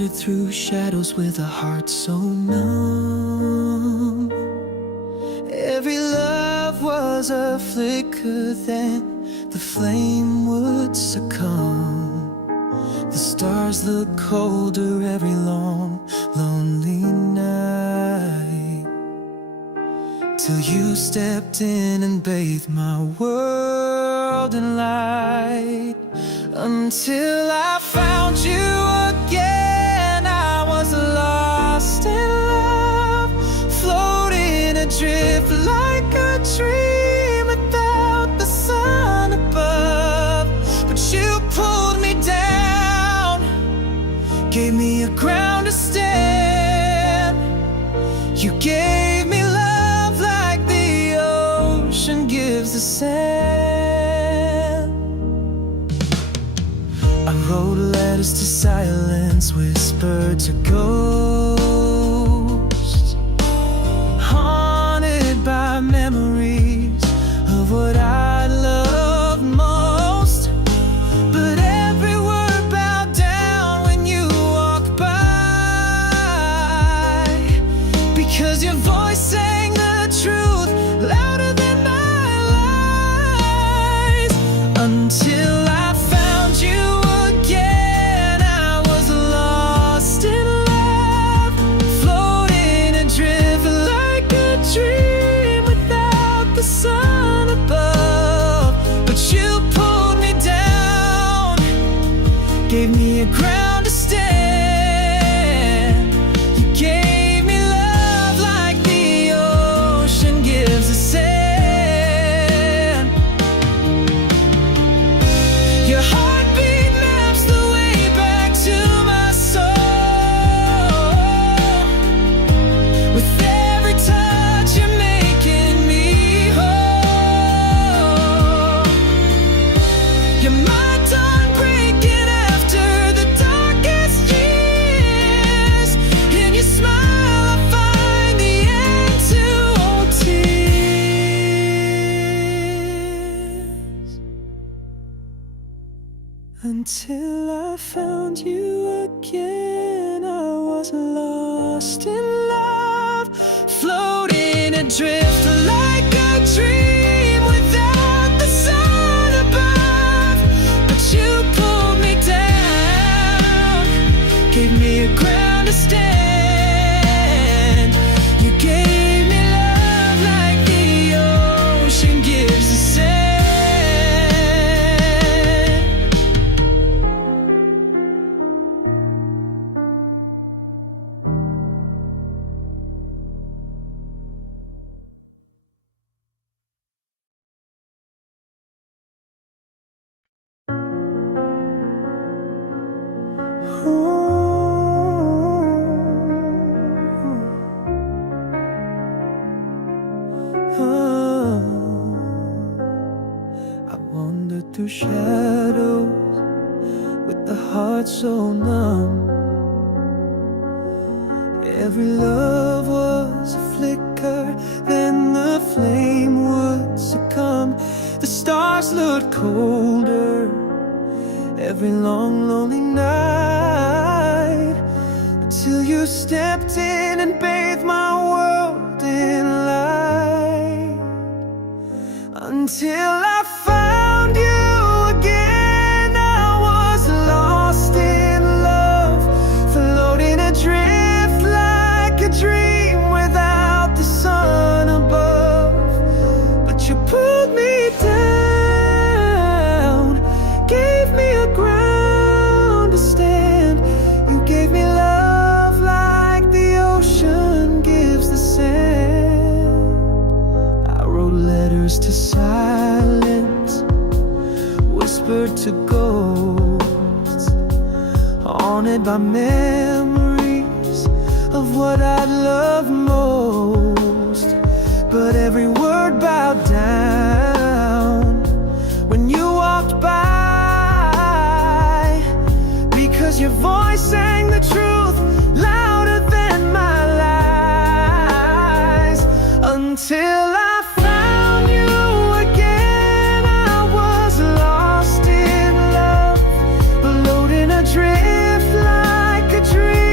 wandered through shadows with a heart so numb. Every love was a flicker, then the flame would succumb. The stars look colder every long, lonely night, till you stepped in and bathed my world in light. Until I found you again, I was lost in love, floating adrift like a dream without the sun above. But you pulled me down, gave me a ground to stand. You gave me love like the ocean gives the sand. I wrote letters to silence, whispered to ghosts, haunted by memories of what I loved most. But every word bowed down when you walked by, because your voice sang the truth louder than my lies. Until I found you again, I was lost in love, floating adrift like a dream without the sun above. But you pulled me down, gave me a ground to stand. You gave me love like the ocean gives the sand. Your heartbeat maps the way back to my soul. With every touch you're making me whole. You're my dawn breaking after the darkest years. In your smile I find the end to all tears. Until I found you again, I was lost in love, floating adrift like a dream without the sun above. But you pulled me down, gave me a ground to stand. You gave me love like the ocean gives the sand. I wandered through shadows with the heart so numb. Every love was a flicker, then the flame would succumb. The stars looked colder every long, lonely night, until you stepped in and bathed my world in light. Until I found you again, I was lost in love, floating adrift like a dream without the sun above. But you pulled me down, gave me a ground to stand. You gave me love like the ocean gives the sand. I wrote letters to silence, whispered to ghosts, haunted by memories of what I loved most. But every word bowed down when you walked by, because your voice sang the truth louder than my lies. Until I found you again, I was lost in love, floating adrift like a dream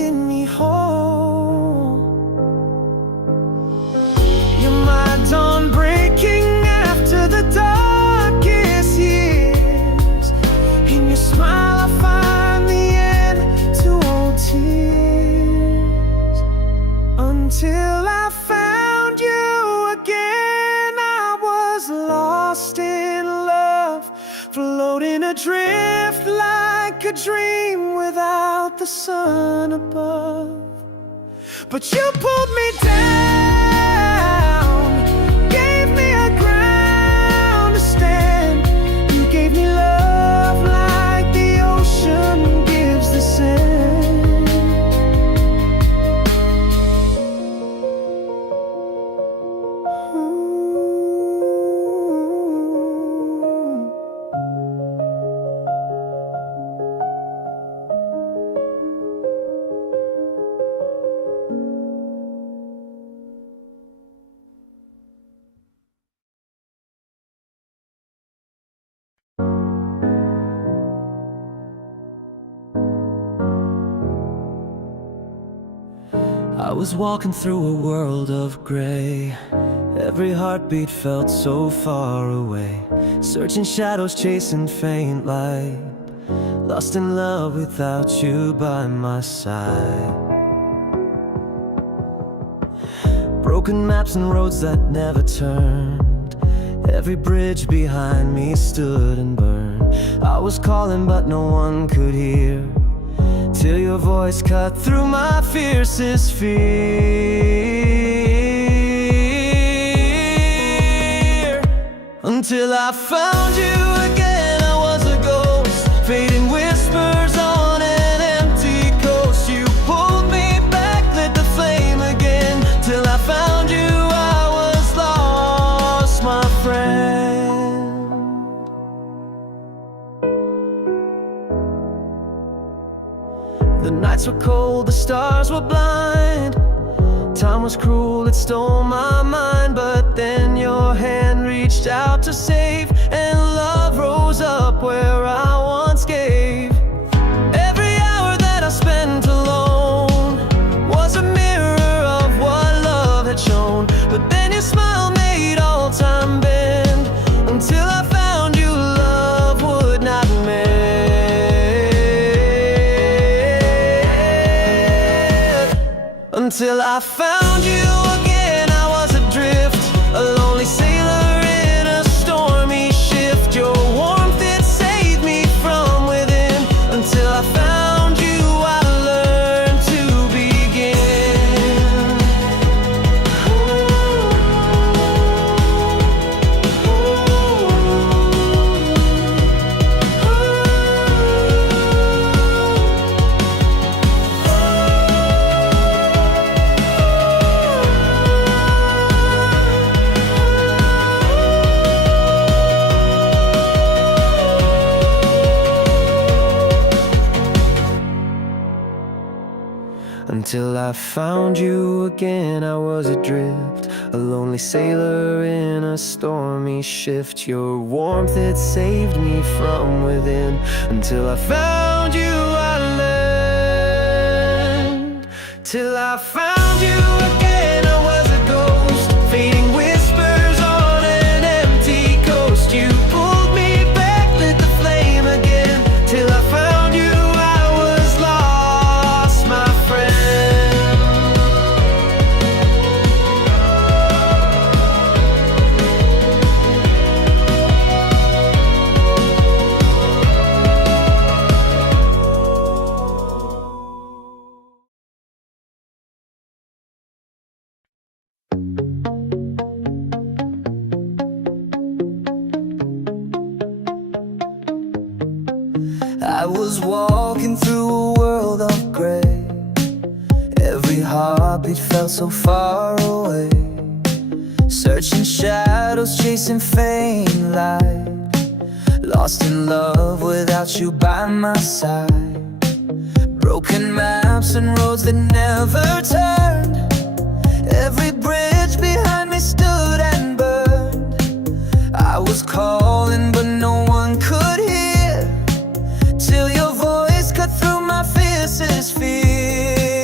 taking me home. You're my dawn breaking after the darkest years. In your smile I find the end to all tears. Until I found you again, I was lost in love, floating adrift like a dream without the sun above. But you pulled me down, gave me a ground to stand. You gave me love like the ocean gives the sand. Ooh. I was walking through a world of gray. Every heartbeat felt so far away. Searching shadows, chasing faint light. Lost in love without you by my side. Broken maps and roads that never turned. Every bridge behind me stood and burned. I was calling but no one could hear, till your voice cut through my fiercest fear. Until I found you again, I was a ghost, fading whispers on an empty coast. You pulled me back, lit the flame again. Till I found you, I was lost, my friend. The nights were cold, the stars were blind. Time was cruel, it stole my mind. But then your hand reached out to save, and love rose up where I once gave. Every hour that I spent alone was a mirror of what love had shown. But then your smile made all time bend. Until I found you, love would not mend. Until I found you again, I was adrift, a lonely sailor in a stormy shift. Your warmth, it saved me from within. Until I found you, I learned to begin. Until I found you again, I was adrift, a lonely sailor in a stormy shift. Your warmth, it saved me from within. Until I found you, I learned. Till I found you again, I was a ghost, fading whispers on an empty coast. You pulled me back, lit the flame again. Till I found you, I was lost, my friend. I was walking through a world of gray. Every heartbeat felt so far away. Searching shadows, chasing faint light. Lost in love without you by my side. Broken maps and roads that never turned. Every bridge behind me stood and burned. I was calling but no one could hear, till your voice cut through my fiercest fear.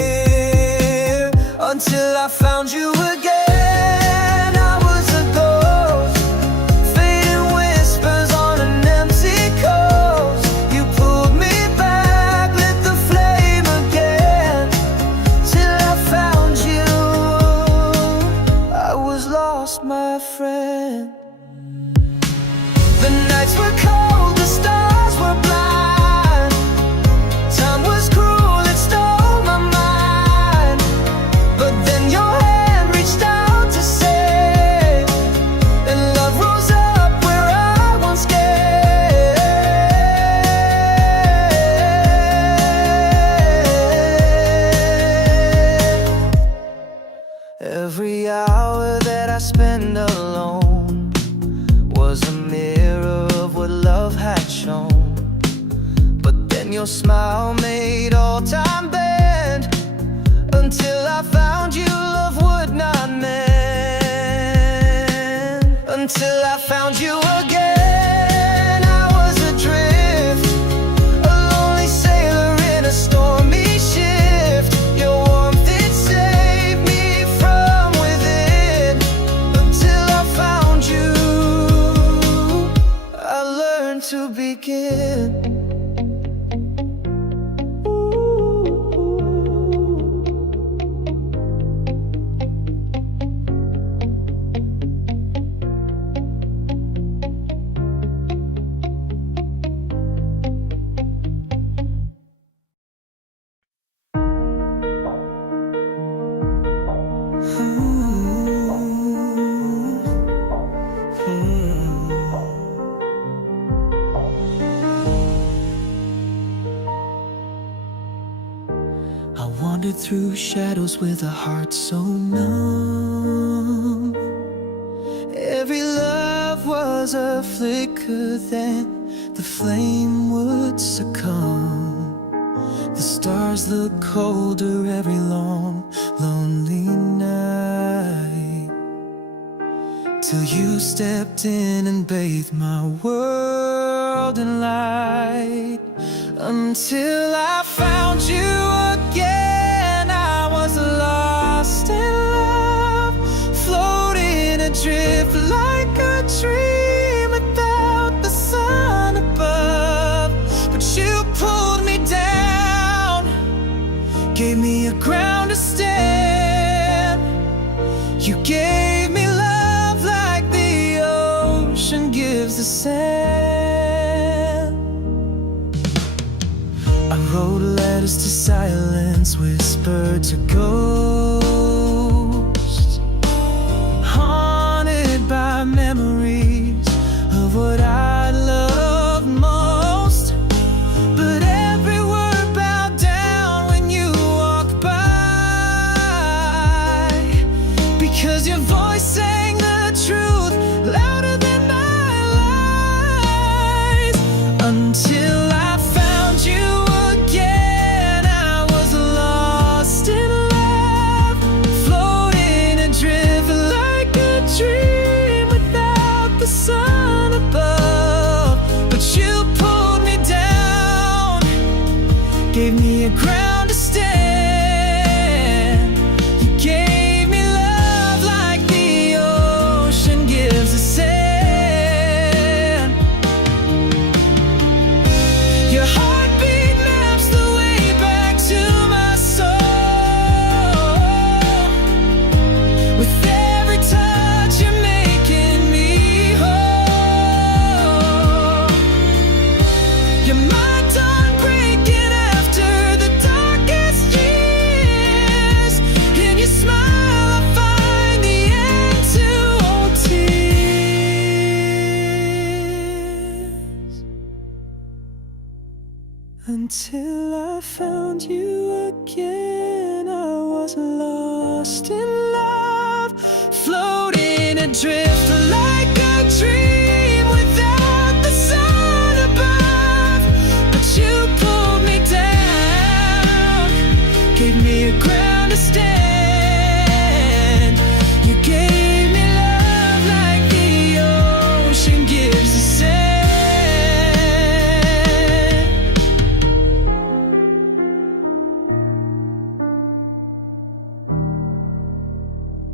found you again, I was a ghost, fading whispers on an empty coast. You pulled me back, lit the flame again, till I found you. I was lost, my friend. The nights were cold, the stars were blind. Time was cruel, it stole my mind. But then your hand reached out to save, and love rose up where I once gave. Every hour that I spend alone was a mirror of what love had shown. But then your smile made all time bend. Until I found you, love would not mend. Until I found you again, I was adrift, a lonely sailor in a stormy shift. Your warmth, it saved me from within. Until I found you, I learned to begin. I wandered through shadows with a heart so numb. Every love was a flicker, then the flame would succumb. The stars look colder every long, lonely night, till you stepped in and bathed my world in light. Until I found you again, I was lost in love, floating adrift like a dream without the sun above. But you pulled me down, gave me a ground to stand. You gave me love like the ocean gives the sand. I wrote letters to silence, whispered to ghosts, haunted by memories of what I loved most. But every word bowed down when you walked by, because your voice sang the truth louder than my lies. Until I found you again, I was lost in love, floating adrift like a dream without the sun above. But you pulled me down, gave me a ground to stand. You gave me love like the ocean gives the sand. Your heartbeat maps the way back to my soul. With every touch, you're making me whole. You're my dawn breaking after the darkest years. In your smile, I find the end to all tears. Until I found you again, I was lost in love, floating adrift like a dream without the sun above. But you pulled me down, gave me a ground to stand. You gave me love like the ocean gives the sand.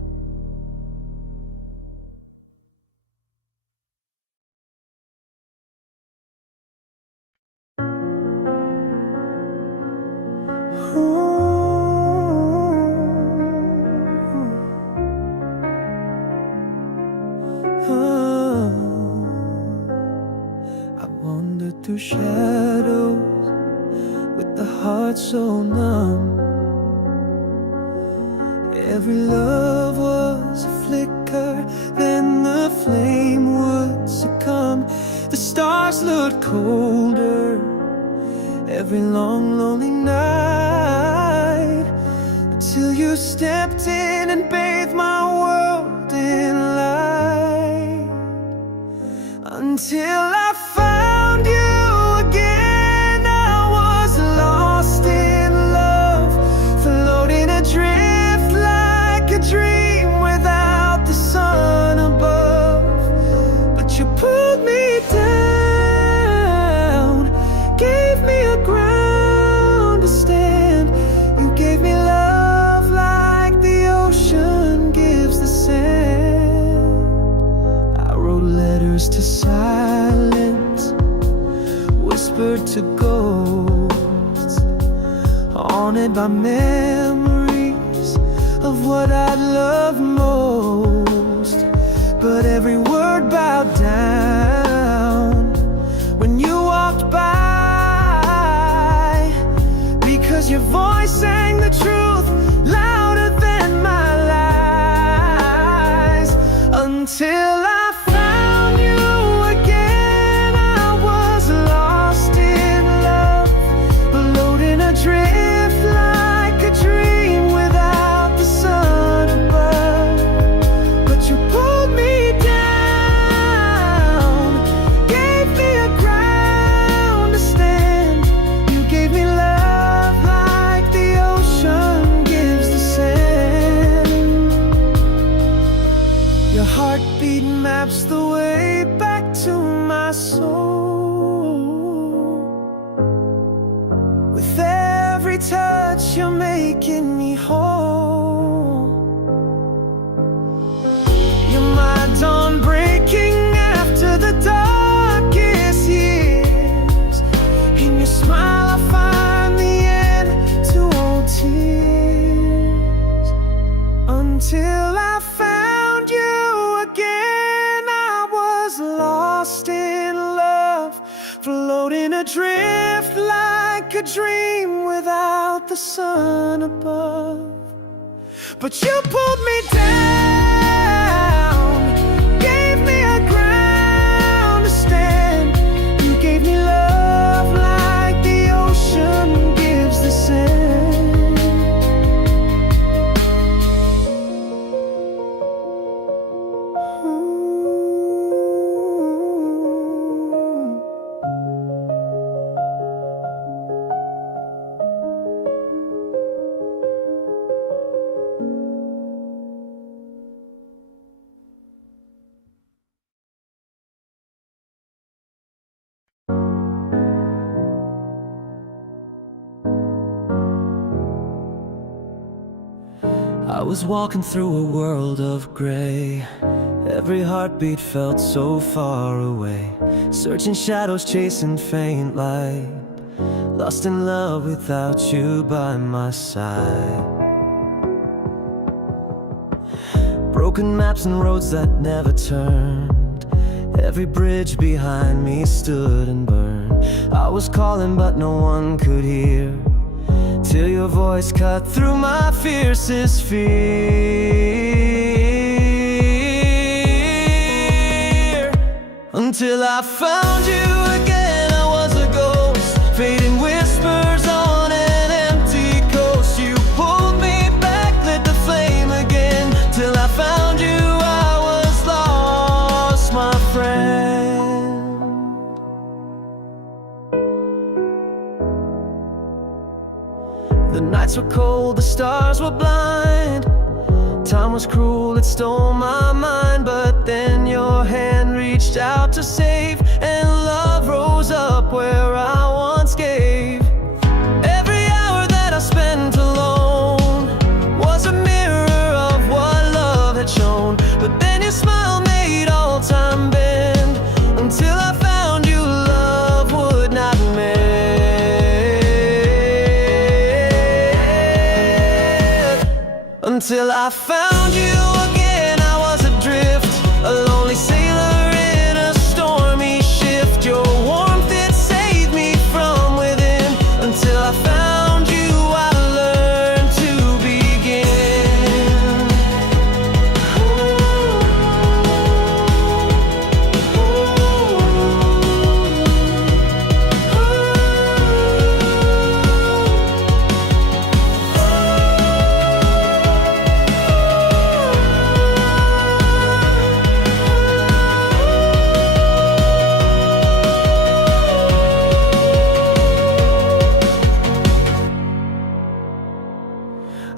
Every love was a flicker, then the flame would succumb. The stars looked colder every long, lonely night, until you stepped in and bathed my world in light. Until I found you again, I was lost in love, floating adrift like a dream without the sun above. But you pulled me down, gave me a ground to stand. You gave me love like the ocean gives the sand. I wrote letters to silence, whispered to ghosts, haunted by memories of what I'd loved most. But every word bowed down when you walked by, because your voice sang the truth louder than my lies. Until I found you again, I was lost in love, floating adrift like a dream without the sun above. But you pulled me down, gave me a ground to stand. You gave me love like the ocean gives the sand. Your heartbeat maps the way back to my soul. With every touch, you're making me whole. You're my dawn breaking after the darkest years. In your smile I find the end to all tears. Until I found you again, I was lost in love, floating adrift like a dream without the sun above. But you pulled me down, gave me a ground to stand. You gave me love like the ocean gives the sand. Ooh. I was walking through a world of gray. Every heartbeat felt so far away, searching shadows, chasing faint light, lost in love without you by my side. Broken maps and roads that never turned, every bridge behind me stood and burned. I was calling but no one could hear, till your voice cut through my fiercest fear. Until I found you again, I was a ghost, fading whispers on an empty coast. You pulled me back, lit the flame again, till I found you, I was lost, my friend. The nights were cold, the stars were blind, time was cruel, it stole my mind. But then your hand reached out to save, and love rose up where I once gave. Every hour that I spent alone was a mirror of what love had shown. But then your smile made all time bend, until I found you, love would not mend. Until I found you again, I was adrift, a lonely sailor in a stormy shift. Your warmth, it saved me from within. Until I found you, I learned to begin.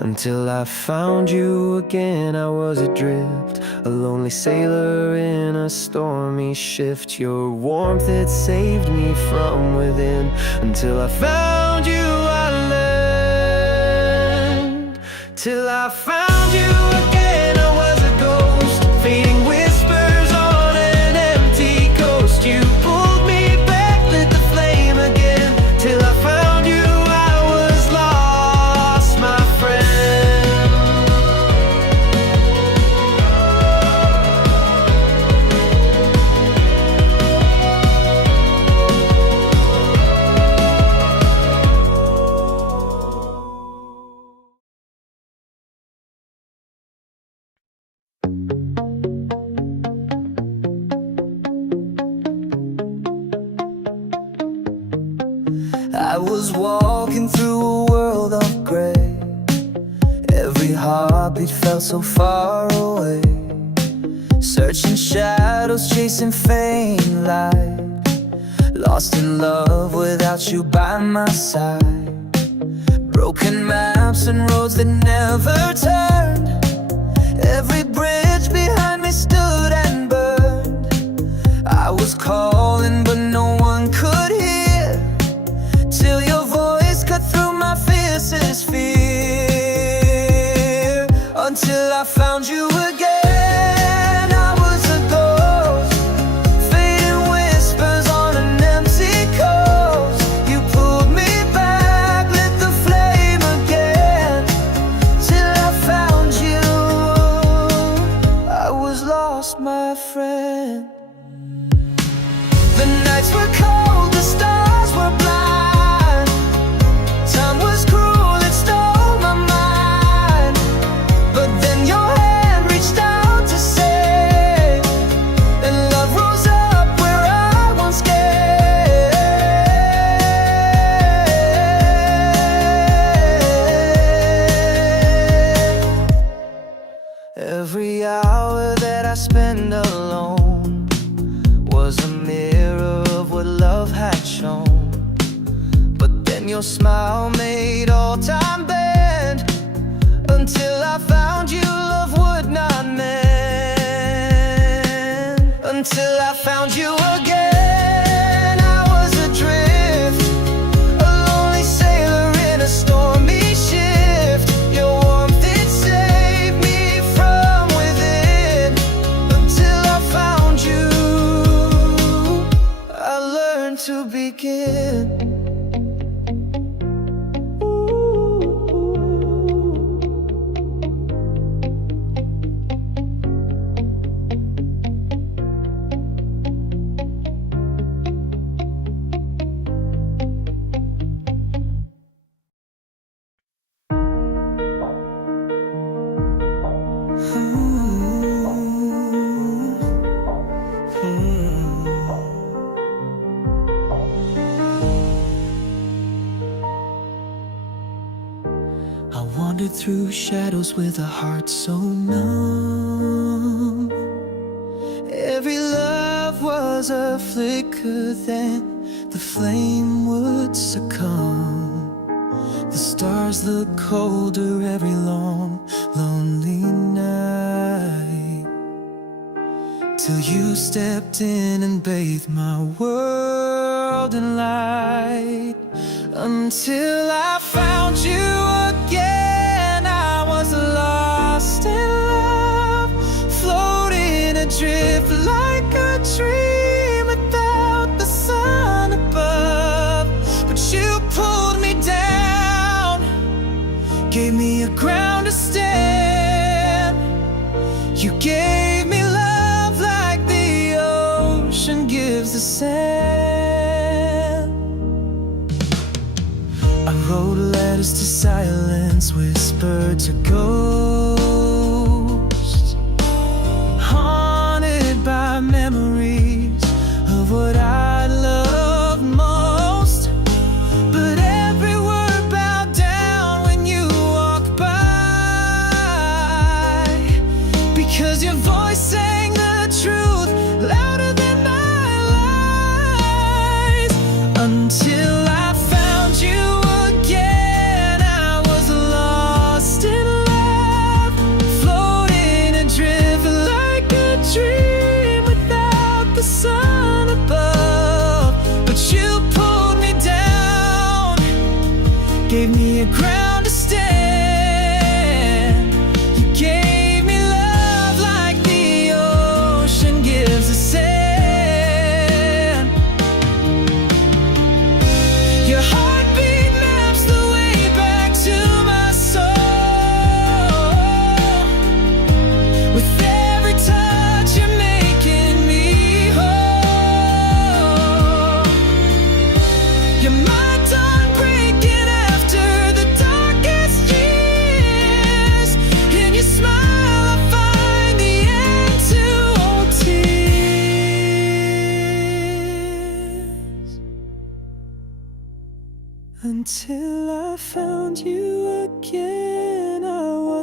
Until I found you again, I was adrift, a lonely sailor in a stormy shift. Your warmth, it saved me from within. Until I found you, I learned. Till I found you again, I was a ghost, fading whispers on an empty coast. You pulled me back, lit the flame again. Till I found you, I was lost, my friend. I was walking through a world of gray. Every heartbeat felt so far away. Searching shadows, chasing faint light. Lost in love without you by my side. Broken maps and roads that never turned. Every bridge behind me stood and burned. I was calling but no one could hear, till your voice cut through my fiercest fear. Until I found you again, I was a ghost, fading whispers on an empty coast. You pulled me back, lit the flame again. Till I found you, I was lost, my friend. The nights were cold, the stars were blind. Time was cruel, it stole my mind. But then your hand reached out to save, and love rose up where I once gave. Every hour that I spend alone was a mirror of what love had shown. But then your smile made all time bend. Until I found you, love would not mend. Until I found you again, I was adrift, a lonely sailor in a stormy shift. Your warmth, it saved me from within. Until I found you, I learned to begin. I wandered through shadows with a heart so numb. Every love was a flicker, then the flame would succumb. The stars look colder every long, lonely night, till you stepped in and bathed my world in light. Until I found you again, I was lost in love, floating adrift like a dream without the sun above. But you pulled me down, gave me a ground to stand. You gave me love like the ocean gives the sand. I wrote letters to silence, whispered to ghosts, haunted by memories of what I loved most. But every word bowed down when you walked by, because your voice sang the truth louder than my lies. Until I found you again, I was lost in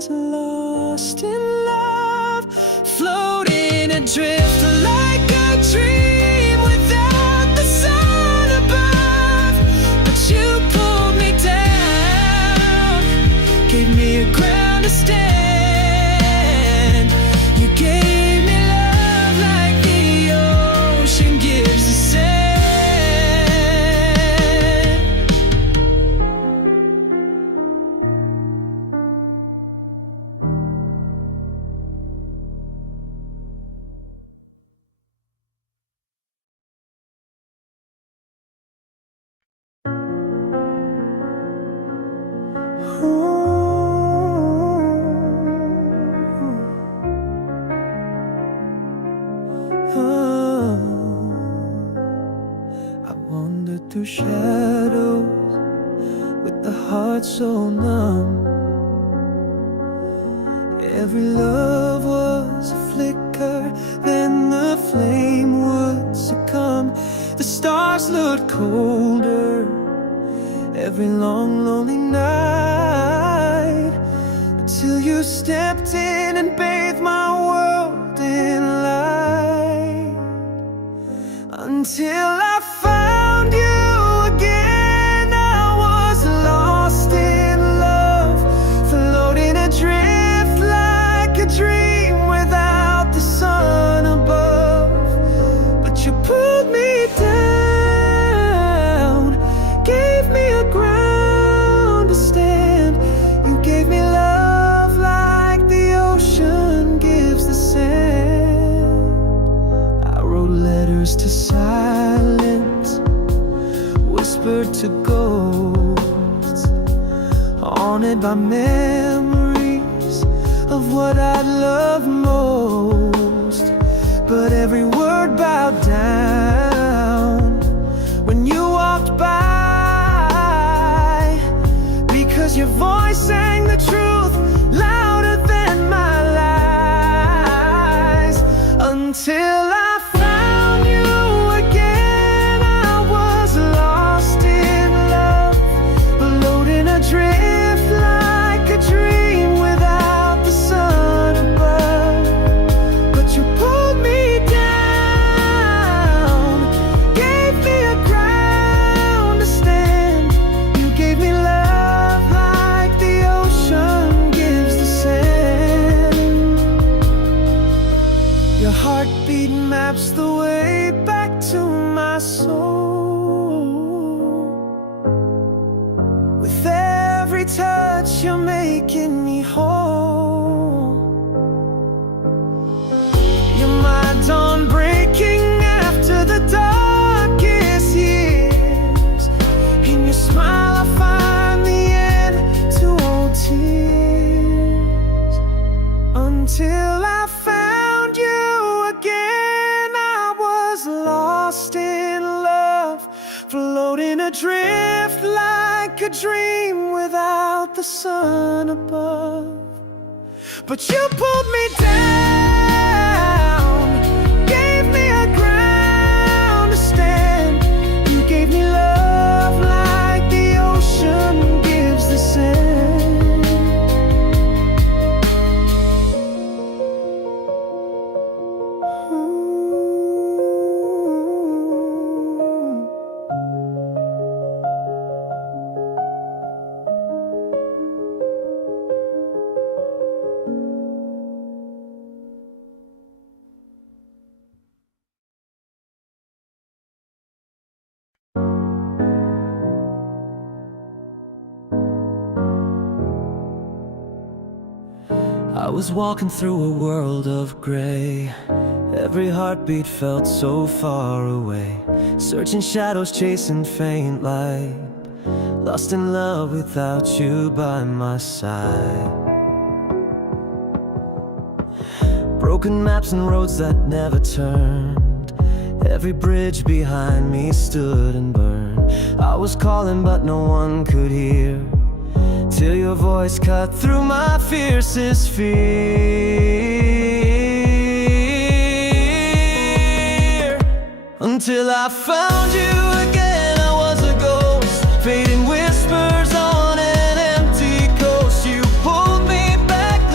was lost in love, floating adrift like a dream without the sun above. But you pulled me down, gave me a ground to stand. You gave me love like the ocean gives the sand. I wandered through shadows with the heart so numb. Every love was a flicker, then the flame would succumb. The stars looked colder every long, lonely night, until you stepped in and bathed my world in light. Until I found you again, I was lost in love, floating adrift like a dream without the sun above. But you pulled me down, gave me a ground to stand. You gave me love like the ocean gives the sand. I wrote letters to silence, whispered to ghosts, haunted by memories of what I'd loved most. But every word bowed down when you walked by, because your voice sang the truth louder than my lies. Until I found you again, I was lost in love, floating adrift like a dream without the sun above. But you pulled me down, gave me a ground to stand. You gave me love like the ocean gives the sand. Your heartbeat maps the way back to my soul. With every touch, you're making me whole. You're my dawn breaking after the darkest years. In your smile, I find the end to all tears. Until I found you again, I was lost in love, floating adrift like a dream without the sun above. But you pulled me down, gave me a ground to stand. You gave me love like the ocean gives the sand. Ooh. I was walking through a world of gray. Every heartbeat felt so far away, searching shadows, chasing faint light, lost in love without you by my side. Broken maps and roads that never turned, every bridge behind me stood and burned. I was calling but no one could hear, till your voice cut through my fiercest fear. Until I found you again, I was a ghost, fading whispers on an empty coast. You pulled me back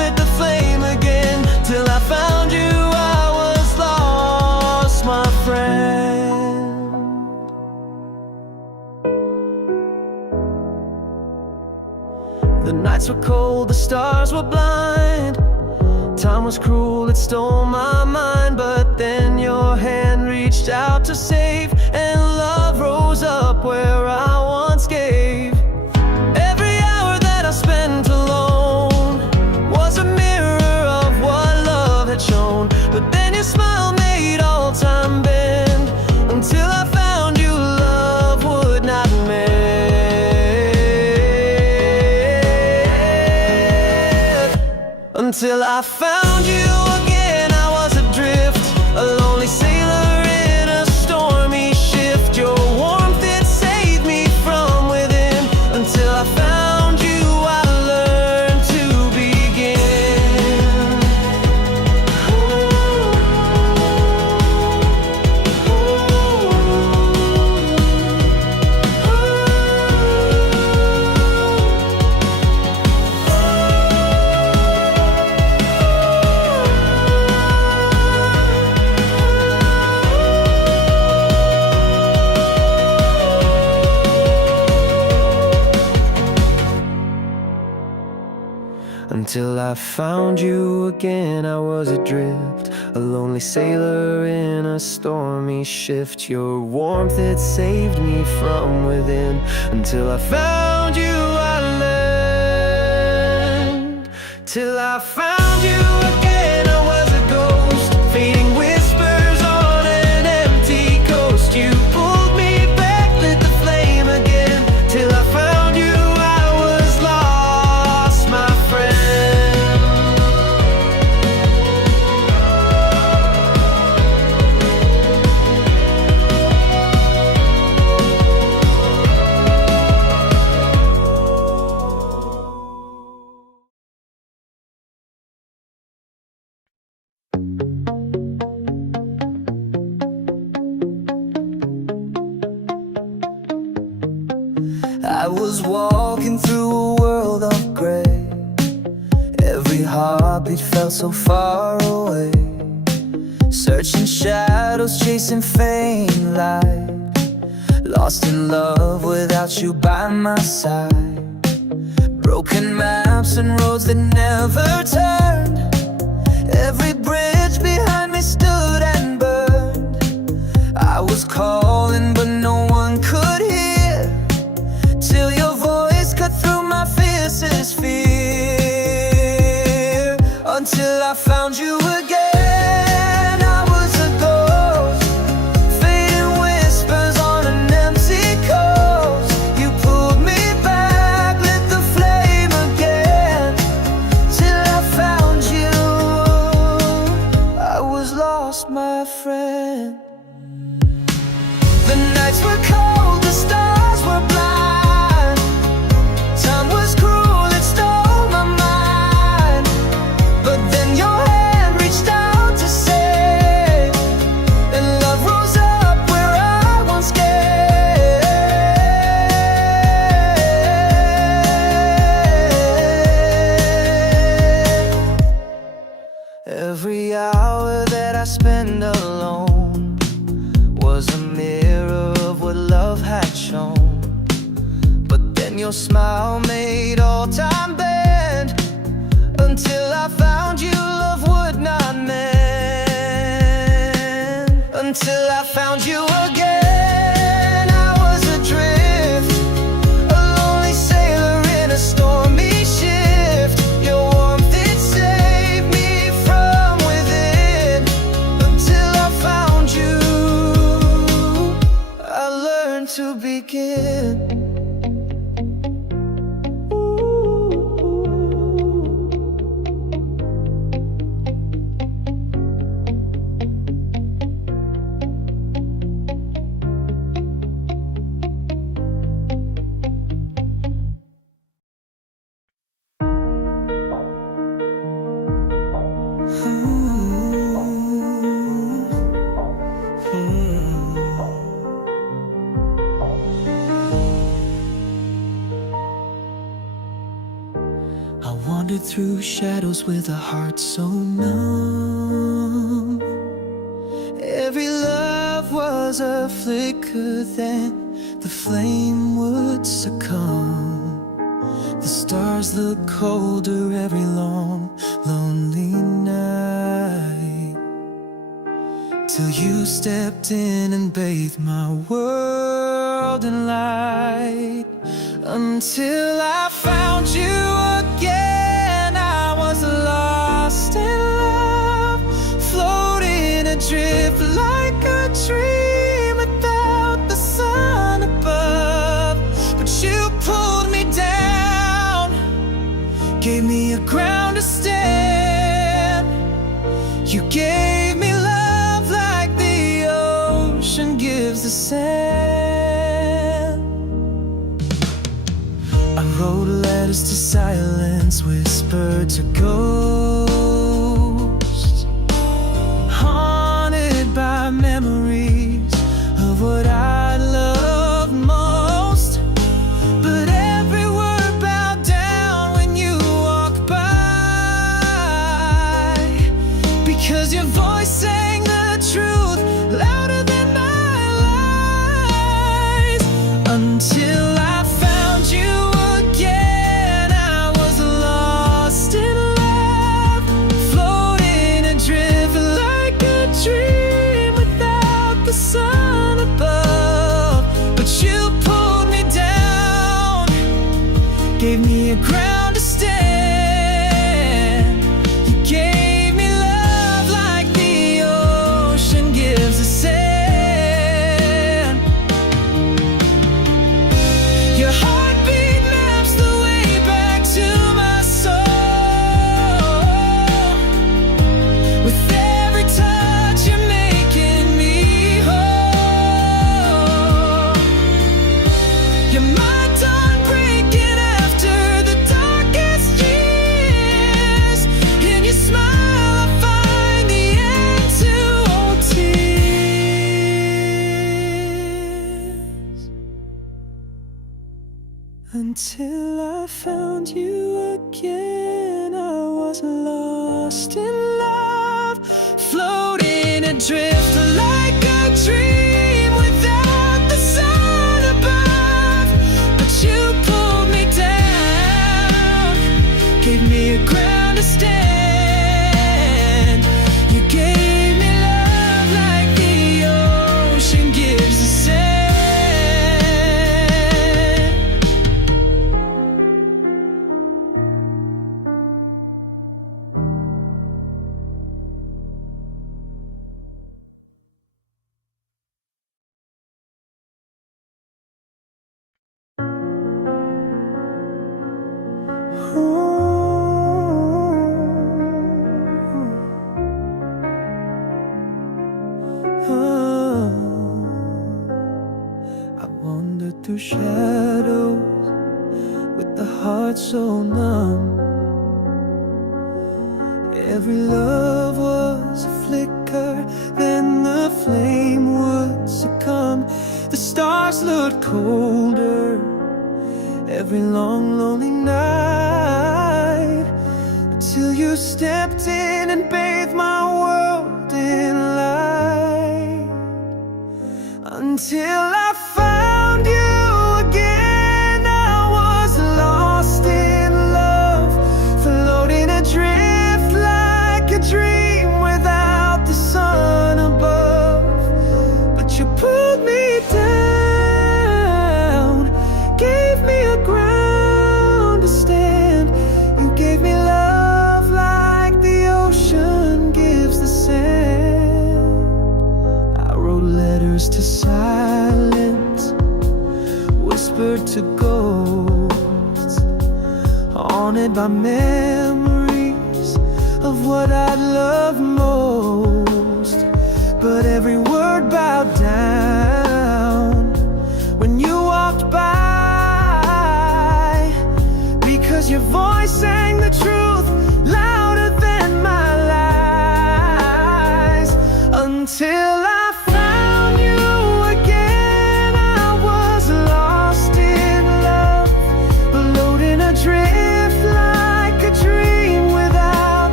blind. Time was cruel, it stole my mind, but then your hand reached out to save, and love rose up where I once gave. Every hour that I spent alone was a mirror of what love had shown, but then your smile made all time bend, until I found you love would not mend. Until I found you again, I was adrift, a lonely sailor in a stormy shift. Your warmth, it saved me from within. Until I found you, I learned to begin. Until I found you again, I was adrift, a lonely sailor in a stormy shift. Your warmth, it saved me from within. Until I found you, I learned. Till I found you again, I was a ghost, fading whispers on an empty coast. You pulled me back, lit the flame again. Till I found you, I was lost, my friend. I was walking through a world of gray. Every heartbeat felt so far away. Searching shadows, chasing faint light. Lost in love without you by my side. Broken maps and roads that never turned. Every bridge behind me stood and burned. I was calling but no one could hear, till your voice cut through my fiercest fear. Until I found you again, I was a ghost, fading whispers on an empty coast. You pulled me back, lit the flame again. Till I found you, I was lost, my friend. The nights were cold, the stars were blind. Time was cruel, it stole my mind, but then your hand reached out to save, and love rose up where I once gave. Every hour that I spend alone was a mirror of what love had shown, but then your smile made all time bend. Until I found you, love would not mend. Until I found you again, I was adrift, a lonely sailor in a stormy shift. Your warmth, it saved me from within. Until I found you, I learned to begin. I wandered through shadows with a heart so numb. Every love was a flicker, then the flame would succumb. The stars look colder every long, lonely night, till you stepped in and bathed my world in light. Until I found you again, I was lost in love, floating adrift like a dream without the sun above. But you pulled me down, gave me a ground to stand. You gave me love like the ocean gives the sand. I wrote letters to silence, whispered to ghosts, haunted by memories of what I loved most. But every word bowed down when you walked by, because your voice sang the truth louder than my lies. Until I found you again, I was lost in love, floating adrift like a dream without the sun above. But you pulled me down, gave me a ground to stand. You gave me love like the ocean gives the sand. Your heartbeat maps the way back to my soul. With every touch you're making me whole. You're my dawn breaking after the darkest years. In your smile I find the end to all tears. Until I found you again, I was lost in love, floating adrift like a dream without the sun above. But you pulled me down, gave me a ground to stand. You gave me love like the ocean gives the sand. I wandered through shadows with the heart so numb. Every love was a flicker, then the flame would succumb. The stars looked colder every long, lonely night, until you stepped in and bathed my world in light. Until I found you again, I was lost in love, floating adrift like a dream without the sun above. But you pulled me down, gave me a ground to stand. You gave me love like the ocean gives the sand. I wrote letters to silence, whispered to ghosts, haunted by memories of what I loved most. But every word bowed down when you walked by, because your voice sang the truth louder than my lies. Until I found you again, I was lost in love, floating adrift like a dream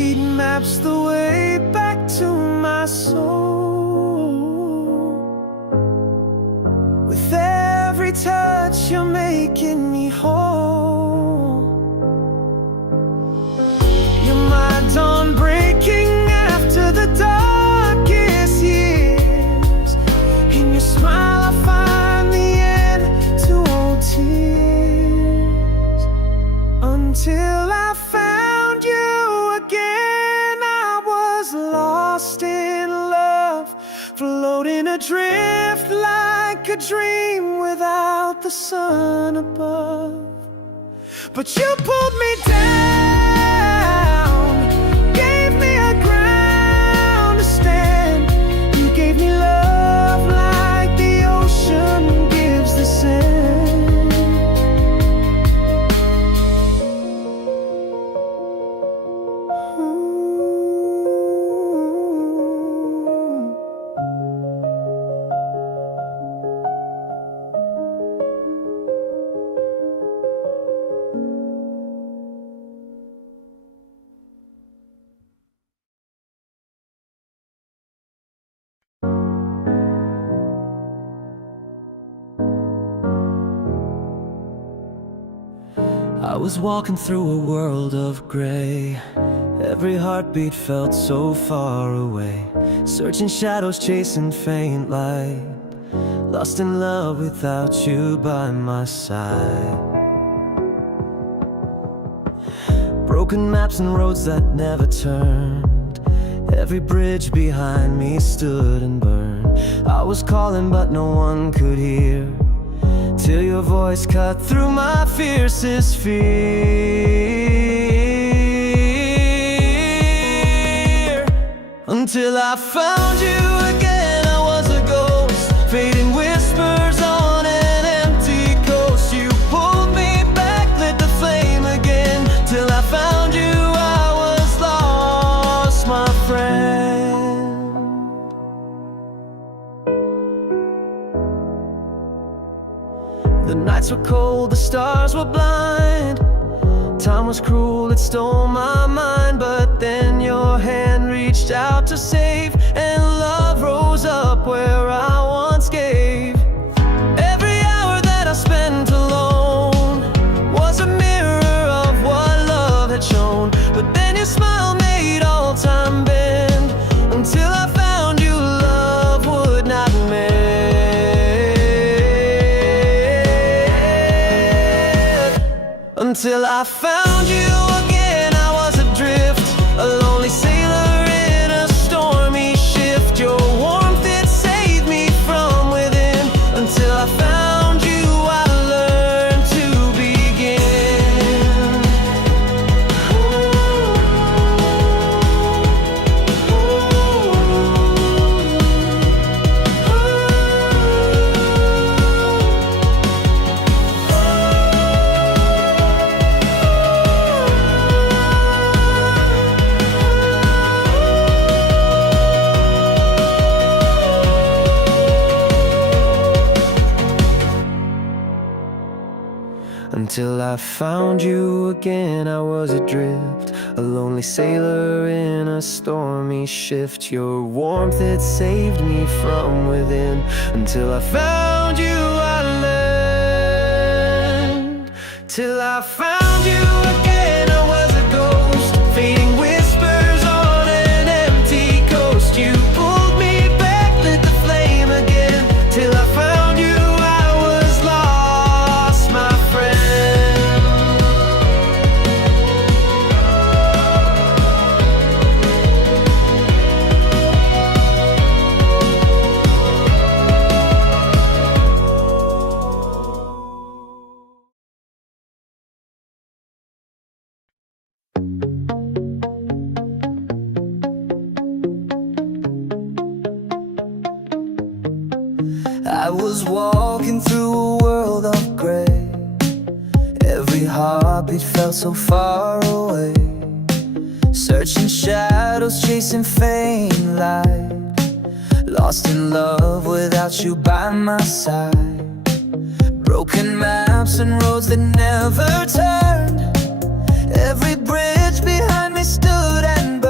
feet maps the way back to my soul. With every touch you're making me whole. You're my dawn breaking after the darkest years. In your smile I find the end to all tears. Until I found you again, I was lost in love, floating adrift like a dream without the sun above. But you pulled me down, gave me a ground to stand. You gave me love like the ocean gives the sand. Ooh. I was walking through a world of gray. Every heartbeat felt so far away. Searching shadows, chasing faint light. Lost in love without you by my side. Broken maps and roads that never turned. Every bridge behind me stood and burned. I was calling but no one could hear, till your voice cut through my fiercest fear. Until I found you again, I was a ghost, fading whispers on an empty coast. You pulled me back, lit the flame again. Till I found you, I was lost, my friend. The nights were cold, the stars were blind. Time was cruel, it stole my mind. But then your hand reached out to save, and love rose up where I once gave. Every hour that I spent alone was a mirror of what love had shown. But then your smile made all time bend. Until I found you, love would not mend. Until I found you again, I was adrift, a lonely sailor in a stormy shift. Your warmth, it saved me from within. Until I found you, I learned to begin. Until I found you again, I was adrift, a lonely sailor in a stormy shift. Your warmth, it saved me from within. Until I found you, I learned. Till I found you again, I was a ghost, fading whispers on an empty coast. You pulled me back, lit the flame again. Till I found you, I was lost, my friend. I was walking through a world of gray. Every heartbeat felt so far away. Searching shadows, chasing faint light. Lost in love without you by my side. Broken maps and roads that never turned. Every bridge behind me stood and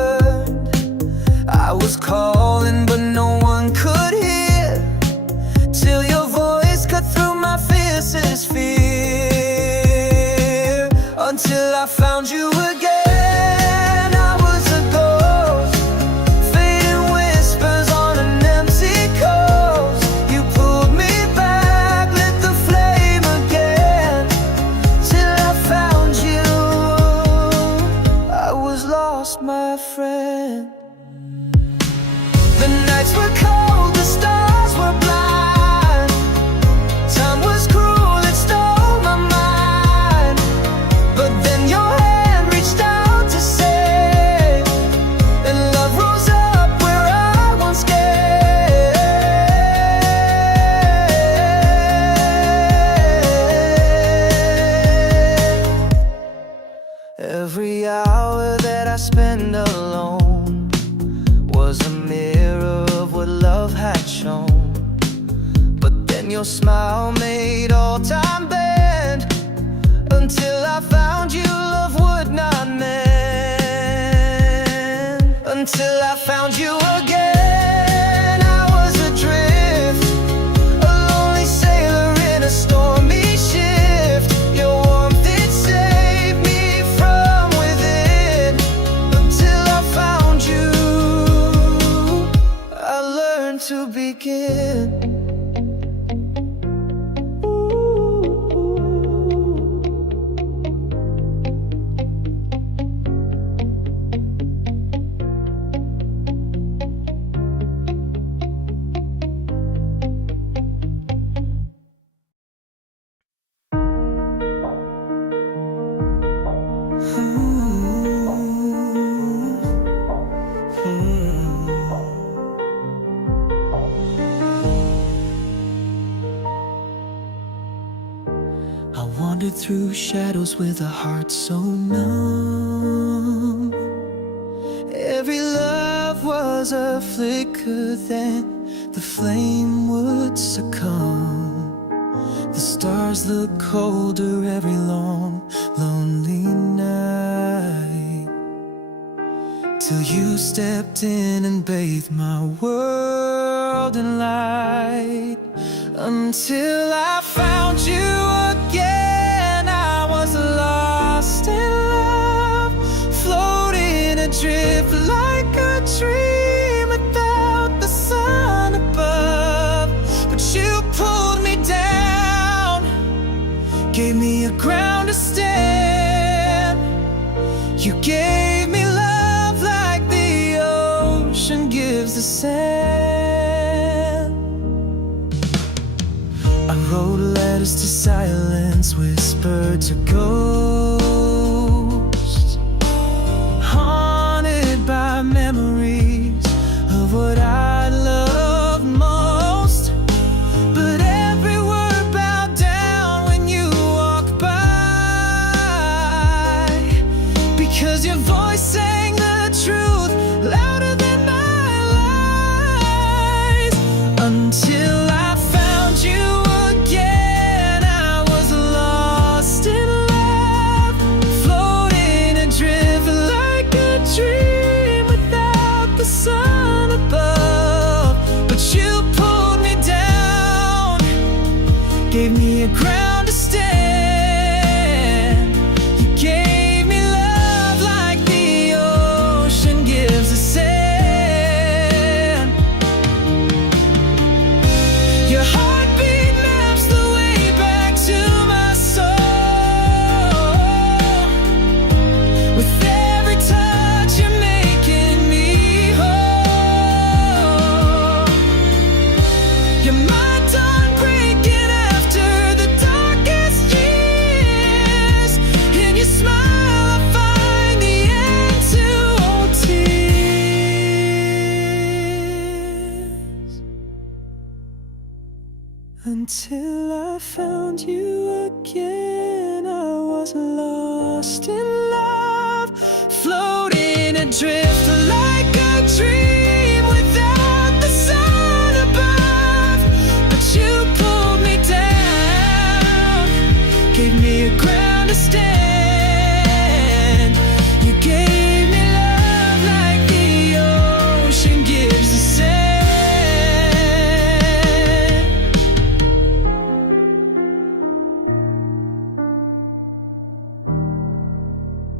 found you again, I was a ghost, fading whispers on an empty coast. You pulled me back, lit the flame again, till I found you. I was lost, my friend. The nights were cold, the stars were blind. Time was cruel, it stole my mind. But then your hand reached out to save, and love rose up where I once gave. Every hour that I spend alone was a mirror of what love had shown. But then your smile made all time bend. Until I found you, love would not mend. Until I found you again, I was adrift, a lonely sailor in a stormy shift. Your warmth, it saved me from within. Until I found you, I learned to begin. I wandered through shadows with a heart so numb. Every love was a flicker, then the flame would succumb. The stars look colder every long, lonely night, till you stepped in and bathed my world in light. Until I found you again, I was lost in love, floating adrift like a dream without the sun above. But you pulled me down, gave me a ground to stand. You gave me love like the ocean gives the sand. I wrote letters to silence, whispered to ghosts, haunted by memories of what I loved most. But every word bowed down when you walked by, because your voice sang the truth louder than my lies. Until I found you again, I was lost in love, floating adrift like a dream without the sun above. But you pulled me down, gave me a ground to stand. You gave me love like the ocean gives the sand. Your heartbeat maps the way back to my soul. With every touch, you're making me whole. You're my dawn breaking after the darkest years. In your smile, I find the end to all tears. Until I found you again, I was lost in love, floating adrift like a dream without the sun above. But you pulled me down, gave me a ground to stand. You gave me love like the ocean gives the sand.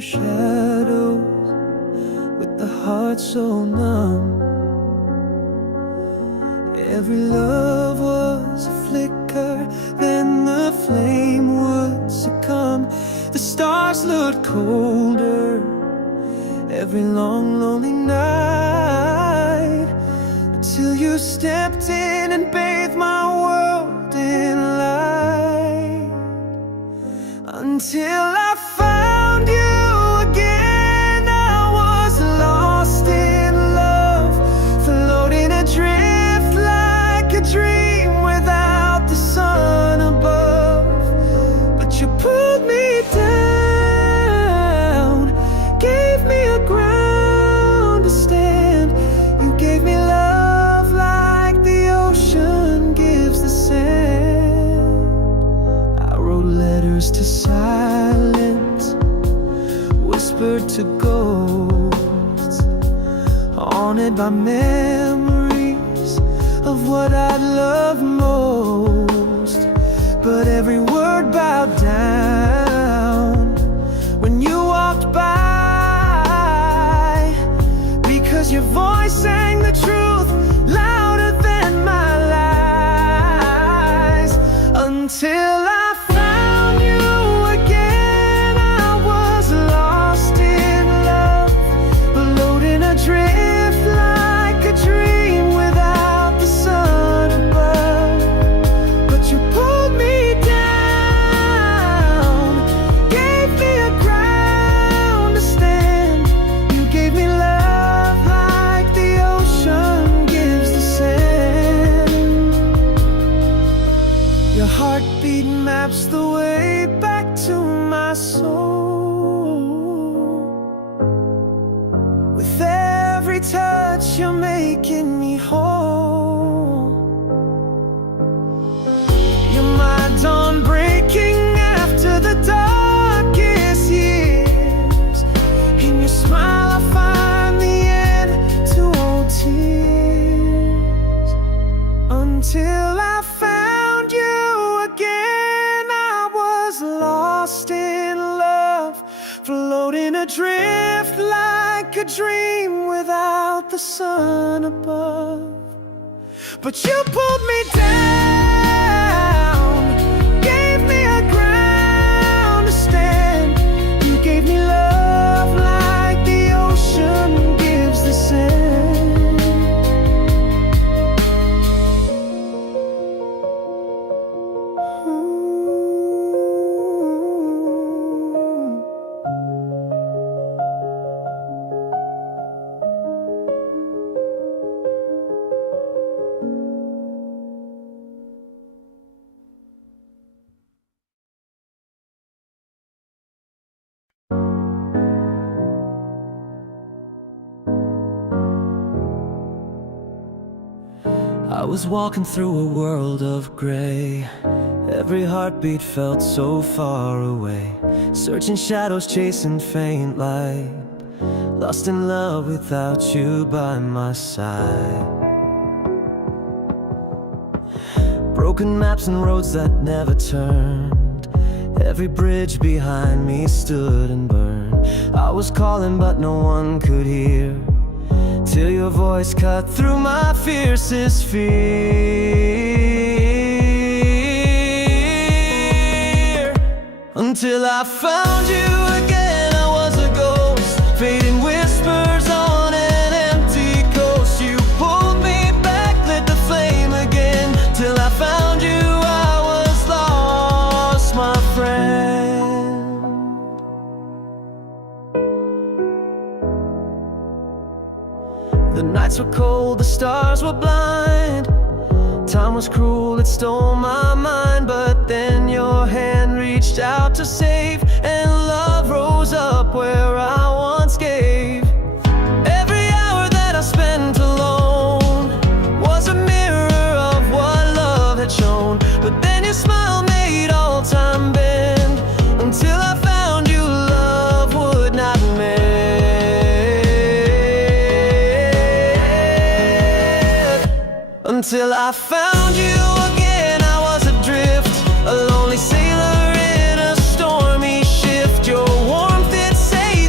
shadows with the heart so numb. Every love was a flicker, then the flame would succumb. The stars looked colder every long, lonely night, until you stepped in and bathed my world in light. Until I found you again, I was lost in love, floating adrift like a dream without the sun above. But you pulled me down, gave me a ground to stand. You gave me love like the ocean gives the sand. I wrote letters to silence, whispered to ghosts, haunted by memories of what I loved most. But every word bowed down when you walked by, because your voice sang the truth louder than my lies. Until I found you again, I was lost in love, floating adrift like a dream without the sun above. But you pulled me down, gave me a ground to stand. You gave me love like the ocean gives the sand. Your heartbeat maps the way back to my soul. With every touch you're making me whole. You're my dawn breaking after the darkest years. In your smile I find the end to all tears. Until I found you again, I was lost in love, floating adrift like a dream without the sun above. But you pulled me down, gave me a ground to stand. You gave me love like the ocean gives the sand. Ooh. I was walking through a world of gray. Every heartbeat felt so far away, searching shadows, chasing faint light, lost in love without you by my side. Broken maps and roads that never turned, every bridge behind me stood and burned. I was calling but no one could hear, till your voice cut through my fiercest fear. Until I found you again, I was a ghost, fading whispers on an empty coast. You pulled me back, lit the flame again, till I found you, I was lost, my friend. The nights were cold, the stars were blind. Time was cruel, it stole my mind. But then your hand reached out to save, and love rose up where I once gave. Every hour that I spent alone was a mirror of what love had shown. But then your smile made all time bend, until I found you, love would not mend. Until I found you again, I was adrift, a lonely sailor in a stormy shift. Your warmth, it saved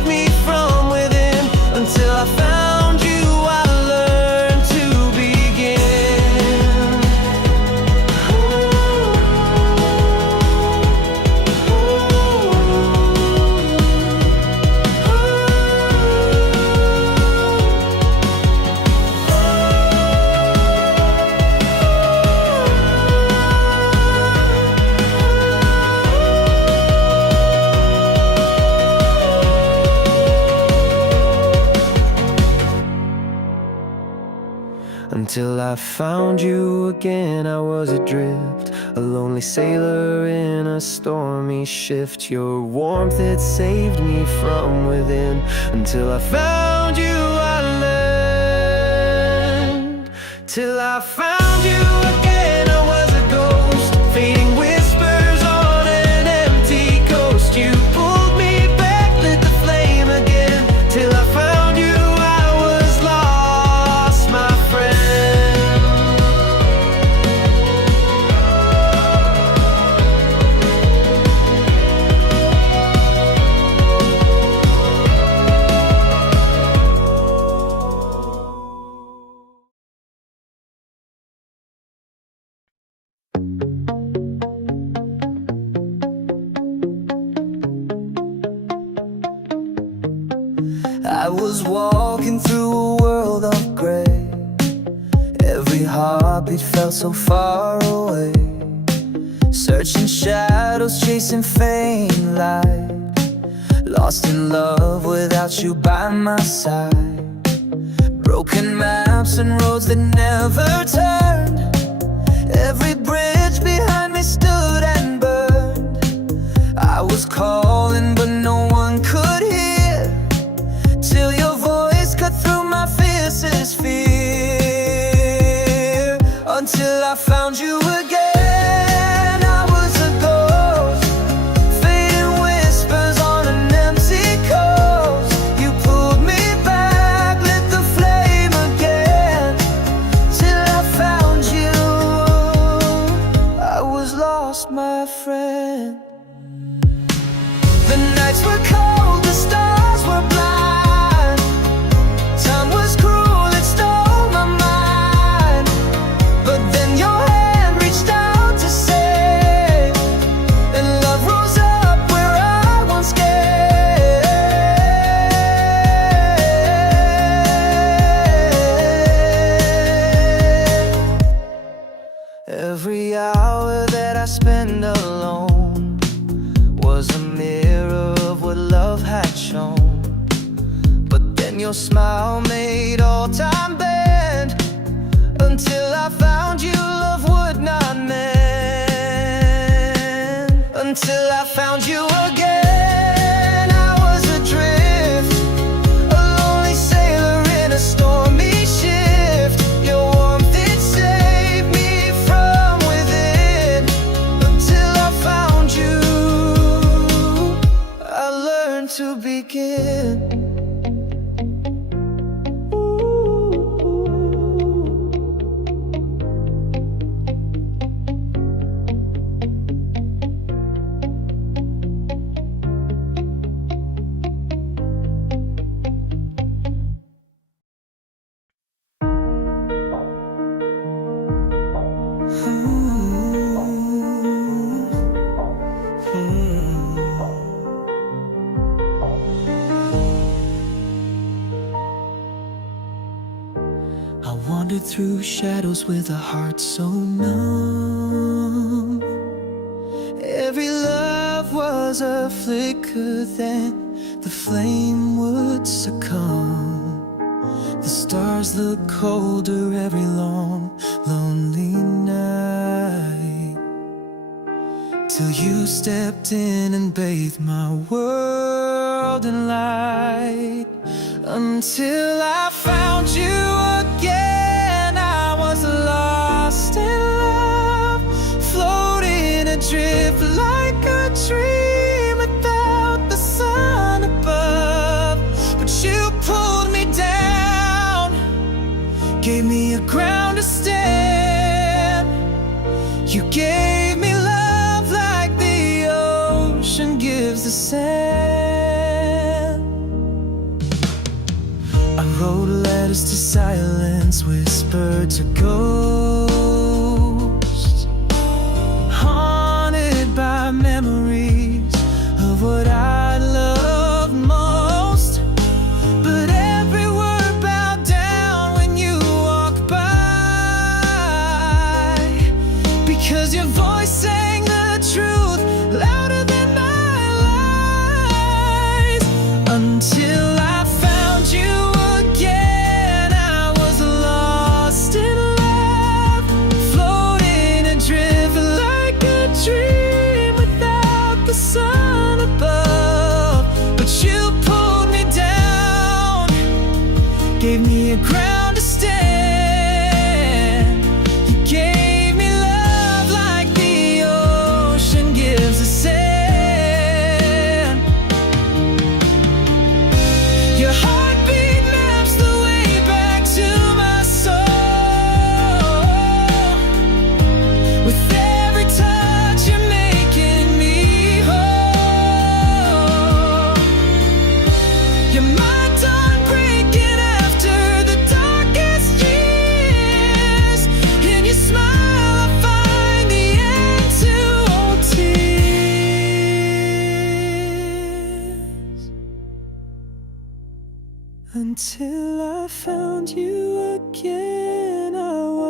Until I found you again, I was adrift, a lonely sailor in a stormy shift. Your warmth, it saved me from within. Until I found you, I learned. Till I found you again, I was a ghost, fading whispers on an empty coast. You pulled me back, lit the flame again. Till I found you, I was lost, my friend. I was walking through a world of gray. Every heartbeat felt so far away. Searching shadows, chasing faint light. Lost in love without you by my side. Broken maps and roads that never turned. Every bridge behind me stood and burned. I was calling but no one could hear. Till your voice cut through my fiercest fear. Until I found you again, I was a ghost, fading whispers on an empty coast. You pulled me back, lit the flame again. Till I found you, I was lost, my friend. The nights were cold, the stars were blind. Every hour that I spend alone was a mirror of what love had shown. But then your smile made all time bend. Until I found you, love would not mend. Until I found you again, I was adrift, a lonely sailor in a stormy shift. Your warmth, it saved me from within. Until I found you, I learned to begin. I wandered through shadows with a heart so numb. Every love was a flicker, then the flame would succumb. The stars look colder every long, lonely night. Till you stepped in and bathed my world in light. Until I found you again, I was lost in love, floating adrift like a dream without the sun above. But you pulled me down, gave me a ground to stand. You gave me love like the ocean gives the sand. I wrote letters to silence, whispered to ghosts, haunted by memories of what I loved most. But every word bowed down when you walked by, because your voice sang the truth louder than my lies. Until I found you again, I was lost in love.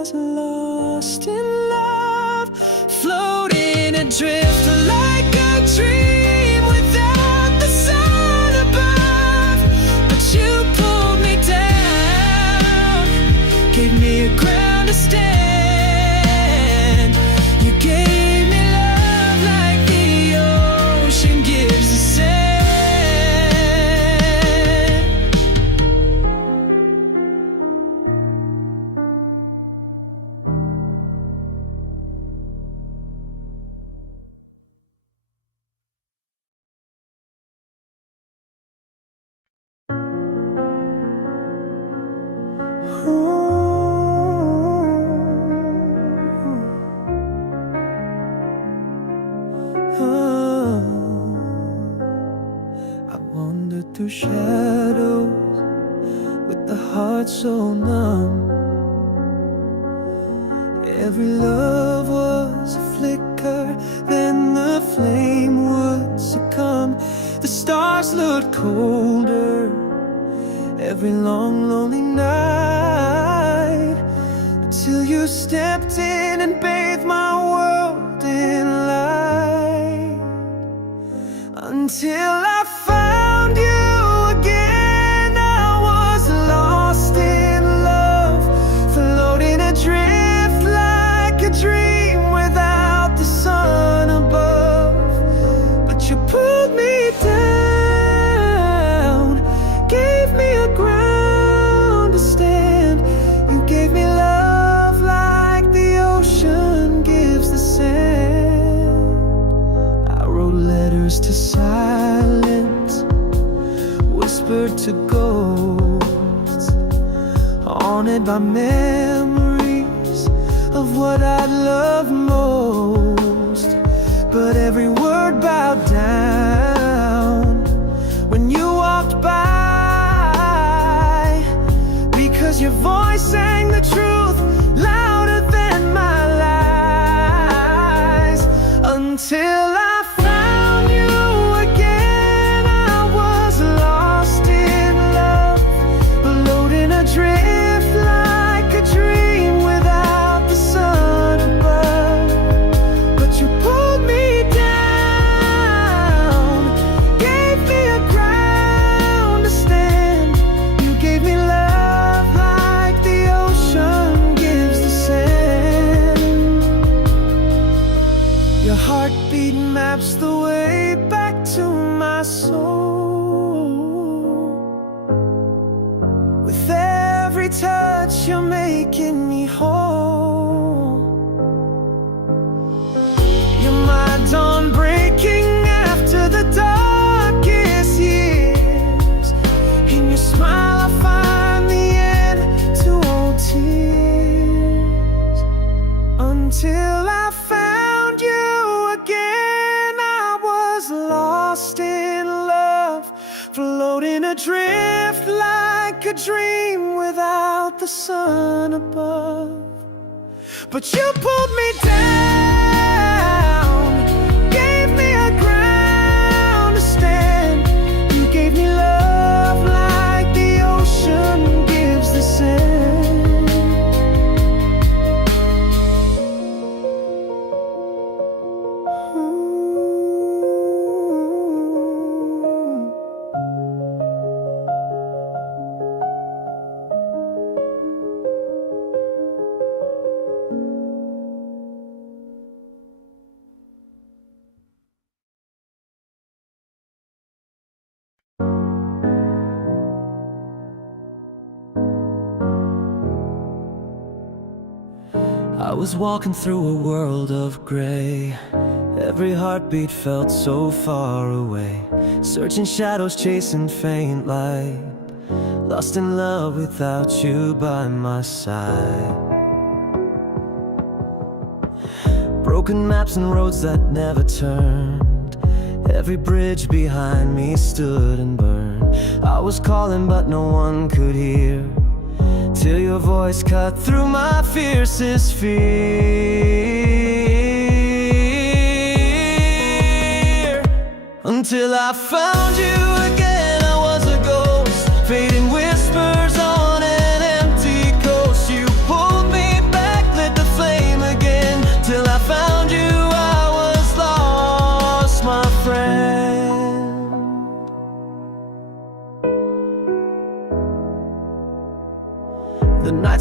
was lost in love, floating adrift like a dream without the sun above. But you pulled me down, gave me a ground to stand. You gave me love like the ocean gives the sand. I wandered through shadows with the heart so numb. Every love was a flicker, then the flame would succumb. The stars looked colder every long, lonely night, until you stepped in and bathed my world in light. Until I found you again, I was lost in love, floating adrift like a dream without the sun above. But you pulled me down, gave me a ground to stand. You gave me love like the ocean gives the sand. I wrote letters to silence, whispered to ghosts, haunted by memories of what I loved most. But every word bowed down when you walked by, because your voice sang the truth louder than my lies. Until I found you again, I was lost in love, floating adrift like a dream without the sun above. But you pulled me down, gave me a ground to stand. You gave me love like the ocean gives the sand. Your heartbeat maps the way back to my soul. With every touch, you're making me whole. You're my dawn breaking after the darkest years. In your smile, I find the end to all tears. Until I found you again, I was lost in love, floating adrift like a dream without the sun above. But you pulled me down, gave me a ground to stand. You gave me love like the ocean gives the sand. I was walking through a world of gray. Every heartbeat felt so far away, searching shadows, chasing faint light, lost in love without you by my side. Broken maps and roads that never turned, every bridge behind me stood and burned. I was calling but no one could hear, till your voice cut through my fiercest fear. Until I found you again, I was a ghost, fading whispers on an empty coast. You pulled me back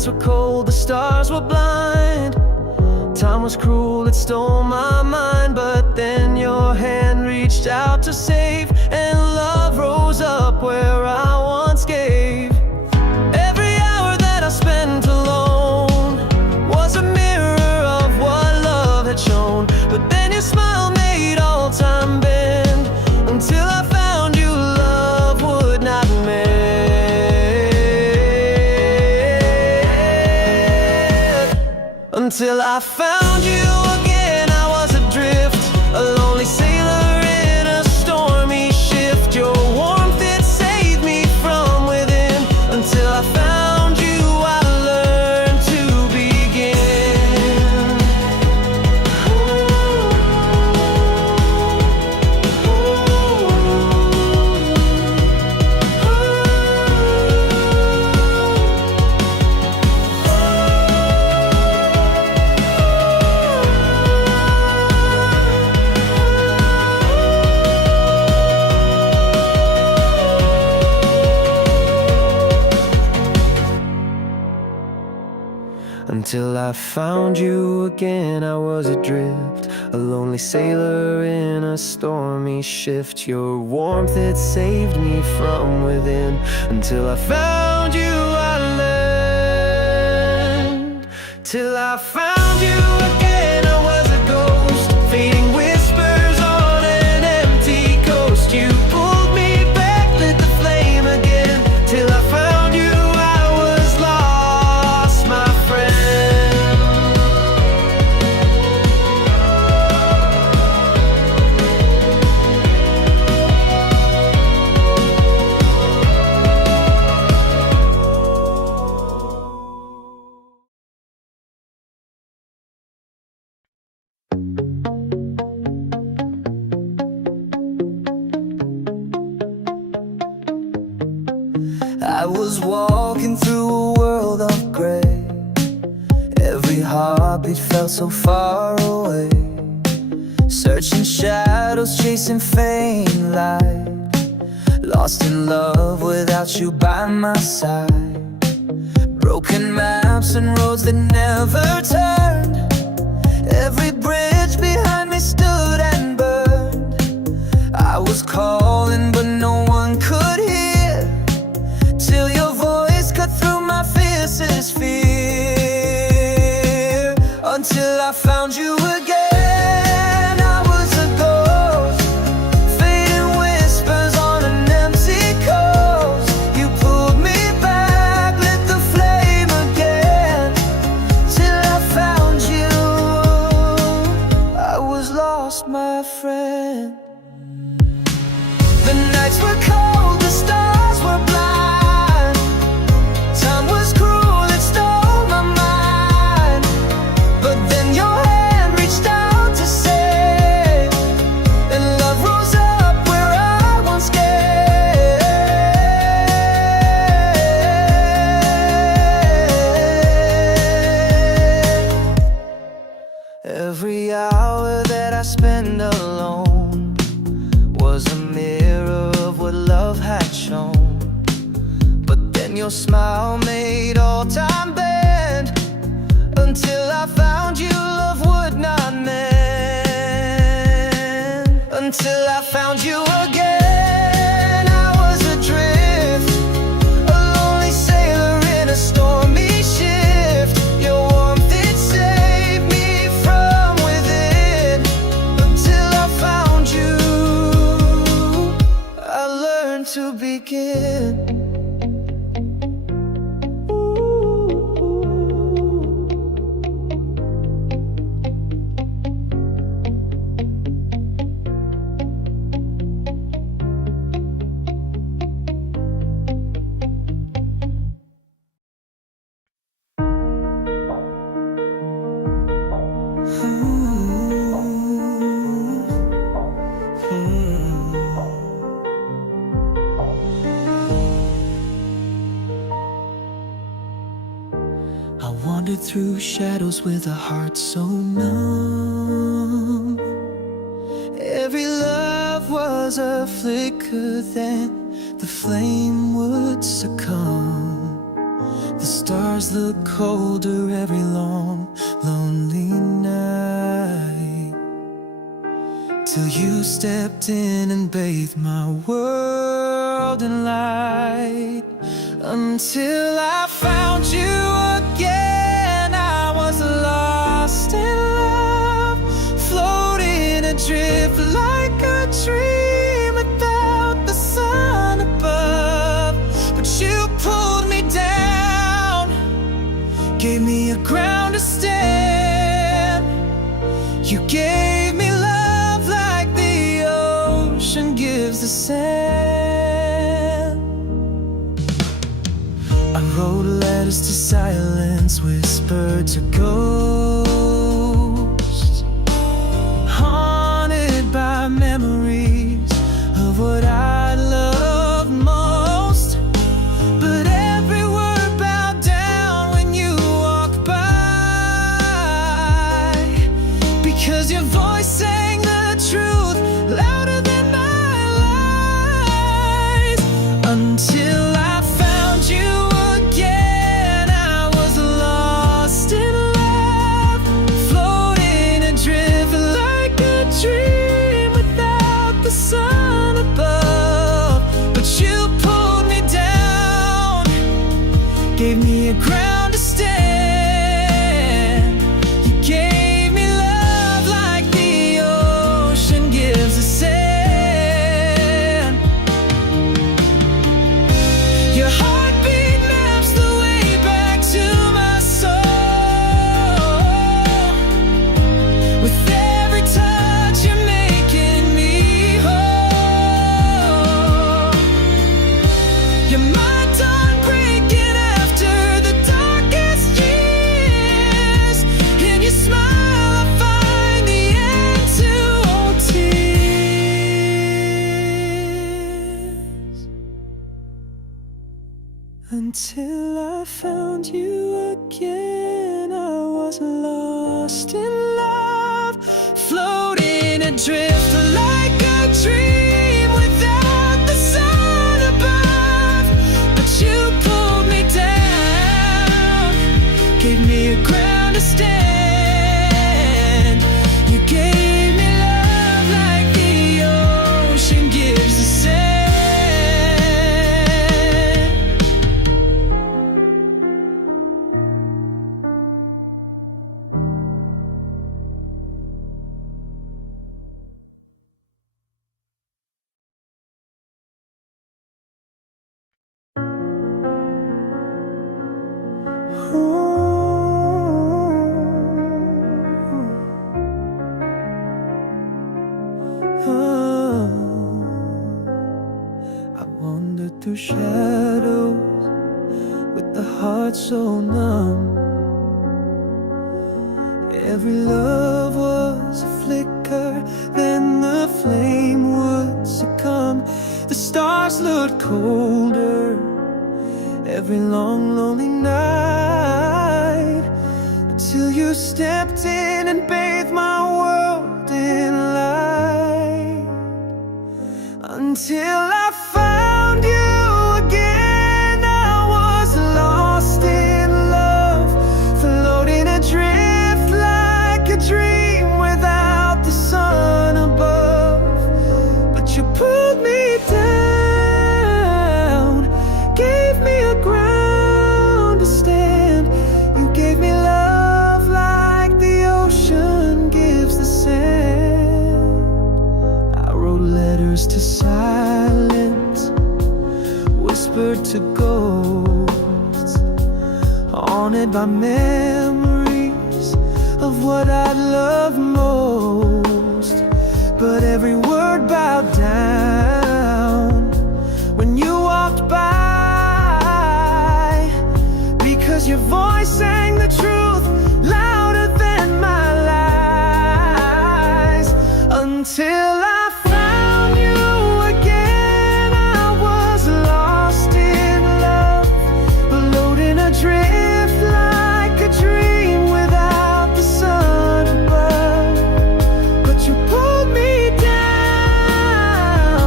nights were cold, the stars were blind. Time was cruel, it stole my mind. But then your hand reached out to save, and love rose up where I once gave. Every hour that I spent alone was a mirror of what love had shown. But then your smile made all time bend, until I found you, love would not mend. Until I found you again, I was adrift, a lonely sailor in a stormy shift. Your warmth, it saved me from within. Until I found you, I learned to begin. Until I found you again, I was adrift, a lonely sailor in a stormy shift. Your warmth, it saved me from within. Until I found you, I learned. Till I found you again, I was a ghost, fading whispers on an empty coast. You pulled me back, lit the flame again. Till I found you, I was lost, my friend. I was walking through a world of gray. Every heartbeat felt so far away. Searching shadows, chasing faint light. Lost in love without you by my side. Broken maps and roads that never turned. Every bridge behind me stood and burned. I was calling but no one could hear, till your voice cut through my fiercest fear. Until I found you again, I was a ghost, fading whispers on an empty coast. You pulled me back, lit the flame again. Till I found you, I was lost, my friend. The nights were cold, the stars were blind. Time was cruel, it stole my mind. But then your hand reached out to save, and love rose up where I once gave. Every hour that I spend alone was a mirror of what love had shown. But then your smile made all time bend. Until I found you, love would not mend. Until I found you again, I was adrift, a lonely sailor in a stormy shift. Your warmth, it saved me from within. Until I found you, I learned to begin. Wandered through shadows with a heart so numb. Every love was a flicker, then the flame would succumb. The stars look colder every long, lonely night, till you stepped in and bathed my world in light. Until I found you again, I was lost in love, floating adrift like a dream without the sun above. But you pulled me down, gave me a ground to stand. You gave me love like the ocean gives the sand. I wrote letters to silence, whispered to ghosts, haunted by memories of what I loved most. But every word bowed down when you walked by, because your voice sang the truth louder than my lies. Until I found you again, I was lost in love, floating adrift like a dream without the sun above. But you pulled me down, gave me a ground to stand. You gave me love like the ocean gives the sand. Your heartbeat maps the way back to my soul. With every touch you're making me whole. You're my dawn breaking after the darkest years. In your smile I find the end to all tears. Until I found you again, I was lost in love, floating adrift like a dream without the sun above. But you pulled me down, gave me a ground to stand. You gave me love like the ocean gives the sand. I wandered through shadows with the heart so numb. Every love was a flicker, then the flame would succumb. The stars looked colder every long, lonely night, until you stepped in and bathed my world in light. Until I found you again, I was lost in love, floating adrift like a dream without the sun above. But you pulled me down, gave me a ground to stand. You gave me love like the ocean gives the sand. I wrote letters to silence, whispered to ghosts, haunted by memories of what I loved most. But every word bowed down when you walked by, because your voice sang the truth louder than my lies. Until I found you again, I was lost in love, floating adrift like a dream without the sun above. But you pulled me down,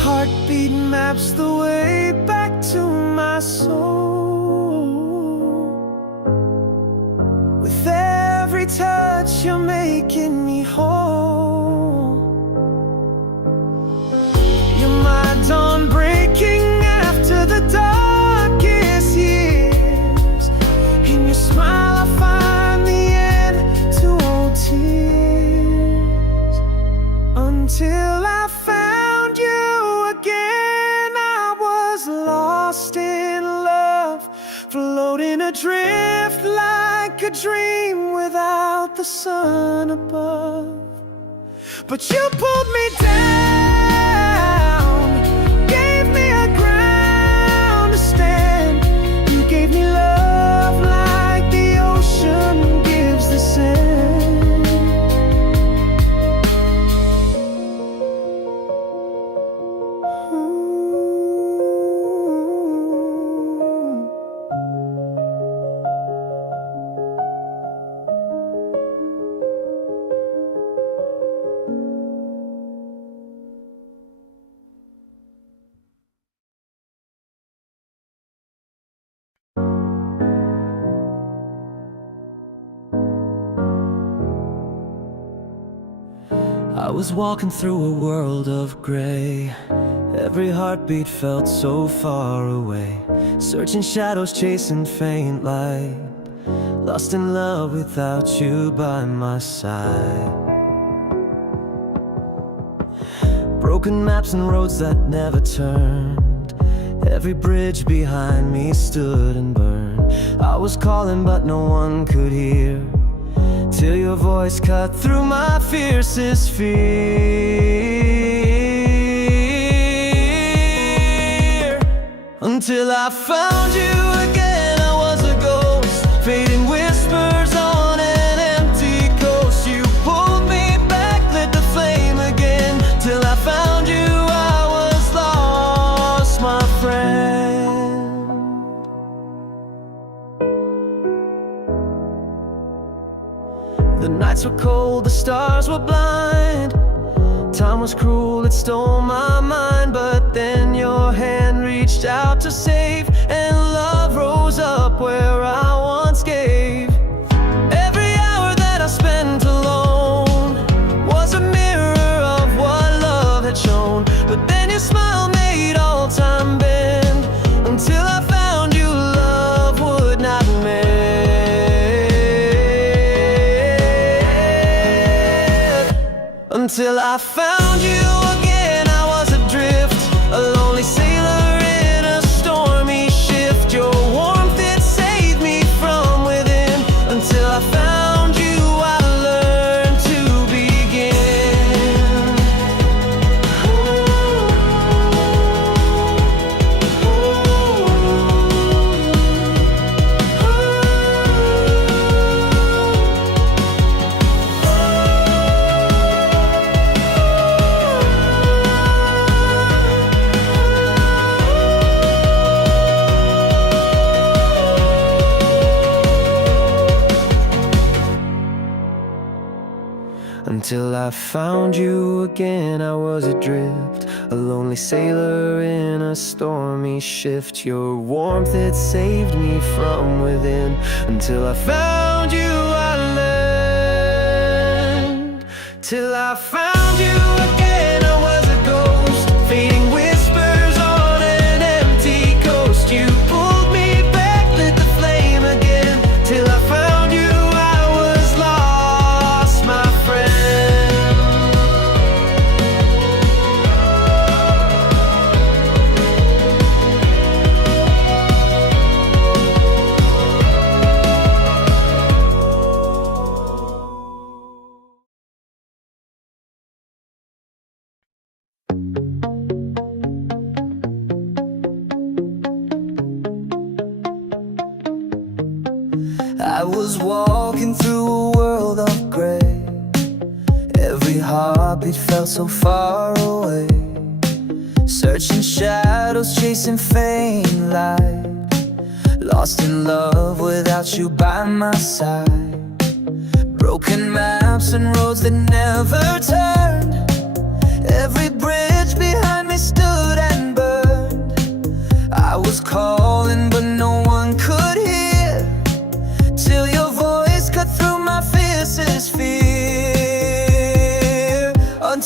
heartbeat maps the way back to my soul. With every touch you're making me whole. You're my dawn breaking after the darkest years. In your smile I find the end to all tears. Until I found you again, I was lost in love, floating adrift like a dream without the sun above. But you pulled me down, gave me a ground to stand. You gave me love like the ocean gives the sand. Ooh. I was walking through a world of gray. Every heartbeat felt so far away. Searching shadows, chasing faint light. Lost in love without you by my side. Broken maps and roads that never turned. Every bridge behind me stood and burned. I was calling but no one could hear, till your voice cut through my fiercest fear. Until I found you again, I was a ghost, fading whispers on an empty coast. You pulled me back, lit the flame again. Till I found you, I was lost, my friend. The nights were cold, the stars were blind. Time was cruel, it stole my mind. But then your hand reached out to save, and love rose up where I once gave. Every hour that I spent alone was a mirror of what love had shown. But then your smile made all time bend. Until I found you, love would not mend. Until I found you again, I was adrift, a lonely sailor in a stormy shift. Your warmth, it saved me from within. Until I found you, I learned to begin. Until I found you again, I was adrift, a lonely sailor in a stormy shift. Your warmth, it saved me from within. Until I found you, I learned. Till I found you again, I was a ghost, fading whispers on an empty coast. You pulled me back, lit the flame again. Till I found you, I was lost, my friend. I was walking through a world of gray. Every heartbeat felt so far away. Searching shadows, chasing faint light. Lost in love without you by my side. Broken maps and roads that never turned. Every bridge behind me stood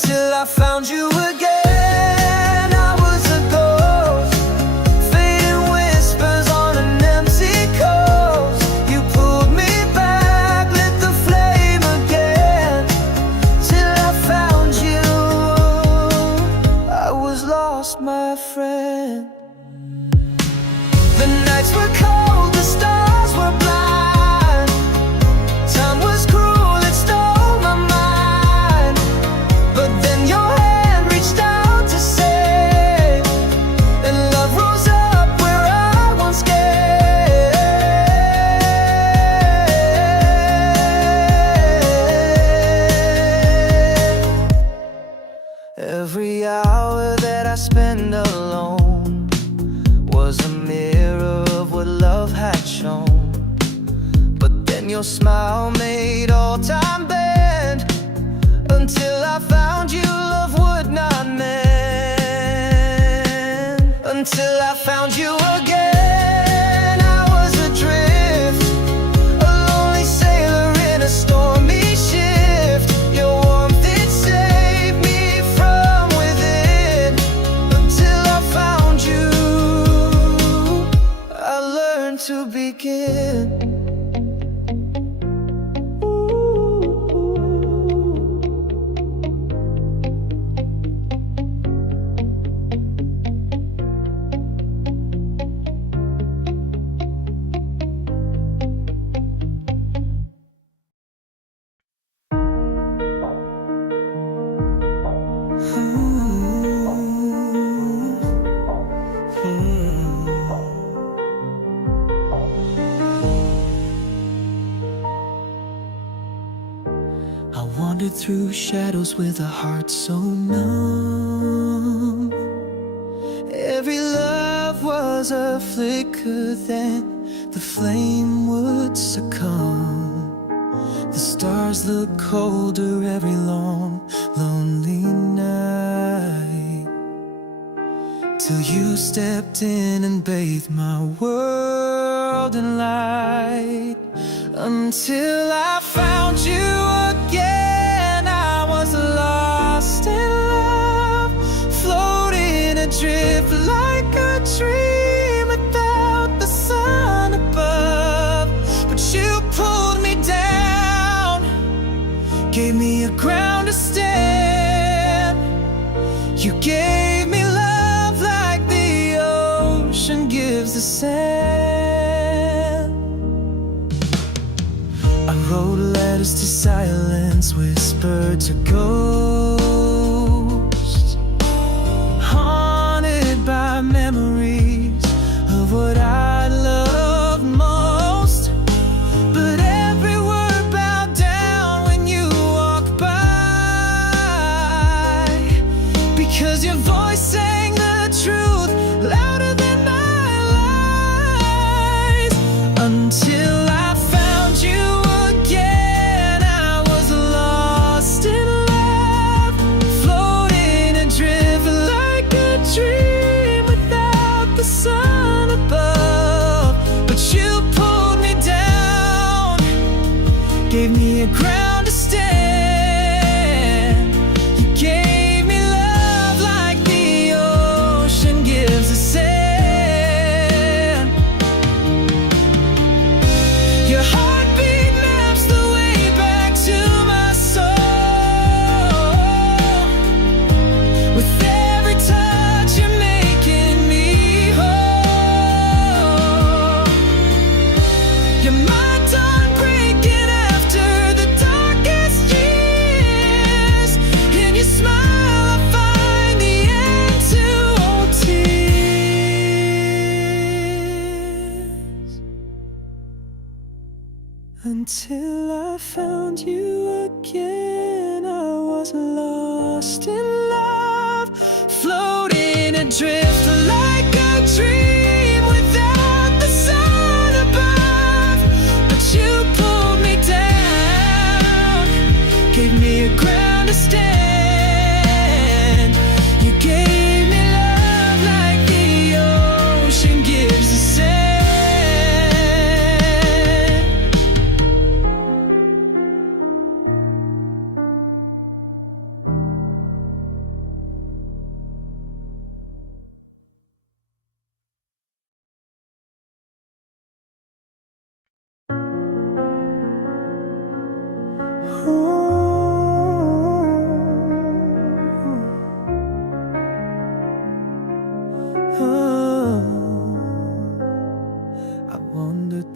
until I found you again. I was a ghost, fading whispers on an empty coast. You pulled me back, lit the flame again, till I found you. I was lost, my friend. The nights were cold, the stars were blind. Time was cruel, it stole my mind. But then your hand reached out to save, and love rose up where I once gave. Every hour that I spend alone was a mirror of what love had shown. But then your smile made all time bend, until I found you, love would not mend. Until I found you again. I was adrift, a lonely sailor in a stormy shift. Your warmth, it saved me from within. Until I found you, I learned to begin. I wandered through shadows with a heart so numb. Every love was a flicker, then the flame would succumb. The stars look colder every long, lonely night, till you stepped in and bathed my world in light. Until I found you again, I was lost in love, floating adrift like a dream without the sun above. But you pulled me down, gave me a ground to stand. You gave me love like the ocean gives the sand. I wrote letters to silence, whispered to ghosts, haunted by memories of what I loved most. But every word bowed down when you walked by, because your voice sang the truth louder than my lies. Until I found you again, I was lost in love, floating adrift like a dream without the sun above. But you pulled me down, gave me a ground to stand. You gave me love like the ocean gives the sand. Your heartbeat maps the way back to my soul. With every touch, you're making me whole. You're my dawn breaking after the darkest years. In your smile, I find the end to all tears. Until I found you again, I was lost in love, floating adrift like a dream without the sun above. But you pulled me down, gave me a ground to stand. You gave me love like the ocean gives the sand.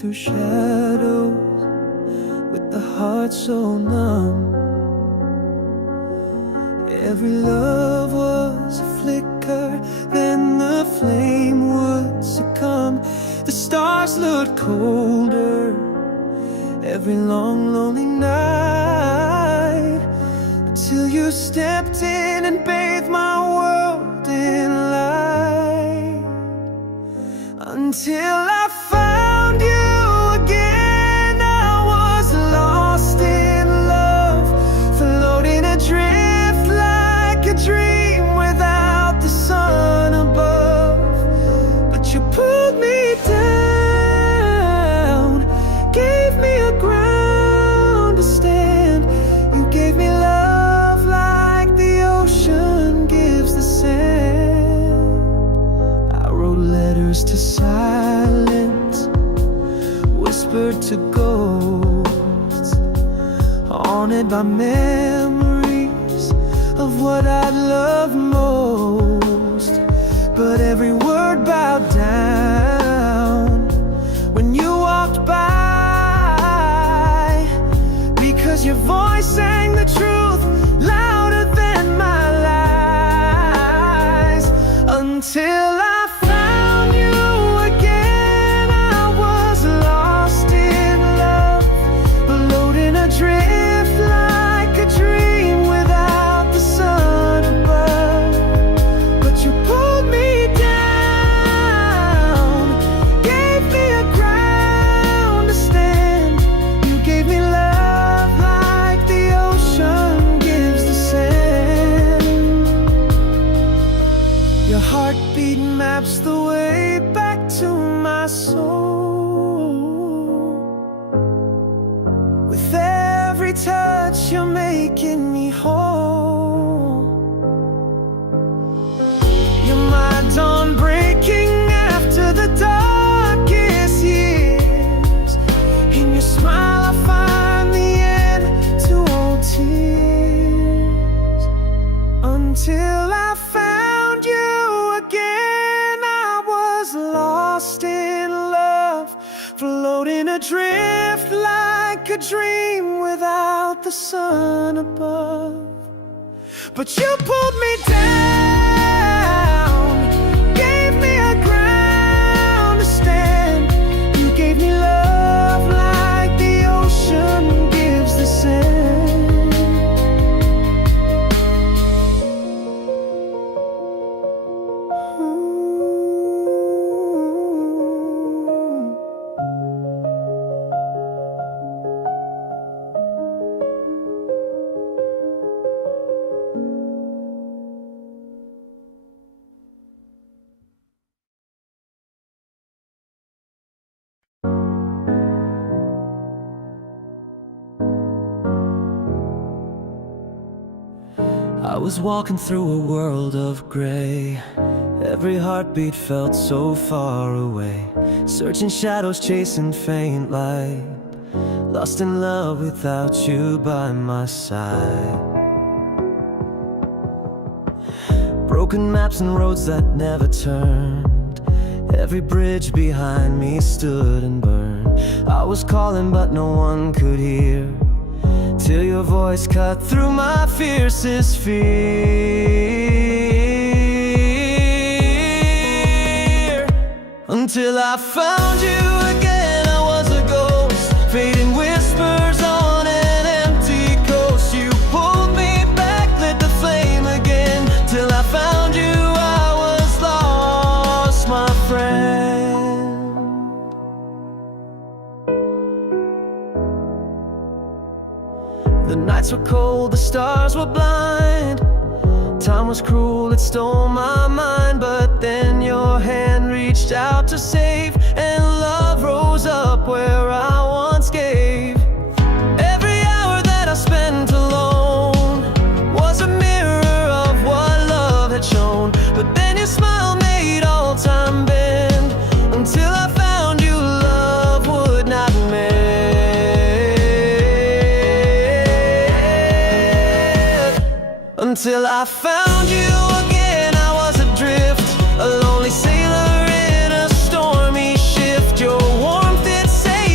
through shadows with the heart so numb. Every love was a flicker, then the flame would succumb. The stars looked colder every long, lonely night, until you stepped in and bathed my world in light. Until I found you again, I was lost in love, floating adrift like a dream without the sun above. But you pulled me down, gave me a ground to stand. You gave me love like the ocean gives the sand. I wrote letters to silence, whispered to ghosts, haunted by memories of what I'd loved most. But every word bowed down when you walked by, because your voice sang the truth louder than my lies. Until I found you again, I was lost in love, floating adrift like a dream without the sun above. But you pulled me down, gave me a ground to stand. You gave me love like the ocean gives the sand. Your heartbeat maps the way back to my soul. With every touch, you're making me whole. You're my dawn breaking after the darkest years. In your smile, I find the end to all tears. Until I found you again, I was lost in love, floating adrift like a dream without the sun above. But you pulled me down, gave me a ground to stand. You gave me love like the ocean gives the sand. Ooh. I was walking through a world of gray. Every heartbeat felt so far away, searching shadows, chasing faint light, lost in love without you by my side. Broken maps and roads that never turned, every bridge behind me stood and burned. I was calling but no one could hear, till your voice cut through my fiercest fear. Until I found you again, I was a ghost, fading whispers on an empty coast. You pulled me back, lit the flame again, till I found you, I was lost, my friend. The nights were cold, the stars were blind, time was cruel, it stole my mind. But then your hand reached out to save, and love rose up where I once gave. Every hour that I spent alone was a mirror of what love had shown. But then your smile made all time bend, until I found you, love would not mend. Until I found you again, I was adrift, a lonely sailor in a stormy shift. Your warmth, it saved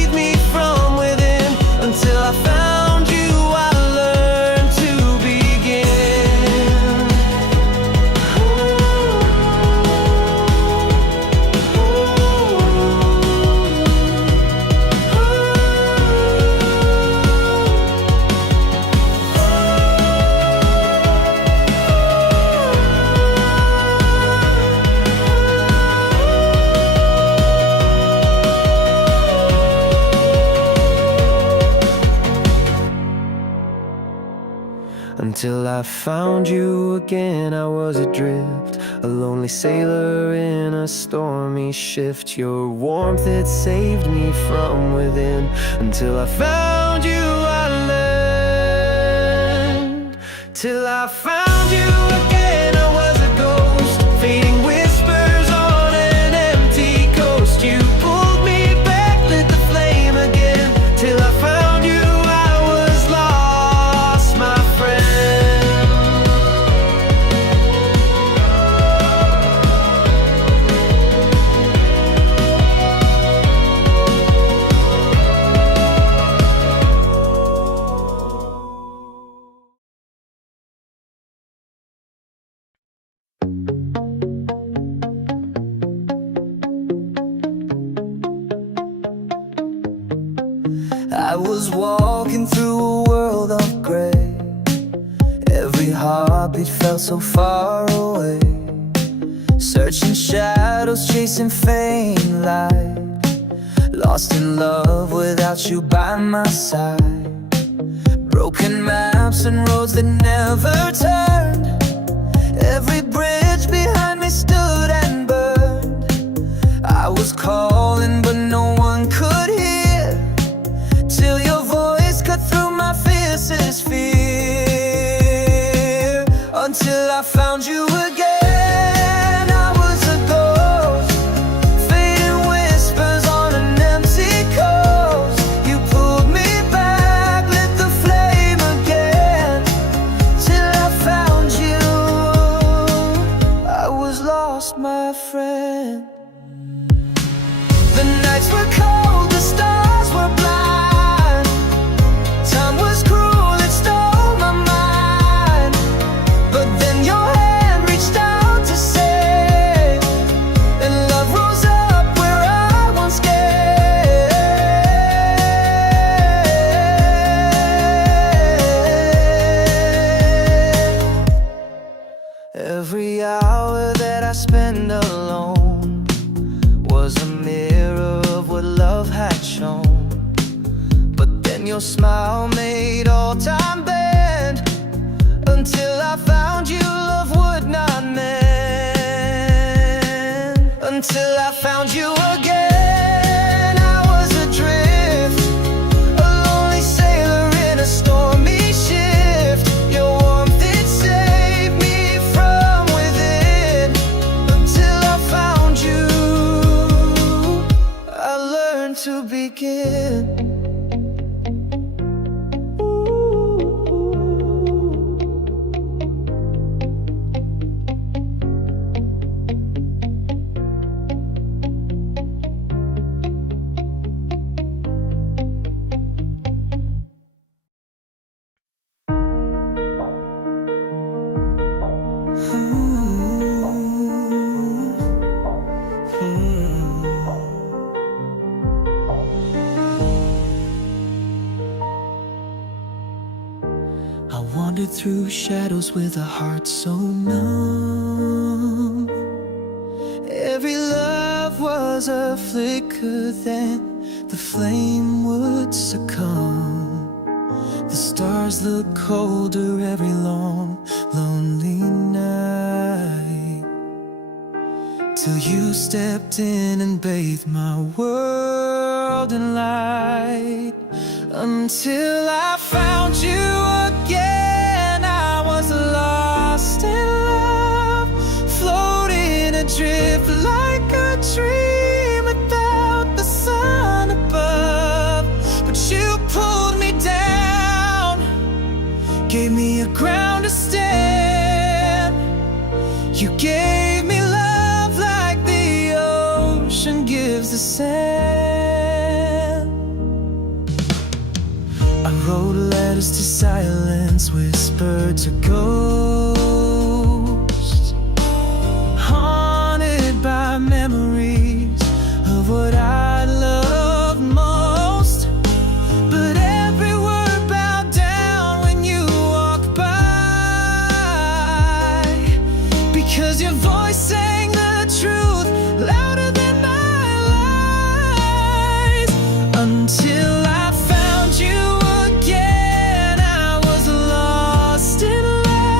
I found you again, I was adrift, a lonely sailor in a stormy shift. Your warmth, it saved me from within. Until I found you, I learned. Till I found you again, I was a ghost, fading whispers on an empty coast. You pulled me back, lit the flame again. Till I found you, I was lost, my friend. I was walking through a world of gray. Every heartbeat felt so far away. Searching shadows, chasing faint light. Lost in love without you by my side. Broken maps and roads that never turned. Every bridge behind me stood and burned. I was calling but no one could hear. Till your voice cut through my fiercest fear. Until I found you again, I was a ghost, fading whispers on an empty coast. You pulled me back, lit the flame again. Till I found you, I was lost, my friend. The nights were cold, the stars were blind. Time was cruel, it stole my mind. But then your hand reached out to save, and love rose up where I once gave. Every hour that I spend alone was a mirror of what love had shown. But then your smile made all time bend. Until I found you, love would not mend. Until I found you again, I was adrift, a lonely sailor in a stormy shift. Your warmth, it saved me from within. Until I found you, I learned to begin. I wandered through shadows with a heart so numb. Every love was a flicker, then the flame would succumb. The stars look colder every long, lonely night. Till you stepped in and bathed my world in light. Until I found you again, I was lost in love, floating adrift like a dream without the sun above. But you pulled me down, gave me a ground to stand. You gave me love like the ocean gives the sand. I wrote letters to silence, whispered to ghosts, haunted by memories of what I loved most. But every word bowed down when you walked by, because your voice sang the truth louder than my lies. Until I found you again, I was lost in love.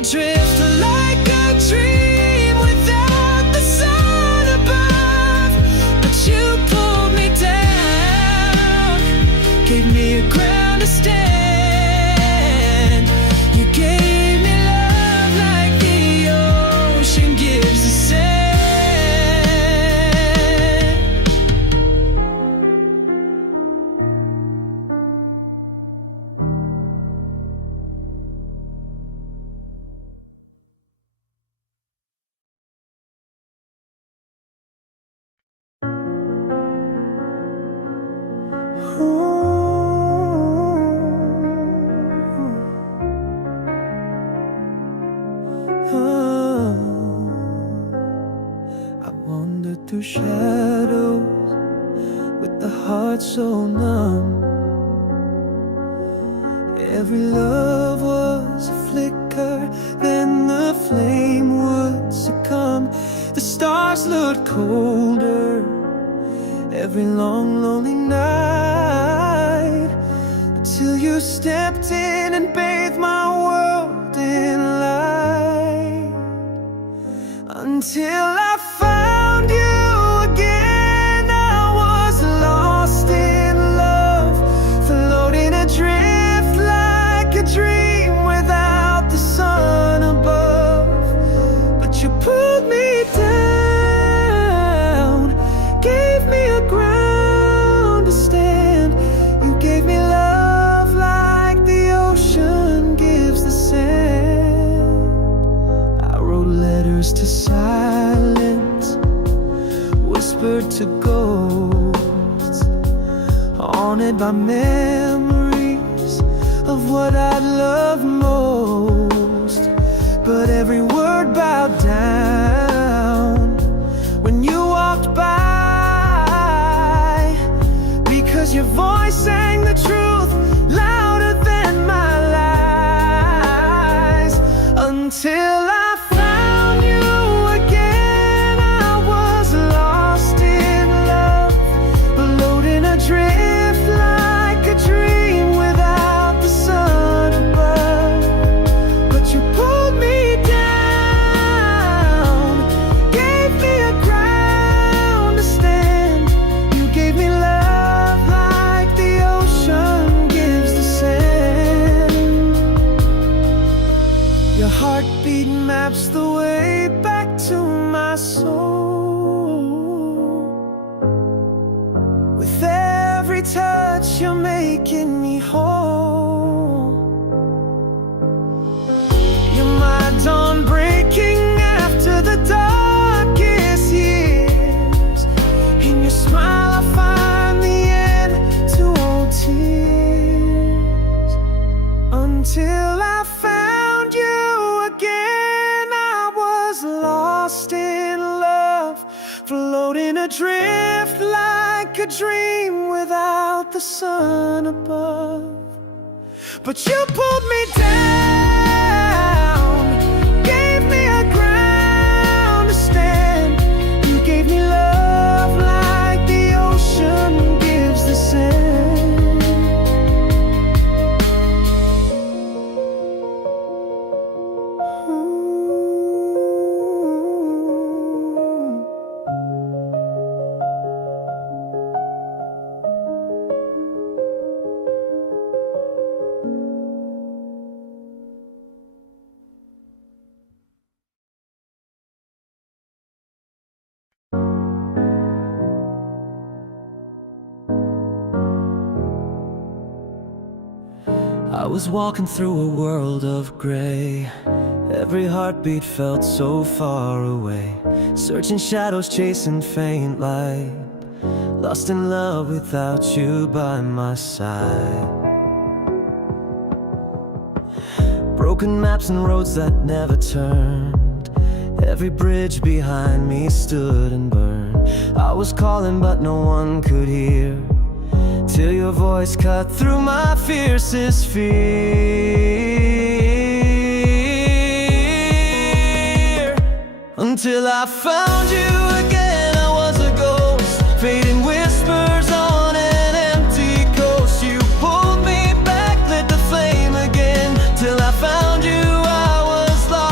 adrift like a dream without the sun above. But you pulled me down, gave me a ground to stand. You gave me love like the ocean gives the sand. I wandered through shadows with the heart so numb. Every love was a flicker, then the flame would succumb. The stars looked colder every long, lonely night, until you stepped in and bathed my world in light. Until I found you again, I was lost in love, floating adrift like a dream without the sun above. But you pulled me down, gave me a ground to stand. You gave me love like the ocean gives the sand. I wrote letters to silence, whispered to ghosts, haunted by memories of what I loved most. But every word bowed down when you walked by, because your voice sang the truth louder than my lies. Until I found you again, I was lost in love, floating adrift like a dream without the sun above. But you pulled me down, gave me a ground to stand. You gave me love like the ocean gives the sand. Your heartbeat maps the way back to my soul. With every touch, you're making me whole. You're my dawn breaking after the darkest years. In your smile, I find the end to all tears. Until I found you again, I was lost in love, floating adrift like a dream without the sun above. But you pulled me down, gave me a ground to stand. You gave me love like the ocean gives the sand. I was walking through a world of gray. Every heartbeat felt so far away, searching shadows, chasing faint light, lost in love without you by my side. Broken maps and roads that never turned, every bridge behind me stood and burned. I was calling but no one could hear, till your voice cut through my fiercest fear. Until I found you again, I was a ghost, fading whispers on an empty coast. You pulled me back, lit the flame again, till I found you, I was lost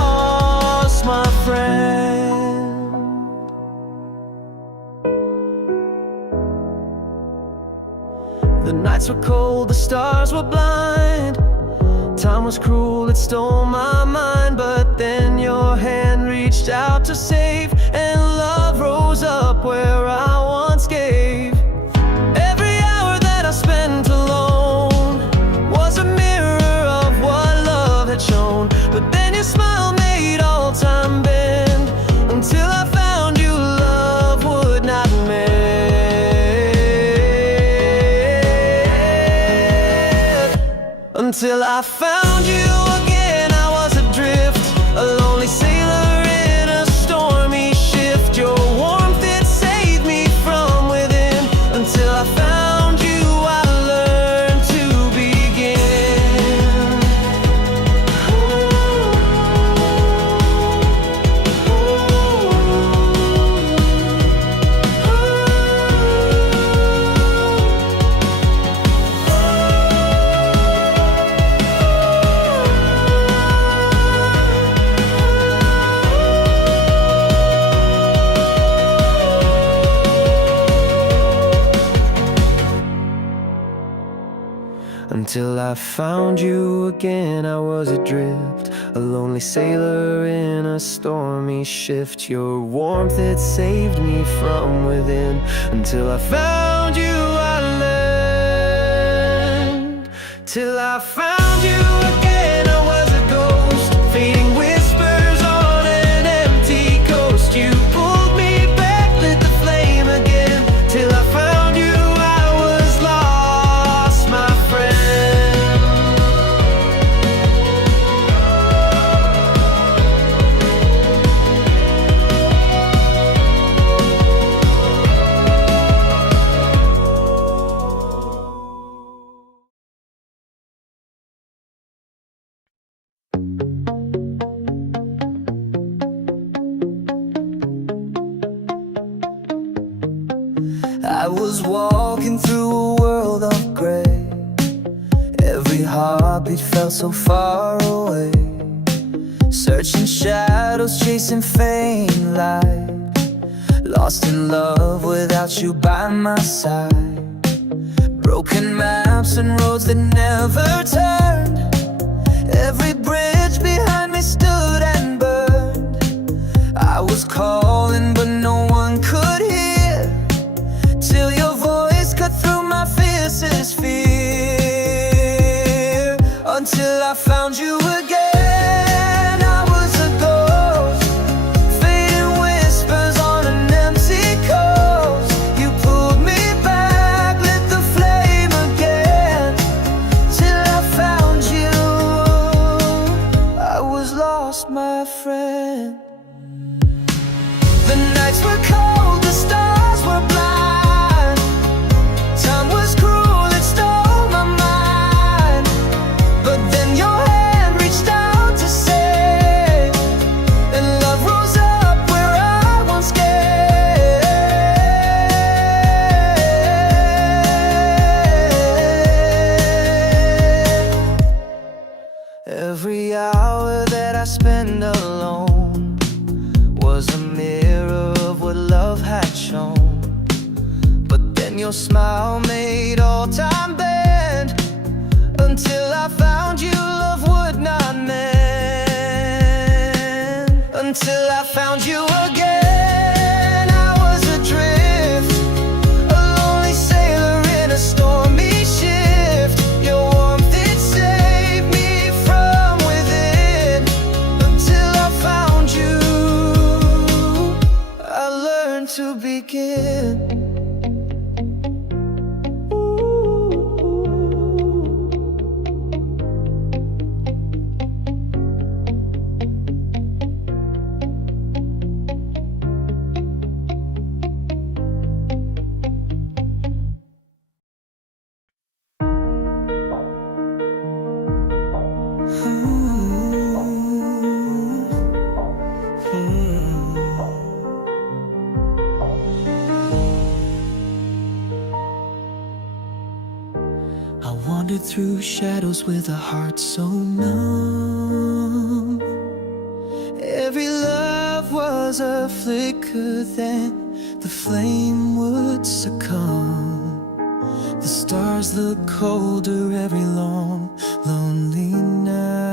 was cruel, it stole my mind. But then your hand reached out to save, and love rose up where I once gave. Every hour that I spent alone was a mirror of what love had shown. But then your smile made all time bend, until I found you, love would not mend. Until I found you again, I was adrift, a lonely sailor in a stormy shift. Your warmth, it saved me from within. Until I found you, I learned to begin. Until I found you again, I was adrift, a lonely sailor in a stormy shift. Your warmth, it saved me from within. Until I found you, I learned. Till I found you again, I was a ghost, fading whispers on an empty coast. You pulled me back, lit the flame again. Till I found you, I was lost, my friend. I was walking through a world of gray. Every heartbeat felt so far away. Searching shadows, chasing faint light. Lost in love without you by my side. Broken maps and roads that never turned. Every bridge behind me stood and burned. I was calling but no one could hear, till your voice cut through my fiercest fear. Until I found you again, I was a ghost, fading whispers on an empty coast. You pulled me back, lit the flame again. Till I found you, I was lost, my friend. The nights were cold, the stars were blind. Time was cruel, it stole my mind. But then your hand reached out to save, and love rose up where I once gave. Every hour that I spend alone was a mirror of what love had shown. But then your smile made all time bend. Until I found you, love would not mend. Until I found you again, I was adrift, a lonely sailor in a stormy shift. Your warmth, it saved me from within. Until I found you, I learned to begin. I wandered through shadows with a heart so numb. Every love was a flicker, then the flame would succumb. The stars look colder every long, lonely night.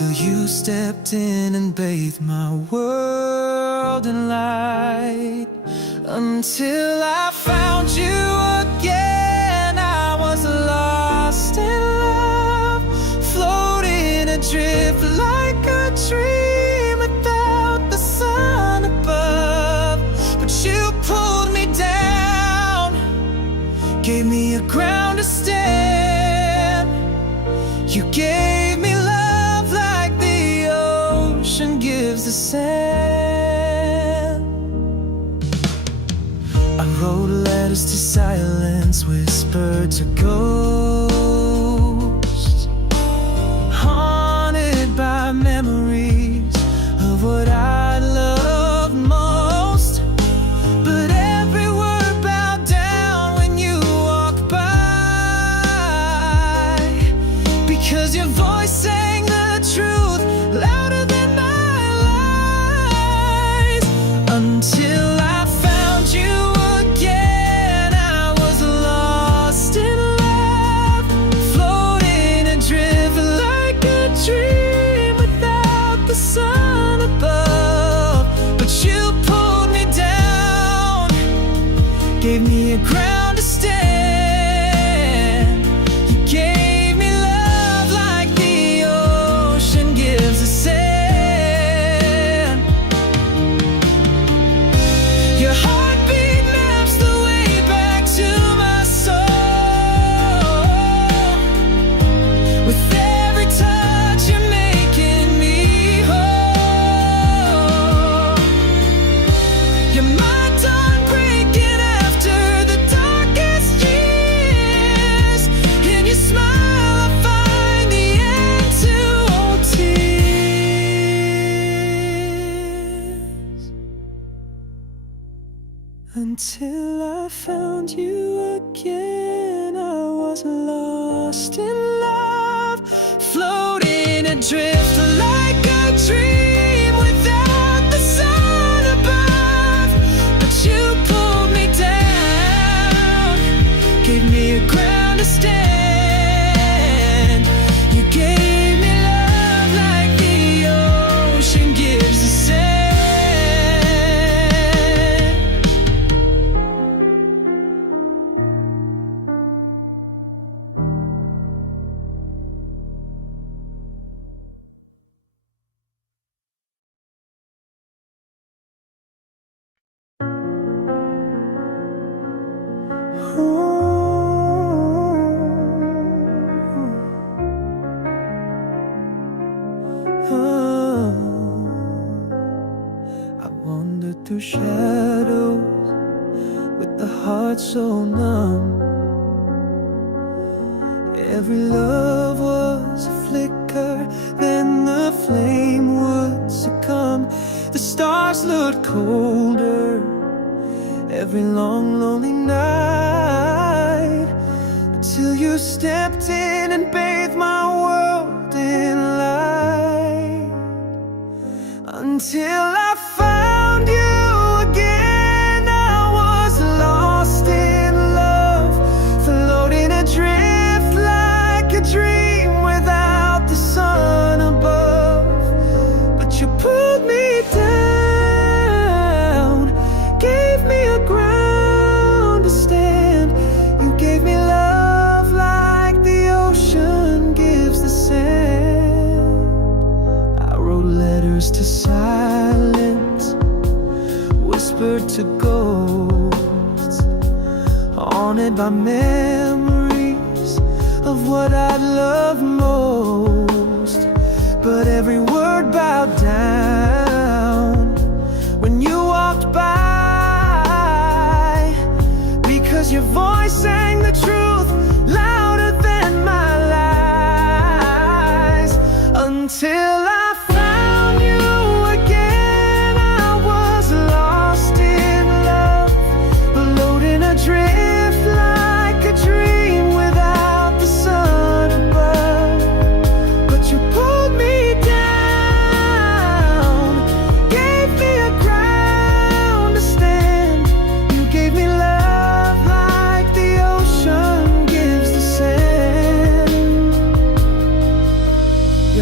till you stepped in and bathed my world in light. Until I found you again, I was lost in love, floating adrift like a dream without the sun above. But you pulled me down, gave me a ground to stand. You gave me love like the ocean gives the sand. I wrote letters to silence, whispered to ghosts, haunted by memories of what I loved most. But every word bowed down when you walked by, because your voice sang the truth louder than my lies. Until I found you again, I was lost in love, floating adrift like a dream without the sun above. But you pulled me down, gave me a ground to stand. You gave me love like the ocean gives the sand. Your heartbeat maps the way back to my soul. With every touch you're making me whole. You're my dawn breaking after the darkest years. In your smile I find the end to all tears. Until I found you again, I was lost in love, floating adrift like a dream without the sun above. But you pulled me down, gave me a ground to stand. You gave me love like the ocean gives the sand. I wandered through shadows with the heart so numb. Every love was a flicker, then the flame would succumb. The stars looked colder every long lonely night, until you stepped in and bathed my world in light. Until I found you again, I was lost in love, floating adrift like a dream without the sun above. But you pulled me down, gave me a ground to stand. You gave me love like the ocean gives the sand. I wrote letters to silence, whispered to ghosts, haunted by memories of what I loved most. But every word bowed down when you walked by, because your voice sang the truth louder than my lies. Until I found you again, I was lost in love, floating adrift like a dream without the sun above.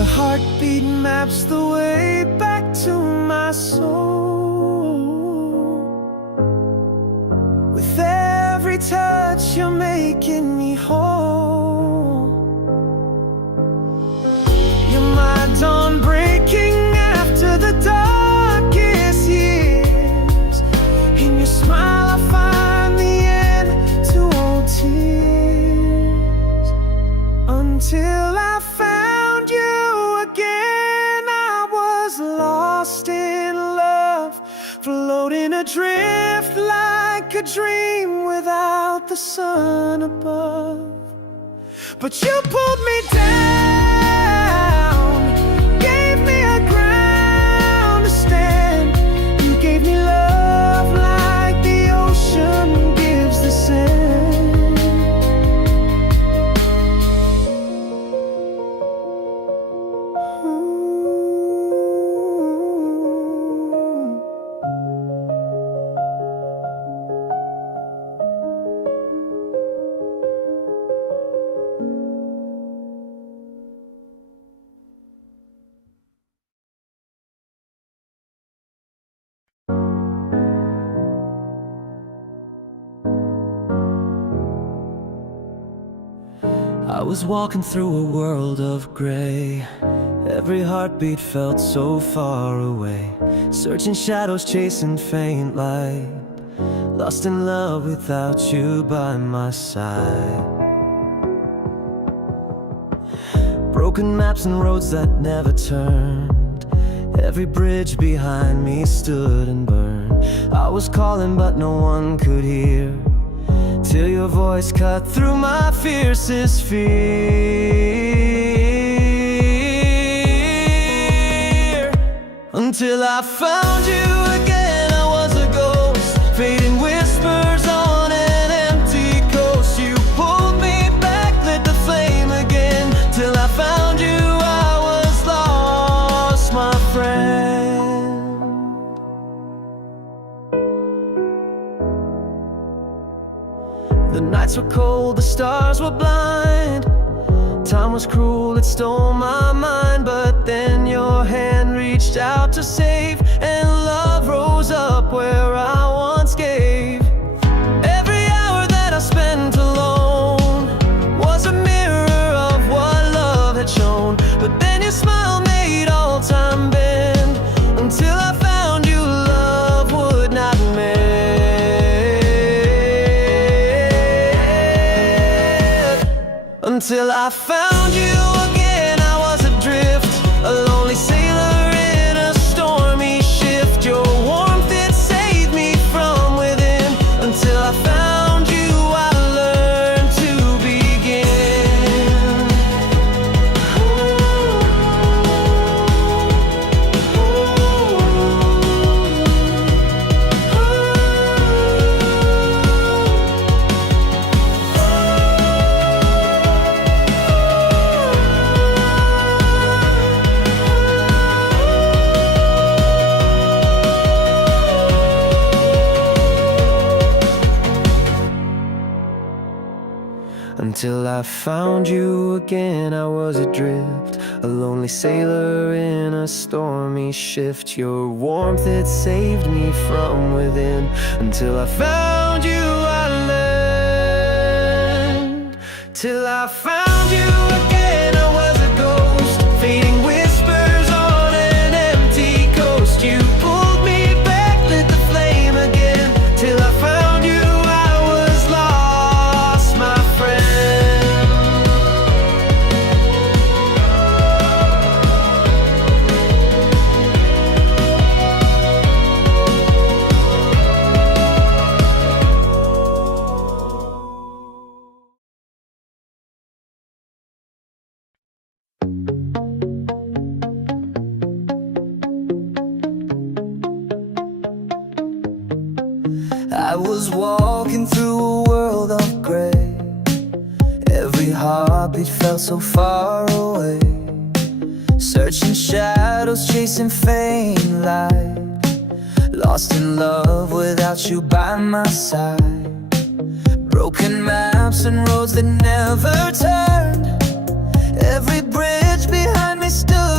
heartbeat maps the way back to my soul. With every touch you're making me whole. You're my dawn breaking after the darkest years. In your smile I find the end to all tears. Until I found you again, I was lost in love, floating adrift like a dream without the sun above. But you pulled me down, gave me a ground to stand. You gave me love like the ocean gives the sand. Ooh. I was walking through a world of gray. Every heartbeat felt so far away. Searching shadows, chasing faint light. Lost in love without you by my side. Broken maps and roads that never turned. Every bridge behind me stood and burned. I was calling but no one could hear, till your voice cut through my fiercest fear. Until I found you again, I was a ghost, fading whispers on an empty coast. You pulled me back, lit the flame again. Till I found you, I was lost, my friend. The nights were cold, the stars were blind. Time was cruel, it stole my mind. But then your hand reached out to save, and love rose up where I once gave. Every hour that I spent alone was a mirror of what love had shown. But then your smile made all time bend. Until I found you, love would not mend. Until I found you again, I was adrift, a lonely sailor in a stormy shift. Your warmth, it saved me from within. Until I found you, I learned to begin. Until I found you again, I was adrift, a lonely sailor in a stormy shift. Your warmth, it saved me from within. Until I found you, I learned. Till I found you again, I was a ghost, fading whispers on an empty coast. You pulled me back, lit the flame again. Till I found you, I was lost, my friend. I was walking through a world of gray. Every heartbeat felt so far away. Searching shadows, chasing faint light. Lost in love without you by my side. Broken maps and roads that never turned. Every bridge behind me stood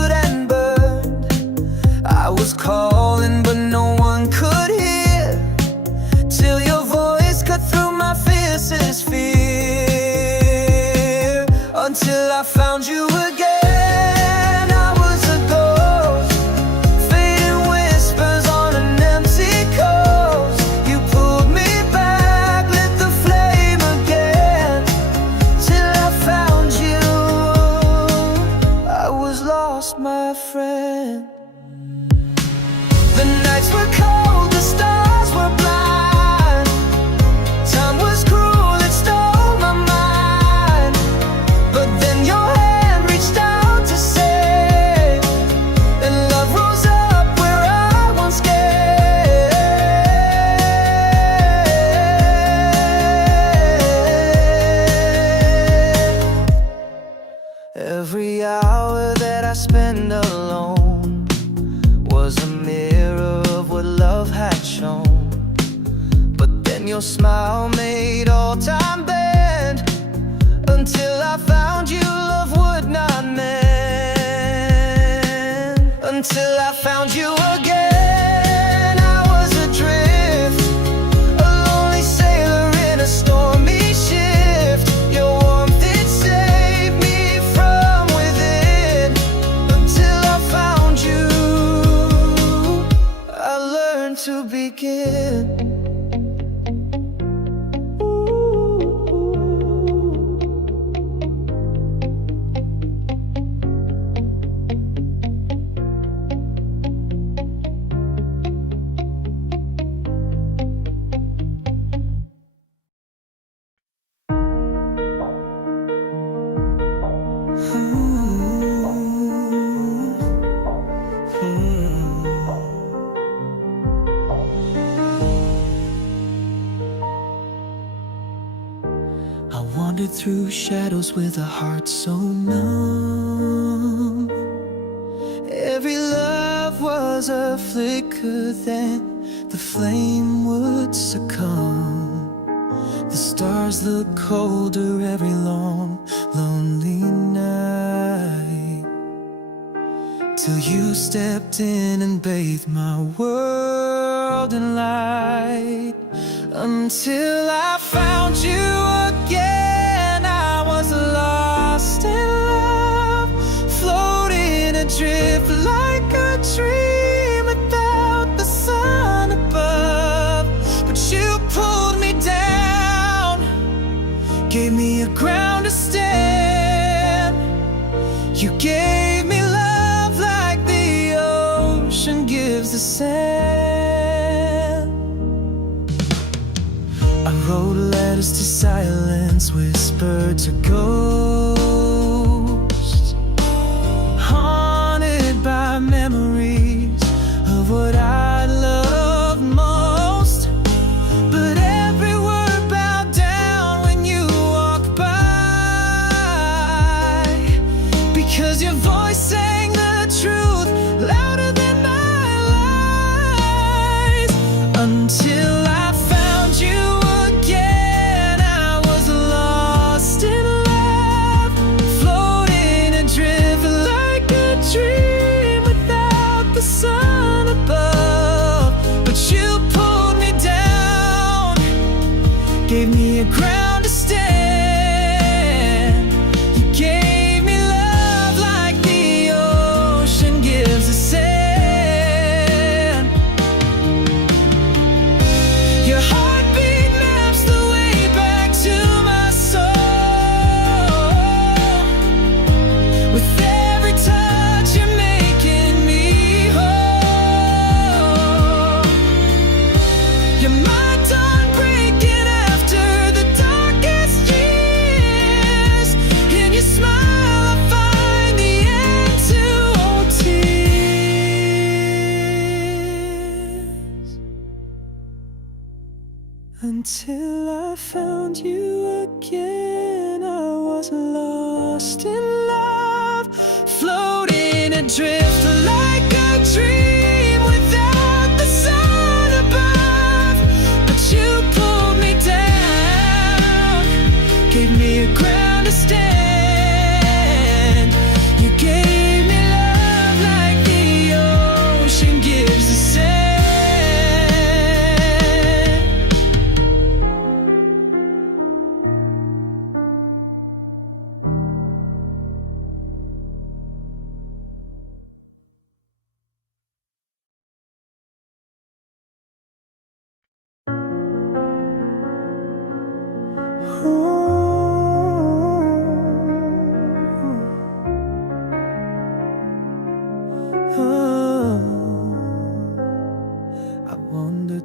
I found you again. I was a ghost, fading whispers on an empty coast. You pulled me back, lit the flame again, till I found you. I was lost, my friend. The nights were cold, the stars were blind. Time was cruel, it stole my mind. But then your hand reached out to save, and love rose up where I once gave. Every hour that I spend alone was a mirror of what love had shown. But then your smile made all time bend, until I found you, love would not mend. Until I found you again. I was adrift, a lonely sailor in a stormy shift. Your warmth, it saved me from within. Until I found you, I learned to begin. I wandered through shadows with a heart so numb. Every love was a flicker, then the flame would succumb. The stars look colder every long, lonely night, till you stepped in and bathed my world in light. Until I found you again, I was lost in love, floating adrift like a dream without the sun above. But you pulled me down, gave me a ground to stand. You gave me love like the ocean gives the sand. I wrote letters to silence, whispered to ghosts, haunted by memories of what I loved most. But every word bowed down when you walked by, because your voice sang the truth louder than my lies. Until I found you again, I was lost in love, floating adrift like a dream without the sun above. But you pulled me down, gave me a ground to stand. You gave me love like the ocean gives the sand. Your heartbeat maps the way back to my soul. With every touch, you're making me whole. You're my dawn breaking after the darkest years. In your smile, I find the end to all tears. Until I found you again, I was lost in love, floating adrift like a dream without the sun above. But you pulled me down, gave me a ground to stand. You gave me love like the ocean gives the sand.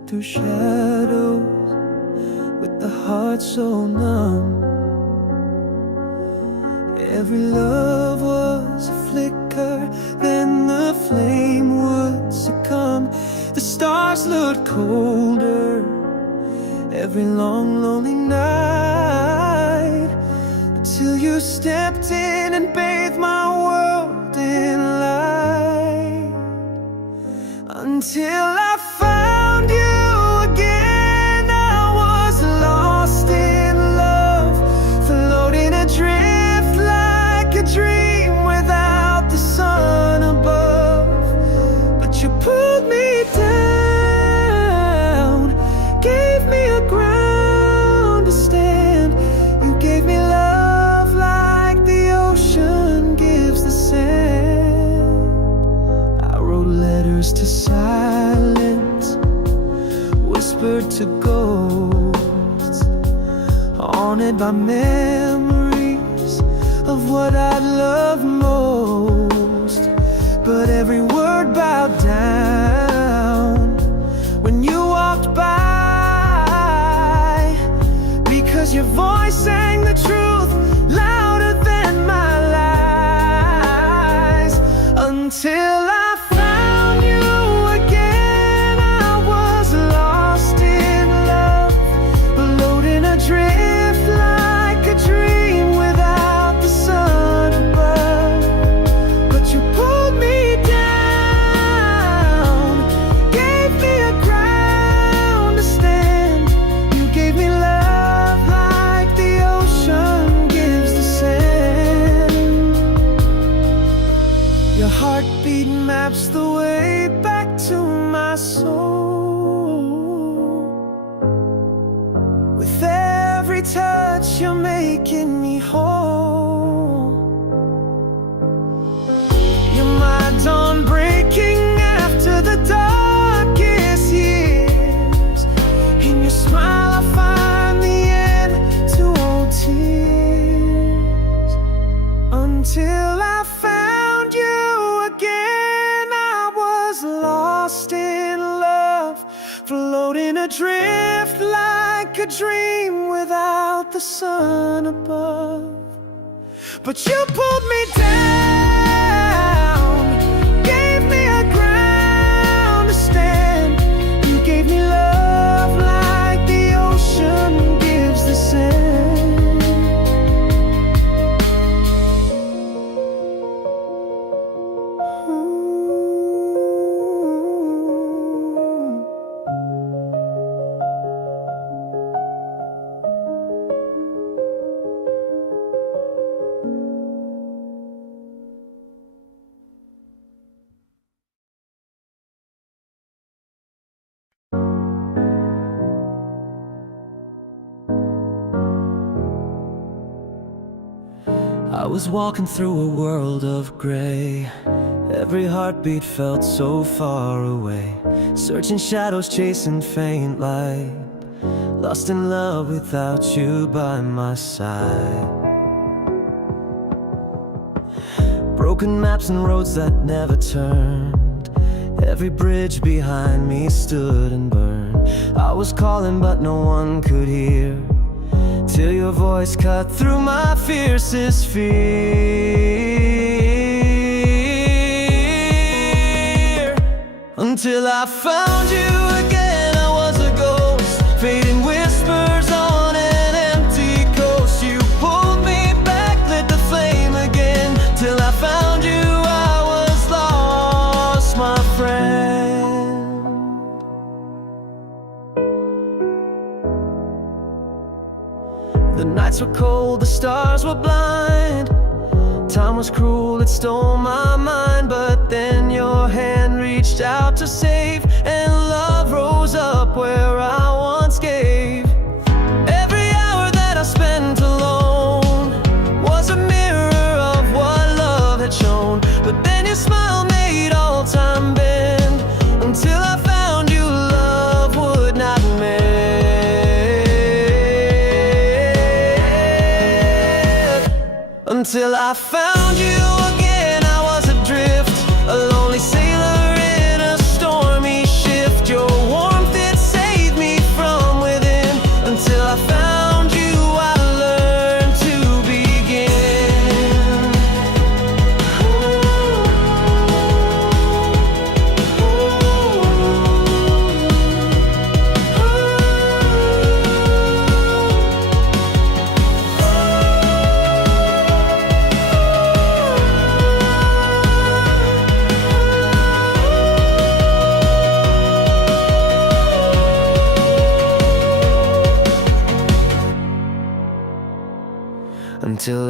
through shadows with the heart so numb. Every love was a flicker, then the flame would succumb. The stars looked colder every long lonely night, until you stepped in and bathed my world in light. Until I found you again, I was lost in love, floating adrift like a dream without the sun above. But you pulled me down, gave me a ground to stand. You gave me love like the ocean gives the sand. I wrote letters to silence, whispered to ghosts, haunted by memories of what I love most. But every word bowed down when you walked by, because your voice sang the truth louder than my lies. Until I found you again, I was lost in love, floating adrift like a dream without the sun above. But you pulled me down, gave me a ground to stand. You gave me love like the ocean gives the sand. Your heartbeat maps the way back to my soul. With every touch you're making me whole. You're my dawn breaking after the darkest years. In your smile I find the end to all tears. Until I found you again, I was lost in love, floating adrift like a dream without the sun above. But you pulled me down, gave me a ground to stand. You gave me love like the ocean gives the sand. Ooh. I was walking through a world of gray. Every heartbeat felt so far away, searching shadows, chasing faint light, lost in love without you by my side. Broken maps and roads that never turned, every bridge behind me stood and burned. I was calling but no one could hear, till your voice cut through my fiercest fear. Until I found you again, I was a ghost, fading whispers on an empty coast. You pulled me back, lit the flame again, till I found you, I was lost, my friend. The nights were cold, the stars were blind. Time was cruel, it stole my mind. But then your hand reached out to save, and love rose up where I once gave. Every hour that I spent alone was a mirror of what love had shown. But then your smile made all time bend, until I found you, love would not mend. Until I found you again, I was adrift, a lonely sailor in a stormy shift. Your warmth, it sailed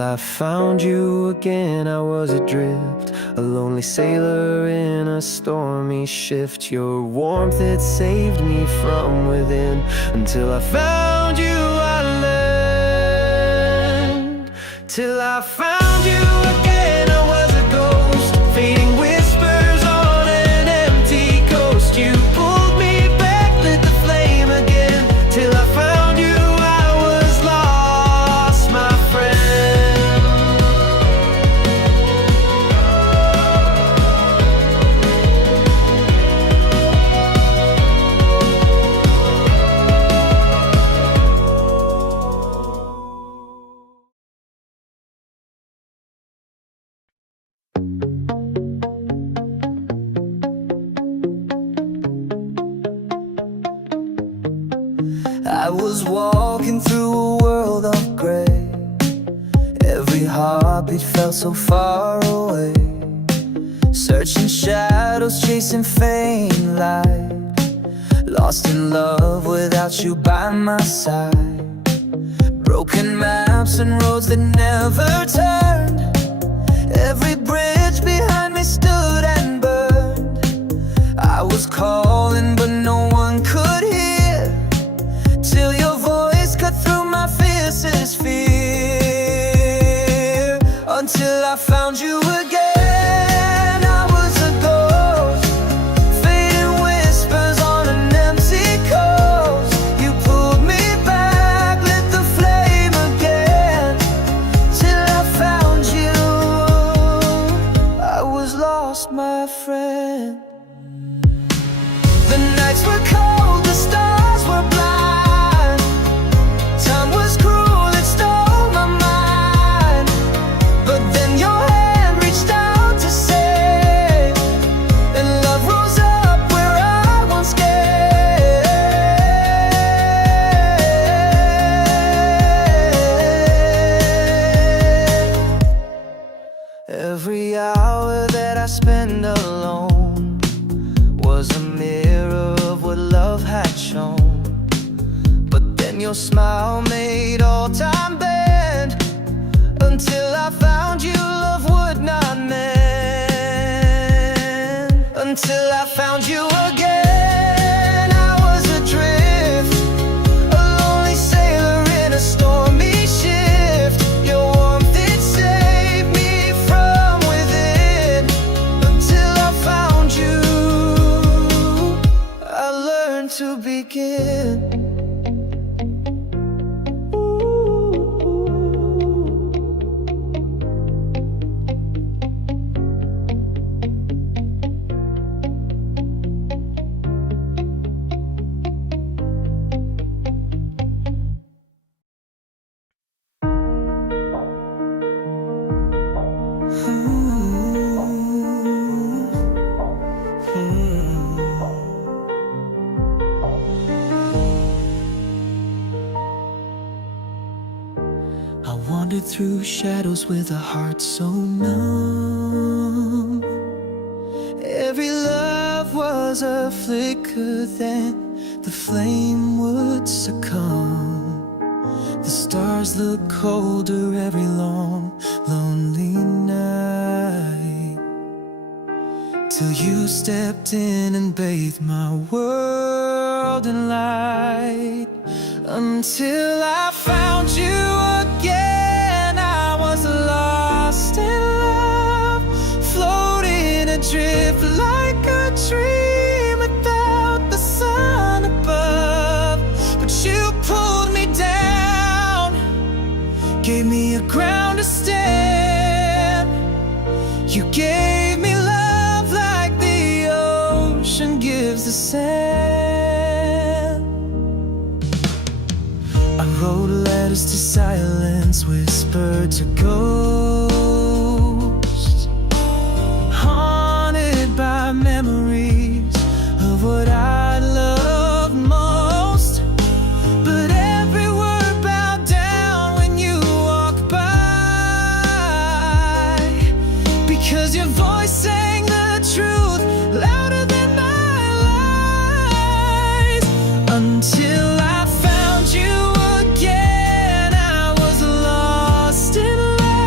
I found you again. I was adrift, a lonely sailor in a stormy shift. Your warmth, it saved me from within. Until I found you, I learned. Till I found you again, I was a ghost, fading whispers on an empty coast. You pulled me back, lit the flame again. Till I found you, I was lost, my friend. I was walking through a world of gray. Every heartbeat felt so far away. Searching shadows, chasing faint light. Lost in love without you by my side. Broken maps and roads that never turned. Every bridge behind me stood and burned. I was calling but no one could hear, till your voice cut through my fiercest fear. Until I found you again, I was a ghost, fading whispers on an empty coast. You pulled me back, lit the flame again. Till I found you, I was lost, my friend. The nights were cold, the stars were blind. Time was cruel, it stole my mind. But then your hand reached out to save, and love rose up where I once gave. Every hour that I spend alone was a mirror of what love had shown. But then your smile made all time bend. Until I found you, love would not mend. Until I found you again, I was adrift, a lonely sailor in a stormy shift. Your warmth, it saved me from within. Until I found you, I learned to begin. I wandered through shadows with a heart so numb. Every love was a flicker, then the flame would succumb. The stars look colder every long, lonely night, till you stepped in and bathed my world in light. Until I found you again, I was lost in love, floating adrift like a dream without the sun above. But you pulled me down, gave me a ground to stand. You gave me love like the ocean gives the sand. I wrote letters to silence, whispered to ghosts, haunted by memories of what I loved most. But every word bowed down when you walked by, because your voice sang the truth louder than my lies. Until I found you again, I was lost in love.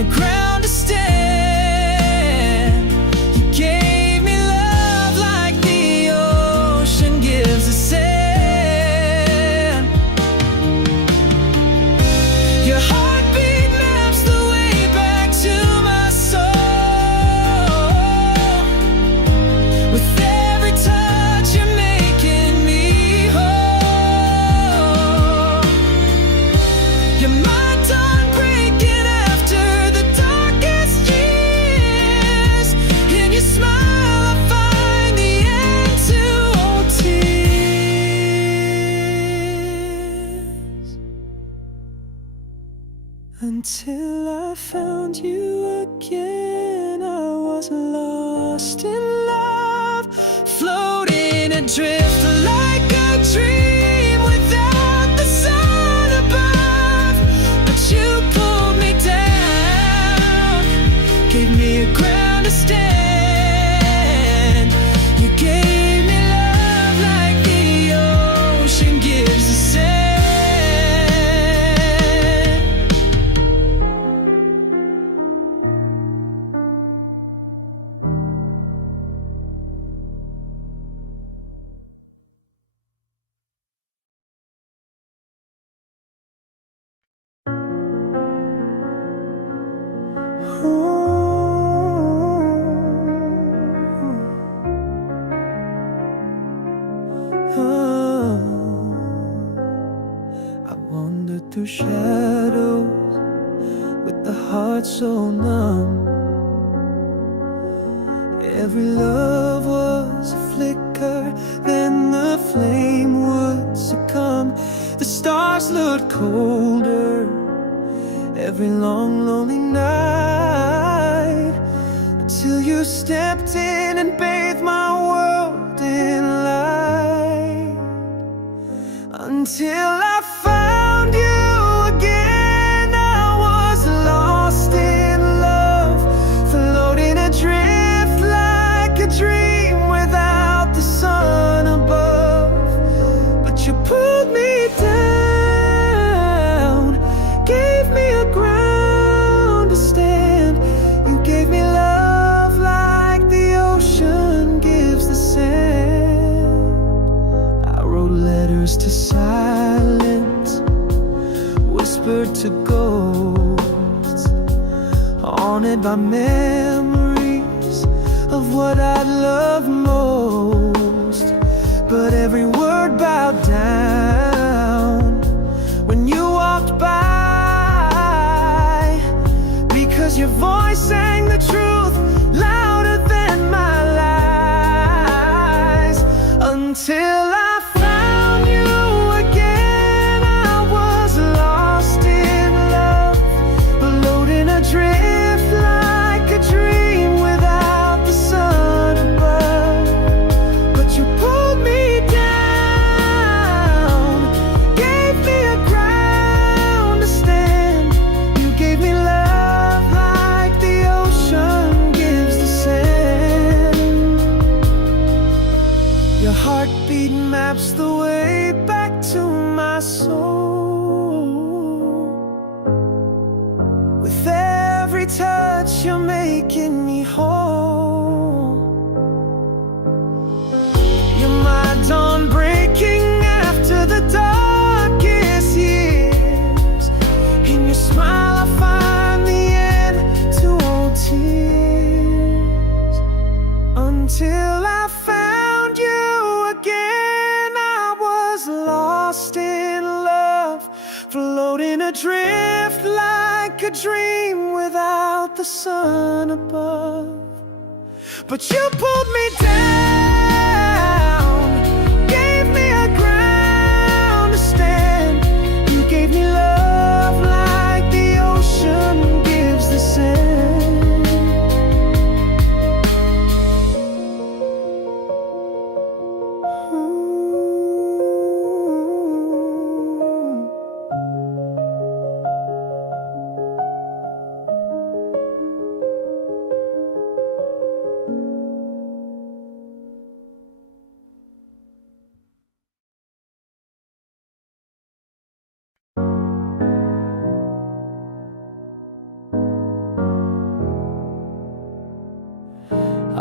a ground to stand. You gave me love like the ocean gives the sand. Your heartbeat maps the way back to my soul. With every touch you're making me whole. You're my dawn breaking after the darkest years. In your smile I find the end to all tears. Until I found you again, I was lost in love, floating adrift like a dream without the sun above. But you pulled me down, gave me a ground to stand. You gave me love like the ocean gives the sand. I wandered through shadows with the heart so numb. Every love was a flicker, then the flame would succumb. The stars looked colder every long lonely night, until you stepped in and bathed my world in light. Until I found you again, I was lost in love, floating adrift like a dream without the sun above. But you pulled me down, gave me a ground to stand. You gave me love like the ocean gives the sand. I wrote letters to silence, whispered to ghosts, haunted by memories of what I'd loved most. But every word bowed down when you walked by, because your voice sang the truth louder than my lies. Until I found you again, I was lost in love, floating adrift like a dream without the sun above. But you pulled me down, gave me a ground to stand. You gave me love like the ocean gives the sand. Your heartbeat maps the way back to my soul. With every touch you're making me whole. You're my dawn breaking after the darkest years. In your smile I find the end to all tears. Until I found you again, I was lost in love, floating adrift like a dream without the sun above. But you pulled me down, gave me a ground to stand. You gave me love like the ocean gives the sand.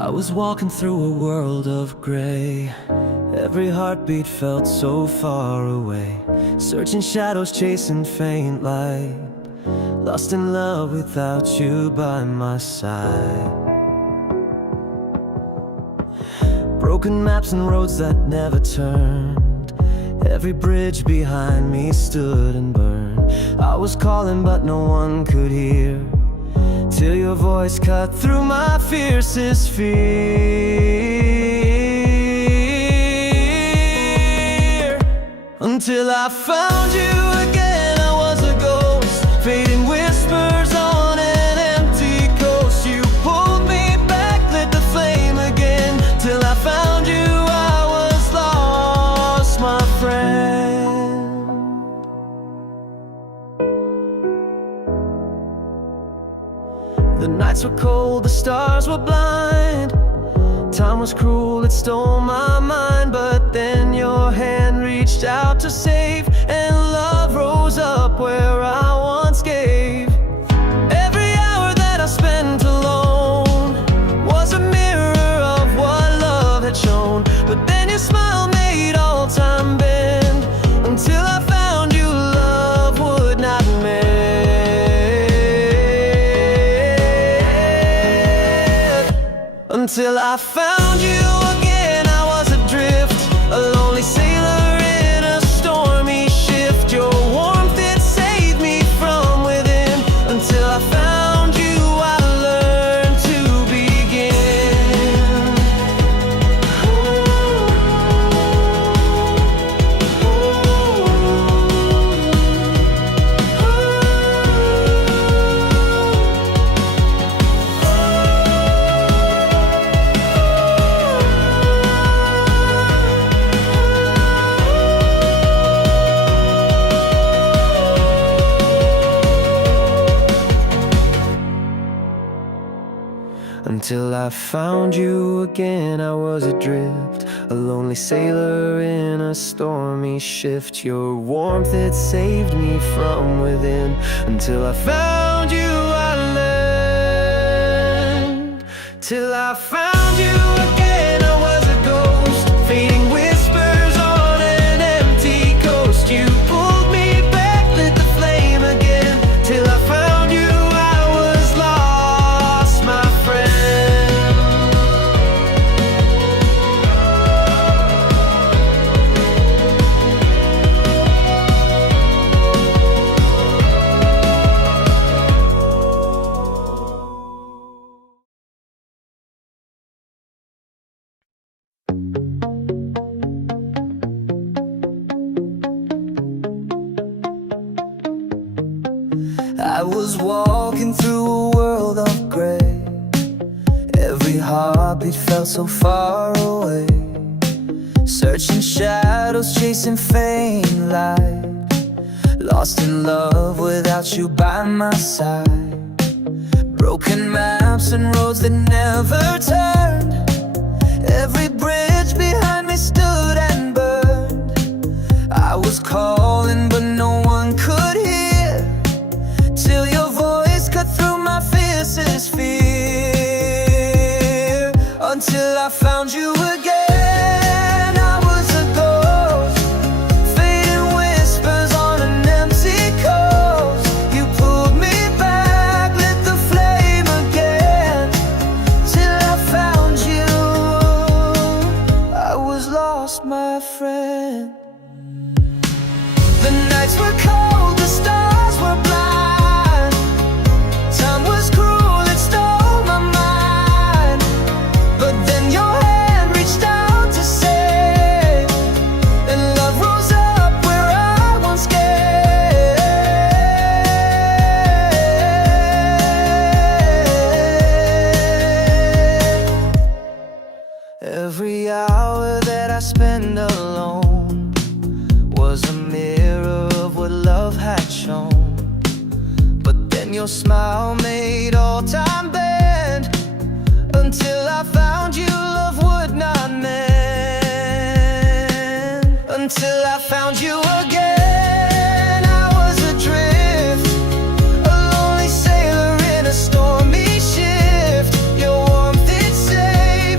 was walking through a world of gray. Every heartbeat felt so far away, searching shadows, chasing faint light, lost in love without you by my side. Broken maps and roads that never turned, every bridge behind me stood and burned. I was calling but no one could hear, till your voice cut through my fiercest fear. Until I found you again, I was a ghost, fading whispers on an empty coast. You pulled me back, lit the flame again. Till I found you, I was lost, my friend. The nights were cold, the stars were blind. Time was cruel, it stole my mind. But then your hand reached out to save, and love rose up where I once gave. Every hour that I spent alone was a mirror of what love had shown. But then your smile made all time bend, until I found you, love would not mend. Until I found you again, I was adrift, a lonely sailor in a stormy shift. Your warmth, it saved me from within. Until I found you, I learned to begin. Until I found you again, I was adrift, a lonely sailor in a stormy shift. Your warmth, it saved me from within. Until I found you, I learned. Till I found you again, I was a ghost, fading whispers on an empty coast. You pulled me back, lit the flame again. Till I found you, I was lost, my friend. I was walking through a world of gray. Every heartbeat felt so far away, searching shadows, chasing faint light, lost in love without you by my side. Broken maps and roads that never turned, every bridge behind me stood and burned. I was calling but no one could hear, till your voice cut through my fiercest fear. Until I found you again, I was a ghost, fading whispers on an empty coast. You pulled me back, lit the flame again. Till I found you, I was lost, my friend. The nights were cold, the stars were blind. Time was cruel, it stole my mind. But then your hand reached out to save, and love rose up where I once gave. Every hour that I spend alone was a mirror of what love had shown. But then your smile made all time bend, until I found you, love would not mend. Until I found you again, I was adrift, a lonely sailor in a stormy shift. Your warmth, it saved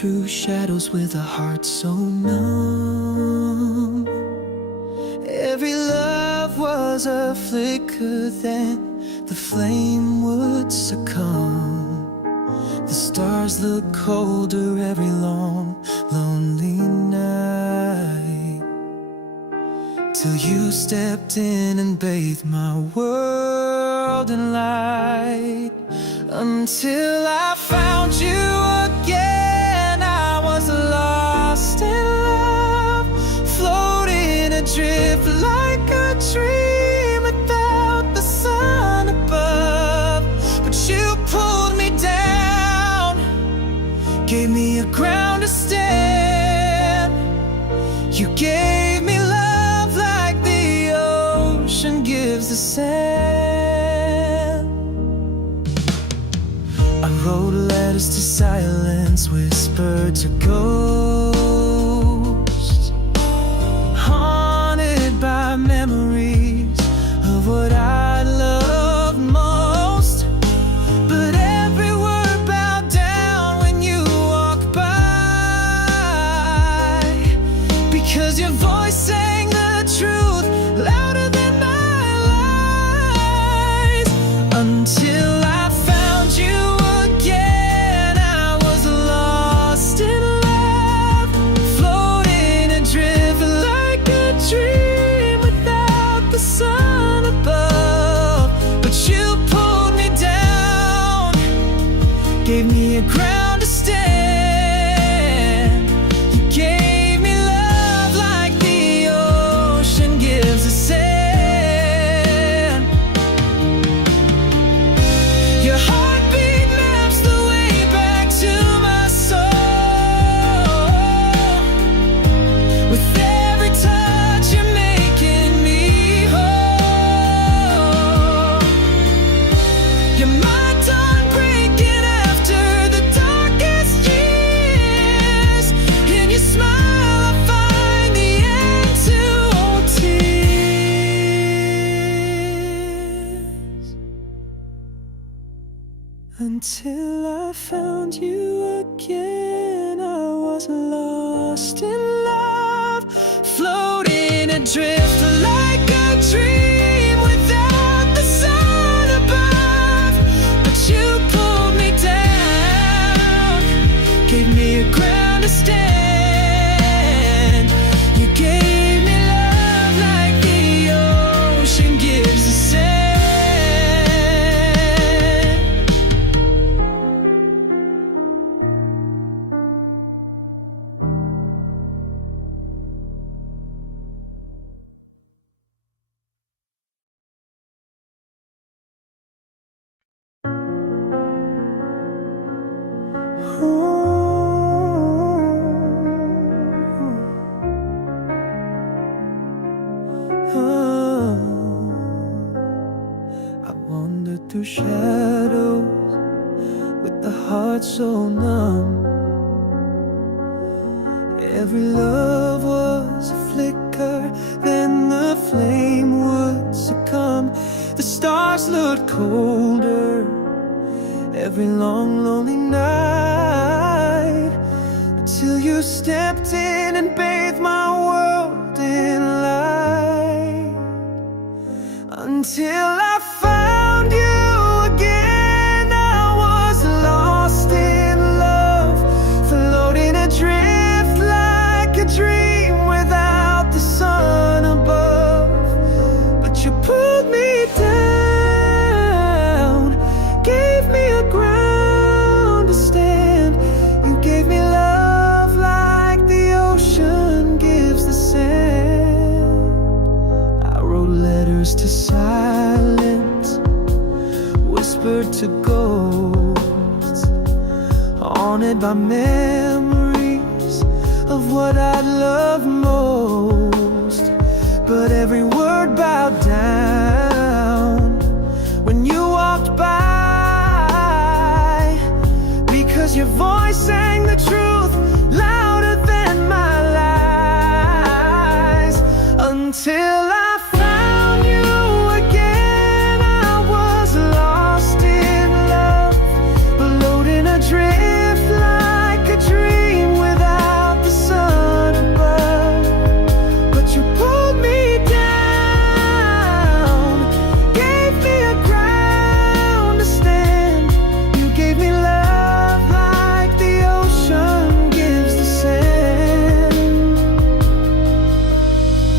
through shadows with a heart so numb. Every love was a flicker, then the flame would succumb. The stars look colder every long, lonely night, till you stepped in and bathed my world in light. Until I found you again, I was lost in love, floating adrift like a dream without the sun above. But you pulled me down, gave me a ground to stand. You gave me love like the ocean gives the sand. I wrote letters to silence, whispered to ghosts, haunted by memories of what I loved most. But every word bowed down when you walked by, because your voice sang the truth louder than my lies. Until I found you again, I was lost in love, floating adrift like a dream without the sun above. But you pulled me down, gave me a ground to stand. You gave me love like the ocean gives the sand. Your heartbeat maps the way back to my soul. With every touch you're making me whole. You're my dawn breaking after the darkest years. In your smile I find the end to all tears. Until I found you again, I was lost in love, floating adrift like a dream without the sun above. But you pulled me down, gave me a ground to stand. You gave me love like the ocean gives the sand. I wandered through shadows with the heart so numb. Every love was a flicker, then the flame would succumb. The stars looked colder every long, lonely night, until you stepped in and bathed my world in light. Until I found you again, I was lost in love, floating adrift like a dream without the sun above. But you pulled me down, gave me a ground to stand. You gave me love like the ocean gives the sand. I wrote letters to silence, whispered to ghosts, haunted by memories of what I loved most. But every word bowed down when you walked by, because your voice sang the truth louder than my lies. Until I found you again, I was lost in love, floating adrift like a dream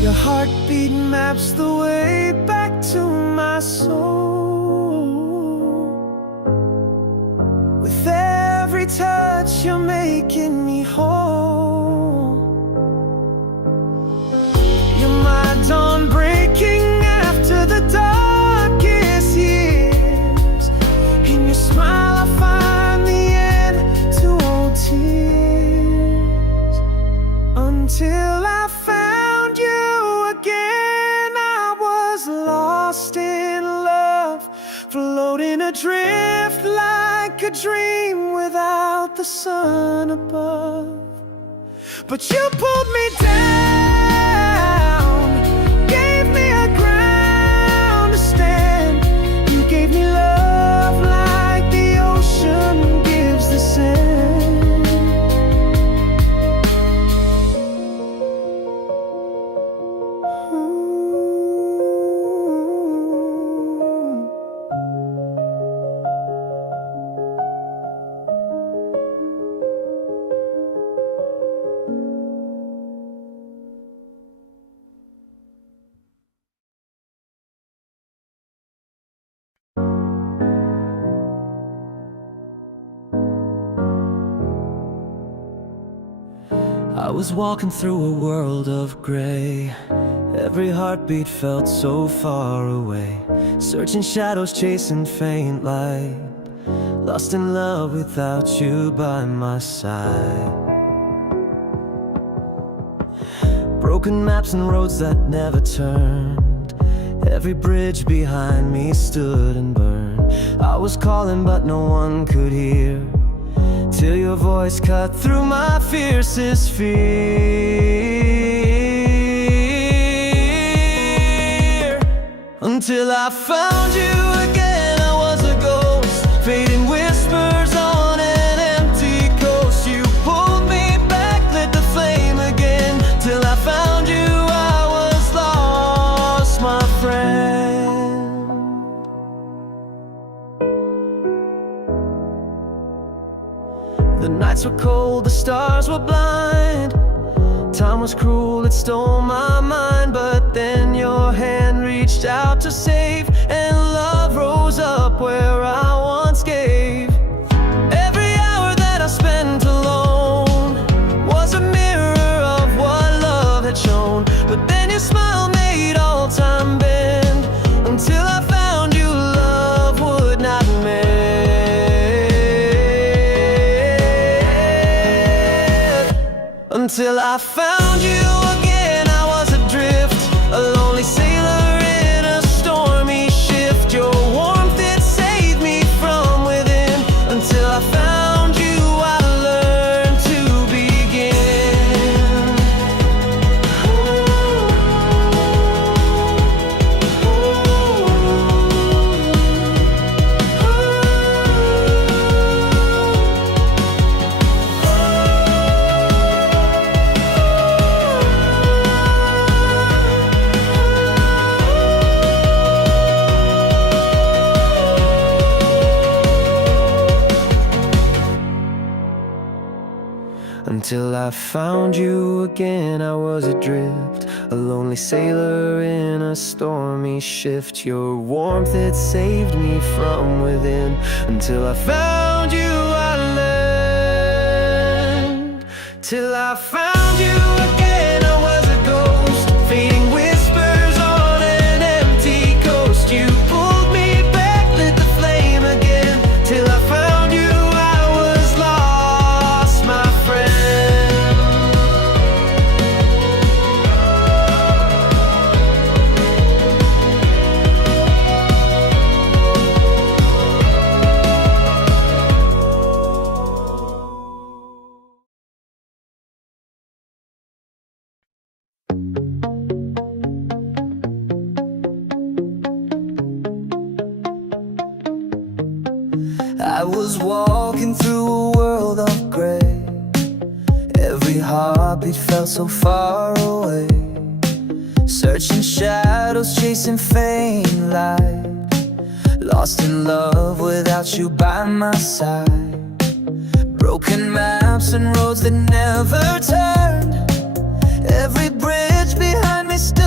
Your heartbeat maps the way back to my soul. With every touch you're making me whole. You're my dawn breaking after the darkest years. In your smile I find the end to all tears. Until I found you again, I was lost in love, floating adrift like a dream without the sun above. But you pulled me down, gave me a ground to stand. You gave me love like the ocean gives the sand. I was walking through a world of gray. Every heartbeat felt so far away. Searching shadows, chasing faint light. Lost in love without you by my side. Broken maps and roads that never turned. Every bridge behind me stood and burned. I was calling but no one could hear, till your voice cut through my fiercest fear. Until I found you again, I was a ghost, fading whispers on an empty coast. You pulled me back, lit the flame again. Till I found you, I was lost, my friend. The nights were cold, the stars were blind. Time was cruel, it stole my mind. But then your hand reached out to save, and love rose up where I once gave. Every hour that I spent alone was a mirror of what love had shown. But then your smile made all time bend. Until I found you, love would not mend. Until I found you again, I was adrift, a lonely sailor in a stormy shift. Your warmth, it saved me from within. Until I found you, I learned to begin. Until I found you again, I was adrift, a lonely sailor in a stormy shift. Your warmth, it saved me from within. Until I found you, I learned. Till I found you again, I was a ghost, fading whispers on an empty coast. You pulled me back, lit the flame again. Till I found you, I was lost, my friend. I was walking through a world of gray. Every heartbeat felt so far away. Searching shadows, chasing faint light. Lost in love without you by my side. Broken maps and roads that never turned. Every bridge behind me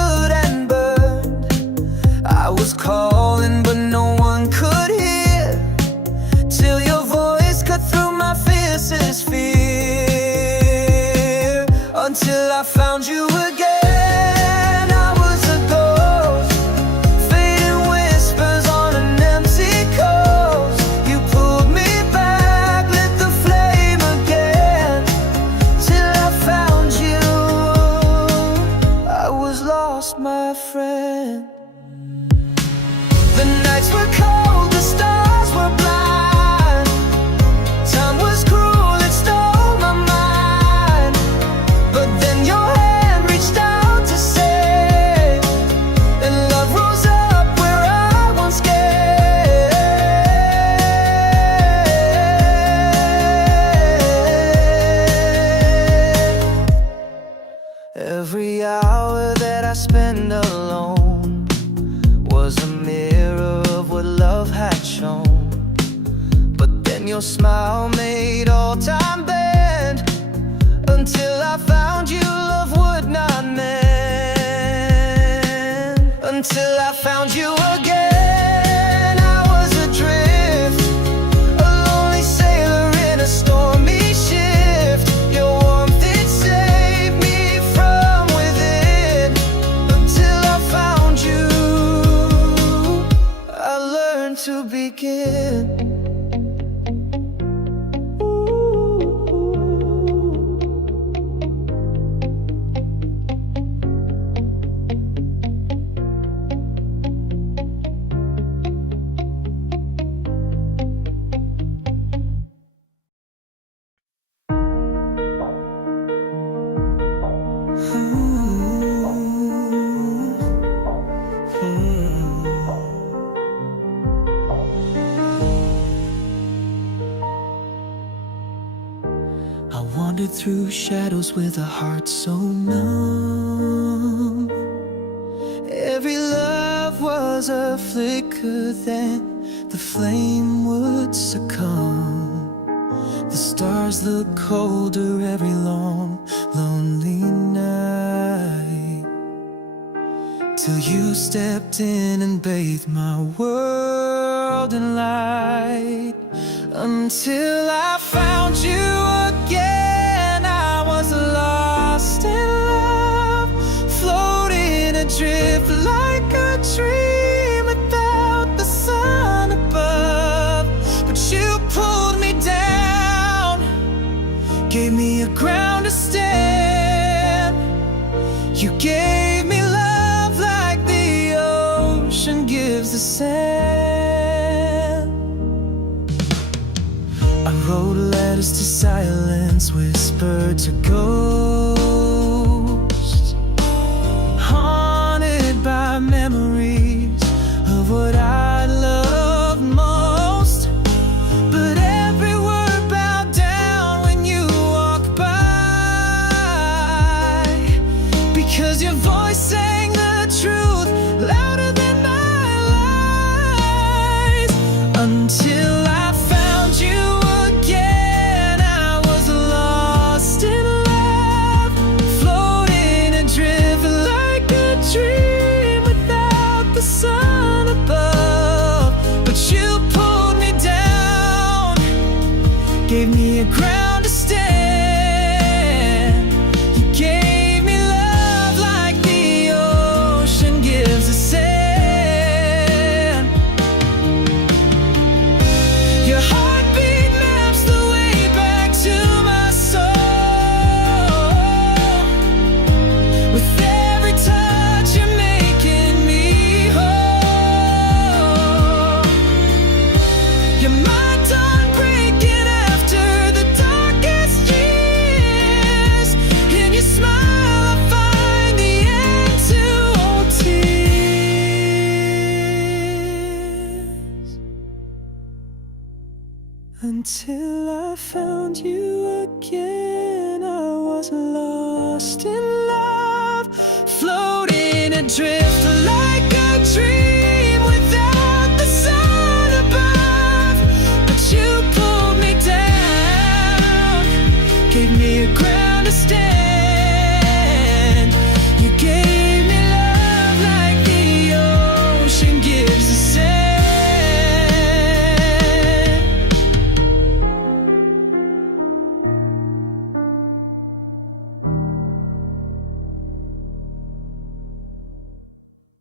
lost my friend. The nights were cold, the stars were blind. Time was cruel, it stole my mind. But then your hand reached out to save, and love rose up where I once gave. Every hour that I spend alone was a mirror of what love had shown. But then your smile made all time bend. Until I found you, love would not mend. Until I found you again, I was adrift, a lonely sailor in a stormy shift. Your warmth, it saved me from within. Until I found you, I learned to begin. I wandered through shadows with a heart so numb. Every love was a flicker, then the flame would succumb. The stars look colder every long, lonely night, till you stepped in and bathed my world in light. Until I found you again, I was lost in love, floating adrift like a dream without the sun above. But you pulled me down, gave me a ground to stand. You gave me love like the ocean gives the sand. I wrote letters to silence, whispered to ghosts, haunted by memories of what I loved most. But every word bowed down when you walked by, because your voice sang the truth louder than my lies. Until I found you again, I was lost in love, floating adrift like a dream without the sun above. But you pulled me down, gave me a ground to stand. You gave me love like the ocean gives the sand. Your heartbeat maps the way back to my soul. With every touch you're making me whole. You're my dawn breaking after the darkest years. In your smile I find the end to all tears. Until I found you again, I was lost in love, floating adrift like a dream without the sun above. But you pulled me down, gave me a ground to stand. You gave me love like the ocean gives the sand.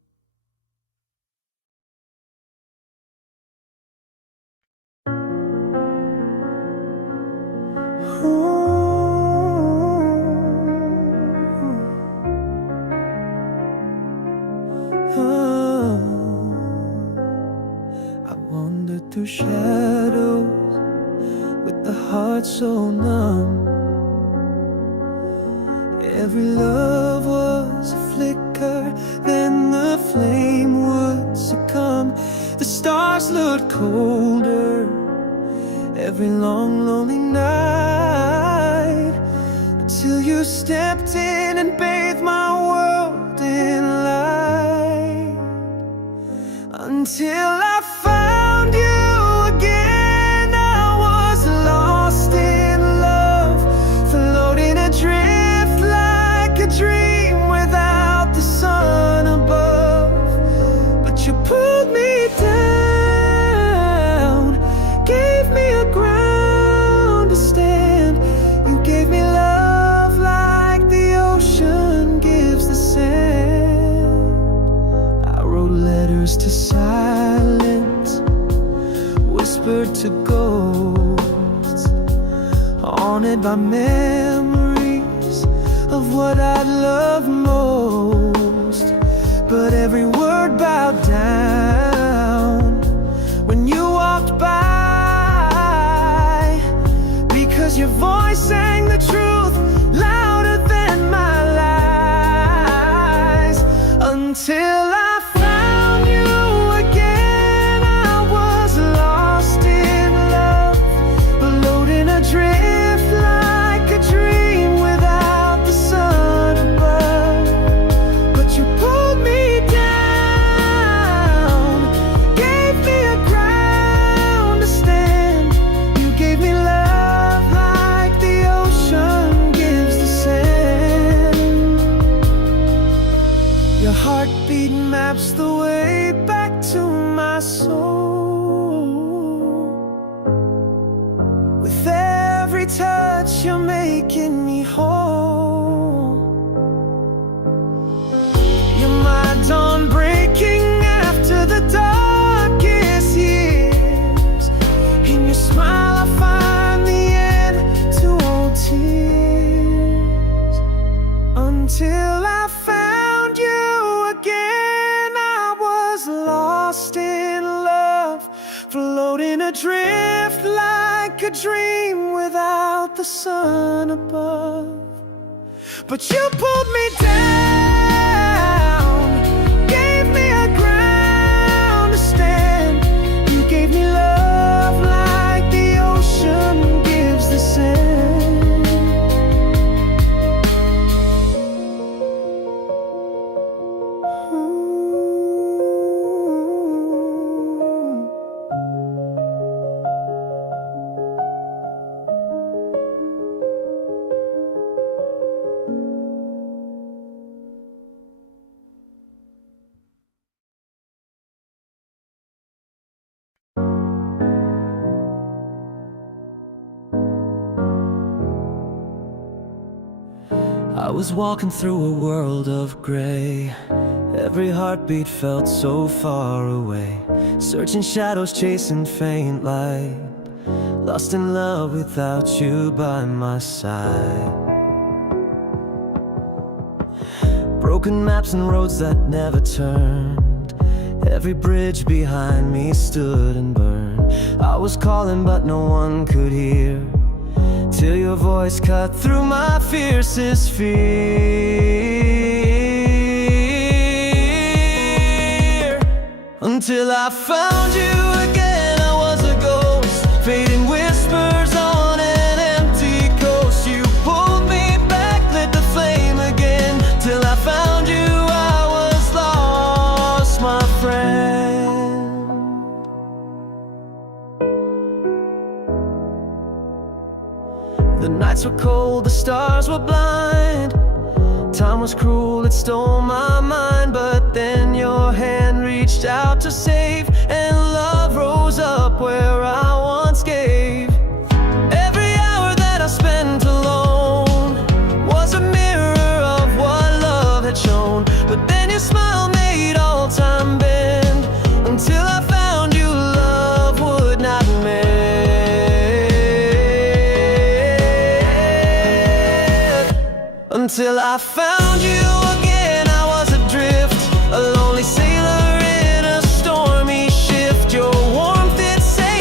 through shadows with the heart so numb. Every love was a flicker, then the flame would succumb. The stars looked colder every long lonely night, until you stepped in and bathed my world in light. Until I found you again, I was lost in love, floating adrift like a dream without the sun above. But you pulled me down, gave me a ground to stand. You gave me love like the ocean gives the sand. I wrote letters to silence, whispered to ghosts, haunted by memories of what I loved most. But every word bowed down when you walked by, because your voice sang the truth louder than my lies. Until I found you again, I was lost in love, floating adrift like a dream without the sun above. But you pulled me down, gave me a ground to stand. You gave me love like the ocean gives the sand. Your heartbeat maps the way back to my soul. With every touch, you're making me whole. You're my dawn breaking after the darkest years. In your smile I find the end to all tears. Until I found you again, I was lost in love, floating adrift like a dream without the sun above. But you pulled me down, gave me a ground to stand. You gave me love like the ocean gives the sand. Ooh. I was walking through a world of gray. Every heartbeat felt so far away, searching shadows, chasing faint light, lost in love without you by my side. Broken maps and roads that never turned, every bridge behind me stood and burned. I was calling but no one could hear, till your voice cut through my fiercest fear. Until I found you again, I was a ghost, fading whispers on an empty coast. You pulled me back, lit the flame again, till I found you, I was lost, my friend. The nights were cold, the stars were blind, time was cruel, it stole my mind. But then your hand reached out to save, and love rose up where I once gave. Every hour that I spent alone was a mirror of what love had shown. But then your smile made all time bend, until I found you, love would not mend. Until I found you again, I was adrift, a lonely sailor in a stormy shift. Your warmth, it sailed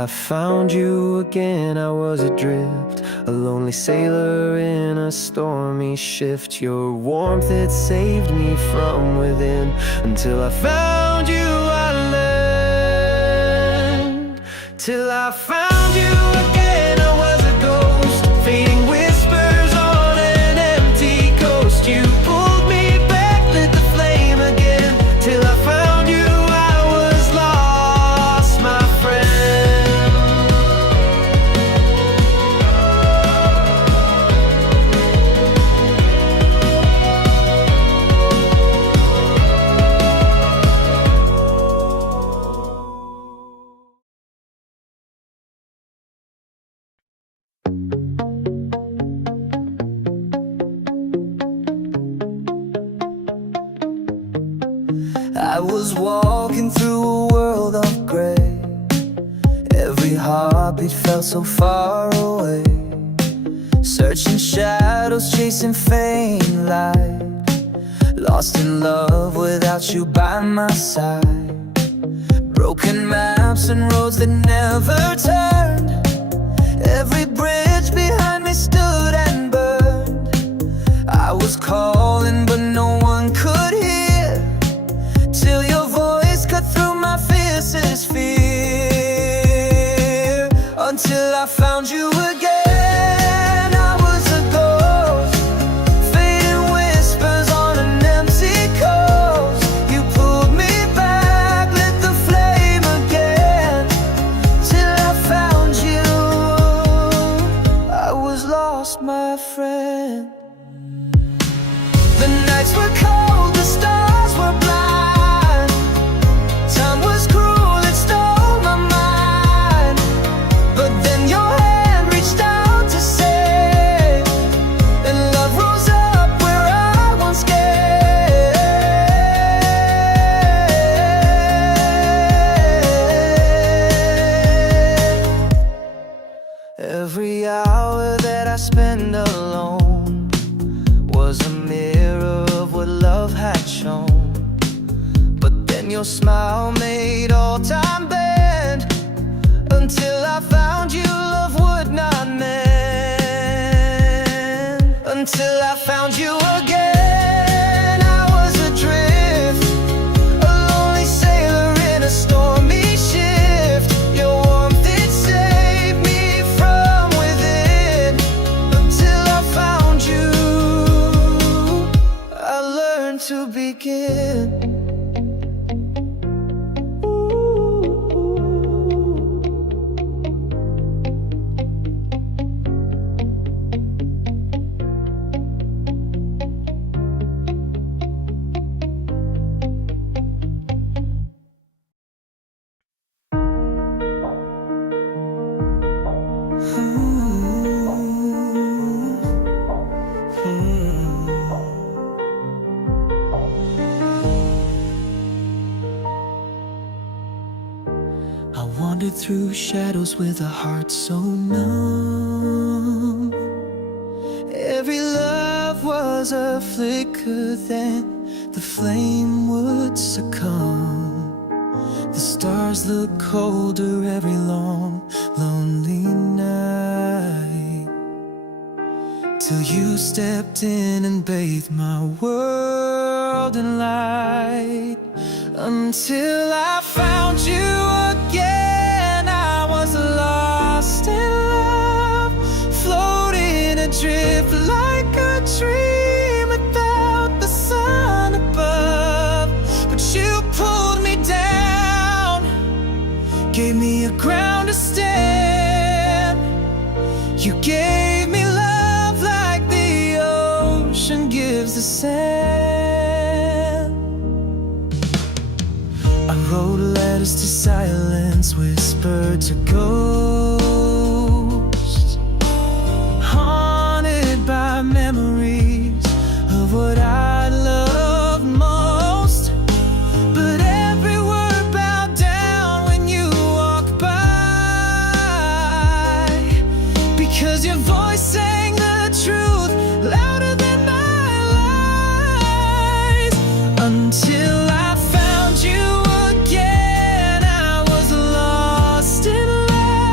I found you again, I was adrift, a lonely sailor in a stormy shift. Your warmth, it saved me from within. Until I found you, I learned. Till I found you again, I was a ghost, fading whispers on an empty coast. You pulled me back, lit the flame again. Till I found you, I was lost, my friend. I was walking through a world of gray. Every heartbeat felt so far away. Searching shadows, chasing faint light. Lost in love without you by my side. Broken maps and roads that never turned. Every bridge behind me stood and burned. I was calling but no one could hear. Till your voice cut through my fiercest fear. Until I found you again, I was a ghost, fading whispers on an empty coast. You pulled me back, lit the flame again. Till I found you, I was lost, my friend. The nights were cold, the stars were blind. Time was cruel, it stole my mind. But then your hand reached out to save, and love rose up where I once gave. Every hour that I spend alone was a mirror of what love had shown. But then your smile made all time bend. Until I found you, love would not mend. Until I found you again, I was adrift, a lonely sailor in a stormy shift. Your warmth, it saved me from within. Until I found you, I learned to begin. I wandered through shadows with a heart so numb. Every love was a flicker, then the flame would succumb. The stars look colder every long, lonely night. Till you stepped in and bathed my world in light. Until I found you again, I was lost in love, floating adrift like a dream without the sun above. But you pulled me down, gave me a ground to stand. You gave me love like the ocean gives the sand. I wrote letters to silence, whispered to ghosts, haunted by memories of what I loved most. But every word bowed down when you walked by, because your voice sang the truth louder than my lies. Until I found you again, I was lost in love.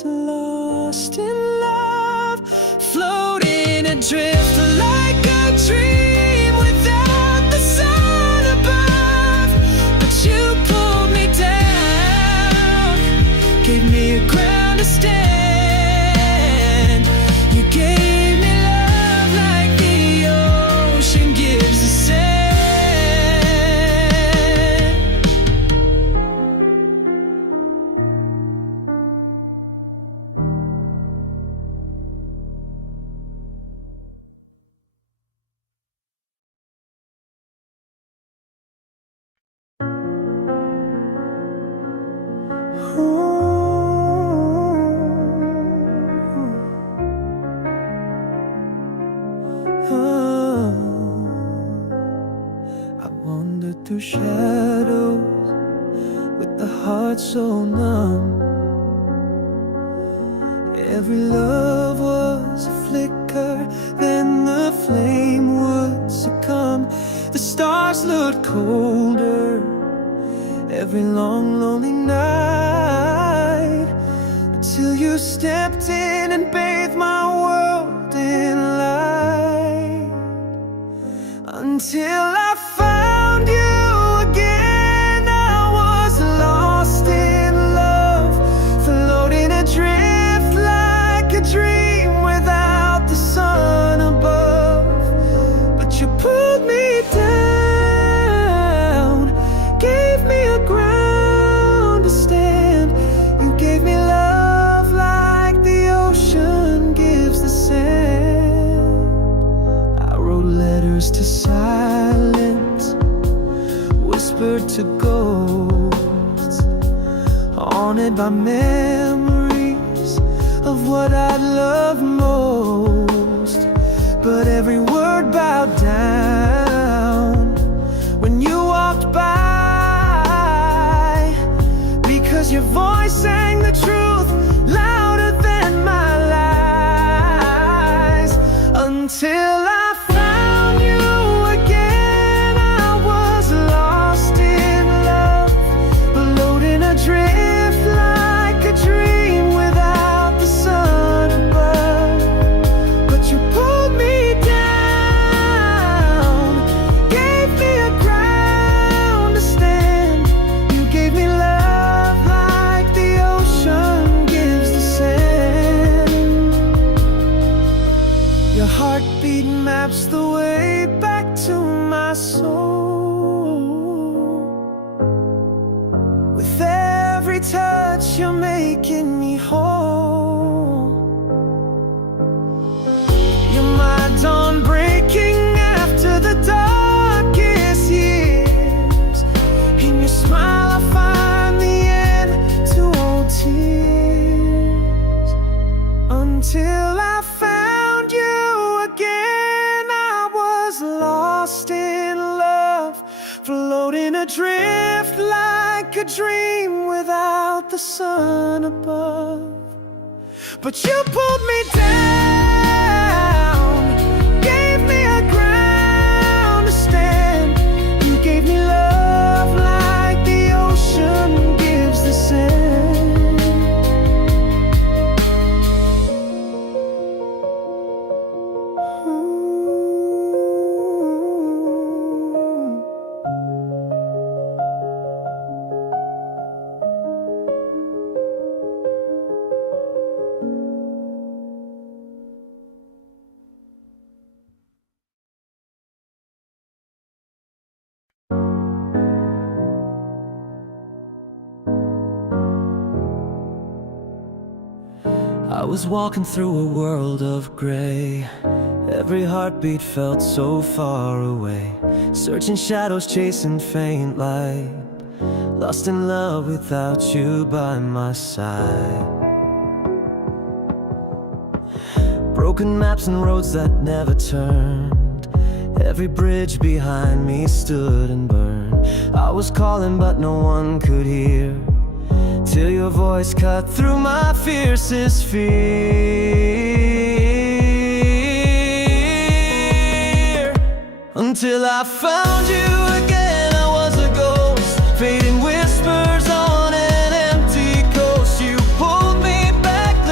was lost in love, floating adrift like a dream without the sun above. But you pulled me down, gave me a ground to stand. You gave me love like the ocean gives the sand. I wandered through shadows with the heart so numb. Every love was a flicker, then the flame would succumb. The stars looked colder every long, lonely night, until you stepped in and bathed my world in light. Until I found you again, I was lost in love, floating adrift like a dream without the sun above. But you pulled me down, gave me a ground to stand. You gave me love like the ocean gives the sand. I wrote letters to silence, whispered to ghosts, haunted by memories of what I loved most. But every word bowed down when you walked by, because your voice sang the truth louder than my lies. Until I found you again, I was lost in love, floating adrift like a dream without the sun above. But you pulled me down, gave me a ground to stand. You gave me love like the ocean gives the sand. Your heartbeat maps the way back to my soul. With every touch, you're making me whole. You're my dawn breaking after the darkest years. In your smile I find the end to all tears. Until I found you again, I was lost in love, floating adrift like a dream without the sun above. But you pulled me down, gave me a ground to stand. You gave me love like the ocean gives the sand. Ooh. I was walking through a world of gray. Every heartbeat felt so far away, searching shadows, chasing faint light, lost in love without you by my side. Broken maps and roads that never turned, every bridge behind me stood and burned. I was calling but no one could hear, till your voice cut through my fiercest fear. Until I found you again, I was a ghost, fading whispers on an empty coast. You pulled me back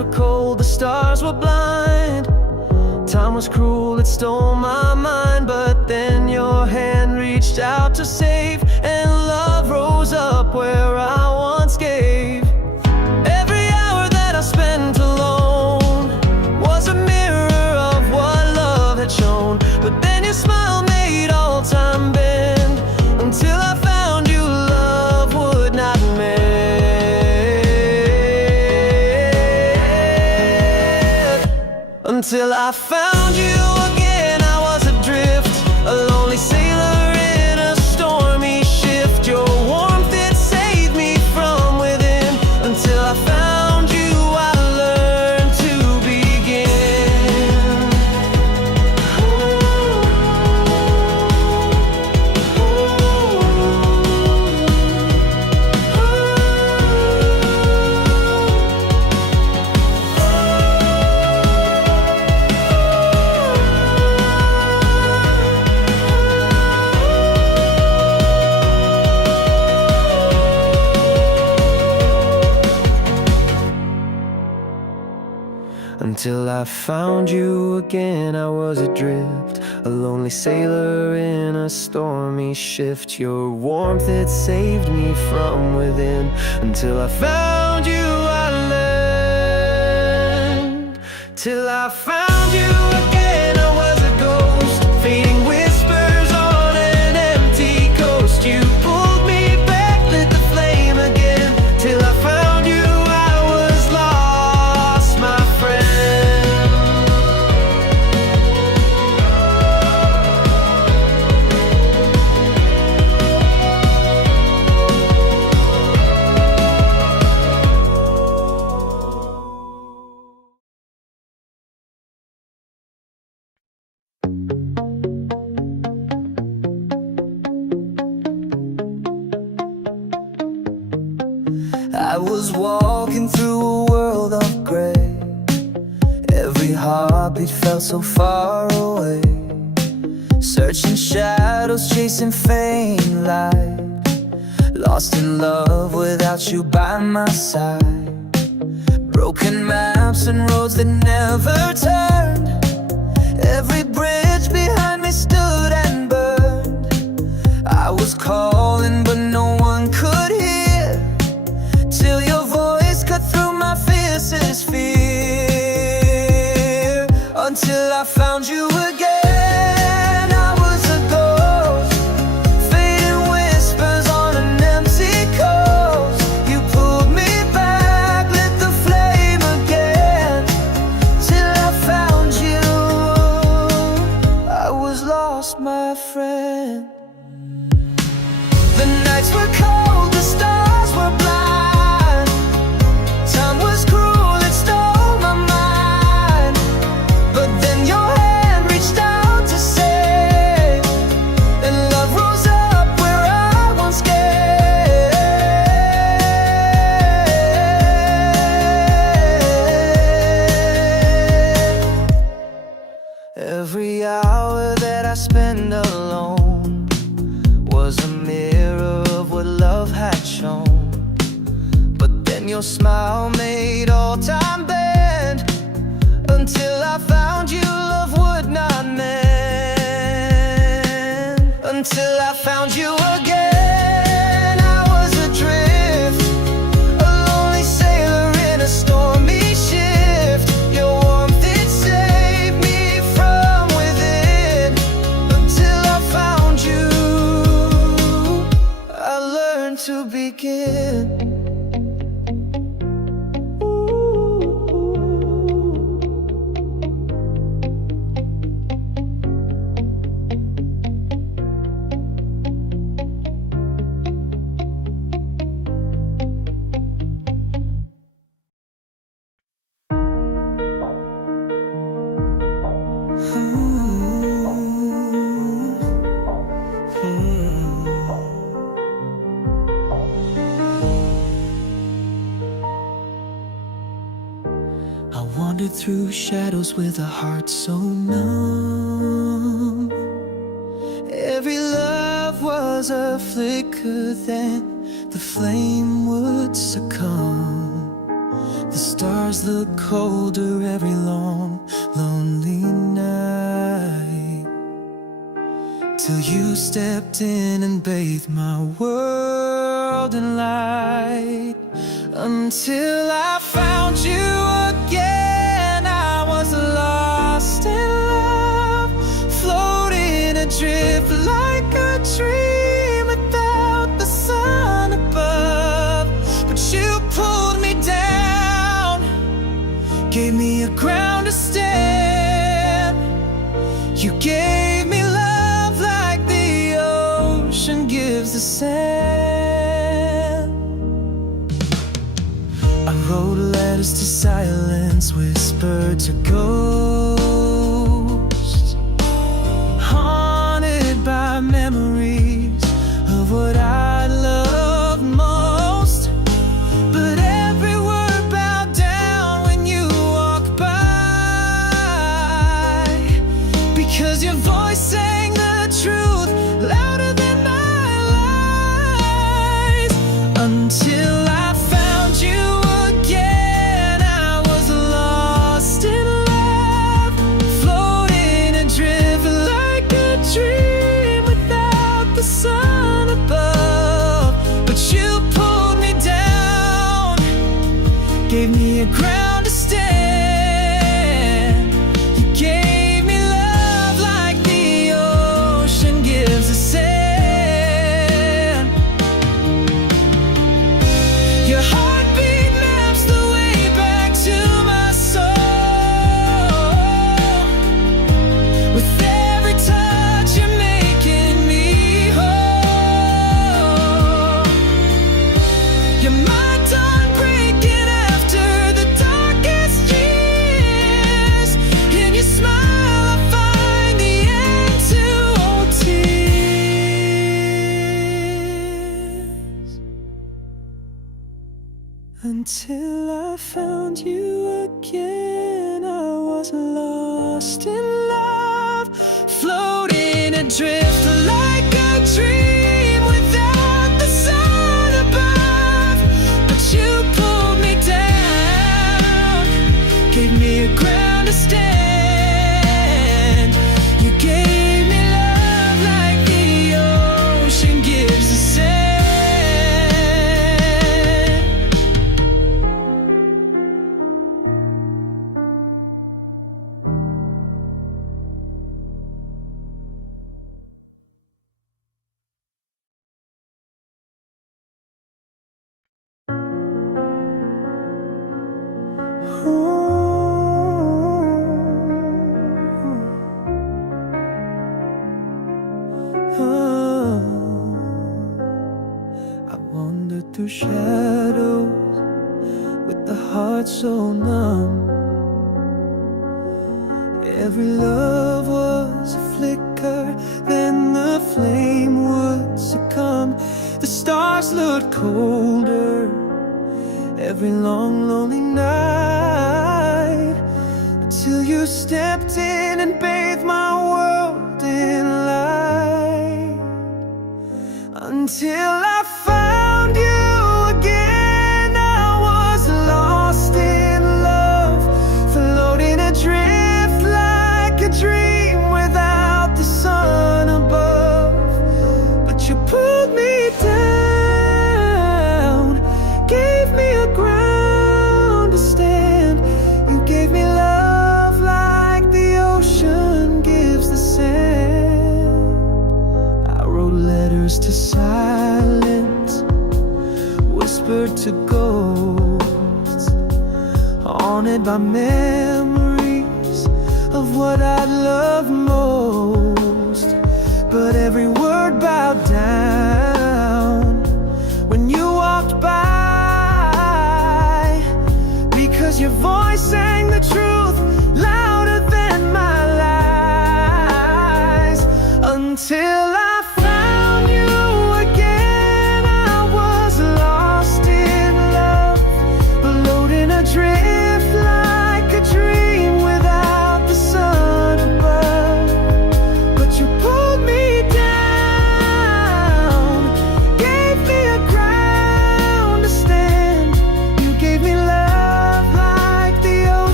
were cold, the stars were blind. Time was cruel, it stole my mind. But then your hand reached out to save, and love rose up where I once gave. Every hour that I spent alone was a mirror of what love had shown. But then your smile made all time bend, until I found you, love would not mend. Until I found you again, I was adrift, a lonely sailor in a stormy shift. Your warmth, it saved me from within. Until I found you, I learned to begin. Until I found you again, I was adrift, a lonely sailor in a stormy shift. Your warmth, it saved me from within. Until I found you, I learned. Till I found you again, I was a ghost, fading whispers on an empty coast. You pulled me back, lit the flame again. Till I found you, I was lost, my friend. I was walking through a world of gray. Every heartbeat felt so far away. Searching shadows, chasing faint light. Lost in love without you by my side. Broken maps and roads that never turned. Every bridge behind me stood and burned. I was calling but no one could hear, till your voice cut through my fiercest fear. Until I found you again, I was a ghost, fading whispers on an empty coast. You pulled me back, lit the flame again. Till I found you, I was lost, my friend. The nights were cold, the stars were blind. Time was cruel, it stole my mind. But then your hand reached out to save, and love rose up where I once gave. Every hour that I spend alone was a mirror of what love had shown. But then your smile made all time bend. Until I found you, love would not mend. Until I found you again, I was adrift, a lonely sailor in a stormy shift. Your warmth, it saved me from within. Until I found you, I learned to begin. I wandered through shadows with a heart so numb. Every love was a flicker, then the flame would succumb. The stars look colder every long, lonely night, till you stepped in and bathed my world in light. Until I found you again, I was lost in love, floating adrift like a dream without the sun above. But you pulled me down, gave me a ground to stand. You gave me love like the ocean gives the sand. I wrote letters to silence, whispered to ghosts, haunted by memories of what I loved most. But every word bowed down when you walked by, because your voice sang the truth louder than my lies. Until I found you again, I was lost in love, floating adrift like a dream without the sun above. But you pulled me down, gave me a ground to stand. You gave me love like the ocean gives the sand. Your heartbeat maps the way back to my soul. With every touch you're making me whole. You're my dawn breaking after the darkest years. In your smile I find the end to all tears. Until I found you again, I was lost in love, floating adrift like a dream without the sun above. But you pulled me down, gave me a ground to stand. You gave me love like the ocean gives the sand. I wandered through shadows with the heart so numb. Every love was a flicker, then the flame would succumb. The stars looked colder every long, lonely night, until you stepped in and bathed my world in light. Until I found you again, I was lost in love, floating adrift like a dream without the sun above. But you pulled me down, gave me a ground to stand. You gave me love like the ocean gives the sand. I wrote letters to silence, whispered to ghosts, haunted by memories of what I loved most. But every word bowed down when you walked by, because your voice sang the truth louder than my lies. Until I found you again, I was lost in love, floating adrift like a dream without the sun above. But you pulled me down, gave me a ground to stand. You gave me love like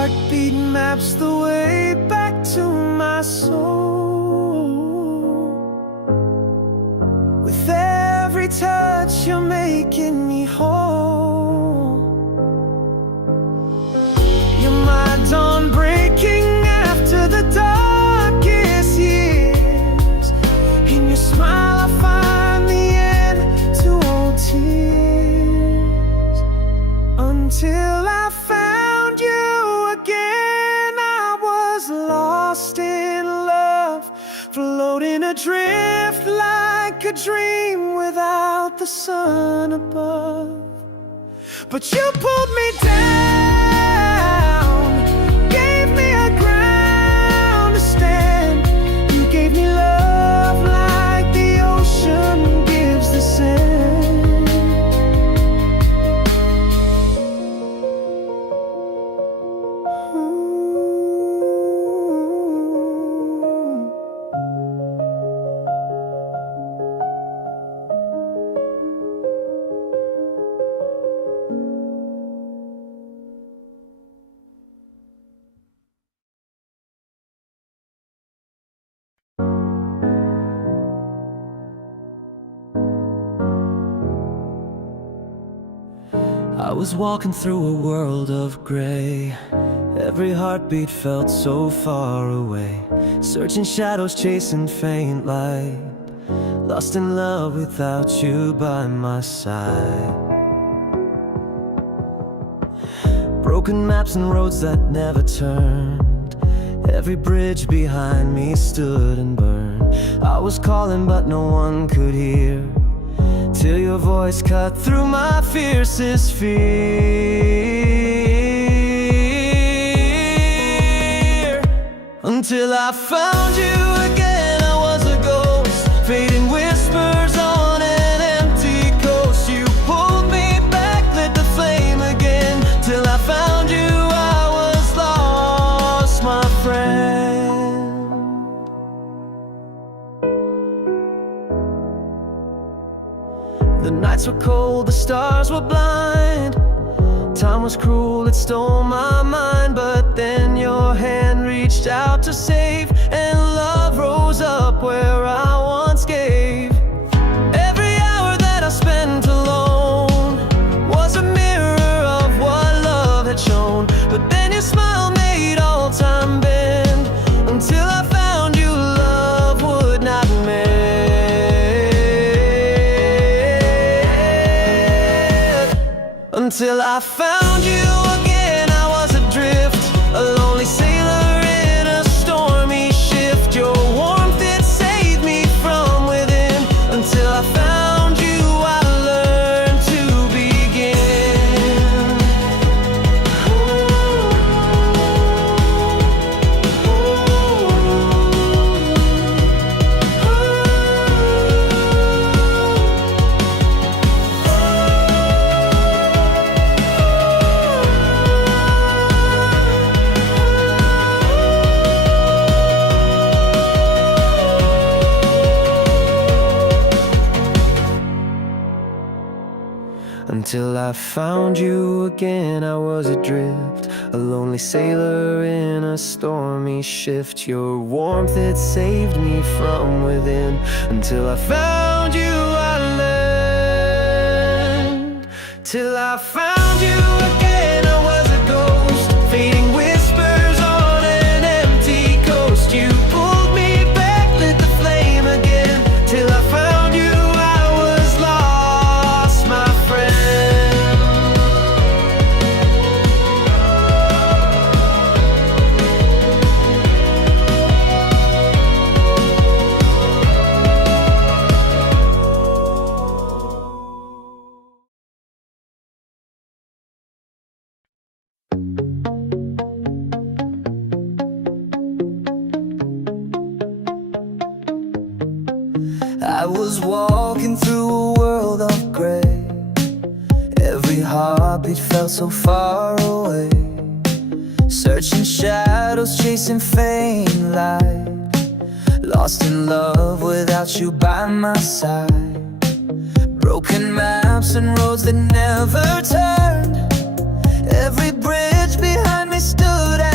heartbeat maps the way back to my soul. With every touch you're making me whole. You're my dawn breaking after the darkest years. In your smile I find the end to all tears. Until I found you again, I was lost in love, floating adrift like a dream without the sun above. But you pulled me down, gave me a ground to stand. You gave me love like the ocean gives the sand. I was walking through a world of gray. Every heartbeat felt so far away. Searching shadows, chasing faint light. Lost in love without you by my side. Broken maps and roads that never turned. Every bridge behind me stood and burned. I was calling but no one could hear, till your voice cut through my fiercest fear. Until I found you again, I was a ghost, fading whispers on an empty coast. You pulled me back, lit the flame again. Till I found you, I was lost, my friend. The nights were cold, the stars were blind. Time was cruel, it stole my mind. But then your hand reached out to save, and love rose up where I once gave. Every hour that I spent alone was a mirror of what love had shown. But then your smile made all time bend. Until I found you, love would not mend. Until I found you again, I was adrift, a lonely sailor in a stormy shift. Your warmth, it saved me from within. Until I found you, I learned to begin. Until I found you again, I was adrift, a lonely sailor in a stormy shift. Your warmth, it saved me from within. Until I found you, I learned. Till I found you again, I was a ghost, fading whispers on an empty coast. You pulled me back, lit the flame again. Till I found you, I was lost, my friend. I was walking through a world of gray. Every heartbeat felt so far away. Searching shadows, chasing faint light. Lost in love without you by my side. Broken maps and roads that never turned. Every bridge behind me stood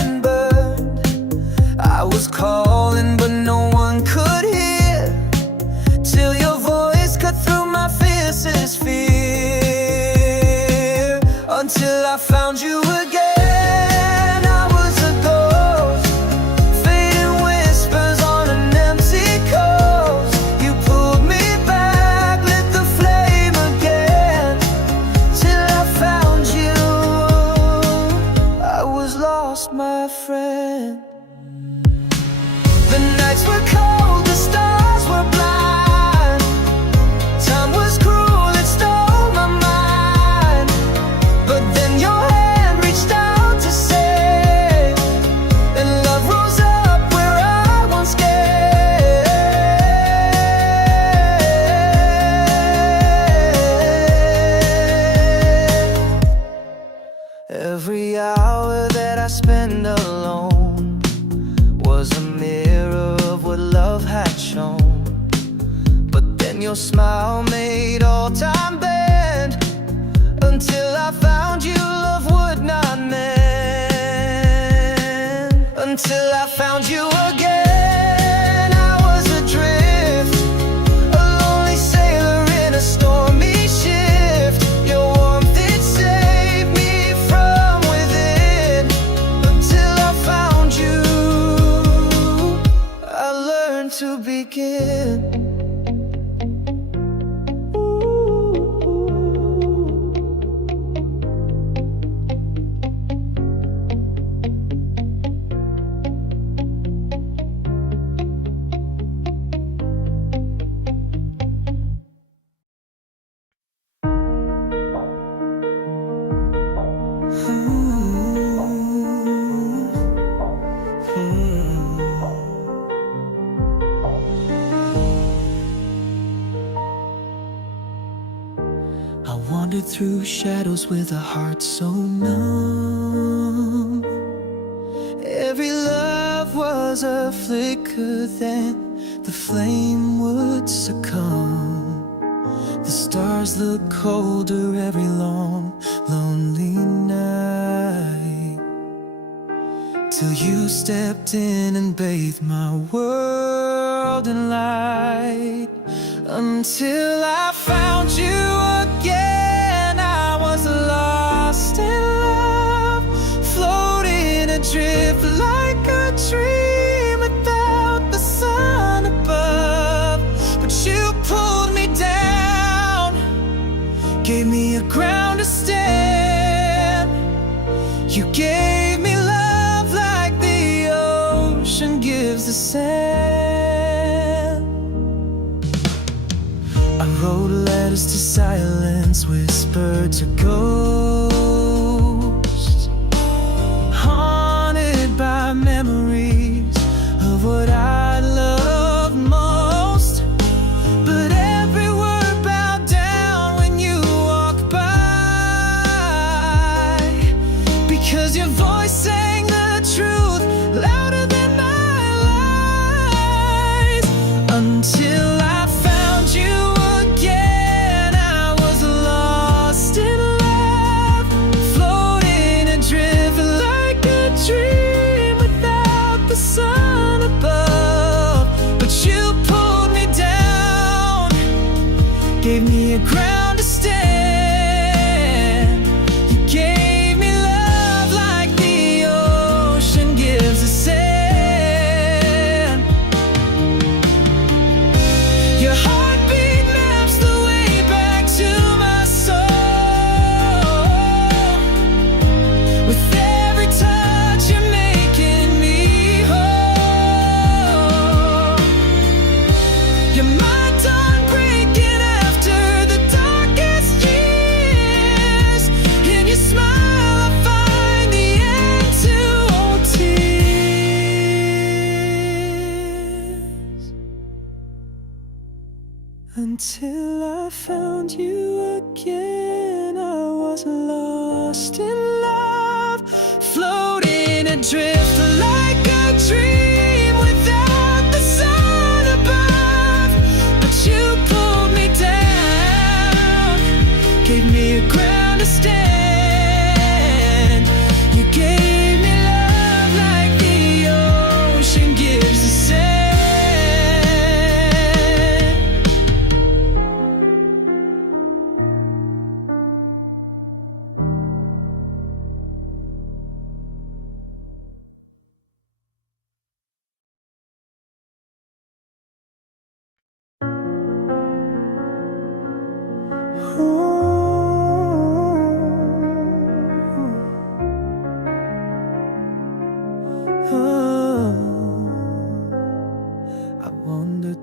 lost my friend. The nights were cold, the stars were blind. Time was cruel, it stole my mind. But then your hand reached out to save, and love rose up where I once gave. Every hour that I spend alone was a mirror of what love had shown. But then your smile made all time bend. Until I found you, love would not mend. Until I found you again, I was adrift, a lonely sailor in a stormy shift. Your warmth, it saved me from within. Until I found you, I learned to begin. I wandered through shadows with a heart so numb. Every love was a flicker, then the flame would succumb. The stars look colder every long, lonely night, till you stepped in and bathed my world in light. Until I found you again, I was lost in love, floating adrift like a dream without the sun above. But you pulled me down, gave me a ground to stand. You gave me love like the ocean gives the sand. I wrote letters to silence, whispered to ghosts, haunted by memories of what I loved most. But every word bowed down when you walked by, because your voice sang the truth louder than my lies. Until I found you again, I was lost in love, floating adrift like a dream without the sun above. But you pulled me down, gave me a ground to stand. You gave me love like the ocean gives the sand. Your heartbeat maps the way back to my soul. With every touch, you're making me whole. You're my dawn breaking after the darkest years. In your smile, I find the end to all tears. Until I found you again, I was lost in love, floating adrift like a dream without the sun above. But you pulled me down, gave me a ground to stand. You gave me love like the ocean gives the sand.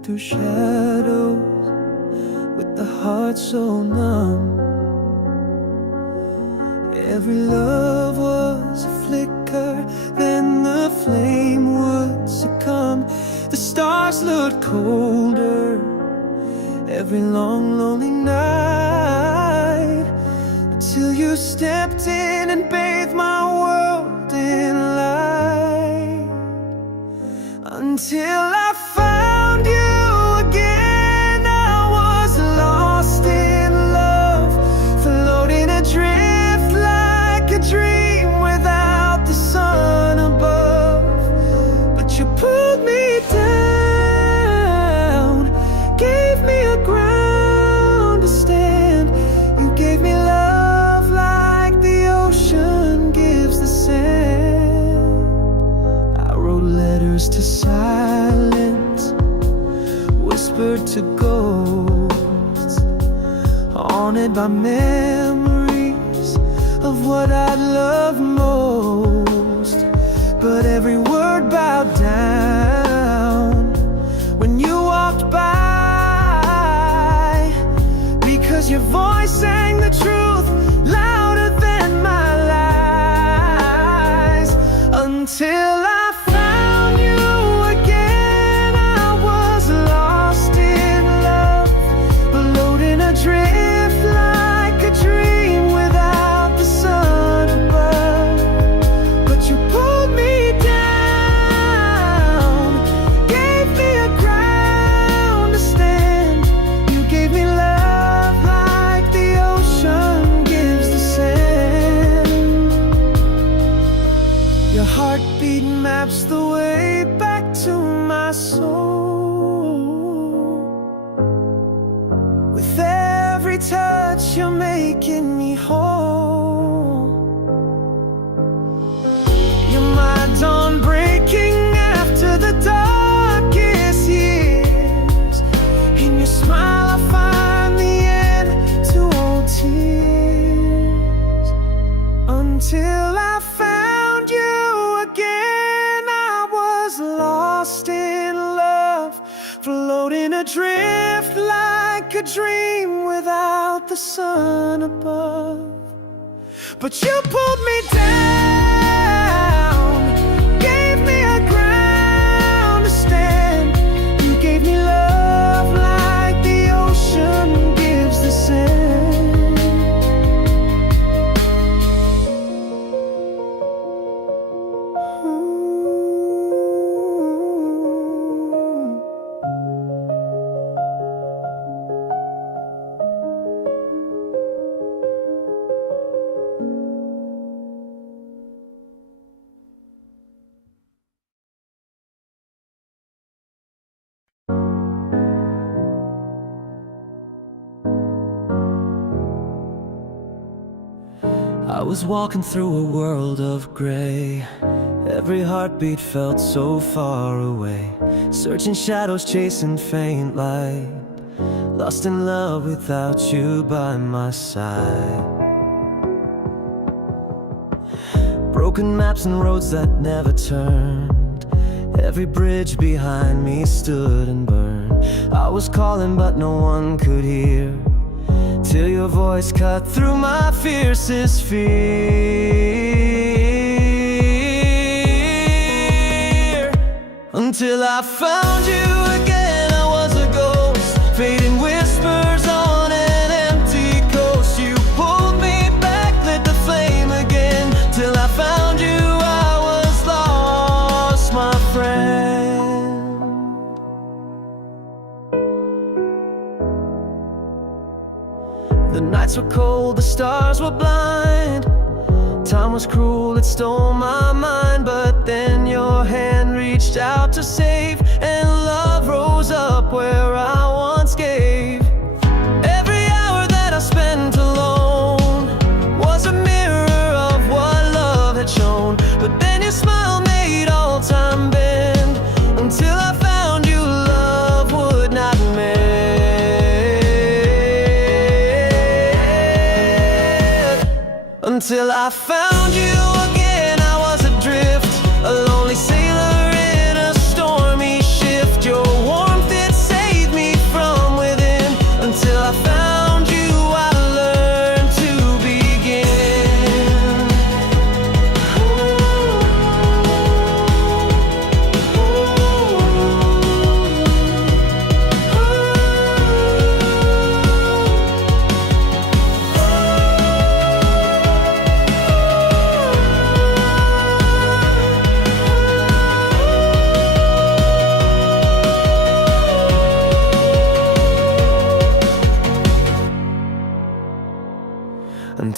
through shadows with the heart so numb. Every love was a flicker, then the flame would succumb. The stars looked colder every long lonely night, until you stepped in and bathed my world in light. Until I found you again, I was lost in love, floating adrift like a dream without the sun above. But you pulled me down, gave me a ground to stand. You gave me love like the ocean gives the sand. I wrote letters to silence, whispered to ghosts, haunted by memories of what I'd loved most. But every word bowed down when you walked by, because your voice sang the truth louder than my lies. Until I found you again, I was lost in love, floating adrift like a dream without the sun above. But you pulled me down, gave me a ground to stand. You gave me love like the ocean gives the sand. Your heartbeat maps the way back to my soul. With every touch, you're making me whole. You're my dawn breaking after the darkest years. In your smile I find the end to all tears. Until I found you again, I was lost in love, floating adrift like a dream without the sun above. But you pulled me down, gave me a ground to stand. You gave me love like the ocean gives the sand. Ooh. I was walking through a world of gray. Every heartbeat felt so far away, searching shadows, chasing faint light, lost in love without you by my side. Broken maps and roads that never turned, every bridge behind me stood and burned. I was calling but no one could hear, till your voice cut through my fiercest fear. Until I found you again, I was a ghost, fading whispers on an empty coast. You pulled me back, lit the flame again. Till I found you, I was lost, my friend. The nights were cold, the stars were blind. Time was cruel, it stole my mind. But then your hand reached out to save, and love rose up where I once gave. Every hour that I spent alone was a mirror of what love had shown. But then your smile made all time bend, until I found you, love would not mend. Until I found you again, I was adrift, a lonely sailor in a stormy shift. Your warmth, it sailed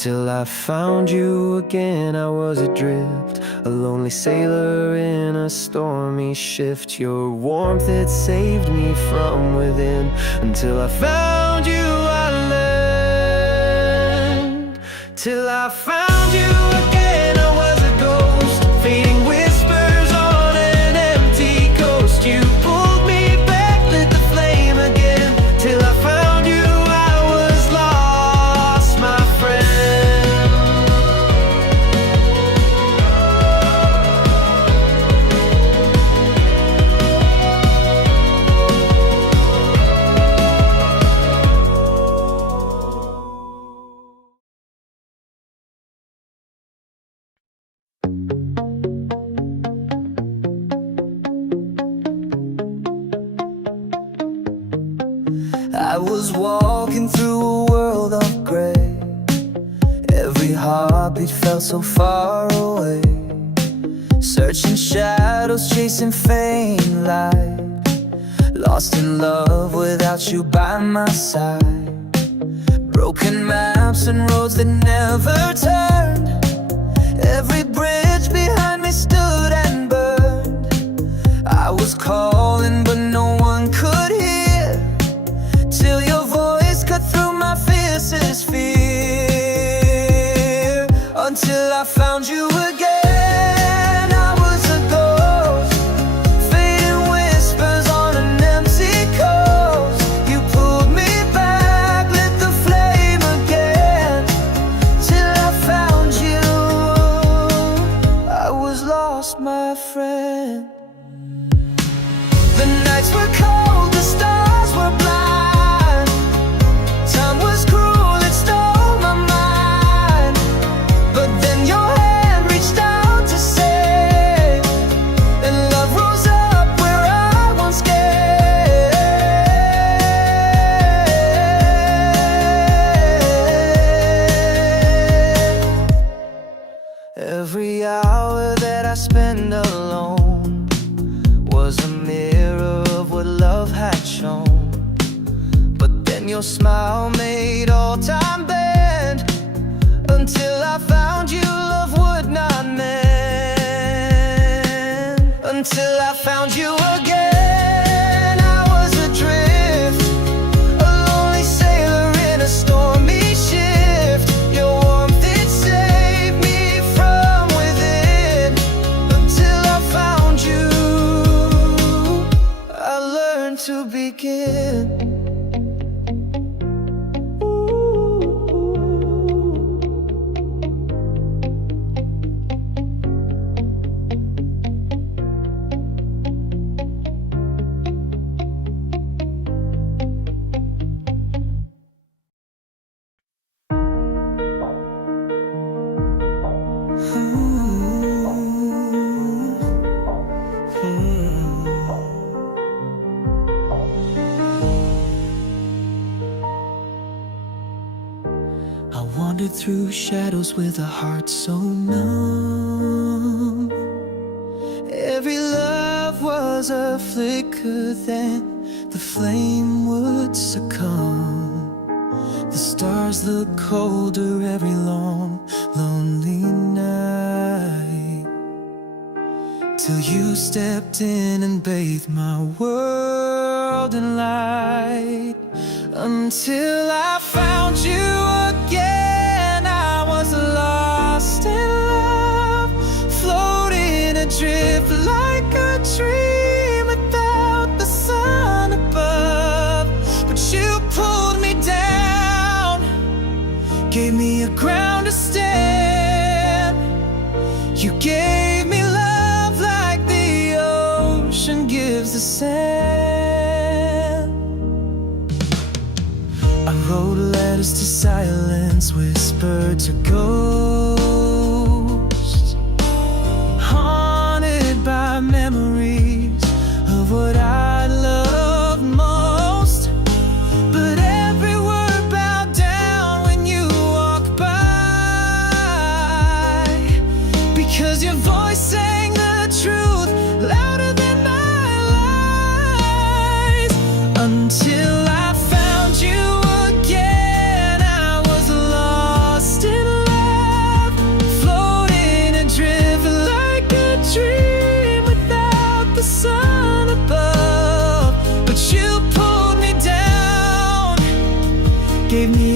Until I found you again, I was adrift, a lonely sailor in a stormy shift. Your warmth, it saved me from within. Until I found you, I learned. Till I found you again, I was a ghost, fading whispers on an empty coast. You pulled me back, lit the flame again. Till I found you, I was lost, my friend. I was walking through a world of gray. Every heartbeat felt so far away. Searching shadows, chasing faint light. Lost in love without you by my side. Broken maps and roads that never turned. Every bridge behind me stood and burned. I was calling but no one could hear, till your voice cut through my fiercest fear. Until I found you again, I was a ghost, fading whispers on an empty coast. You pulled me back, lit the flame again. Till I found you, I was lost, my friend. The nights were cold, the stars were blind. Time was cruel, it stole my mind. But then your hand reached out to save, and love rose up where I once gave. Every hour that I spend alone was a mirror of what love had shown. But then your smile made all time bend. Until I found you, love would not mend. Until I found you again, I was adrift, a lonely sailor in a stormy shift. Your warmth, it saved me from within. Until I found you, I learned to begin. I wandered through shadows with a heart so numb. Every love was a flicker, then the flame would succumb. The stars look colder every long, lonely night, till you stepped in and bathed my world in light. Until I found you again, I was lost in love, floating adrift like a dream without the sun above. But you pulled me down, gave me a ground to stand. You gave me love like the ocean gives the sand. I wrote letters to silence, whispered to ghosts, haunted by memories of what I loved most. But every word bowed down when you walked by, because your voice sang the truth louder than my lies. Until I found you again, I was lost in love.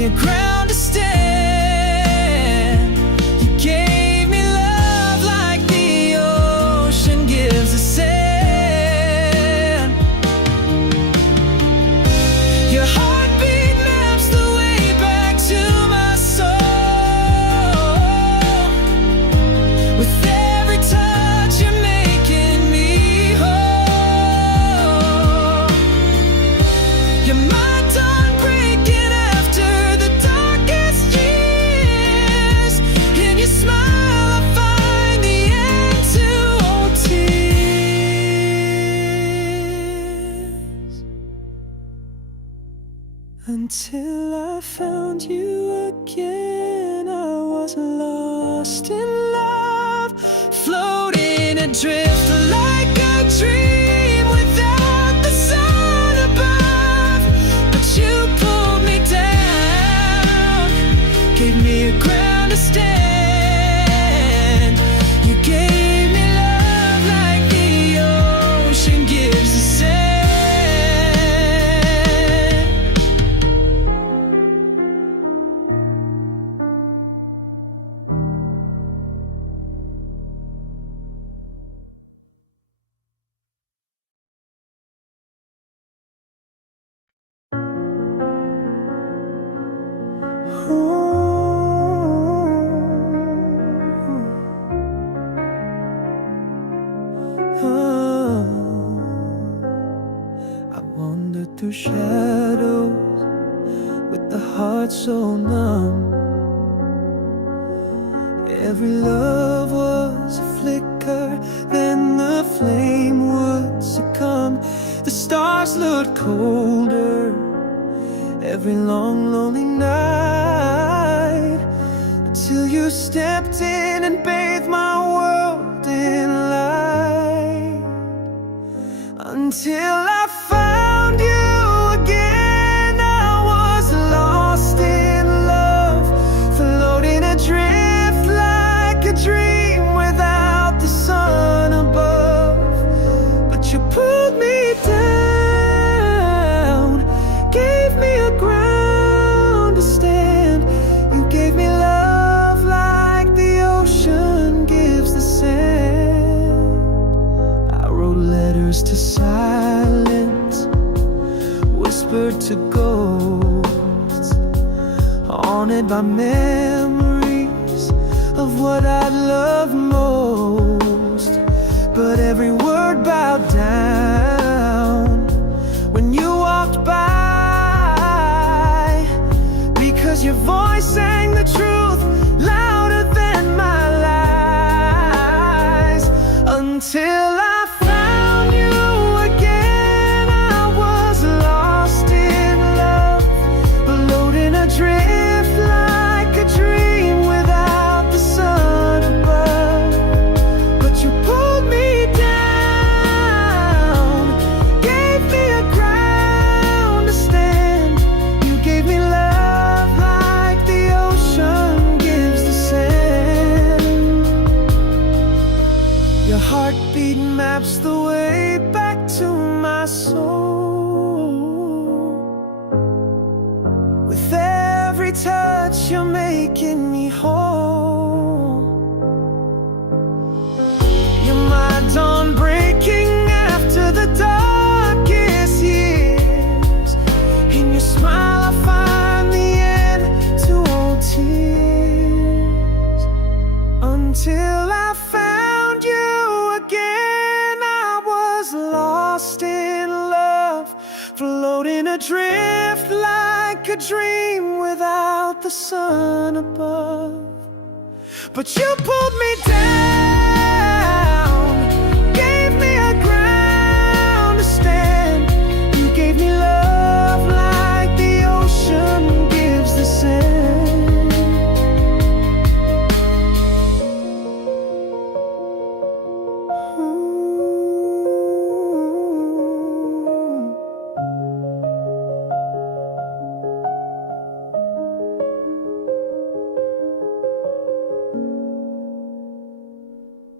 a ground to stand. You gave me love like the ocean gives the sand. Your heartbeat maps the way back to my soul. With every touch you're making me whole. You're my dawn breaking after the darkest years. In your smile I find the end to all tears. Until I found you again, I was lost in love, floating adrift like a dream without the sun above. But you pulled me down, gave me a ground to stand. You gave me love like the ocean gives the sand. I wandered through shadows with the heart so numb. Every love was a flicker, then the flame would succumb. The stars looked colder every long lonely night, until you stepped in and bathed my world in light. Until I found you again, I was lost in love, floating adrift like a dream without the sun above. But you pulled me down, gave me a ground to stand. You gave me love like the ocean gives the sand. I wrote letters to silence, whispered to ghosts, haunted by memories of what I'd loved most. But every word bowed down when you walked by, because your voice sang the truth louder than my lies. Until I found you again, I was lost in love, floating adrift like a dream without the sun above. But you pulled me down, gave me a ground to stand. You gave me love like the ocean gives the sand. Your heartbeat maps the way back to my soul. With every touch you're making me whole. You're my dawn breaking after the darkest years. In your smile I find the end to all tears. Until I found you again, I was lost in love, floating adrift like a dream without the sun above. But you pulled me down, gave me a ground to stand. You gave me love like the ocean gives the sand. Ooh.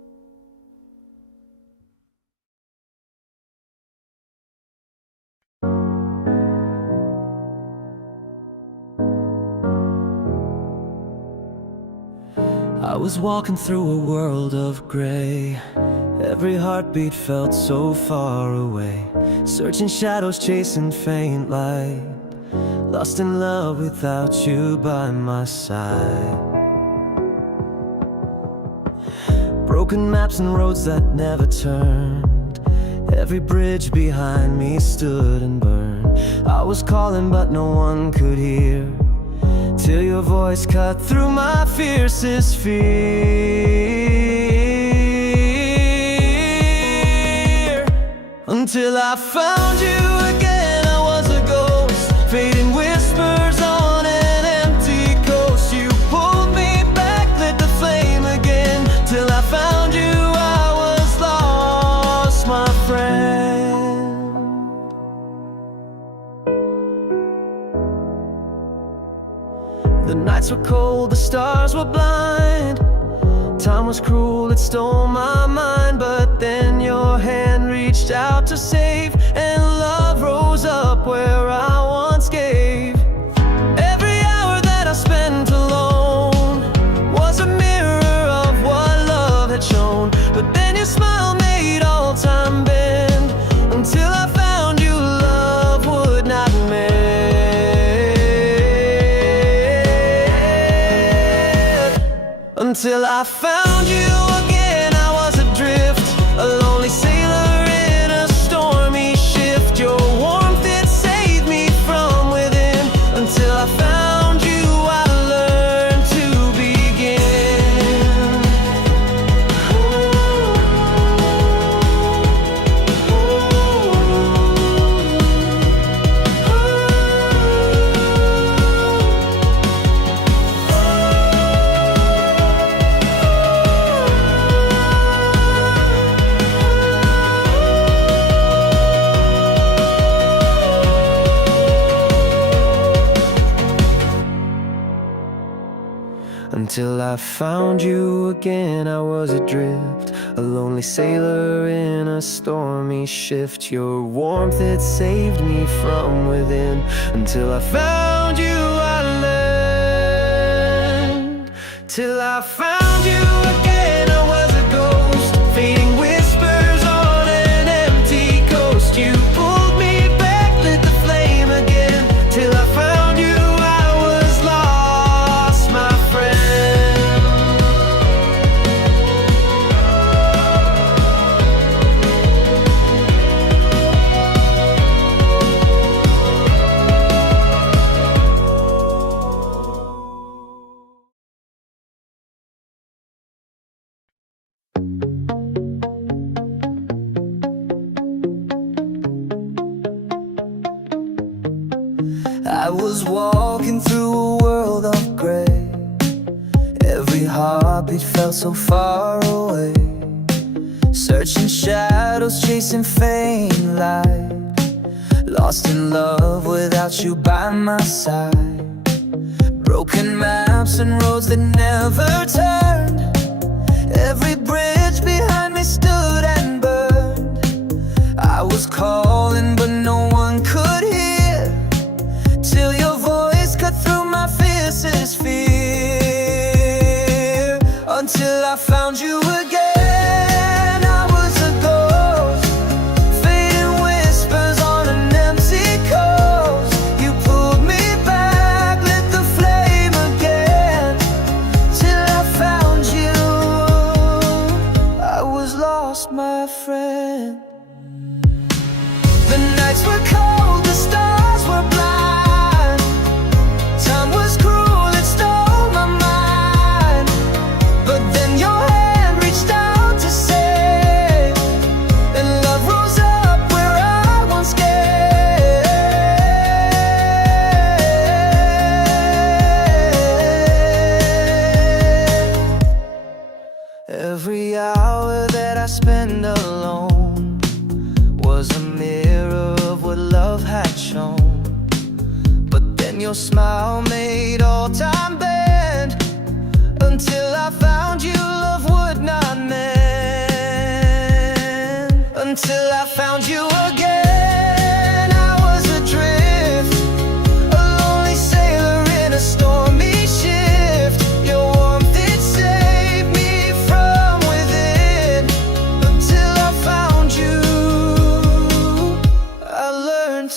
I was walking through a world of gray. Every heartbeat felt so far away. Searching shadows, chasing faint light. Lost in love without you by my side. Broken maps and roads that never turned. Every bridge behind me stood and burned. I was calling but no one could hear, till your voice cut through my fiercest fear. Until I found you again, I was a ghost, fading whispers on an empty coast. You pulled me back, lit the flame again. Till I found you, I was lost, my friend. The nights were cold, the stars were blind. Time was cruel, it stole my mind. But then your hand reached out to save, and love rose up where I once gave. Every hour that I spent alone was a mirror of what love had shown. But then your smile made all time bend. Until I found you, love would not mend. Until I found you again, I was adrift, a lonely sailor in a stormy shift. Your warmth, it saved me from within. Until I found you, I learned to begin. Until I found you again, I was adrift, a lonely sailor in a stormy shift. Your warmth, it saved me from within. Until I found you, I learned. Till I found you again, I was a ghost, fading whispers on an empty coast. You pulled me back, lit the flame again. Till I found you, I was lost, my friend. I was walking through a world of gray. Every heartbeat felt so far away. Searching shadows, chasing faint light. Lost in love without you by my side. Broken maps and roads that never turned. Every bridge behind me stood and burned. I was calling but no one could hear, till your voice cut through my fiercest fear. Until I found you again, I was a ghost, fading whispers on an empty coast. You pulled me back, lit the flame again. Till I found you, I was lost, my friend. The nights were cold, the stars were blind. Time was cruel, it stole my mind. But then your hand reached out to save, and love rose up where I once gave. Every hour that I spend alone was a mirror of what love had shown. But then your smile made all time bend. Until I found you, love would not mend. Until I found you again, I was adrift, a lonely sailor in a stormy shift. Your warmth, it saved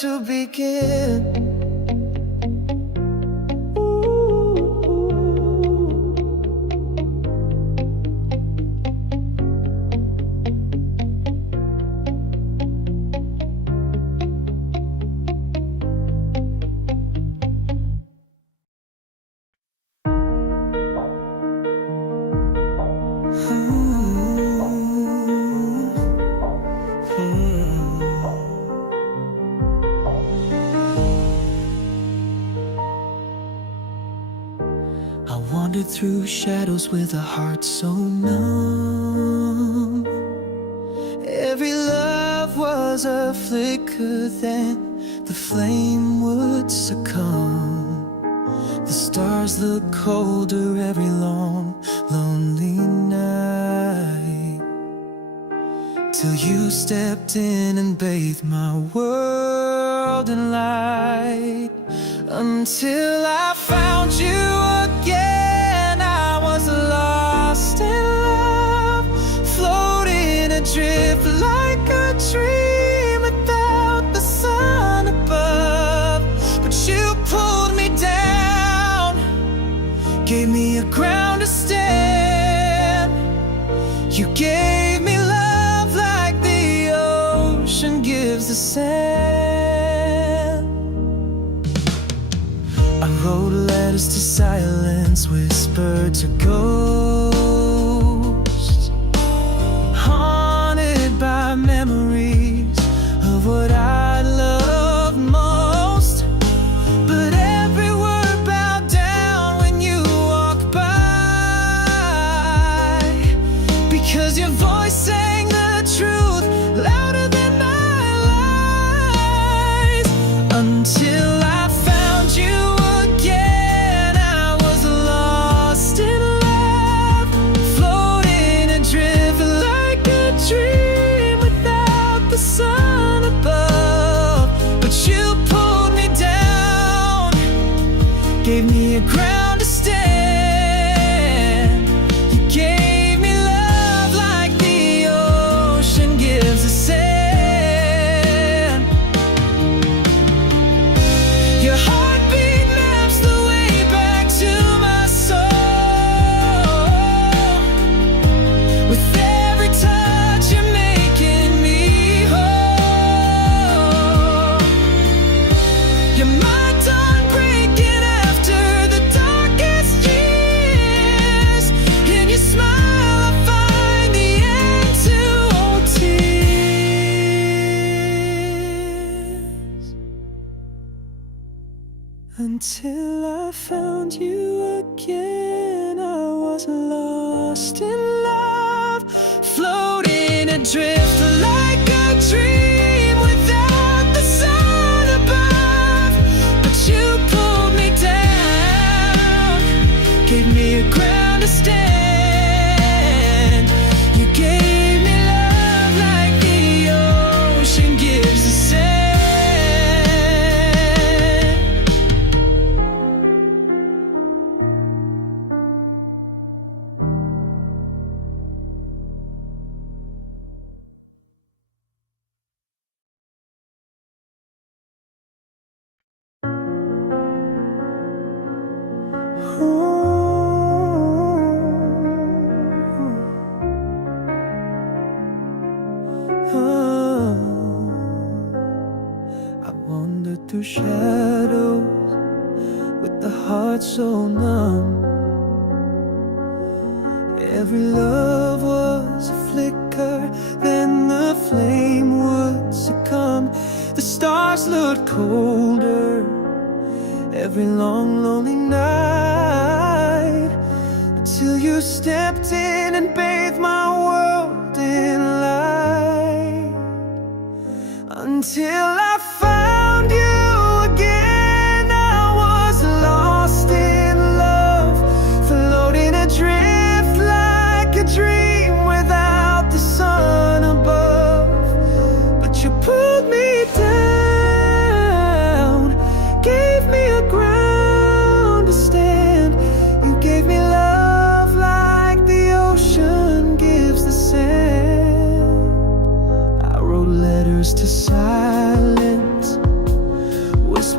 to begin. I wandered through shadows with a heart so numb. Every love was a flicker, then the flame would succumb. The stars look colder every long, lonely night, till you stepped in and bathed my world in light. Until I found you again, I was lost in love, floating adrift like a dream without the sun above. But you pulled me down, gave me a ground to stand. You gave me love like the ocean gives the sand. I wrote letters to silence, whispered to ghosts, haunted by memories of what I loved most. But every word bowed down when you walked by, because your voice sang the truth louder than my lies. Until I found you again, I was lost in love, floating adrift like a dream without the sun above. But you pulled me down, gave me a ground to stand. You gave me love like the ocean gives the sand. Your heartbeat maps the way back to my soul. With every touch you're making me whole. You're my dawn breaking after the darkest years. In your smile I find the end to all tears. Until I found you again, I was lost in love, floating adrift like a dream without the sun above. But you pulled me down, gave me a ground to stand. You gave me love like the ocean gives the sand. I wandered through shadows with the heart so numb. Every love was a flicker, then the flame would succumb. The stars looked colder every long, lonely night, until you stepped in and bathed my world in light. Until I found you again, I was lost in love, floating adrift like a dream without the sun above. But you pulled me down, gave me a ground to stand. You gave me love like the ocean gives the sand. I wrote letters to silence,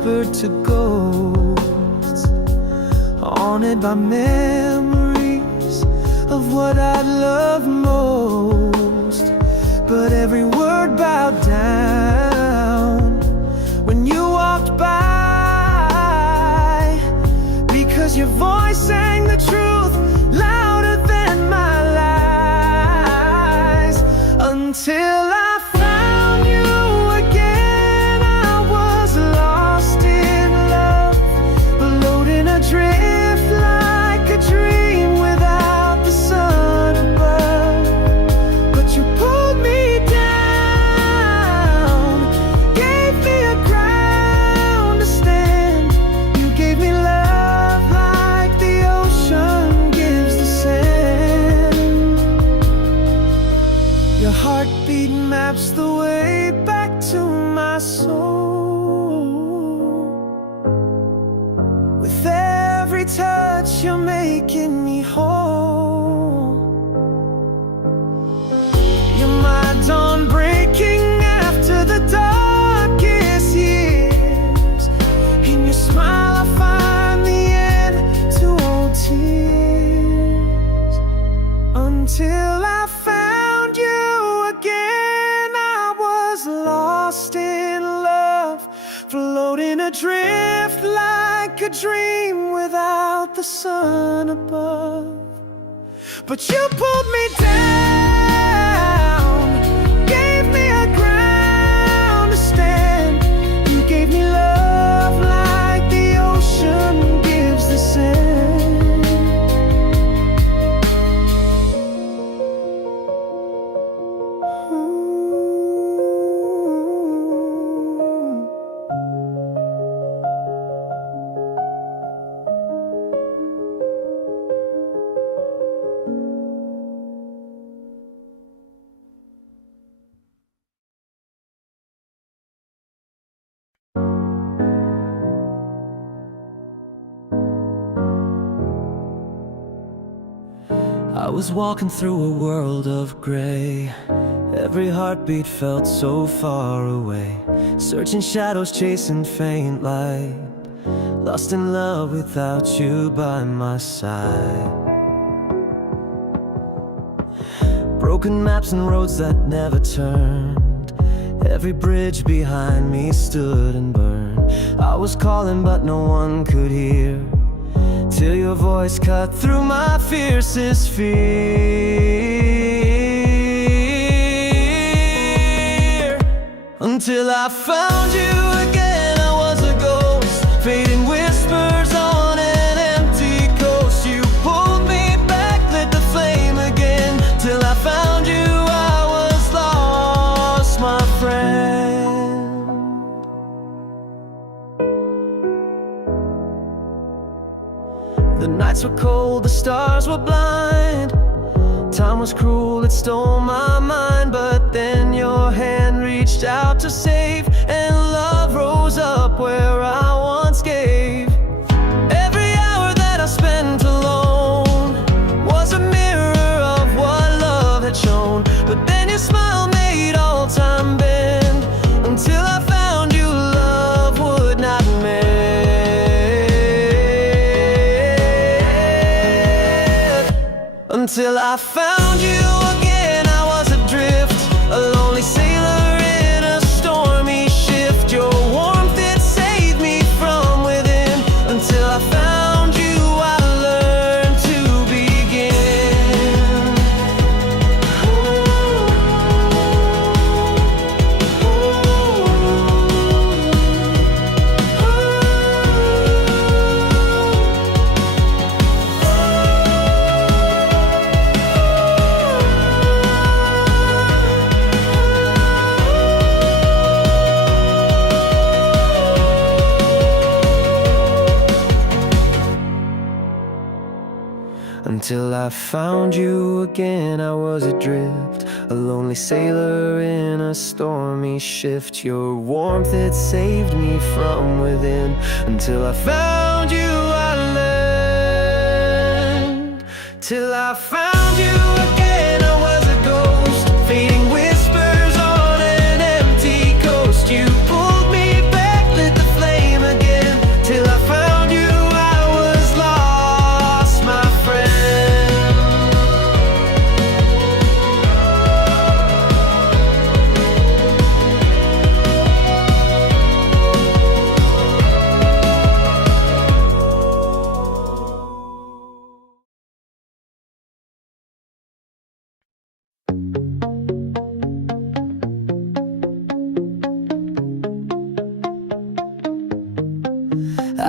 whispered to ghosts, haunted by memories of what I loved most. But every word bowed down when you walked by, because your voice sang the truth louder than my lies. Until I found you again, I was lost in love, floating adrift like a dream without the sun above. But you pulled me down, gave me a ground to stand. You gave me love like the ocean gives the sand. Your heartbeat maps the way back to my soul. With every touch, you're making me whole. You're my dawn breaking after the darkest years. In your smile I find the end to all tears. Until I found you again, I was lost in love, floating adrift like a dream without the sun above. But you pulled me down, gave me a ground to stand. You gave me love like the ocean gives the sand. Ooh. I was walking through a world of gray. Every heartbeat felt so far away, searching shadows, chasing faint light, lost in love without you by my side. Broken maps and roads that never turned, every bridge behind me stood and burned. I was calling but no one could hear, till your voice cut through my fiercest fear. Until I found you again, I was a ghost, fading whispers on an empty coast. You pulled me back, lit the flame again. Till I found you, I was lost, my friend. The nights were cold, the stars were blind. Time was cruel, it stole my mind. But then your hand reached out to save, and love rose up where I once gave. Every hour that I spent alone was a mirror of what love had shown. But then your smile made all time bend. Until I found you, love would not mend. Until I found you again, I was adrift, a lonely sailor in a stormy shift. Your warmth, it saved me from within. Until I found you, I learned to begin. Until I found you again, I was adrift, a lonely sailor in a stormy shift. Your warmth, it saved me from within. Until I found you, I learned. Till I found you again, I was a ghost, fading whispers on an empty coast. You pulled me back, lit the flame again.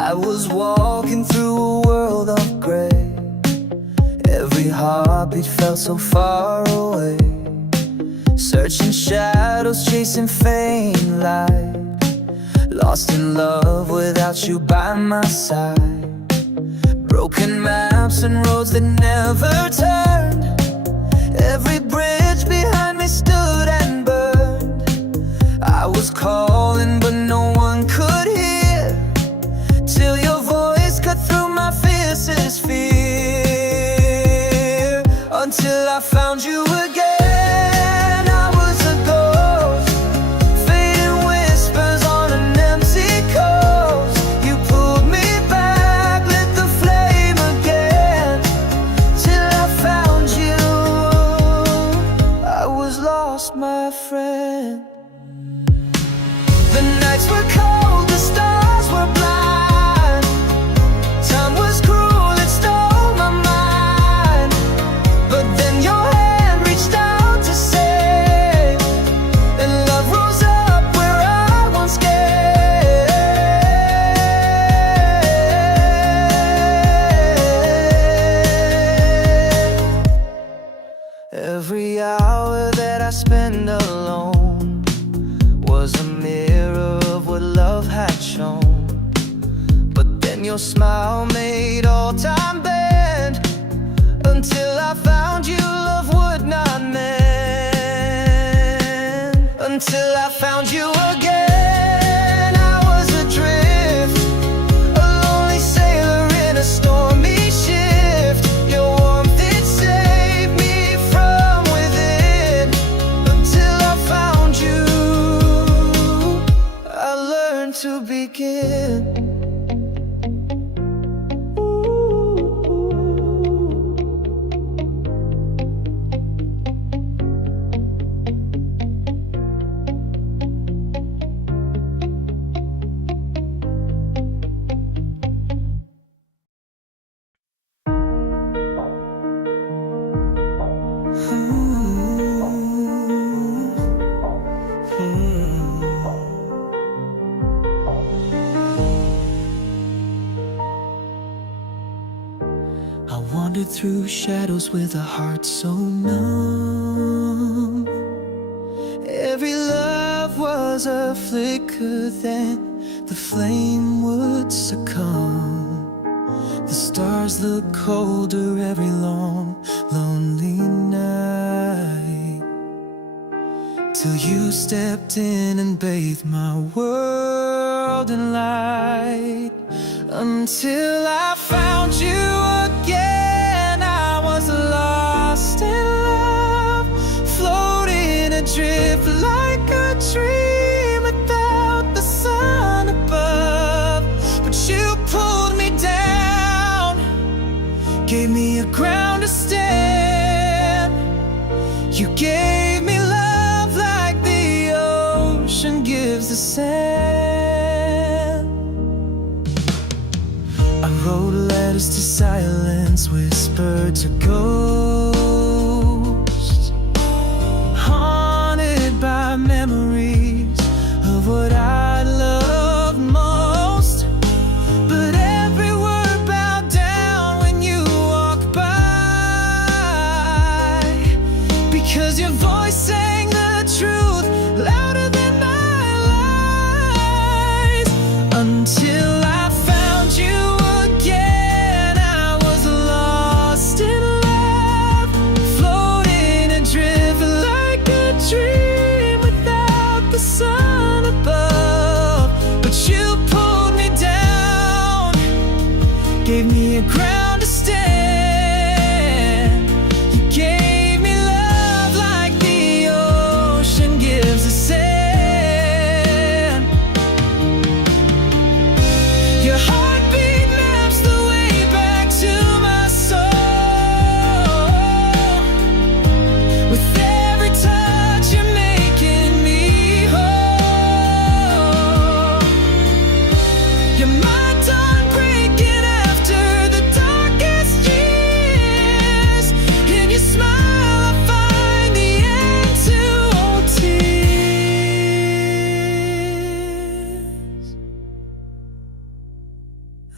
I was walking through a world of gray. Every heartbeat felt so far away. Searching shadows, chasing faint light. Lost in love without you by my side. Broken maps and roads that never turned. Every bridge behind me stood and burned. I was calling but no one could hear, till your voice cut through my fiercest fear. Until I found you again. I was a ghost, fading whispers on an empty coast. You pulled me back, lit the flame again, till I found you. I was lost, my friend. The nights were cold, the stars were blind. Time was cruel, it stole my mind. But then your hand reached out to save, and love rose up where I once gave. Every hour that I spend alone was a mirror of what love had shown. But then your smile made all time bend. Until I found you, love would not mend. Until I found you again. I was adrift, a lonely sailor in a stormy shift. Your warmth, it saved me from within. Until I found you, I learned to begin. I wandered through shadows with a heart so numb. Every love was a flicker, then the flame would succumb. The stars look colder every long, lonely night, till you stepped in and bathed my world in light. Until I found you again, I was lost in love, floating adrift like a dream without the sun above. But you pulled me down, gave me a ground to stand. You gave me love like the ocean gives the sand. I wrote letters to silence, whispered to ghosts, haunted by memories of what I loved most. But every word bowed down when you walked by, because your voice sang the truth louder than my lies. Until I found you again, I was lost in love, floating adrift like a dream without the sun above. But you pulled me down, gave me a ground to stand. You gave me love like the ocean gives the sand. Your heartbeat maps the way back to my soul. With every touch you're making me whole. You're my dawn breaking after the dawn.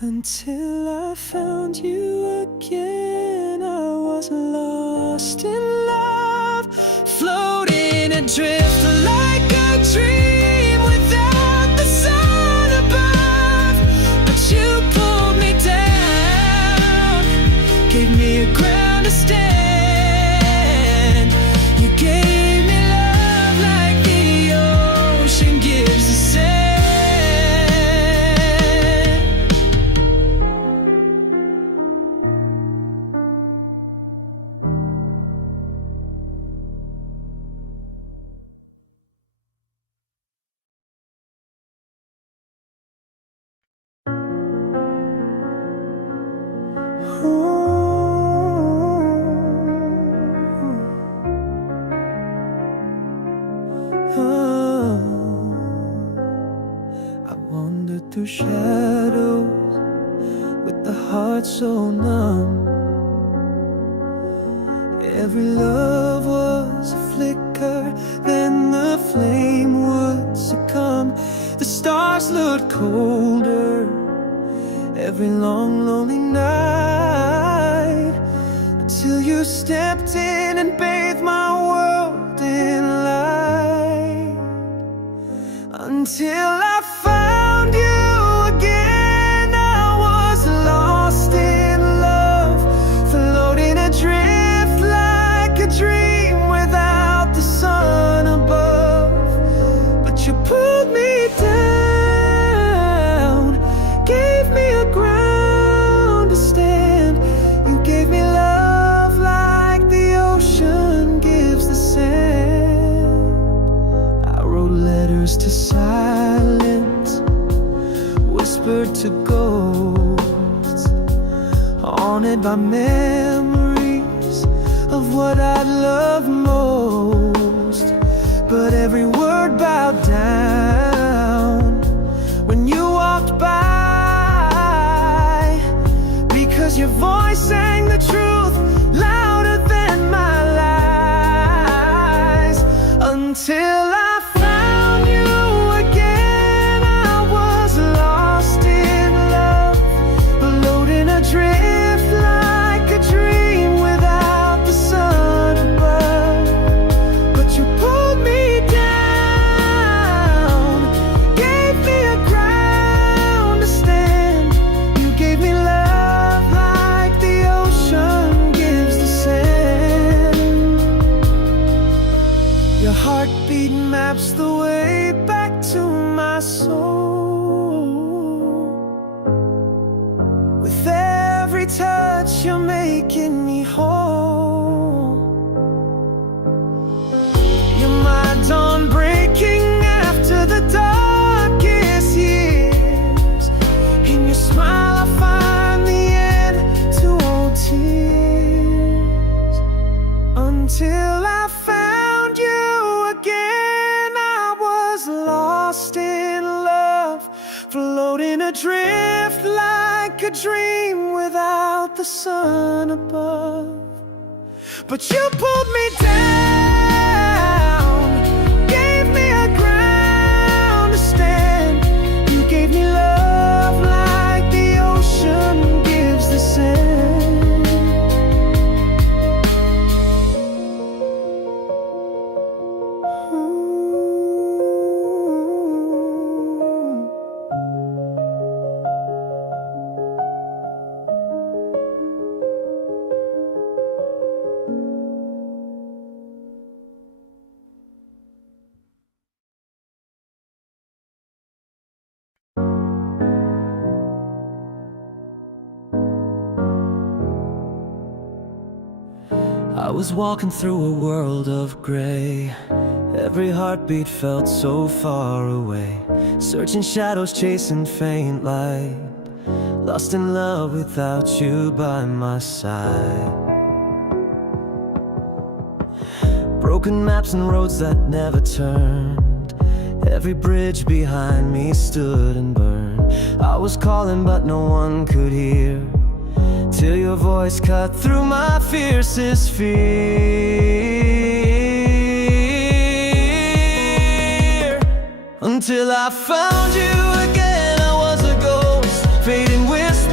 Until I found you again, I was lost in love, floating adrift like a dream without the sun above. But you pulled me down, gave me a ground to stand. You gave me love like the ocean gives the sand. I wandered through shadows with the heart so numb. Every love was a flicker, then the flame would succumb. The stars looked colder every long lonely night, until you stepped in and bathed my world in light. Until I found you again, I was lost in love, floating adrift like a dream without the sun above. But you pulled me down, gave me a ground to stand. You gave me love like the ocean gives the sand. I wrote letters to silence, whispered to ghosts, haunted by memories of what I loved most. But every word bowed down when you walked by, because your voice sang the truth louder than my lies. Until I found you again, I was lost in love, floating adrift like a dream without the sun above. But you pulled me down, gave me a ground to stand. You gave me love like the ocean gives the sand. Your heartbeat maps the way back to my soul. With every touch, you're making me whole. You're my dawn breaking after the darkest years. In your smile, I find the end to all tears. Until I found you again, I was lost in love, floating adrift like a dream without the sun above. But you pulled me down, gave me a ground to stand. You gave me love like the ocean gives the sand. Ooh. I was walking through a world of gray. Every heartbeat felt so far away, searching shadows, chasing faint light, lost in love without you by my side. Broken maps and roads that never turned, every bridge behind me stood and burned. I was calling but no one could hear, till your voice cut through my fiercest fear. Until I found you again, I was a ghost, fading with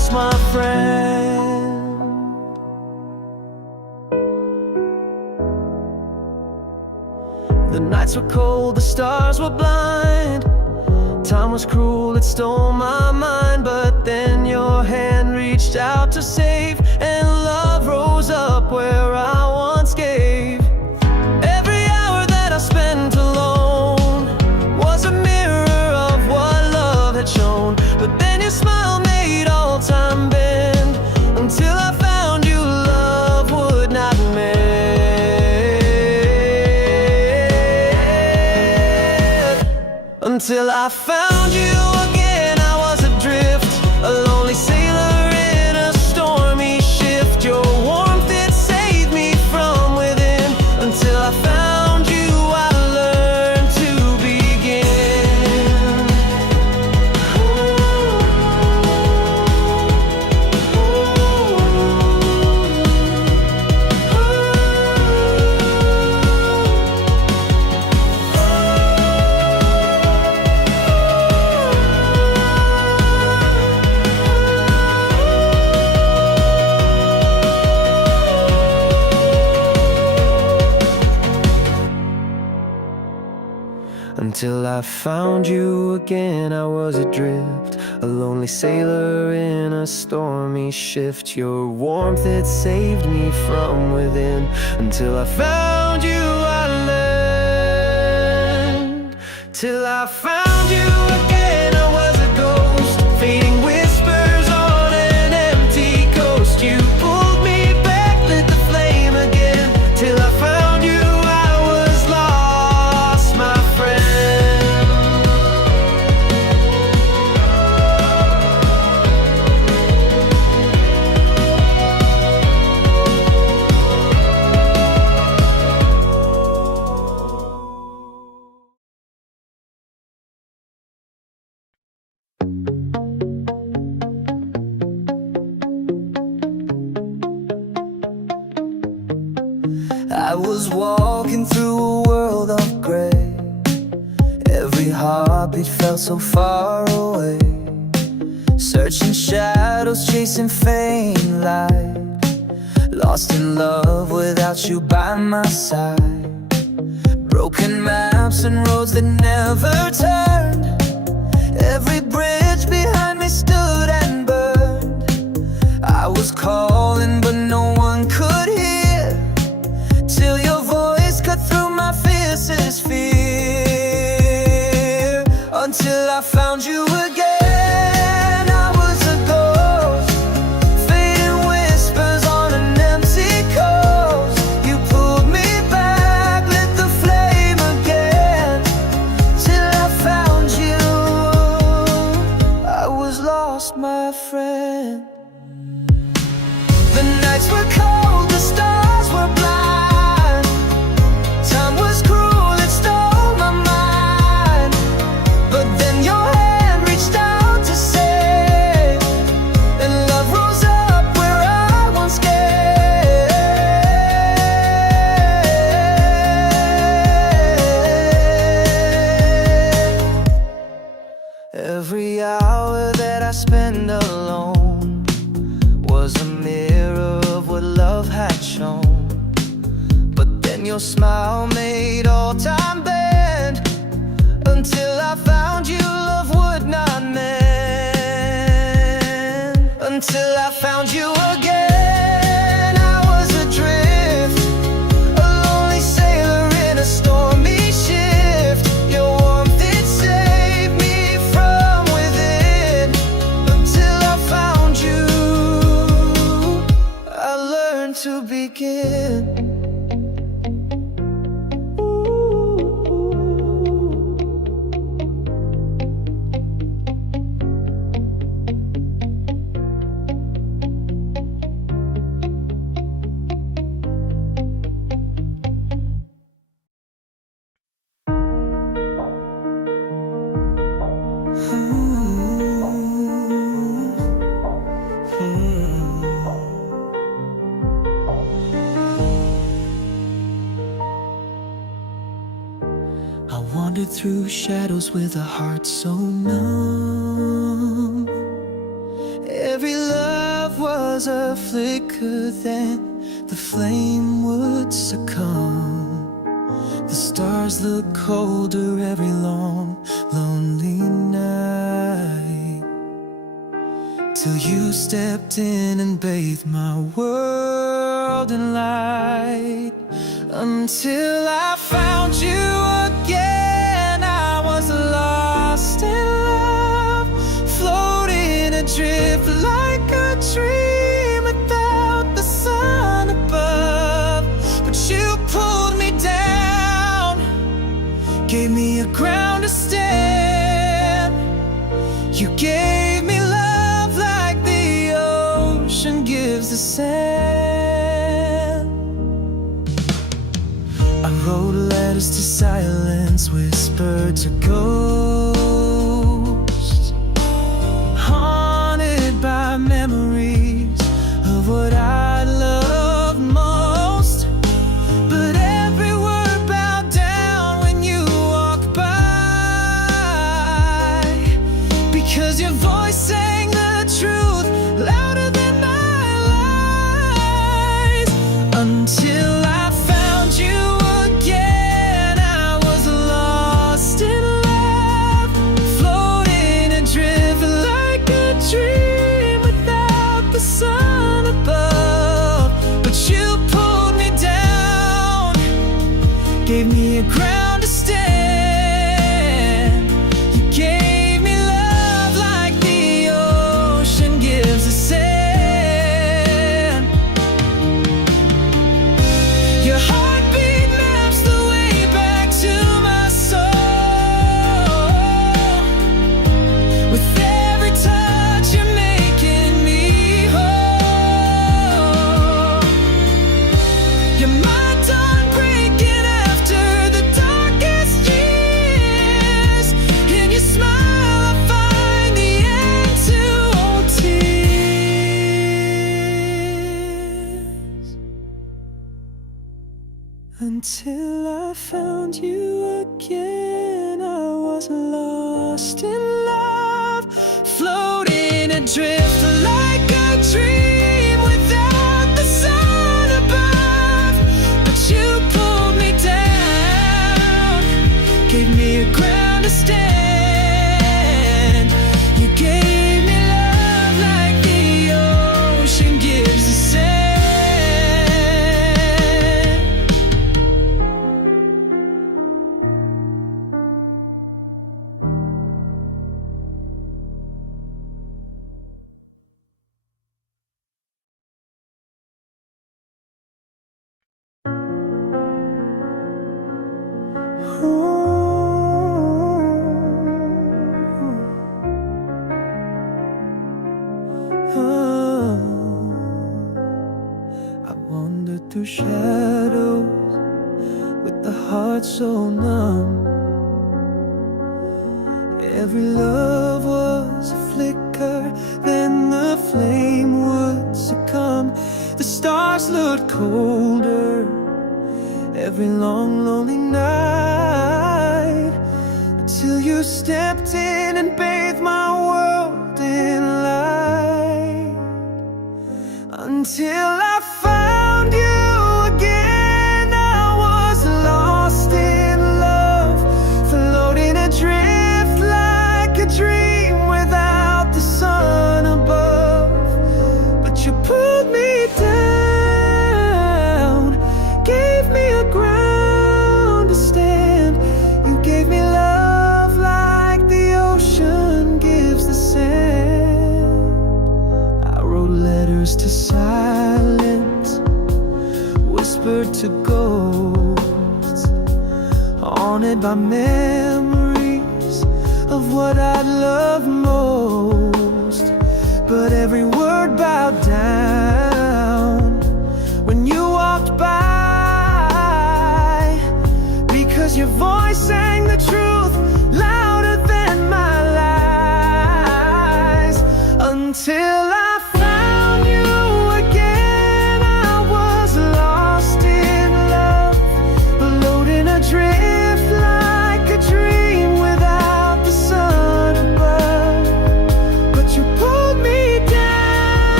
nights were cold, the stars were blind. Time was cruel, it stole my mind. But then your hand reached out to save, and love rose up where I once gave. Every hour that I spent alone was a mirror of what love had shown. But then your smile made all time bend, until I found you, love would not mend. Until I found you again, I was adrift, a lonely sailor in a stormy shift. Your warmth, it saved me from within. Until I found you, I learned to begin. Until I found you again, I was adrift, a lonely sailor in a stormy shift. Your warmth, it saved me from within. Until I found you, I learned. Till I found you again, I was a ghost, fading whispers on an empty coast. You pulled me back, lit the flame again. Till I found you, I was lost, my friend. I was walking through a world of gray. Every heartbeat felt so far away. Searching shadows, chasing faint light. Lost in love without you by my side. Broken maps and roads that never turned. Every bridge behind me stood and burned. I was calling but no one could hear, till your voice cut through my fiercest fear. Until I found you again, I was a ghost, fading whispers on an empty coast. You pulled me back, lit the flame again. Till I found you, I was lost, my friend. The nights were cold, the stars were blind. Time was cruel, it stole my mind. But then your hand reached out to save, and love rose up where I once gave. Every hour that I spend alone was a mirror of what love had shown. But then your smile made all time bend. Until I found you, love would not mend. Until I found you again, I was adrift, a lonely sailor in a stormy shift. Your warmth, it saved me from within. Until I found you, I learned to begin. I wandered through shadows with a heart so numb. Every love was a flicker, then the flame would succumb. The stars look colder every long, lonely night, till you stepped in and bathed my world in light. Until I found you again, I was lost in love, floating adrift like a dream without the sun above. But you pulled me down, gave me a ground to stand. You gave me love like the ocean gives the sand. I wrote letters to silence, whispered to ghosts, haunted by memories of what I loved most. But every word bowed down when you walked by, because your voice sang the truth louder than my lies. Until I found you again, I was lost in love, floating adrift like a dream without the sun above. But you pulled me down, gave me a ground to stand. You gave me love like the ocean gives the sand. Your heartbeat maps the way back to my soul. With every touch you're making me whole. You're my dawn breaking after the darkest years. In your smile I find the end to all tears. Until I found you again, I was lost in love, floating adrift like a dream without the sun above. But you pulled me down, gave me a ground to stand. You gave me love like the ocean gives the sand. I wandered through shadows with the heart so numb. Every love was a flicker, then the flame would succumb. The stars looked colder every long, lonely night, until you stepped in and bathed my world in light. Until I found you again, I was lost in love, floating adrift like a dream without the sun above. But you pulled me down, gave me a ground to stand. You gave me love like the ocean gives the sand. I wrote letters to silence, whispered to ghosts, haunted by memories of what I loved most. But every word bowed down when you walked by, because your voice sang the truth louder than my lies. Until I found you again, I was lost in love, floating adrift like a dream without the sun above. But you pulled me down,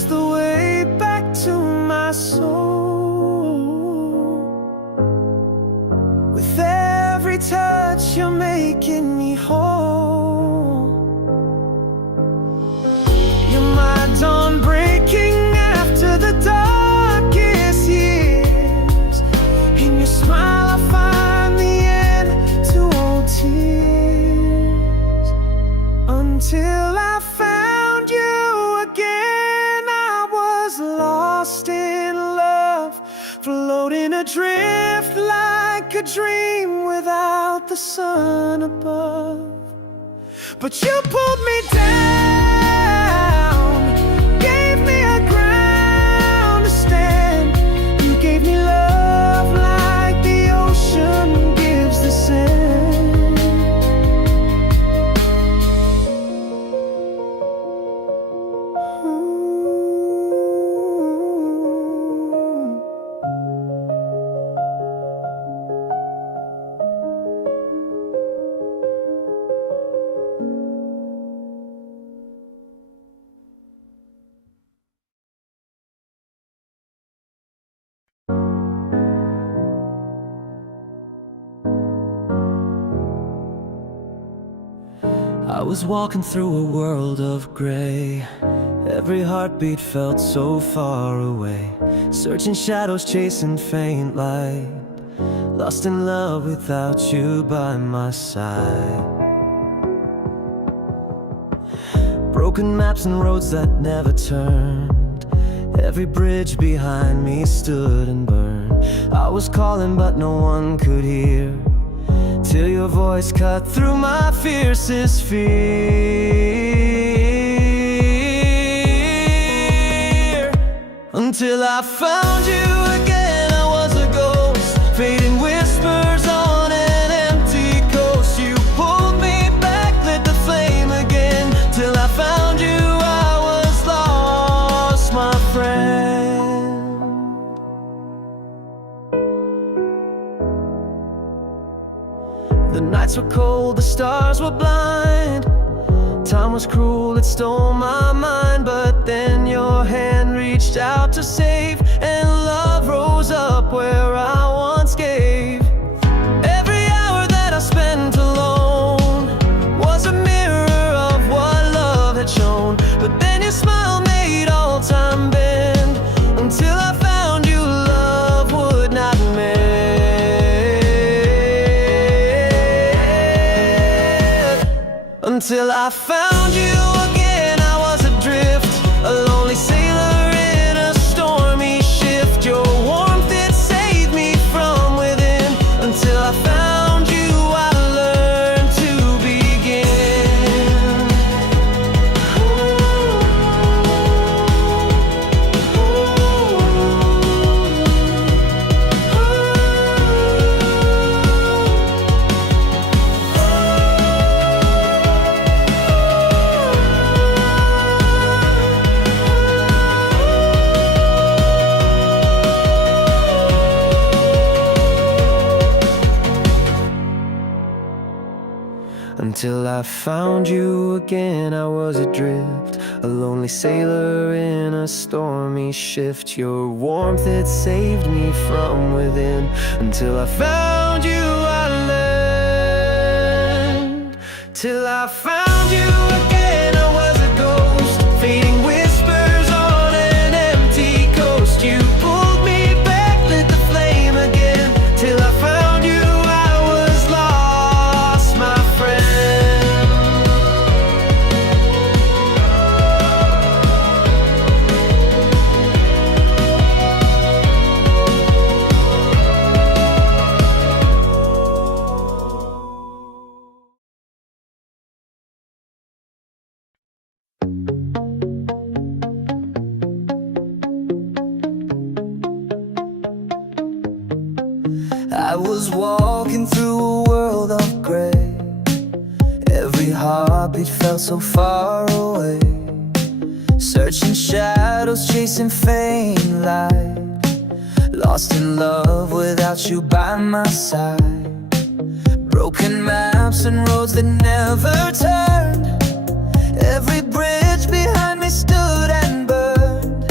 lost the way back to my soul. With every touch, you're making me whole. You're my dawn breaking after the darkest years. In your smile, I find the end to all tears. Until I found you again, I was lost in love, floating adrift like a dream without the sun above. But you pulled me down, gave me a ground to stand. You gave me love like the ocean gives the sand. Ooh. I was walking through a world of gray. Every heartbeat felt so far away. Searching shadows, chasing faint light. Lost in love without you by my side. Broken maps and roads that never turned. Every bridge behind me stood and burned. I was calling but no one could hear, till your voice cut through my fiercest fear. Until I found you again, I was a ghost, fading whispers on an empty coast. You pulled me back, lit the flame again. Till I found you, I was lost, my friend. The nights were cold, the stars were blind. Time was cruel, it stole my mind. But then your hand reached out to save, and love rose up where I once gave. Every hour that I spent alone was a mirror of what love had shown. But then your smile made all time bend. Until I found you, love would not mend. Until I found you again, I was adrift, a lonely sailor in a stormy shift. Your warmth, it saved me from within. Until I found you, I learned to begin. Until I found you again, I was adrift, a lonely sailor in a stormy shift. Your warmth, it saved me from within. Until I found you, I learned. Till I found you again, I was a ghost, fading whispers on an empty coast. You pulled me back, lit the flame again. Till I found you, I was lost, my friend. I was walking through a world of gray. Every heartbeat felt so far away. Searching shadows, chasing faint light. Lost in love without you by my side. Broken maps and roads that never turned. Every bridge behind me stood and burned.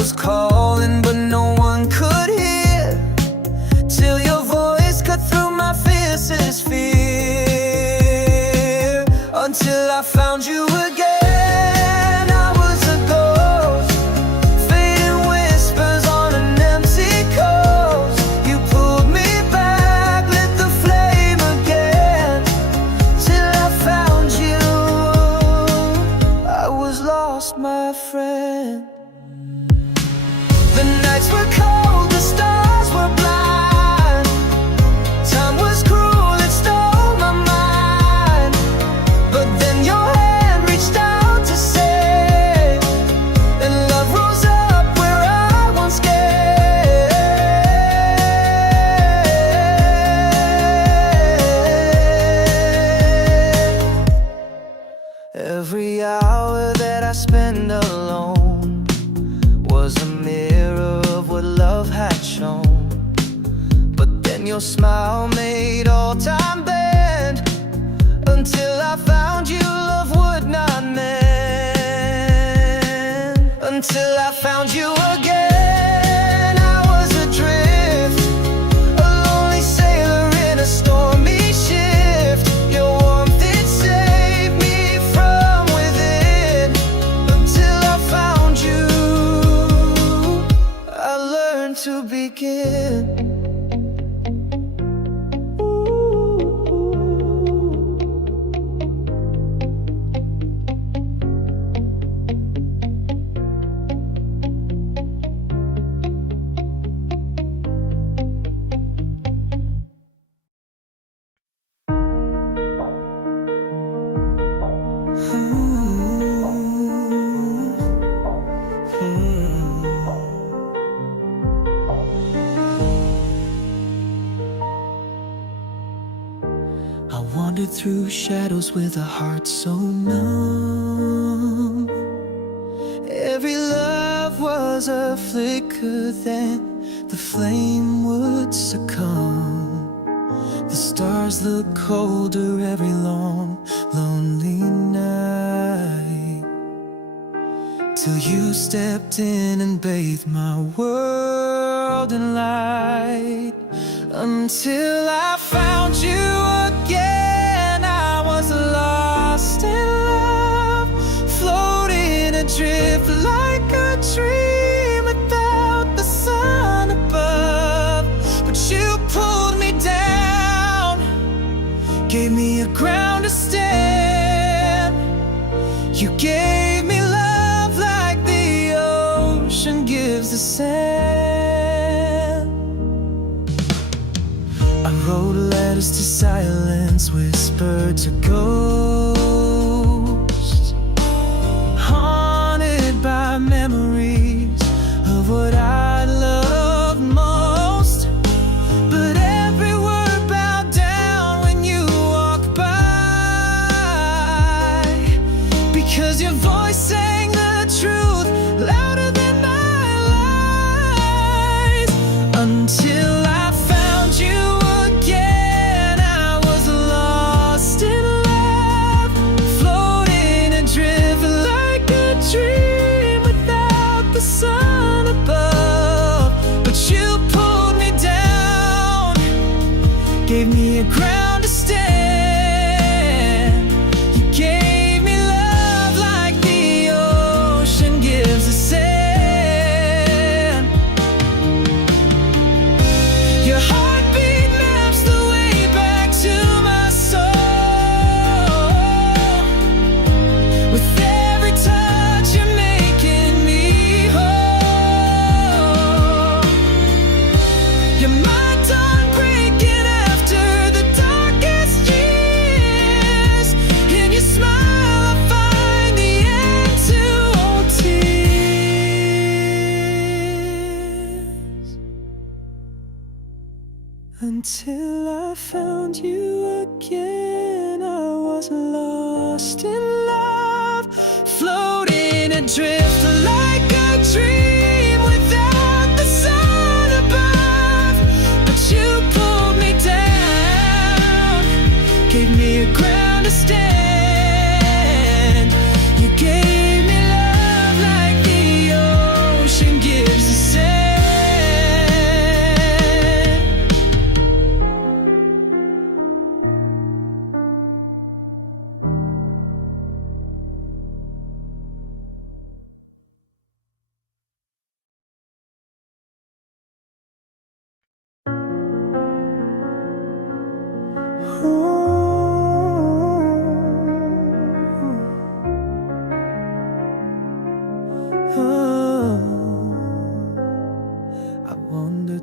was calling, but no one could hear, till your voice cut through my fiercest fear. Until I found you again. I was a ghost, fading whispers on an empty coast. You pulled me back, lit the flame again, till I found you. I was lost, my friend. The nights were cold, the stars were blind. Time was cruel, it stole my mind. But then your hand reached out to save, and love rose up where I once gave. Every hour that I spend alone was a mirror of what love had shown. But then your smile made all time bend. Until I found you, love would not mend. Until I found you again. I was adrift, a lonely sailor in a stormy shift. Your warmth, it saved me from within. Until I found you, I learned to begin. I wandered through shadows with a heart so numb. Every love was a flicker, then the flame would succumb. The stars look colder every long, lonely night, till you stepped in and bathed my world in light. Until I found you again, I was lost in love, floating adrift like a dream without the sun above. But you pulled me down, gave me a ground to stand. You gave me love like the ocean gives the sand. I wrote letters to silence, whispered to ghosts, haunted by memories of what I loved most. But every word bowed down when you walked by, because your voice sang the truth louder than my lies. Until I found you again, I was lost in love, floating adrift like a dream without the sun above. But you pulled me down, gave me a ground to stand. You gave me love like the ocean gives the sand. Your heartbeat maps the way back to my soul. With every touch, you're making me whole. You're my dawn breaking after the darkest years. In your smile, I find the end to all tears. Until I found you again, I was lost in love, floating adrift like a dream without the sun above. But you pulled me down, gave me a ground to stand. You gave me love like the ocean gives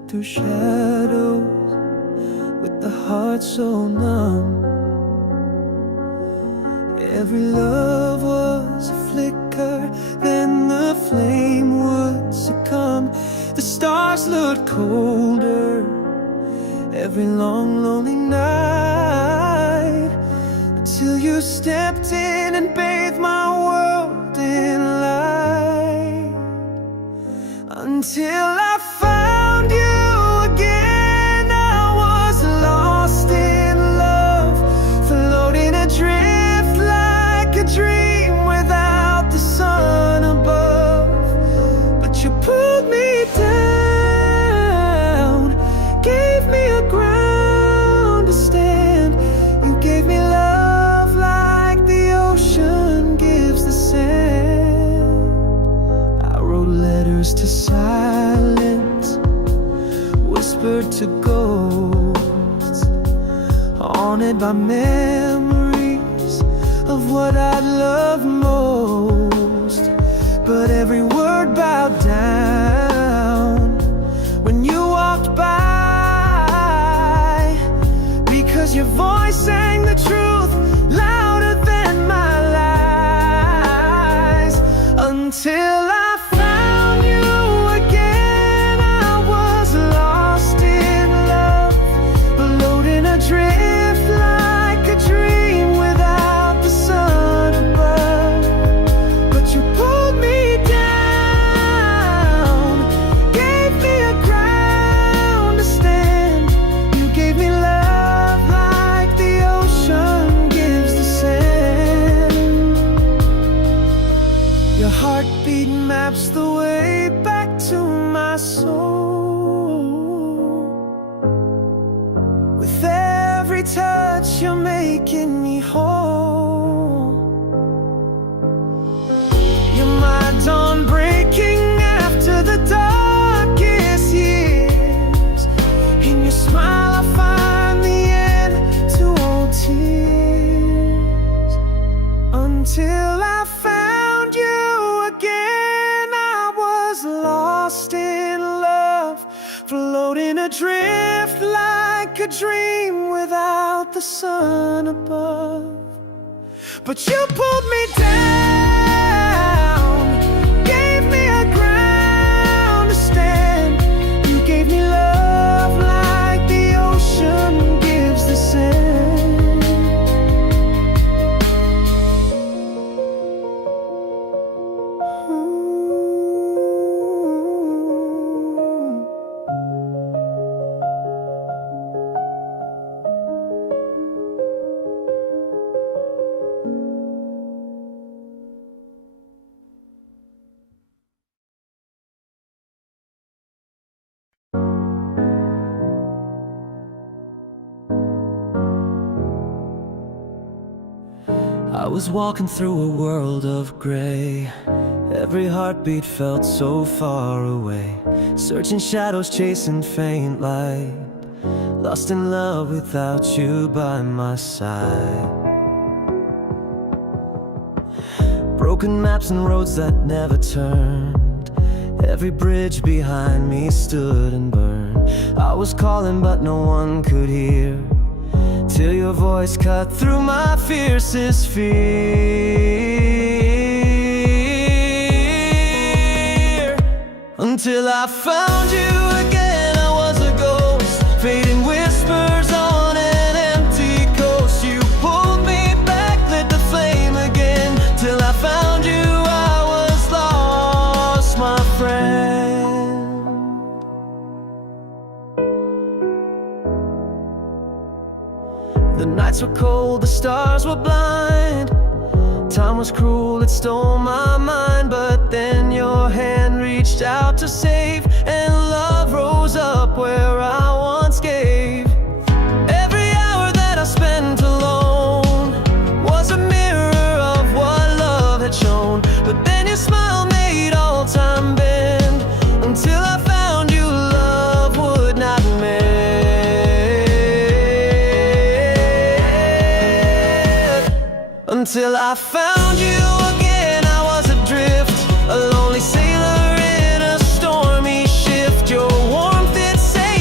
through shadows with the heart so numb. Every love was a flicker, then the flame would succumb. The stars looked colder every long lonely night, until you stepped in and bathed my world in light. Until I found you again, I was lost in love, floating adrift like a dream without the sun above. But you pulled me down, gave me a ground to stand. You gave me love like the ocean gives the sand. I wrote letters to silence, whispered to ghosts, haunted by memories of what I'd loved most. But every word bowed down when you walked by, because your voice sang the truth louder than my lies. Until I found you again, I was lost in love, floating adrift like a dream without the sun above. But you pulled me down, gave me a ground to stand. You gave me love like the ocean gives the sand. Your heartbeat maps the way back to my soul. With every touch you're making me whole. You're my dawn breaking after the darkest years. In your smile I find the end to all tears. Until I found you again, I was lost in love, floating adrift like a dream without the sun above. But you pulled me down, gave me a ground to stand. You gave me love like the ocean gives the sand. Ooh. I was walking through a world of gray. Every heartbeat felt so far away, searching shadows, chasing faint light, lost in love without you by my side. Broken maps and roads that never turned, every bridge behind me stood and burned. I was calling but no one could hear, till your voice cut through my fiercest fear. Until I found you again, I was a ghost, fading whispers on an empty coast. You pulled me back, lit the flame again. Till I found you, I was lost, my friend. The nights were cold, the stars were blind. Time was cruel, it stole my mind. But then your hand reached out to save, and love rose up where I once gave. Every hour that I spent alone was a mirror of what love had shown. But then your smile made all time bend, until I found you, love would not mend. Until I found you again, I was adrift, a lonely sailor in a stormy shift. Your warmth, it sailed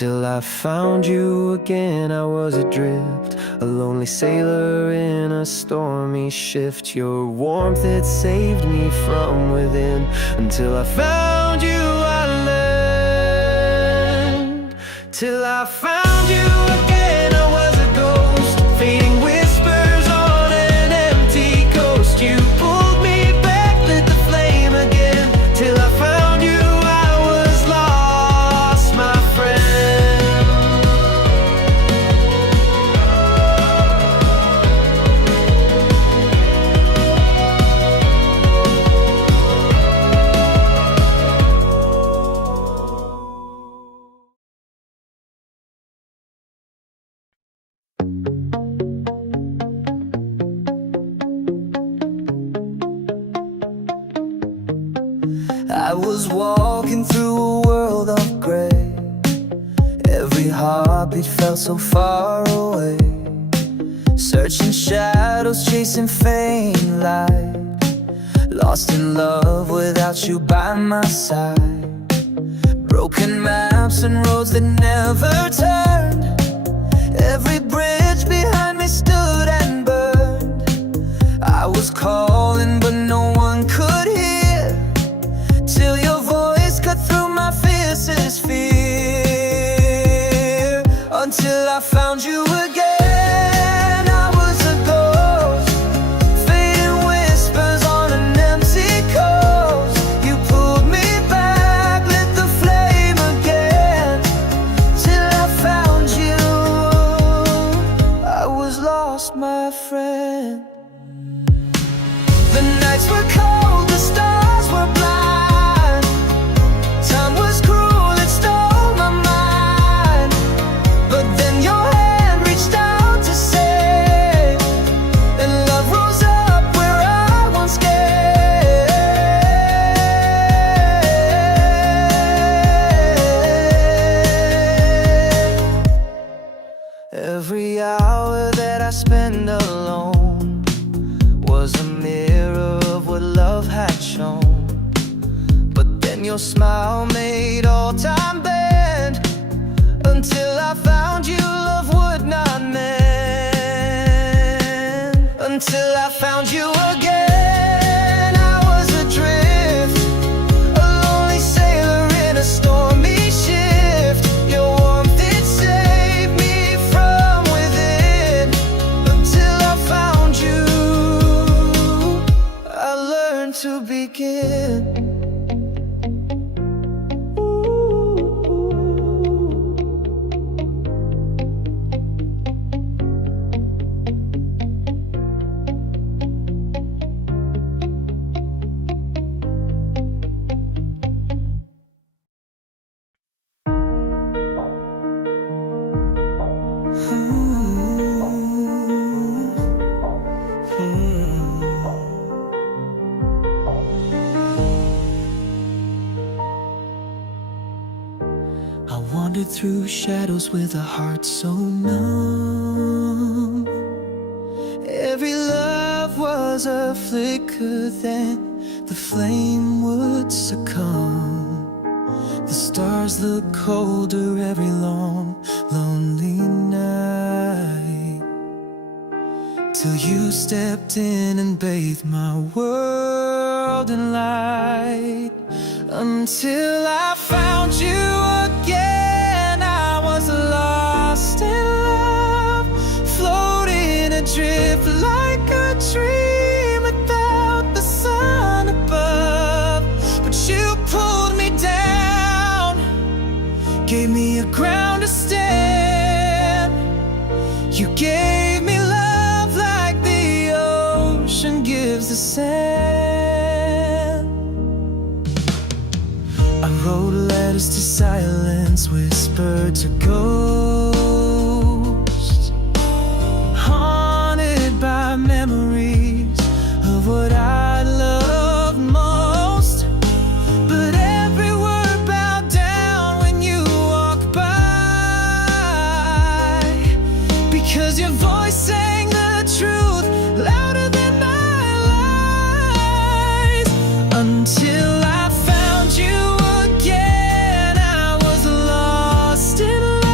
Until I found you again, I was adrift, a lonely sailor in a stormy shift. Your warmth, it saved me from within. Until I found you, I learned. Till I found you again, I was a ghost, fading whispers on an empty coast. You pulled me back, lit the flame again. Till I found you, I was lost, my friend. I was walking through a world of gray. Every heartbeat felt so far away. Searching shadows, chasing faint light. Lost in love without you by my side. Broken maps and roads that never turned. Every bridge behind me stood and burned. I was calling but no one could hear, till your voice cut through my fiercest fear. Until I found you again, I was a ghost, fading whispers on an empty coast. You pulled me back, lit the flame again. Till I found you, I was lost, my friend. The nights were cold, the stars were blind. Time was cruel, it stole my mind. But then your hand reached out to save, and love rose up where I once gave. Every hour that I spend alone was a mirror of what love had shown. But then your smile made all time bend. Until I found you, love would not mend. Until I found you again, I was adrift, a lonely sailor in a stormy shift. Your warmth, it saved me from within. Until I found you, I learned to begin. I wandered through shadows with a heart so numb. Every love was a flicker, then the flame would succumb. The stars look colder every long, lonely night, till you stepped in and bathed my world in light. Until I found you again, I was lost in love, floating adrift like a dream without the sun above. But you pulled me down, gave me a ground to stand. You gave me love like the ocean gives the sand. I wrote letters to silence, whispered to ghosts, haunted by memories of what I loved most. But every word bowed down when you walked by, because your voice sang the truth louder than my lies. Until I found you again, I was lost in love.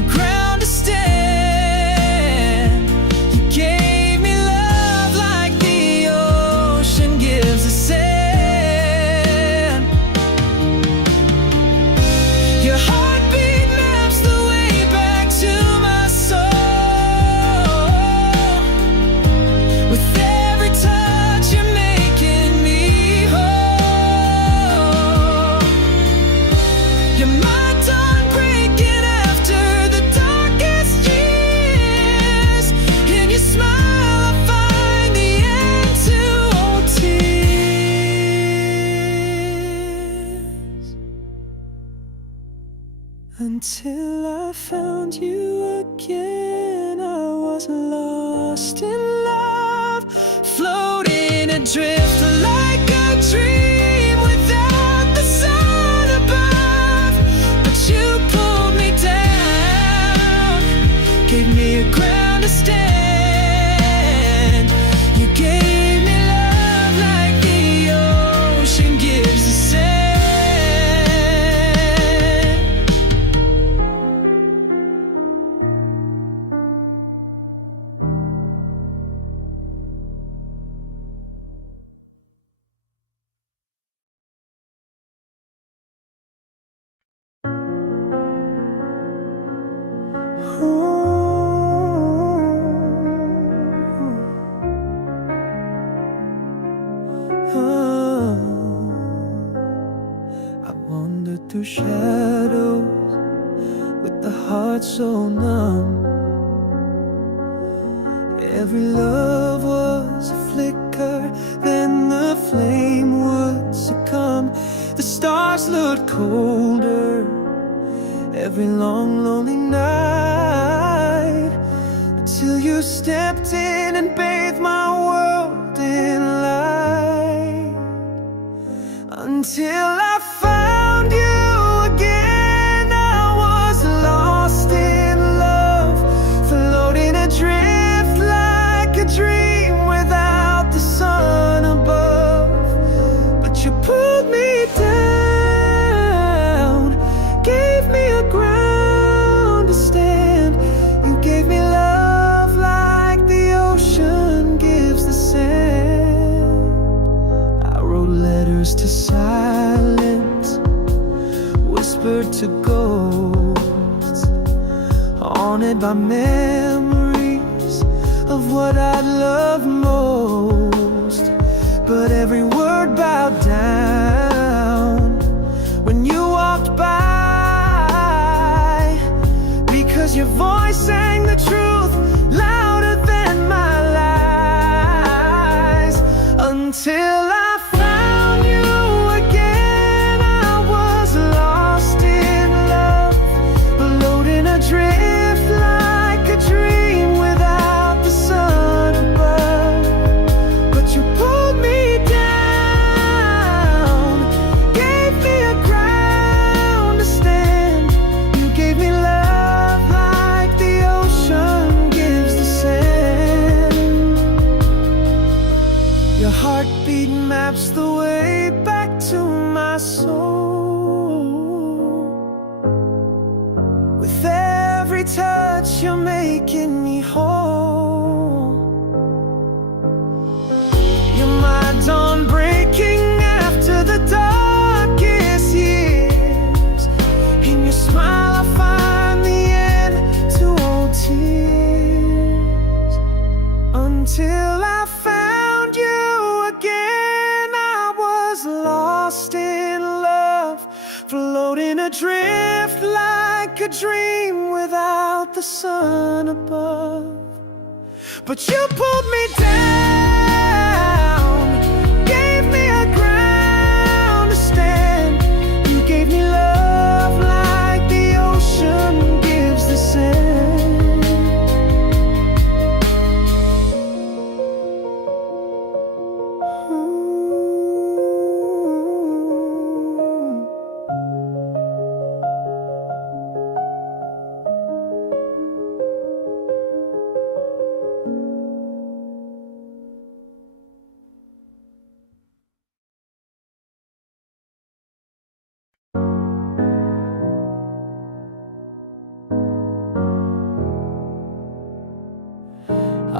a ground to stand. You gave me love like the ocean gives the sand. Your heartbeat maps the way back to my soul. With every touch you're making me whole. You're my dawn breaking after the darkest years. In your smile I find the end to all tears. Until I found you again, I was lost in love, floating adrift like a dream without the sun above. But you pulled me down, gave me a ground to stand. You gave me love like the ocean gives the sand. I wandered through shadows with the heart so numb. Every love was a flicker, then the flame would succumb. The stars looked colder every long lonely night, until you stepped in and bathed my world in light. Until I found you again, I was lost in love, floating adrift like a dream without the sun above. But you pulled me down, gave me a ground to stand. You gave me love like the ocean gives the sand. I wrote letters to silence, whispered to ghosts, haunted by memories of what I'd loved most. But every word bowed down when you walked by, because your voice sang the truth louder than my lies. Until I found you again, I was lost in love, floating adrift like a dream without the sun above. But you pulled me down, gave me a ground to stand. You gave me love like the ocean gives the sand. Your heartbeat maps the way back to my soul. With every touch you're making me whole. You're my dawn breaking after the darkest years. In your smile I find the end to all tears. Until I found you again, I was lost in love, floating adrift like a dream without the sun above. But you pulled me down, gave me a ground to stand. You gave me love like the ocean gives the sand.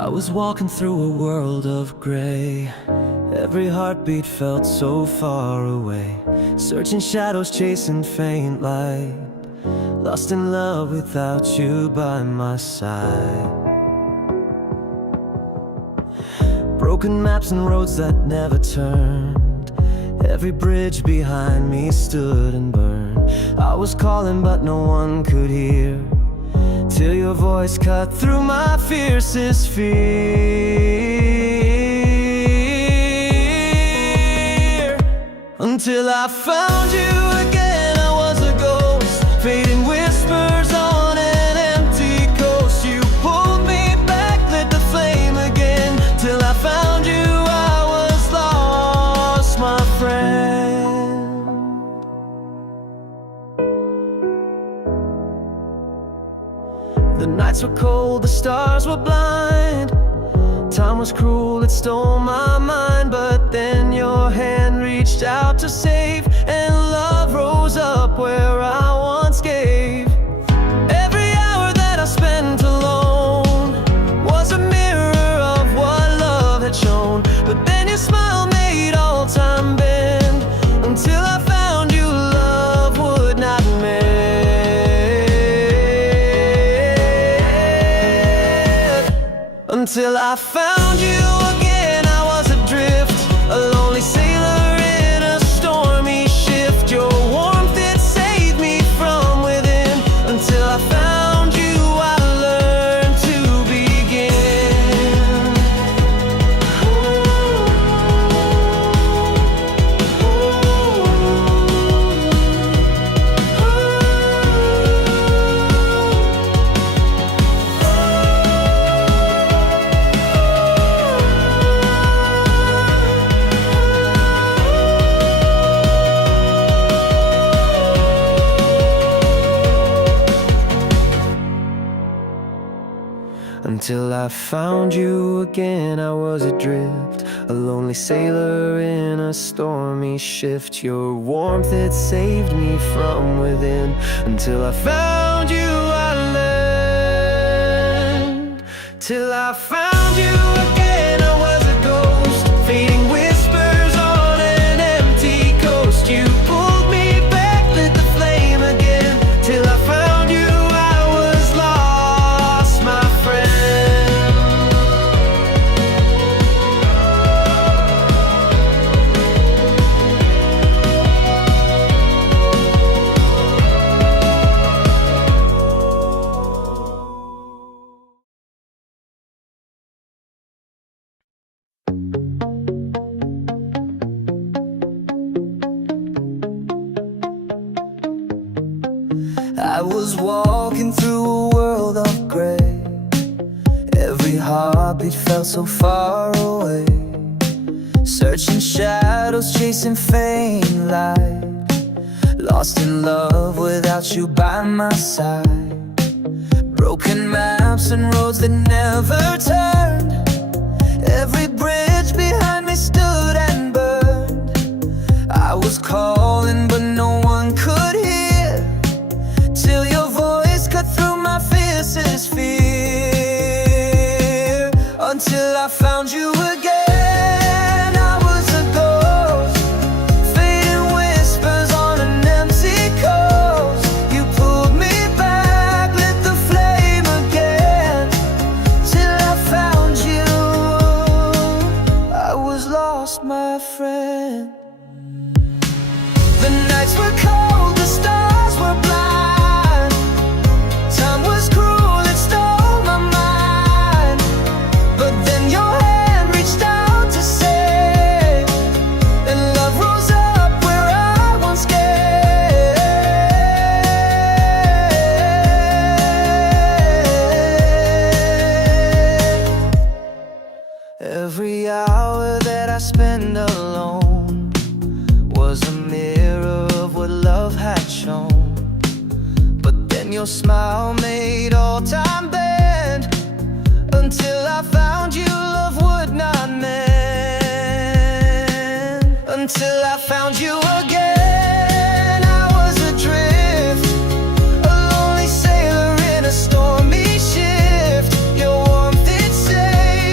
I was walking through a world of gray. Every heartbeat felt so far away. Searching shadows, chasing faint light. Lost in love without you by my side. Broken maps and roads that never turned. Every bridge behind me stood and burned. I was calling but no one could hear, till your voice cut through my fiercest fear. Until I found you again, I was a ghost, fading whispers on an empty coast. You pulled me back, lit the flame again. Till I found you, I was lost, my friend. The nights were cold, the stars were blind. Time was cruel, it stole my mind. But then your hand reached out to save, and love rose up where I once gave. Every hour that I spent alone was a mirror of what love had shown. But then your smile made all time bend. Until I found you, love would not mend. Until I found you again, I was adrift, a lonely sailor in a stormy shift. Your warmth, it saved me from within. Until I found you, I learned to begin. Until I found you again, I was adrift, a lonely sailor in a stormy shift. Your warmth, it saved me from within. Until I found you, I learned. Till I found you again, I was a ghost, fading whispers on an empty coast. You pulled me back, lit the flame again. Till I found you, I was lost, my friend. I was walking through a world of gray. Every heartbeat felt so far away. Searching shadows, chasing faint light. Lost in love without you by my side. Broken maps and roads that never turned. Every bridge behind me stood and burned. I was calling but no one could hear, till your voice cut through my fiercest fear. Until I found you again, I was a ghost, fading whispers on an empty coast. You pulled me back, lit the flame again. Till I found you, I was lost, my friend. The nights were cold, the stars were blind. Time was cruel, it stole my mind. But then your hand reached out to save, and love rose up where I once gave. Every hour that I spend alone was a mirror of what love had shown. But then your smile made all time bend. Until I found you, love would not mend. Until I found you again, I was adrift, a lonely sailor in a stormy shift. Your warmth, it saved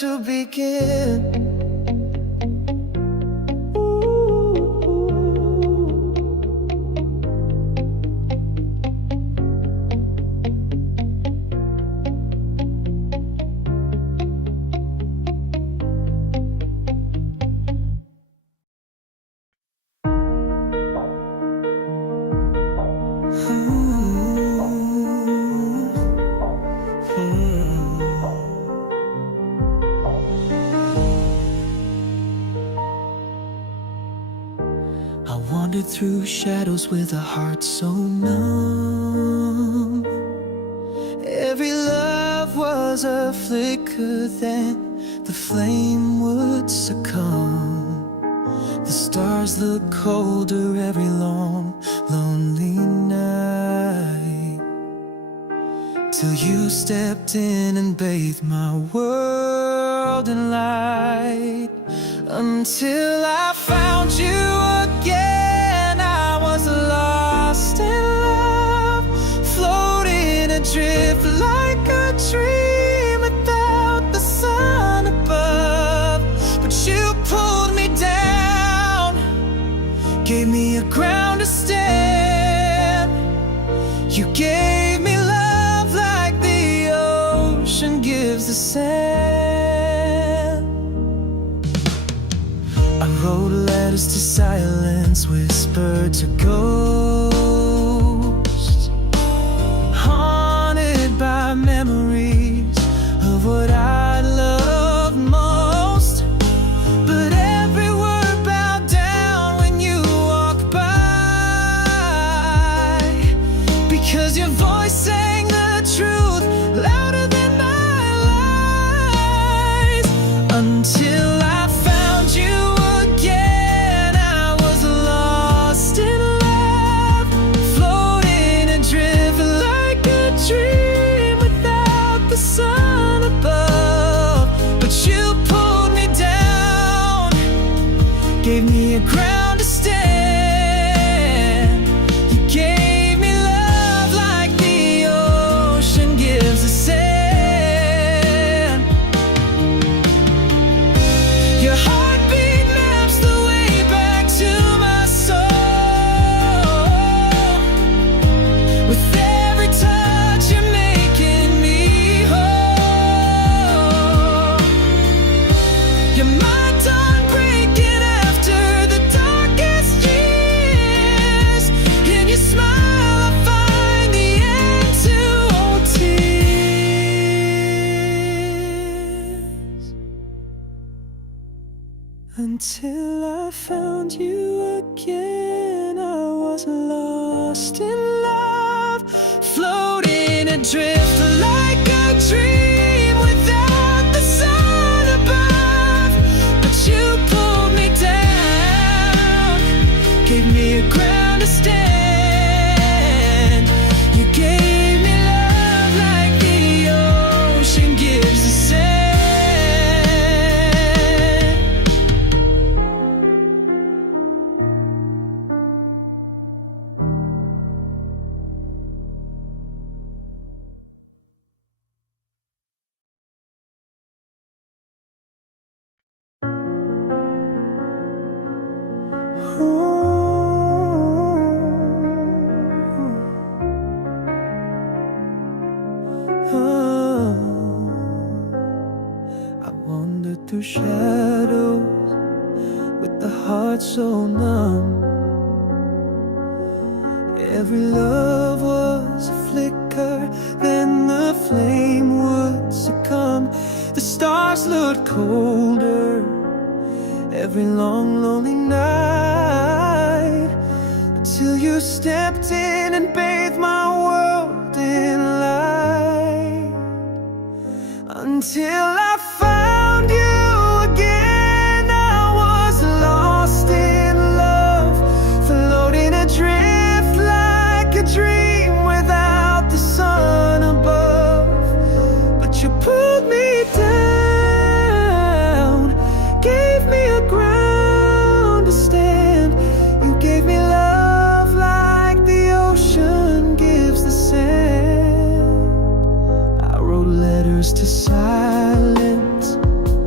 to begin. I wandered through shadows with a heart so numb. Every love was a flicker, then the flame would succumb. The stars look colder every long, lonely night, till you stepped in and bathed my world in light. Until I found you again, I was lost in love, floating adrift like a dream without the sun above. But you pulled me down, gave me a ground to stand. You gave me love like the ocean gives the sand. I wrote letters to silence, whispered to ghosts, haunted by memories of what I loved most. But every word bowed down when you walked by, because your voice sang the truth louder than my lies. Until I found you again, I was lost in love, floating adrift like a dream without the sun above. But you pulled me down, gave me a ground to stand. You gave me love like the ocean gives the sand. Your heartbeat maps the way back to my soul. With every touch you're making me whole. You're my dawn breaking after the darkest years. In your smile I find the end to all tears. Until I found you again, I was lost in love, floating adrift like a dream without the sun above. But you pulled me down, gave me a ground to stand. You gave me love like the ocean gives the sand. I wandered through shadows with the heart so numb. Every love was a flicker, then the flame would succumb. The stars looked colder every long, lonely night, until you stepped in and bathed my world in light. Until I found you again, I was lost in love, floating adrift like a dream without the sun above. But you pulled me down, gave me a ground to stand. You gave me love like the ocean gives the sand. I wrote letters to silence,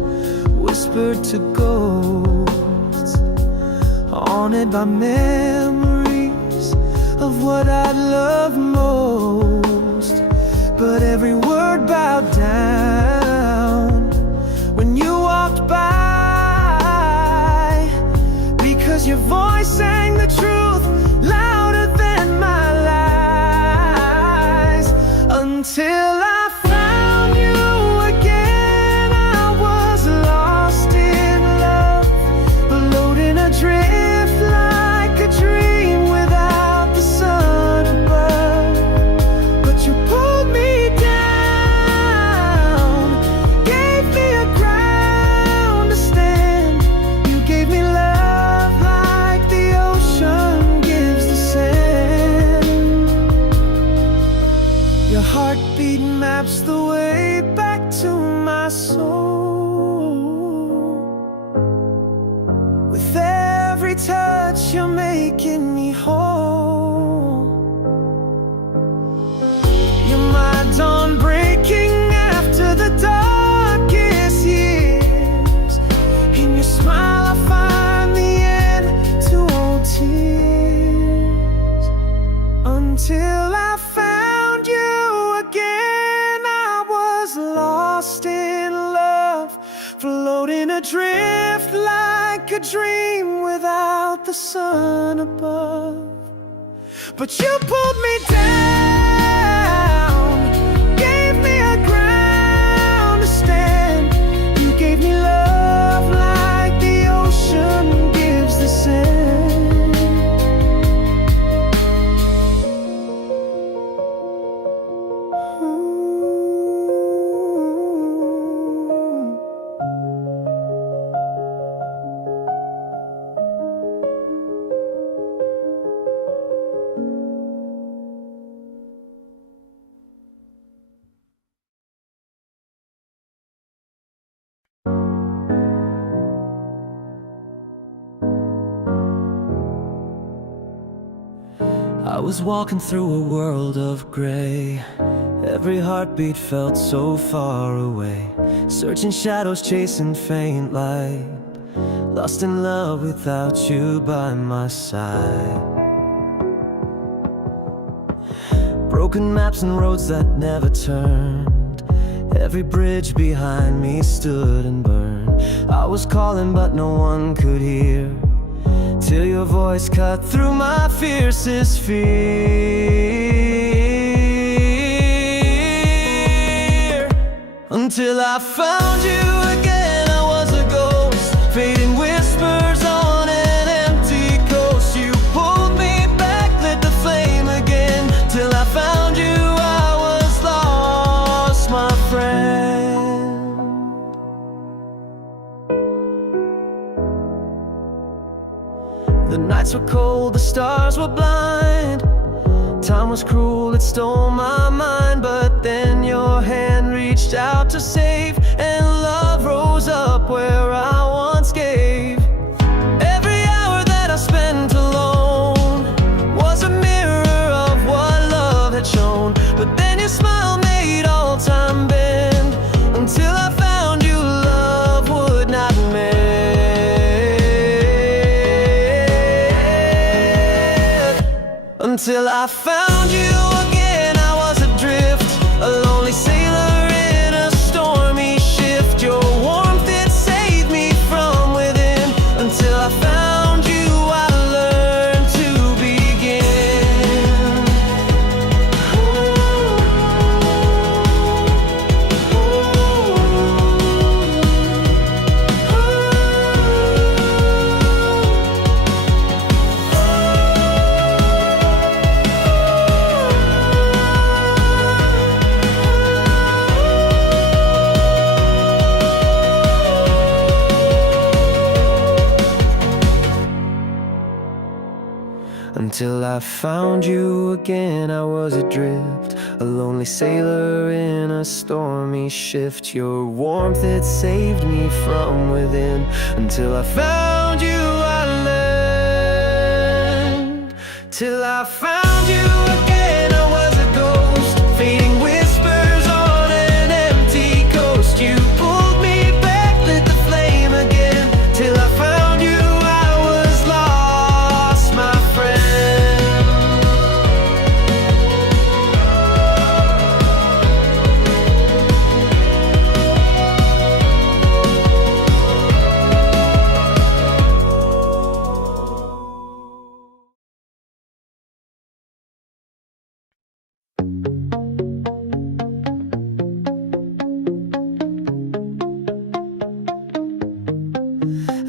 whispered to ghosts, haunted by memories of what I love most. But every word bowed down when you walked by, because your voice sang the truth louder than my lies. Until I found you again, I was lost in love, floating adrift like a dream without the sun above. But you pulled me down, gave me a ground to stand. You gave me love like the ocean gives the sand. Your heartbeat maps the way back to my soul. With every touch, you're making me whole. You're my dawn breaking after the darkest years. In your smile I find the end to all tears. Until I found you again, I was lost in love, floating adrift like a dream without the sun above. But you pulled me down, gave me a ground to stand. You gave me love like the ocean gives the sand. Ooh. I was walking through a world of gray. Every heartbeat felt so far away, searching shadows, chasing faint light, lost in love without you by my side. Broken maps and roads that never turned, every bridge behind me stood and burned. I was calling but no one could hear, till your voice cut through my fiercest fear. Until I found you again, I was a ghost, fading whispers on an empty coast. You pulled me back, lit the flame again. Till I found you, I was lost, my friend. The nights were cold, the stars were blind. Time was cruel, it stole my mind. But then your hand reached out to save, and love rose up where I once gave. Every hour that I spent alone was a mirror of what love had shown. But then your smile made all time bend. Until I found you, love would not mend. Until I found you again, I was adrift, a lonely sailor in a stormy shift. Your warmth, it saved me from within. Until I found you, I learned to begin. Until I found you again, I was adrift, a lonely sailor in a stormy shift. Your warmth, it saved me from within. Until I found you, I learned. Till I found you again, I was a ghost, fading whispers on an empty coast. You pulled me back, lit the flame again.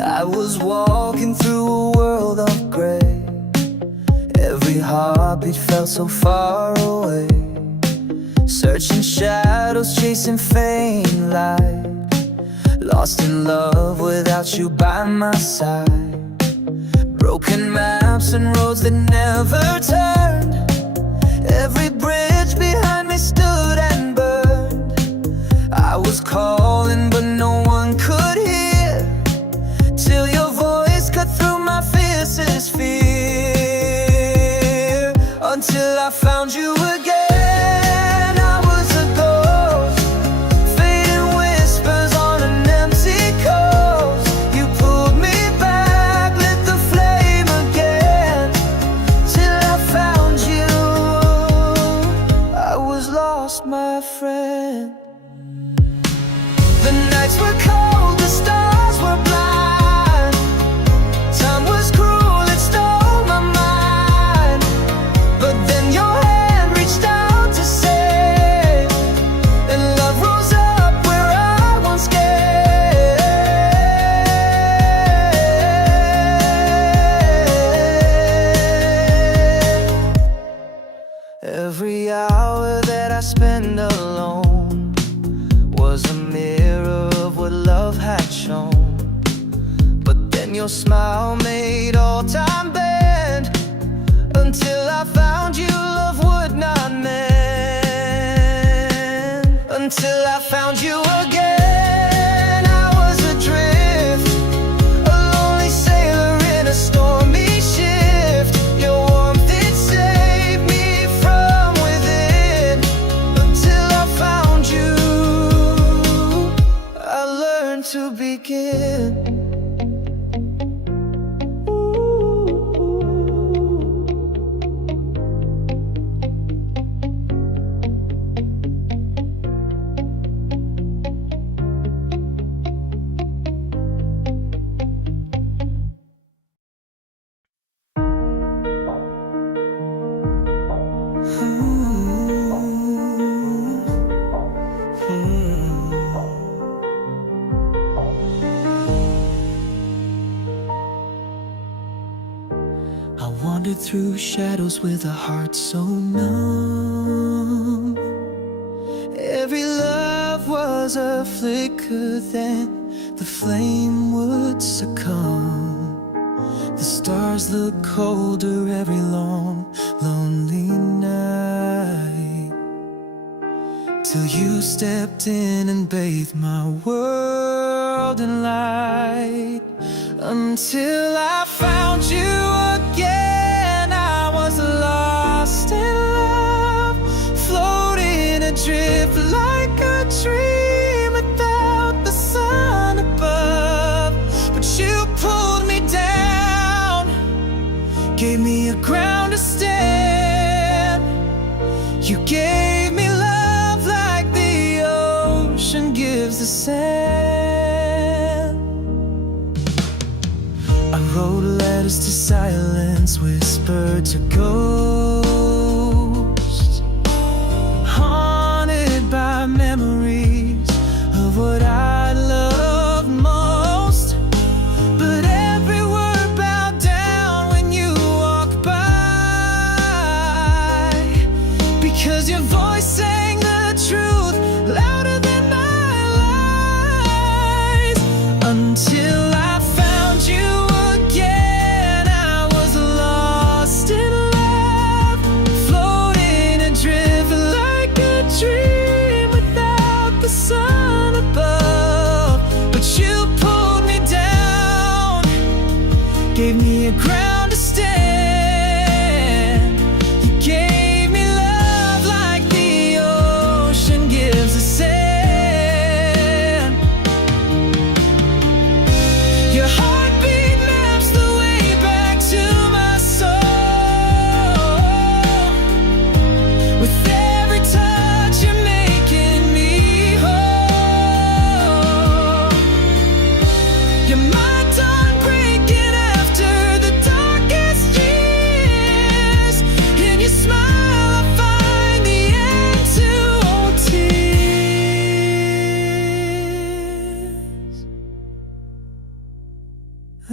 I was walking through a world of gray. Every heartbeat felt so far away. Searching shadows, chasing faint light. Lost in love without you by my side. Broken maps and roads that never turned. Every bridge behind me stood and burned. I was calling but no one could hear, till your voice cut through my fiercest fear. Until I found you again. I was a ghost, fading whispers on an empty coast. You pulled me back, lit the flame again, till I found you. I was lost, my friend. The nights were cold, the stars were blind. Time was cruel, it stole my mind. But then your hand reached out to save, and love rose up where I once gave. Every hour that I spend alone was a mirror of what love had shown. But then your smile made all time bend. Until I found you, love would not mend. Until I found you again. I was adrift, a lonely sailor in a stormy shift. Your warmth, it saved me from within. Until I found you, I learned to begin. I wandered through shadows with a heart so numb. Every love was a flicker, then the flame would succumb. The stars look colder every long, lonely night, till you stepped in and bathed my world in light. Until I found you again, I was lost in love, floating adrift like a dream without the sun above. But you pulled me down, gave me a ground to stand. You gave me love like the ocean gives the sand. I wrote letters to silence, whispered to ghosts, haunted by memories of what I loved most. But every word bowed down when you walked by, because your voice sang the truth louder than my lies. Until I found you again, I was lost in love, floating adrift like a dream without the sun above. But you pulled me down, gave me a ground to stand. You gave me love like the ocean gives the sand. Your heartbeat maps the way back to my soul. With every touch you're making me whole. You're my dawn breaking after the dawn.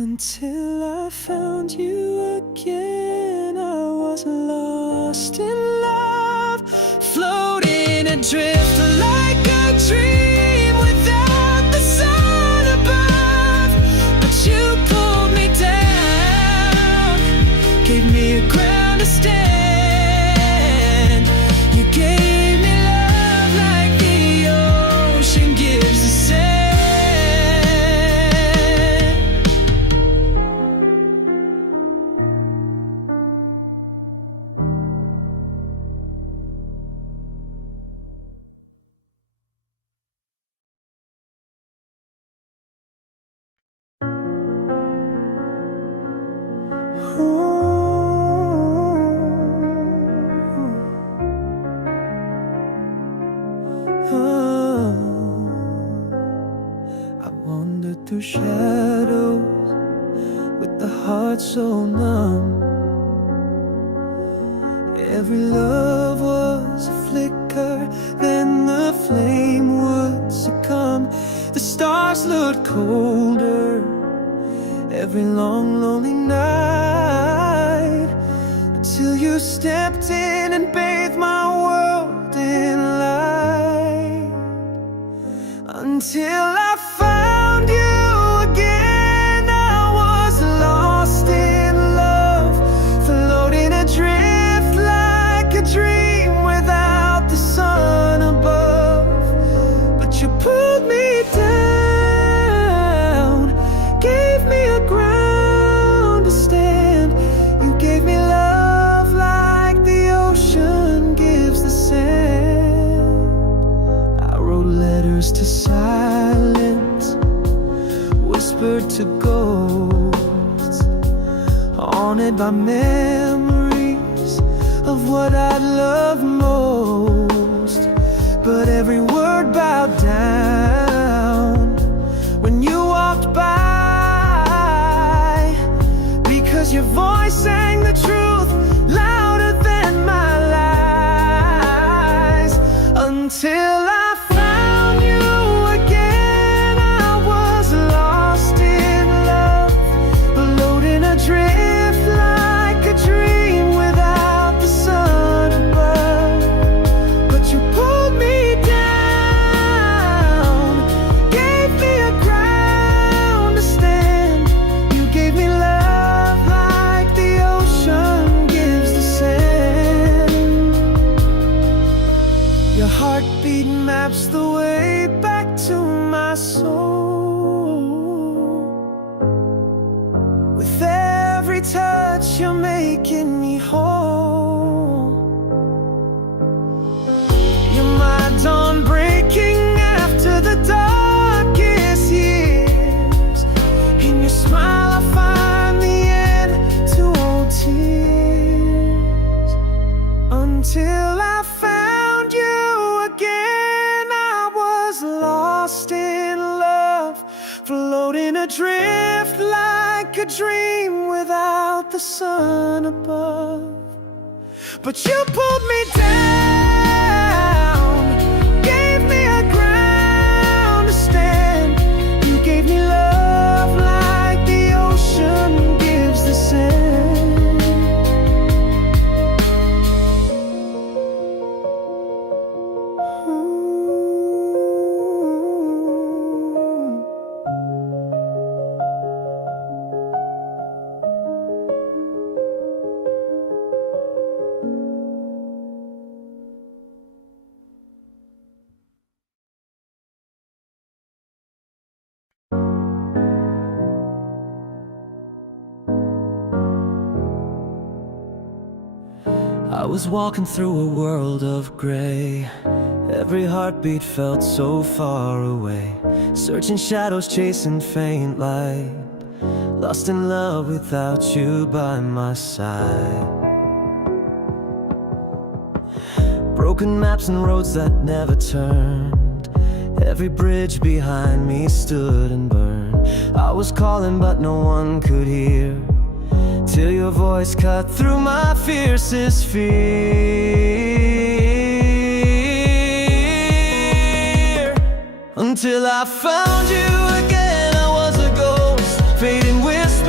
Until I found you again, I was lost in love, floating adrift like a dream without the sun above. But you pulled me down, gave me a ground to stand. You gave me love like the ocean gives the sand. I wandered through shadows with the heart so numb. Every love was a flicker, then the flame would succumb. The stars looked colder every long lonely night, until you stepped in and bathed my world in light. Until I found you again, I was lost in love, floating adrift like a dream without the sun above. But you pulled me down, gave me a ground to stand. You gave me love like the ocean gives the sand. I wrote letters to silence, whispered to ghosts, haunted by memories of what I loved most. But every word bowed down when you walked by, because your voice sang the truth louder than my lies. Until I found you again, I was lost in love, floating adrift like a dream without the sun above. But you pulled me down, gave me a ground to stand. You gave me love like the ocean gives the sand. Your heartbeat maps the way back to my soul. With every touch, you're making me whole. You're my dawn breaking after the darkest years. In your smile, I find the end to all tears. Until I found you again, I was lost in love, floating adrift like a dream without the sun above. But you pulled me down, gave me a ground to stand. You gave me love like the ocean gives the sand. Ooh. I was walking through a world of gray. Every heartbeat felt so far away, searching shadows, chasing faint light, lost in love without you by my side. Broken maps and roads that never turned, every bridge behind me stood and burned. I was calling but no one could hear, till your voice cut through my fiercest fear. Until I found you again, I was a ghost, fading with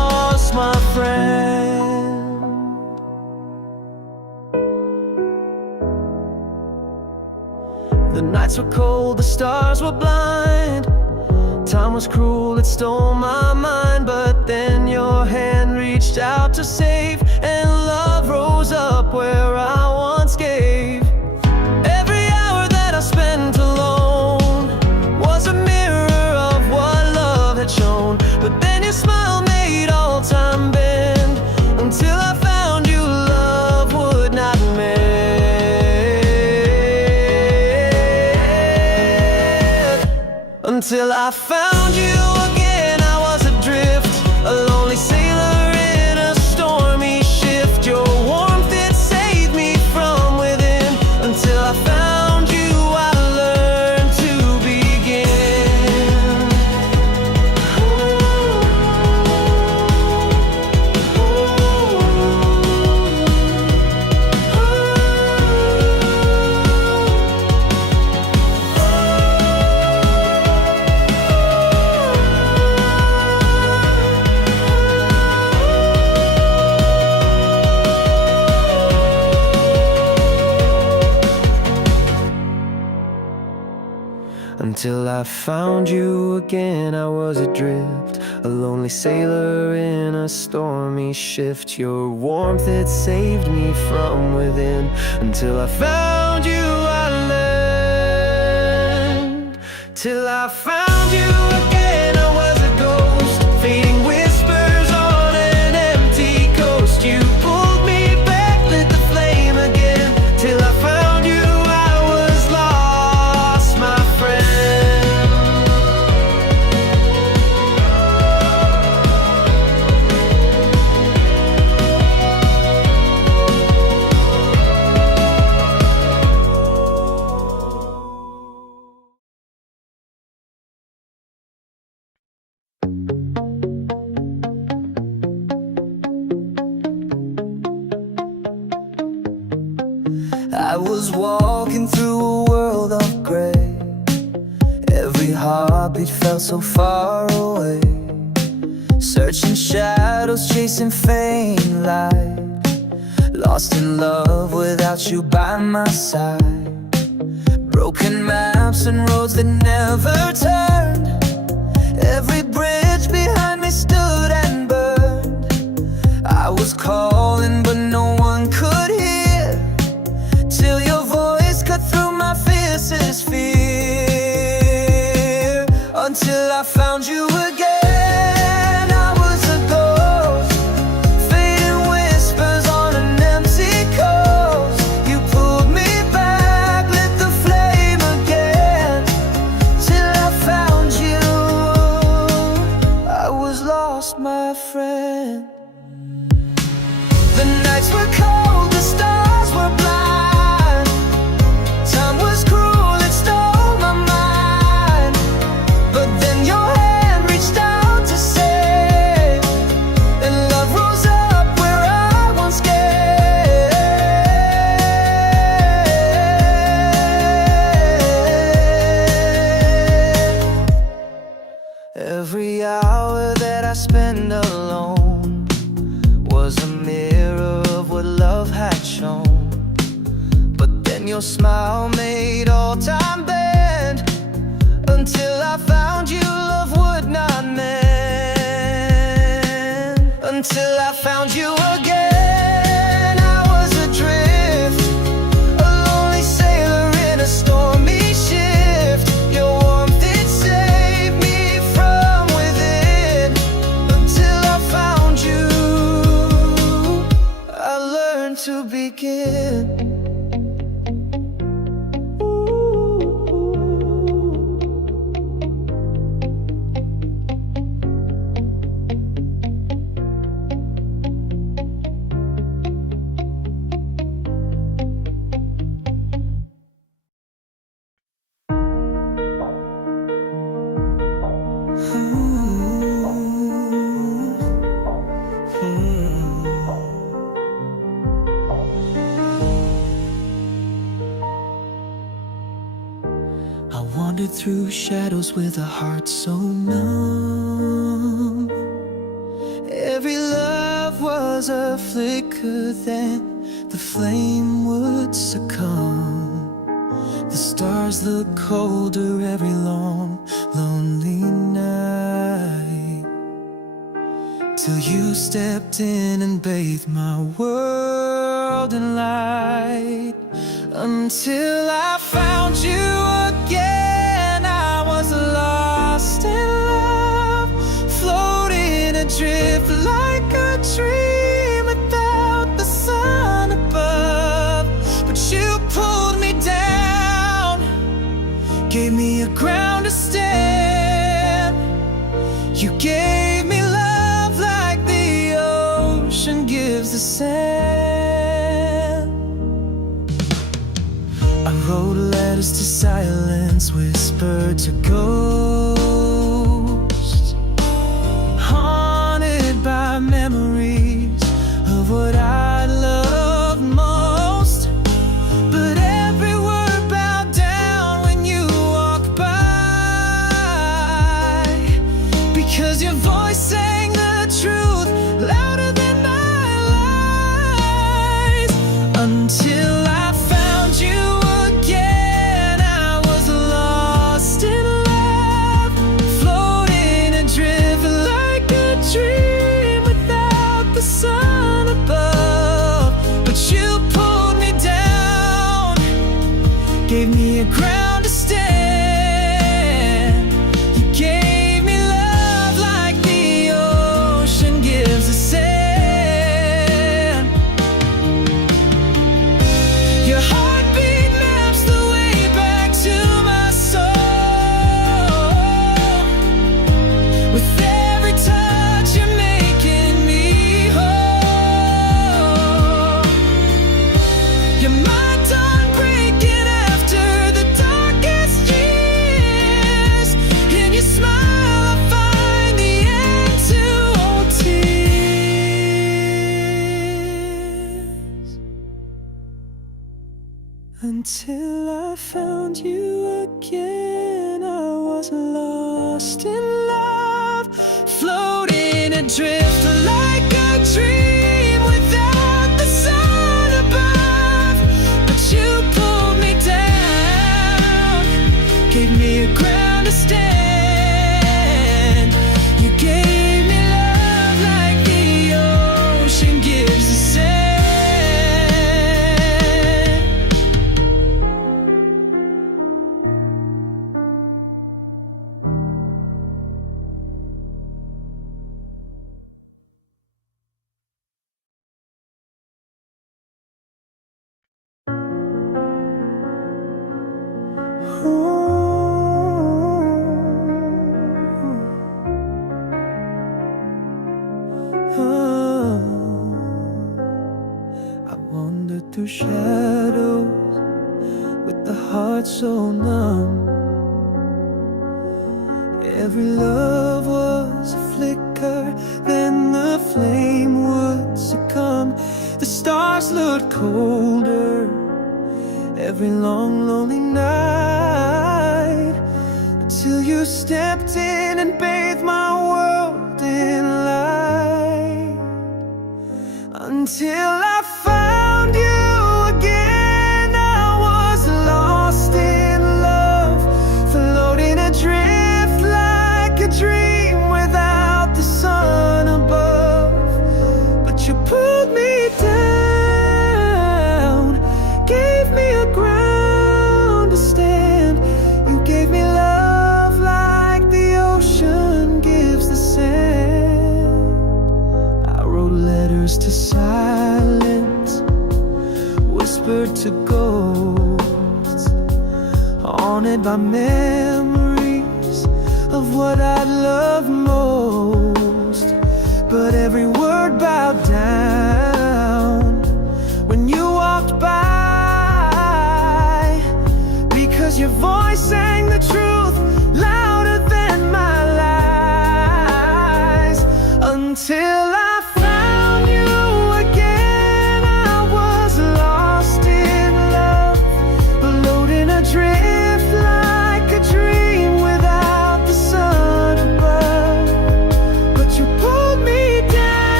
nights were cold, the stars were blind. Time was cruel, it stole my mind. But then your hand reached out to save, and love rose up where I once gave. Every hour that I spent alone was a mirror of what love had shown. But then your smile made all time bend, until I found you, love would not mend. Until I found you again, I was adrift, a lonely sailor in a stormy shift. Your warmth, it saved me from within. Until I found you, I learned to begin. Until I found you again, I was adrift, a lonely sailor in a stormy shift. Your warmth, it saved me from within. Until I found you, I learned. Till I found you again, I was a ghost, fading whispers on an empty coast. You pulled me back, lit the flame again. Till I found you, I was lost, my friend. I was walking through a world of gray. Every heartbeat felt so far away. Searching shadows, chasing faint light. Lost in love without you by my side. Broken maps and roads that never turned. Every bridge behind me stood and burned. I was calling but no one could hear, till your voice cut through my fiercest fear. Until I found you again, I was a ghost, fading whispers on an empty coast. You pulled me back, lit the flame again. Till I found you, I was lost, my friend. The nights were cold, the stars were blind. Time was cruel, it stole my mind. But then your hand reached out to save, and love rose up where I once gave. Every hour that I spend alone was a mirror of what love had shown. But then your smile made all time bend. Until I found you, love would not mend. Until I found you again, I was adrift, a lonely sailor in a stormy shift. Your warmth, it saved me from within. Until I found you, I learned to begin. I wandered through shadows with a heart so numb. Every love was a flicker, then the flame would succumb. The stars look colder every long, lonely night, till you stepped in and bathed my world in light. Until I found you again, I was lost in love, floating adrift like a dream without the sun above. But you pulled me down, gave me a ground to stand. You gave me love like the ocean gives the sand. I wrote letters to silence, whispered to ghosts, haunted by memories of what I loved most. But every word bowed down when you walked by, because your voice sang the truth louder than my lies. Until I found you again, I was lost in love, floating adrift like a dream without the sun above. But you pulled me down, gave me a ground to stand. You gave me love like the ocean gives the sand. Your heartbeat maps the way back to my soul. With every touch you're making me whole. You're my dawn breaking after the darkest years. In your smile I find the end to all tears. Until I found you again, I was lost in love, floating adrift like a dream without the sun above. But you pulled me down, gave me a ground to stand. You gave me love like the ocean gives the sand. I wandered through shadows with the heart so numb. Every love was a flicker, then the flame would succumb. The stars looked colder every long, lonely night, until you stepped in and bathed my world in light. Until I found you again, I was lost in love, floating adrift like a dream without the sun above. But you pulled me down, gave me a ground to stand. You gave me love like the ocean gives the sand. I wrote letters to silence, whispered to ghosts, haunted by memories of what I loved most. But every word bowed down when you walked by, because your voice sang the truth louder than my lies. Until I found you again, I was lost in love, floating adrift like a dream without the sun above. But you pulled me down,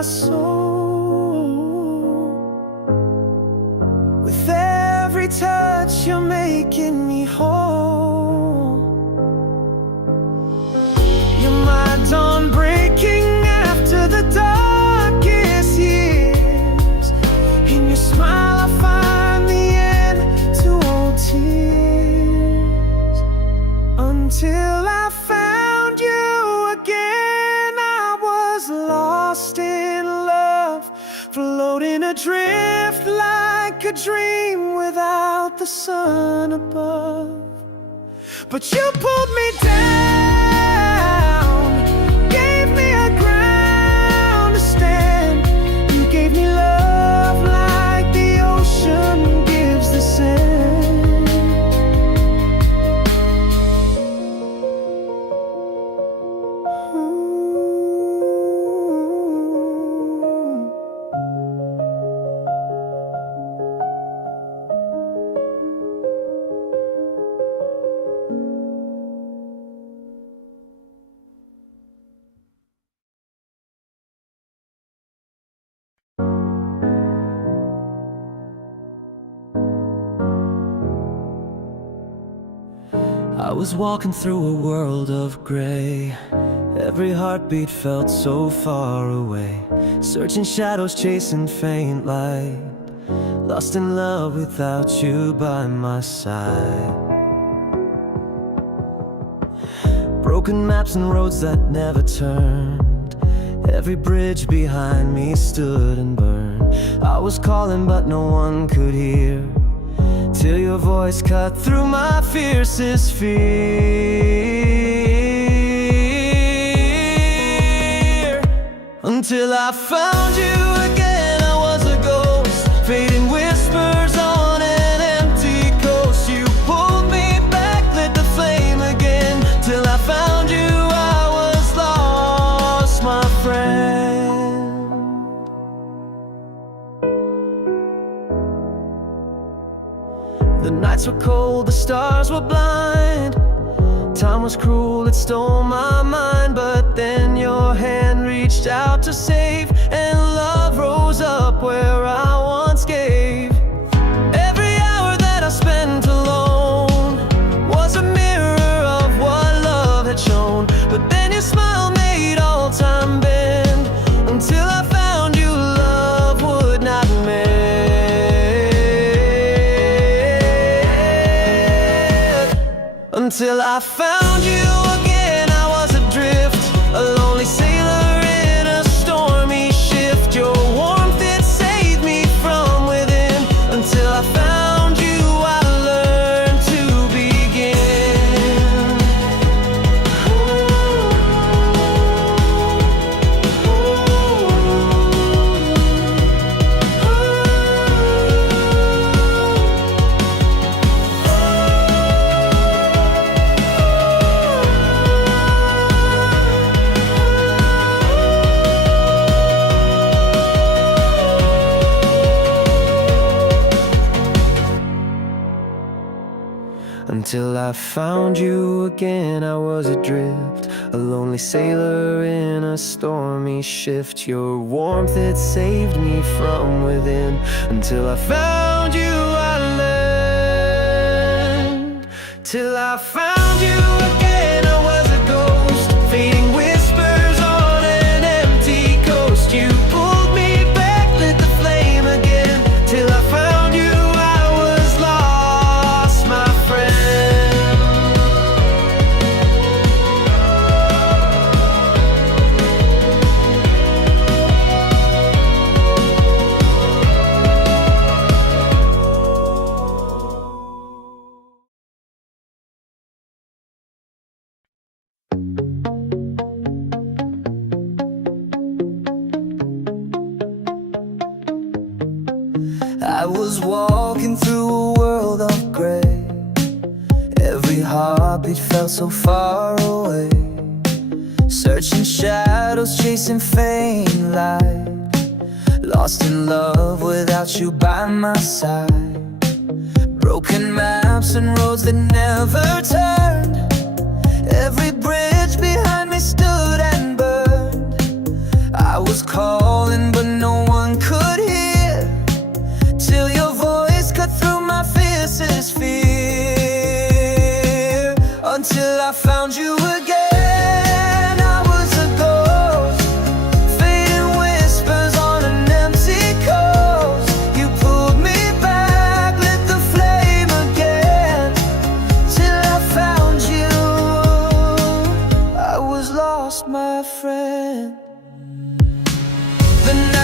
my soul. With every touch, you're making me whole. You're my dawn breaking after the darkest years. In your smile I find the end to all tears. Until I found you again, I was lost in love, floating adrift like a dream without the sun above. But you pulled me down, gave me a ground to stand. You gave me love like the ocean gives the sand. Ooh. I was walking through a world of gray. Every heartbeat felt so far away. Searching shadows, chasing faint light. Lost in love without you by my side. Broken maps and roads that never turned. Every bridge behind me stood and burned. I was calling but no one could hear, till your voice cut through my fiercest fear. Until I found you again, I was a ghost, fading whispers on an empty coast. You pulled me back, lit the flame again. Till I found you, I was lost, my friend. The nights were cold, the stars were blind. Time was cruel, it stole my mind. But then your hand reached out to save, and love rose up where I once gave. Every hour that I spent alone was a mirror of what love had shown. But then your smile made all time bend. Until I found you, love would not mend. Until I found you again, I was adrift, a lonely sailor in a stormy shift. Your warmth, it saved me from within. Until I found you, I learned to begin. Until I found you again, I was adrift, a lonely sailor in a stormy shift. Your warmth, it saved me from within. Until I found you, I learned. Till I found you again, I was a ghost, fading whispers on an empty coast. You pulled me back, lit the flame again. Till I found you, I was lost, my friend. I was walking through a world of gray. Every heartbeat felt so far away. Searching shadows, chasing faint light. Lost in love without you by my side. Broken maps and roads that never turned. Every bridge behind me stood and burned. I was calling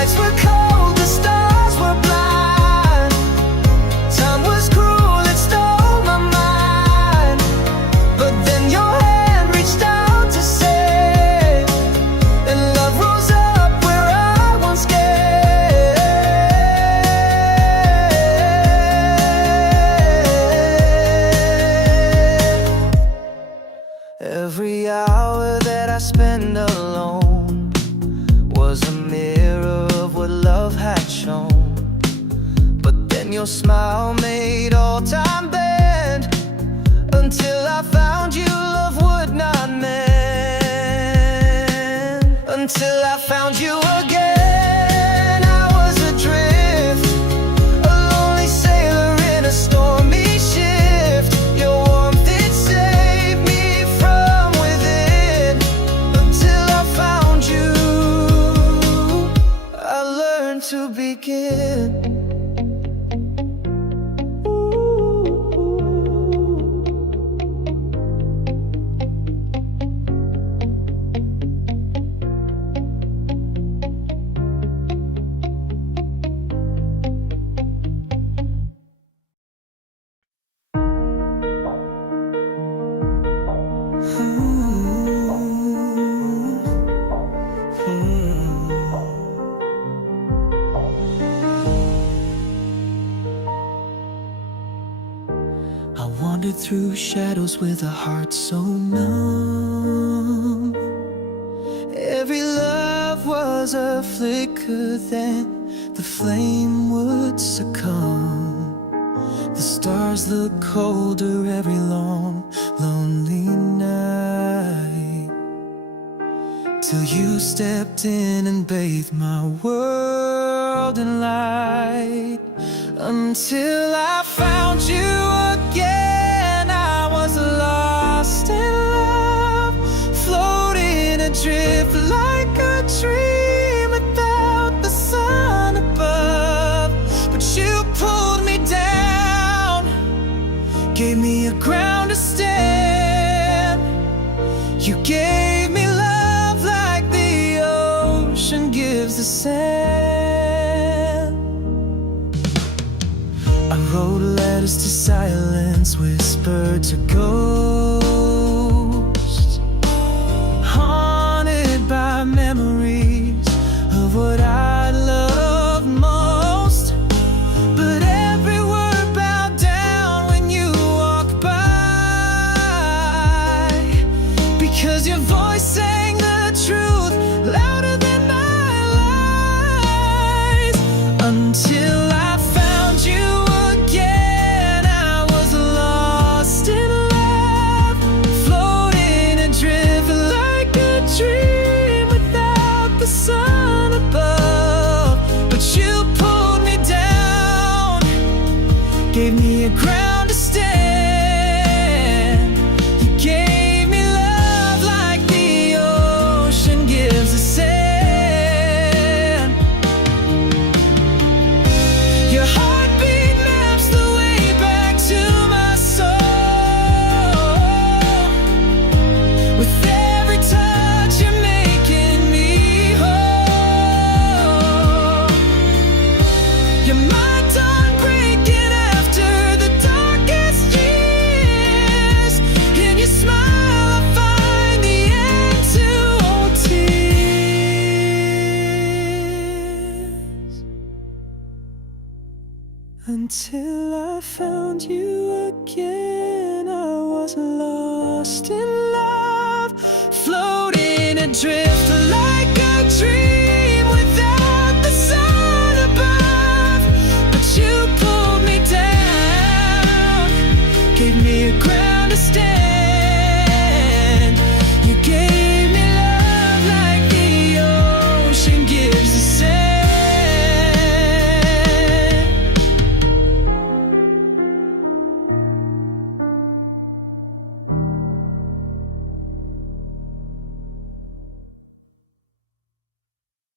nights were cold, the stars were blind. Time was cruel, it stole my mind. But then your hand reached out to save, and love rose up where I once gave. Every hour that I spend alone was a mirror of what love had shown. But then your smile made all time bend. Until I found you, love would not mend. Until I found you again, I was adrift, a lonely sailor in a stormy shift. Your warmth, it saved me from within. Until I found you, I learned to begin. I wandered through shadows with a heart so numb. Every love was a flicker, then the flame would succumb. The stars look colder every long, lonely night, till you stepped in and bathed my world in light. Until I found you again, I was lost in love, floating adrift like a dream without the sun above. But you pulled me down, gave me a ground to stand. You gave me love like the ocean gives the sand. I wrote letters to silence, whispered to ghosts, haunted by memories of what I loved most. But every word bowed down when you walked by, because your voice sang the truth louder than my lies. Until I found you again, I was lost in love, floating adrift like a dream without the sun above. But you pulled me down, gave me a ground to stand. You gave me love like the ocean gives the sand. Your heartbeat maps the way back to my soul. With every touch, you're making me whole. You're my dawn breaking after the darkest years. In your smile, I find the end to all tears. Until I found you again, I was lost in love, floating adrift like a dream without the sun above. But you pulled me down, gave me a ground to stand. You gave me love like the ocean gives the sand.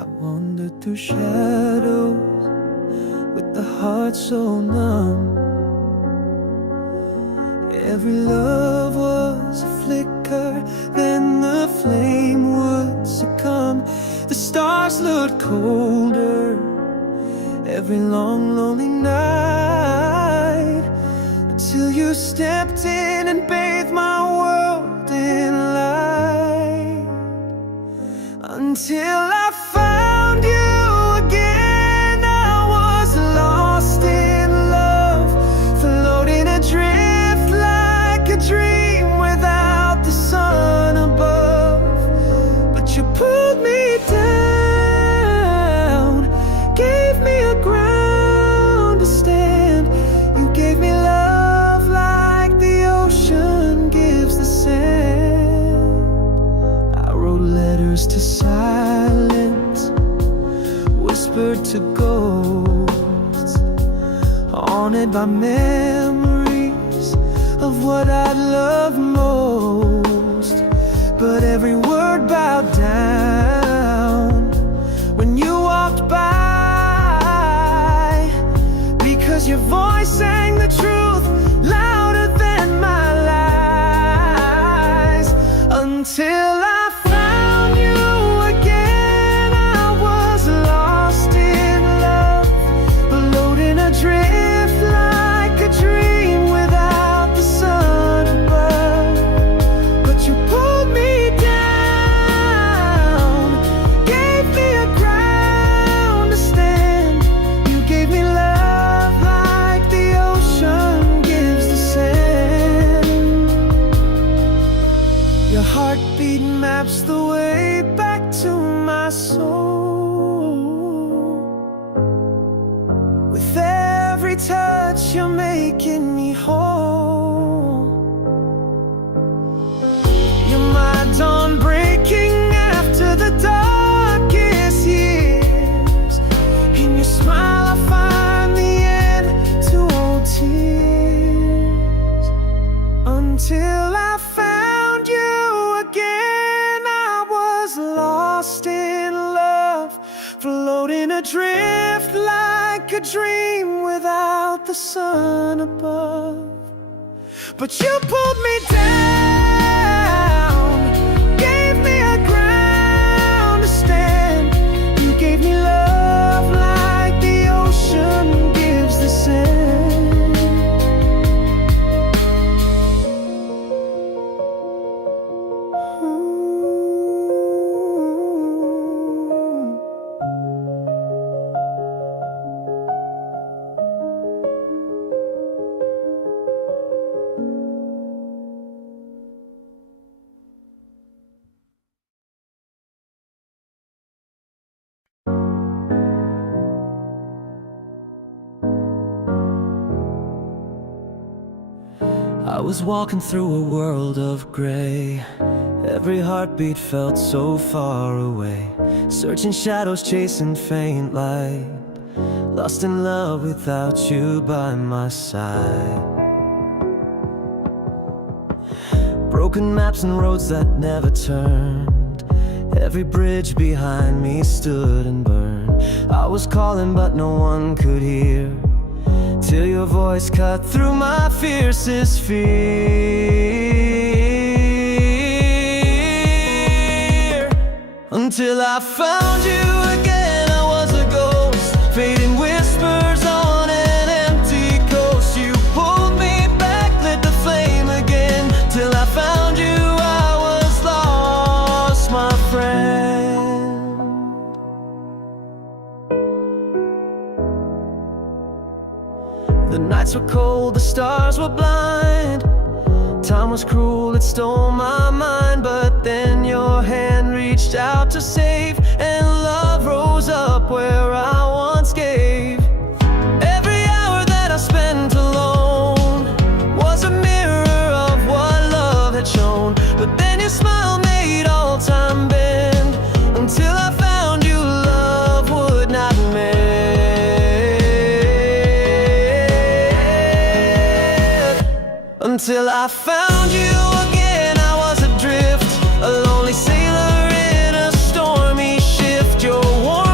I wandered through shadows with the heart so numb. Every love was a flicker, then the flame would succumb. The stars looked colder every long lonely night, until you stepped in and bathed my world in light. Until I found you again, I was lost in love, floating adrift like a dream without the sun above. But you pulled me down, gave me a ground to stand. You gave me love like the ocean gives the sand. I wrote letters to silence, whispered to ghosts, haunted by memories of what I'd loved most. But every word bowed down when you walked by, because your voice sang the truth louder than my lies. Until I found you again, I was lost in love, floating adrift like a dream without the sun above. But you pulled me down, gave me a ground to stand. You gave me love like the ocean gives the sand. Your heartbeat maps the way back to my soul. With every touch, you're making me whole. You're my dawn breaking after the darkest years. In your smile I find the end to all tears. Until I found you again, I was lost in love, floating adrift like a dream without the sun above. But you pulled me down, gave me a ground to stand. You gave me love like the ocean gives the sand. Ooh. I was walking through a world of gray. Every heartbeat felt so far away, searching shadows, chasing faint light, lost in love without you by my side. Broken maps and roads that never turned, every bridge behind me stood and burned. I was calling but no one could hear, till your voice cut through my fiercest fear. Until I found you again, I was a ghost, fading whispers on an empty coast. You pulled me back, lit the flame again. Till I found you, I was lost, my friend. The nights were cold, the stars were blind. Time was cruel, it stole my mind. But then your hand reached out to save, and love rose up where I once gave. Every hour that I spent alone was a mirror of what love had shown. But then your smile made all time bend, until I found you, love would not mend. Until I found you again, I was adrift, a lonely sailor in a stormy shift. Your warmth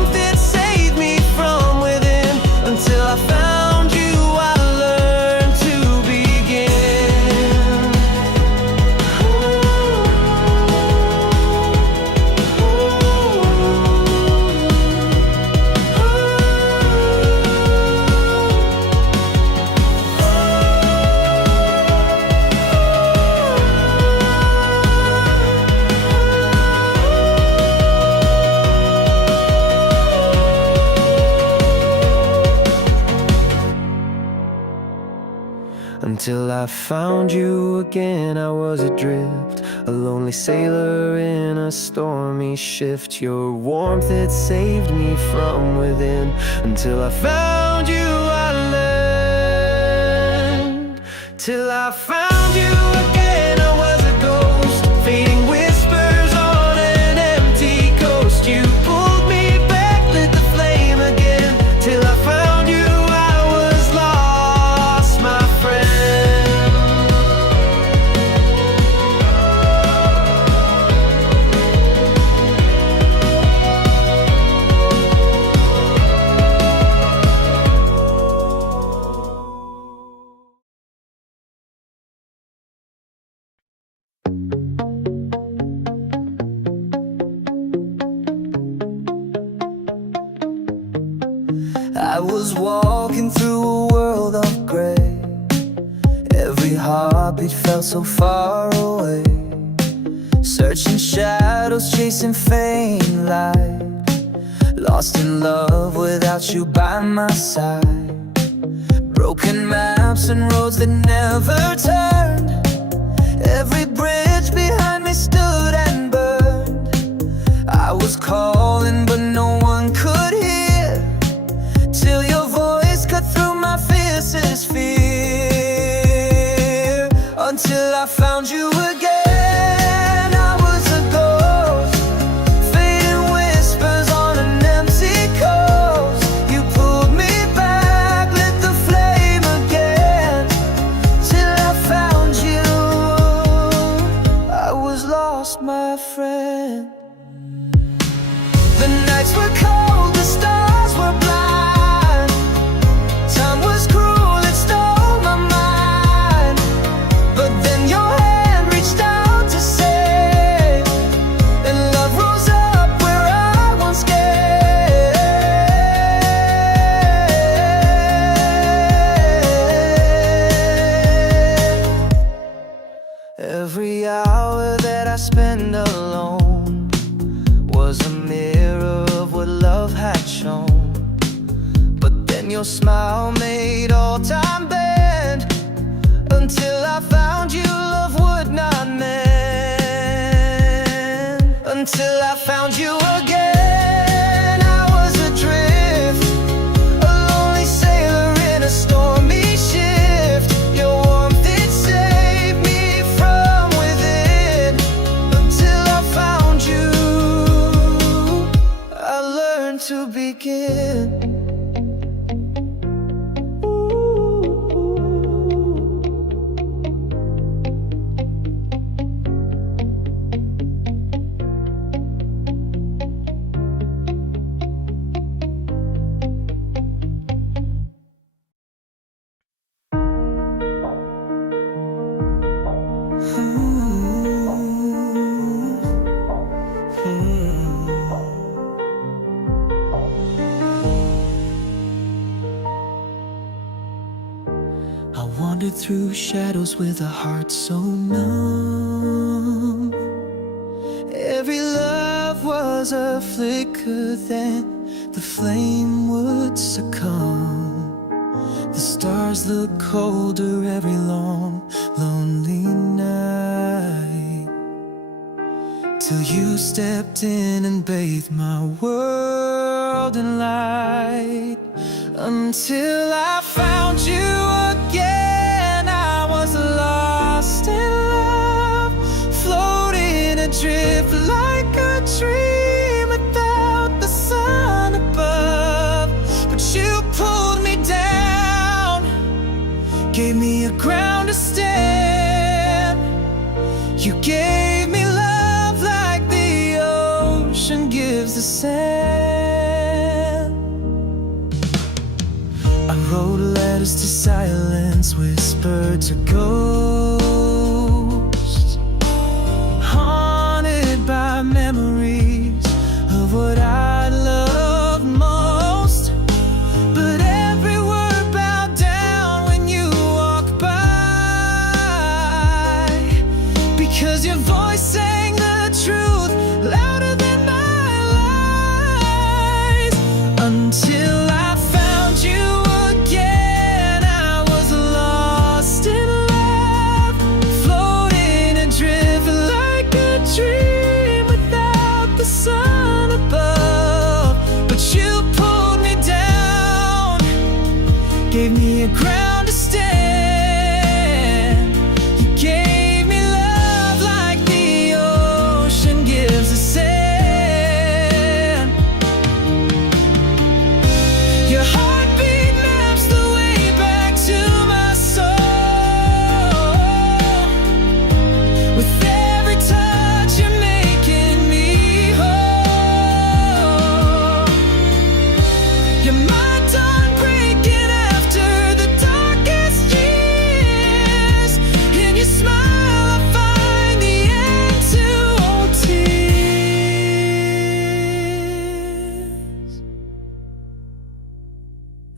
Until I found you again, I was adrift, a lonely sailor in a stormy shift. Your warmth, it saved me from within. Until I found you, I learned. Till I found you again, I was a ghost, fading whispers on an empty coast. You pulled me back, lit the flame again. Till I found you, I was lost, my friend. I was walking through a world of gray. Every heartbeat felt so far away. Searching shadows, chasing faint light. Lost in love without you by my side. Broken maps and roads that never turned. Every bridge behind me stood and burned. I was calling but no one could hear, till your voice cut through my fiercest fear. Until I found you again, I was a ghost, fading whispers on an empty coast. You pulled me back, lit the flame again. Till I found you, I was lost, my friend. The nights were cold, the stars were blind. Time was cruel, it stole my mind. But then your hand reached out to save, and love rose up where I once gave. Every hour that I spend alone was a mirror of what love had shown. But then your smile made all time bend. Until I found you, love would not mend. Until I found you again, I was adrift, a lonely sailor in a stormy shift. Your warmth, it saved me from within. Until I found you, I learned to begin. I wandered through shadows with a heart so numb. Every love was a flicker, then the flame would succumb. The stars look colder every long, lonely night, till you stepped in and bathed my world in light. Until I found you again, I was lost in love, floating adrift like a dream without the sun above. But you pulled me down, gave me a ground to stand. You gave me love like the ocean gives the sand. I wrote letters to silence, whispered to ghosts, haunted by memories of what I loved most. But every word bowed down when you walked by, because your voice sang the truth louder than my lies. Until I found you again, I was lost in love.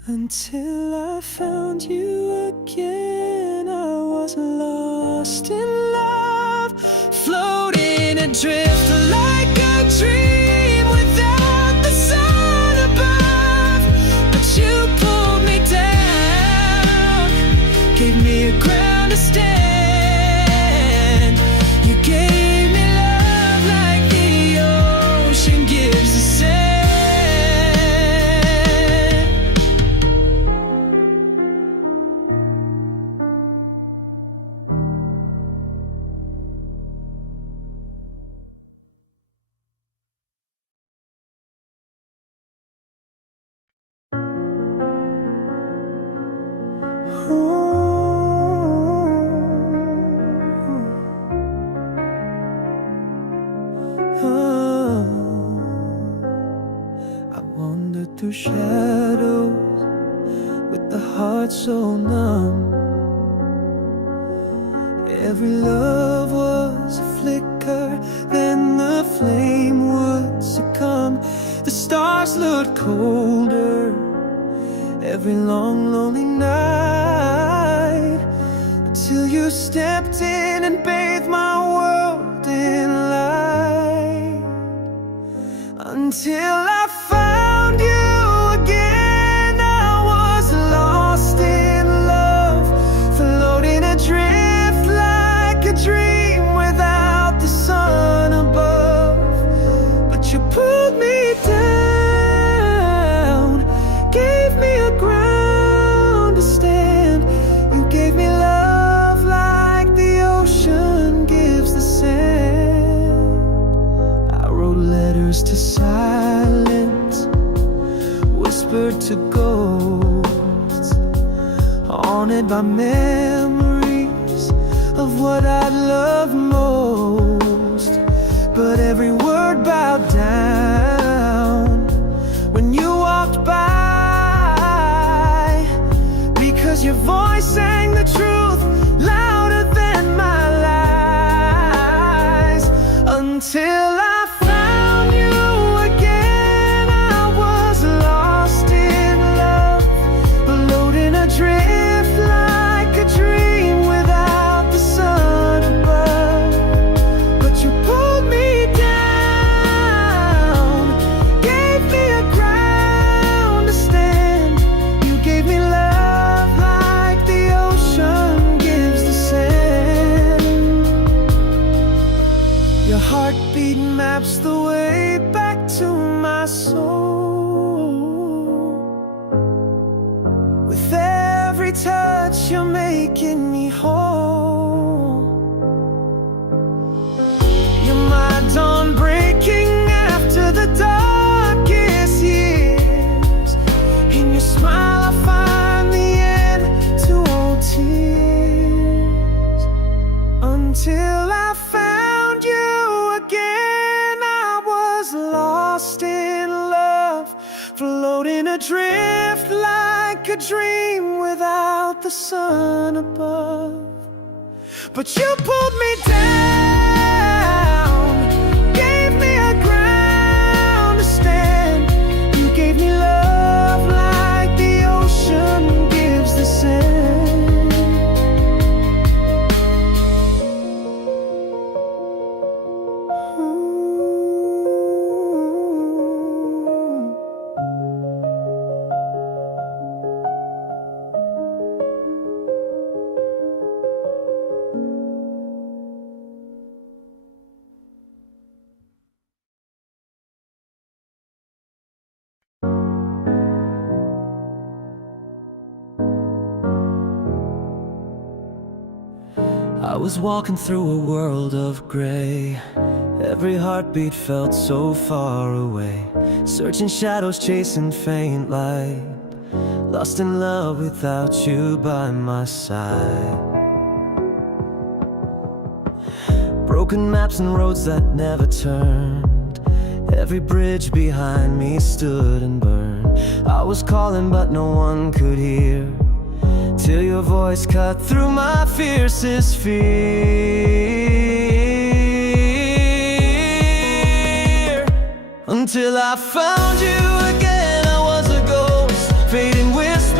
Until I found you again, I was lost in love, floating adrift like a dream without the sun above. But you pulled me down, gave me a ground to stand. You gave me love like the ocean gives the sand. I wandered through shadows with the heart so numb. Every love was a flicker, then the flame would succumb. The stars looked colder every long, lonely night, until you stepped in and bathed my world in light. Until I found you again, I was lost in love, floating adrift like a dream without the sun above. But you pulled me down, gave me a ground to stand. You gave me love like the ocean gives the sand. I wrote letters to silence, whispered to ghosts, haunted by memories of what I'd loved most. But every word bowed down when you walked by, because your voice sang the truth louder than my lies. Until I found you again, I was lost in love, floating adrift like a dream without the sun above. But you pulled me down, gave me a ground to stand. You gave me love like the ocean gives the sand. Your heartbeat maps the way back to my soul. With every touch, you're making me whole. You're my dawn breaking after the darkest years. In your smile, I find the end to all tears. Until I found you again, I was lost in love, floating adrift like a dream without the sun above. But you pulled me down, gave me a ground to stand. You gave me love like the ocean gives the sand. I was walking through a world of gray. Every heartbeat felt so far away, searching shadows, chasing faint light, lost in love without you by my side. Broken maps and roads that never turned, every bridge behind me stood and burned. I was calling but no one could hear, till your voice cut through my fiercest fear. Until I found you again, I was a ghost, fading with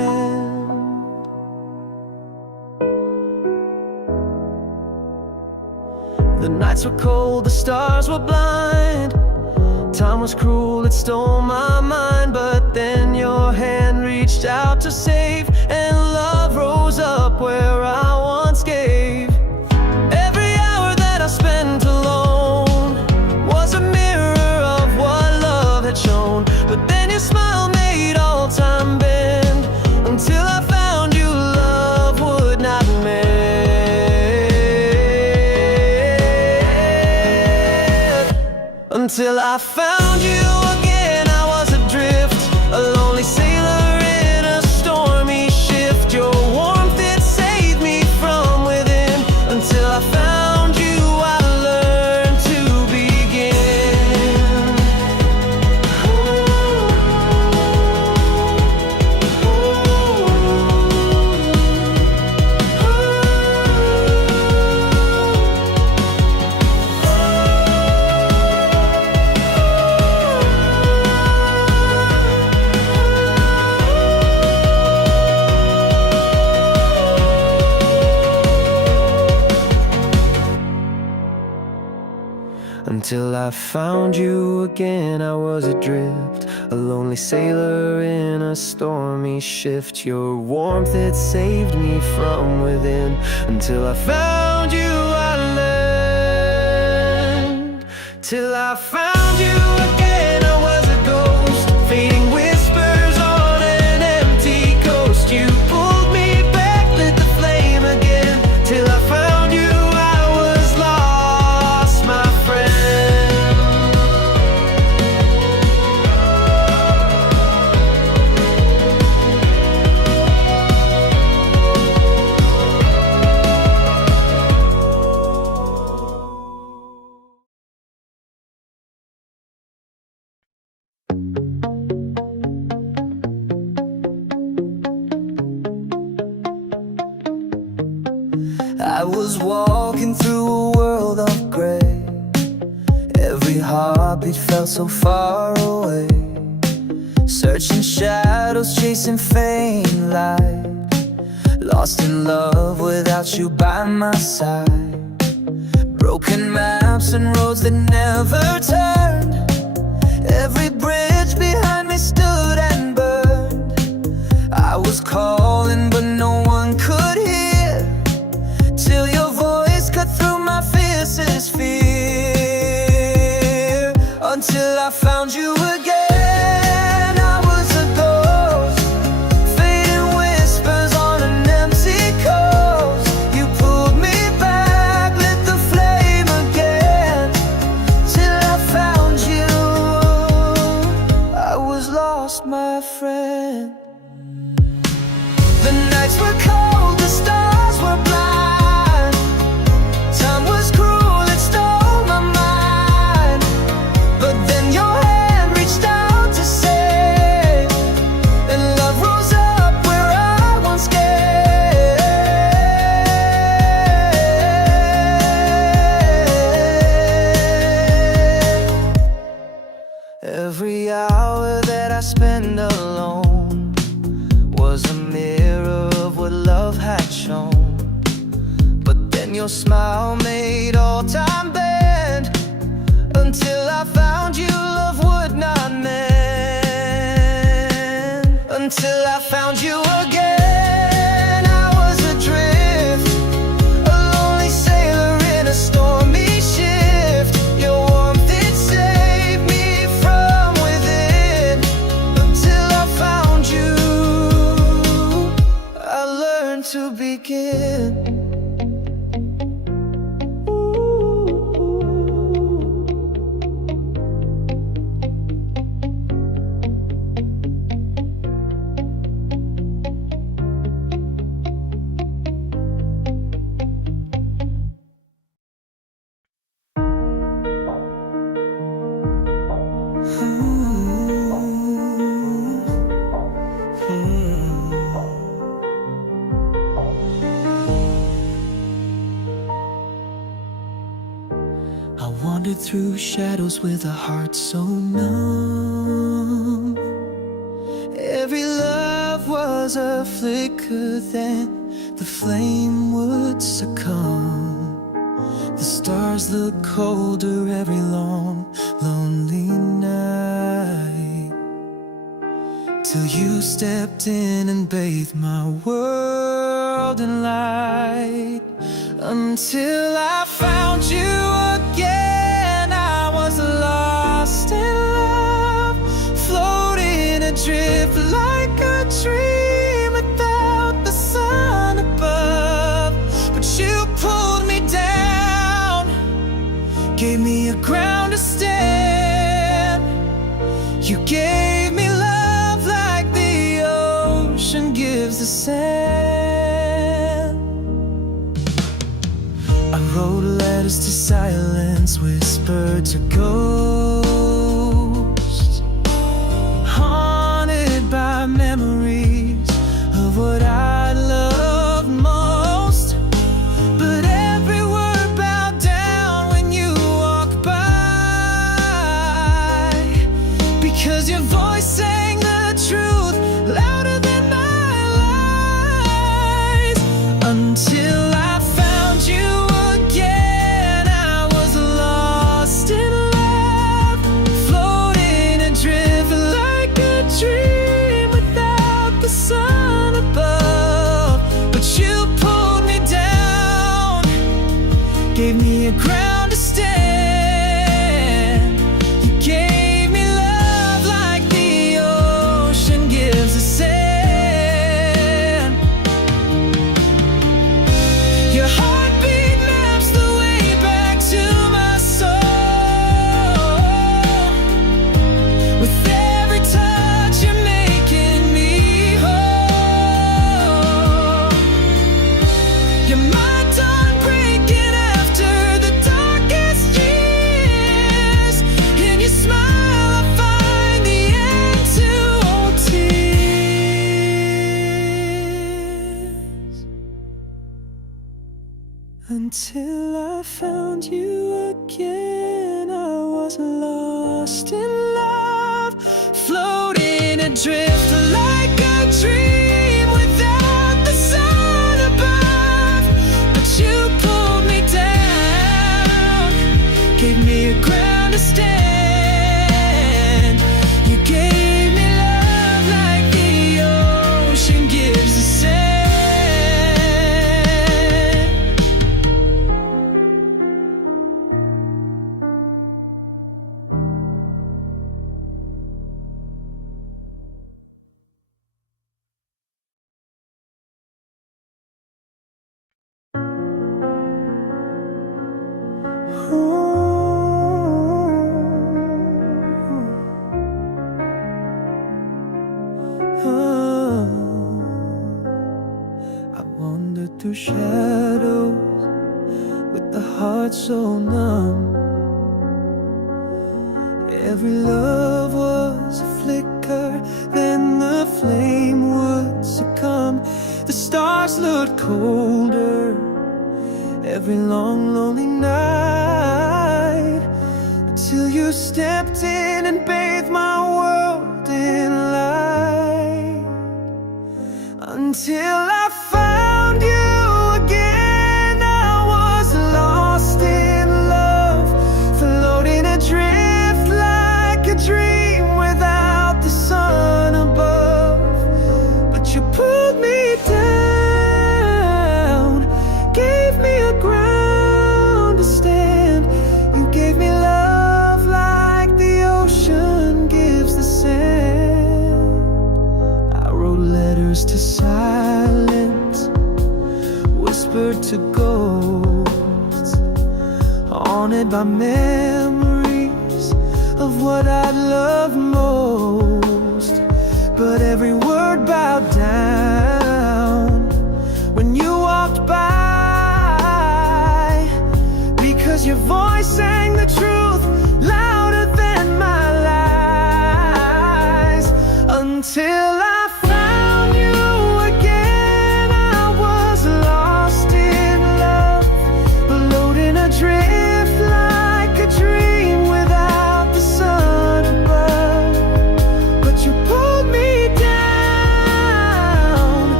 The nights were cold, the stars were blind. Time was cruel, it stole my mind. But then your hand reached out to save, and love rose up where I once gave. Every hour that I spent alone was a mirror of what love had shown. But then your smile made all time bend, until I found you, love would not mend. Until I found you again, I was adrift, a lonely sailor in a stormy shift. Your warmth, it saved me from within. Until I found you, I learned to begin. Until I found you again, I was adrift, a lonely sailor in a stormy shift. Your warmth, it saved me from within. Until I found you, I learned. Till I found you again, I was a ghost, fading whispers on an empty coast. You pulled me back, lit the flame again. Till I found you, I was lost, my friend. I was walking through a world of gray. Every heartbeat felt so far away. Searching shadows, chasing faint light. Lost in love without you by my side. Broken maps and roads that never turned. Every bridge behind me stood and burned. I was calling but no one could hear, till your voice cut through my fiercest fear. Until I found you again, I was a ghost, fading whispers on an empty coast. You pulled me back, lit the flame again. Till I found you, I was lost, my friend. The nights were cold, the stars were blind. Time was cruel, it stole my mind. But then your hand reached out to save, and love rose up where I once gave. Every hour that I spend alone was a mirror of what love had shown. But then your smile made all time bend. Until I found you, love would not mend. Until I found you again, I was adrift, a lonely sailor in a stormy shift. Your warmth, it saved me from within. Until I found you, I learned to begin. I wandered through shadows with a heart so numb. Every love was a flicker, then the flame would succumb. The stars look colder every long, lonely night, till you stepped in and bathed my world in light. Until I found you again, I was lost in love, floating adrift like a dream without the sun above. But you pulled me down, gave me a ground to stand. You gave me love like the ocean gives the sand. I wrote letters to silence, whispered to ghosts, haunted by memories of what I loved most. But every word bowed down when you walked by, because your voice sang the truth louder than my lies. Until I found you again, I was lost in love, floating adrift like a dream without the sun above. But you pulled me down, gave me a ground to stand. You gave me love like the ocean gives the sand. Your heartbeat maps the way back to my soul. With every touch you're making me whole. You're my dawn breaking after the darkest years. In your smile I find the end to all tears. Until I found you again, I was lost in love, floating adrift like a dream without the sun above. But you pulled me down, gave me a ground to stand. You gave me love like the ocean gives the sand. I wandered through shadows with the heart so numb. Every love was a flicker, then the flame would succumb. The stars looked colder every long, lonely night, until you stepped in and bathed my world in light. Until I found you again, I was lost in love, floating adrift like a dream without the sun above. But you pulled me down, gave me a ground to stand. You gave me love like the ocean gives the sand. I wrote letters to silence, whispered to ghosts, haunted by memories of what I loved most. But every word bowed down when you walked by, because your voice sang the truth louder than my lies. Until I found you again, I was lost in love, floating adrift like a dream without the sun above. But you pulled me down,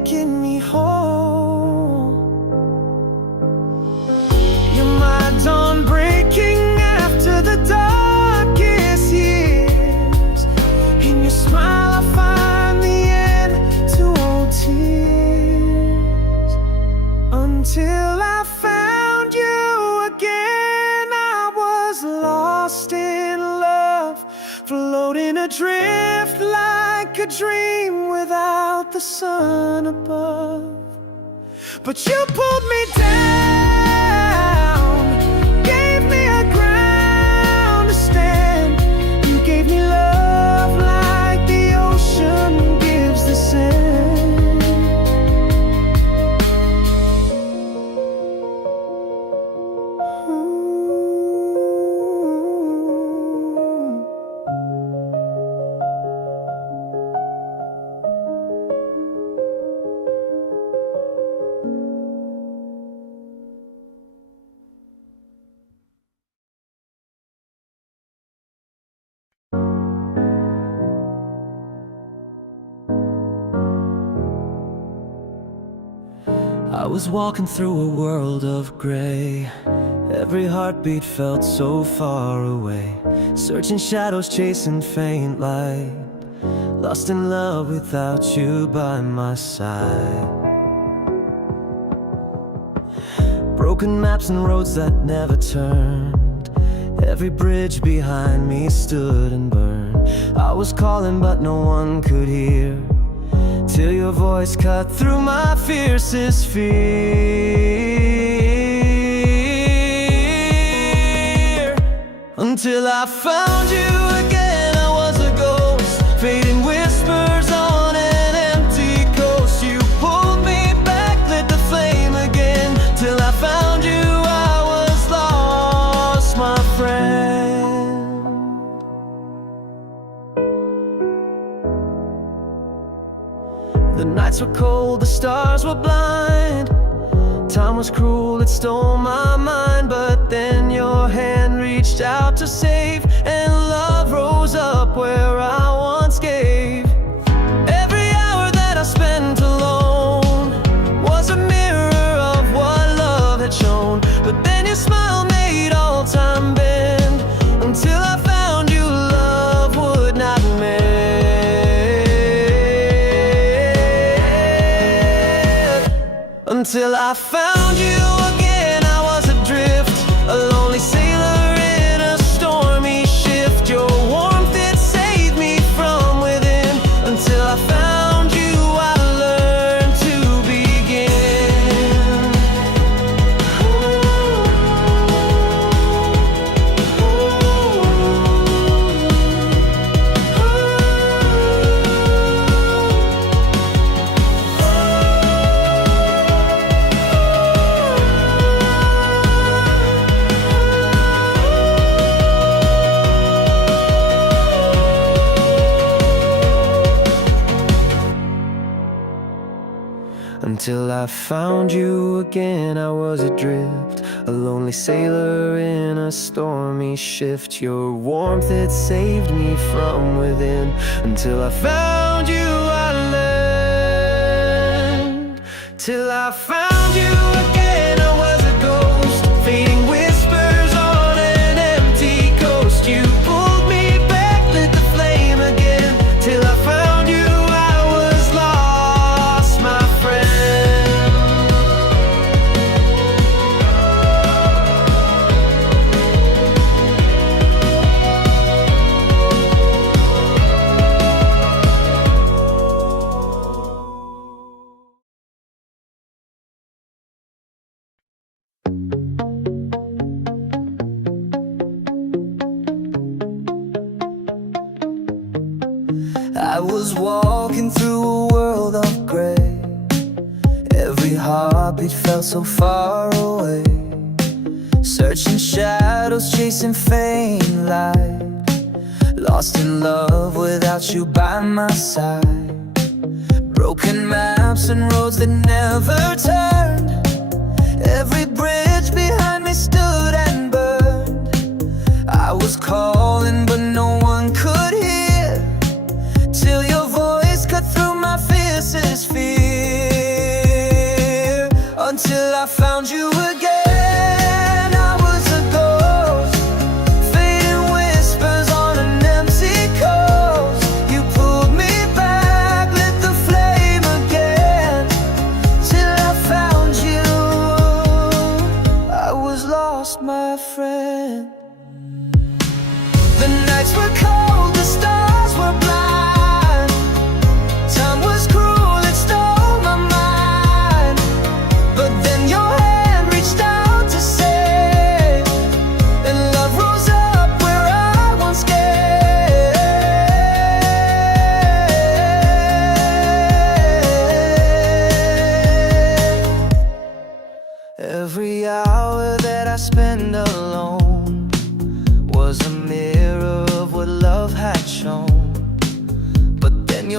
making me whole. You're my dawn breaking after the darkest years. In your smile I find the end to all tears. Until I found you again, I was lost in love, floating adrift like a dream without the sun above. But you pulled me down, gave me a ground to stand. You gave me love like the ocean gives the sand. Ooh. I was walking through a world of gray. Every heartbeat felt so far away. Searching shadows, chasing faint light. Lost in love without you by my side. Broken maps and roads that never turned. Every bridge behind me stood and burned. I was calling but no one could hear, till your voice cut through my fiercest fear. Until I found you again, I was a ghost, fading whispers on an empty coast. You pulled me back, lit the flame again. Till I found you, I was lost, my friend. The nights were cold, the stars were blind. Time was cruel, it stole my mind. But then your hand reached out to save, and love rose up where I once gave. Every hour that I spent alone was a mirror of what love had shown. But then your smile made all time bend. Until I found you, love would not mend. Until I found you again, I was adrift, a lonely sailor in a stormy shift. Your warmth, it saved me from within. Until I found you, I learned to begin. Until I found you again, I was adrift, a lonely sailor in a stormy shift. Your warmth, it saved me from within. Until I found you, I learned. Till I found you again, I was a ghost, fading whispers on an empty coast. You pulled me back, lit the flame again. Till I found you, I was lost, my friend. I was walking through a world of gray. Every heartbeat felt so far away. Searching shadows, chasing faint light. Lost in love without you by my side. Broken maps and roads that never turned. Every bridge behind me stood and burned. I was calling but no one could hear, till your voice cut through my fiercest fear.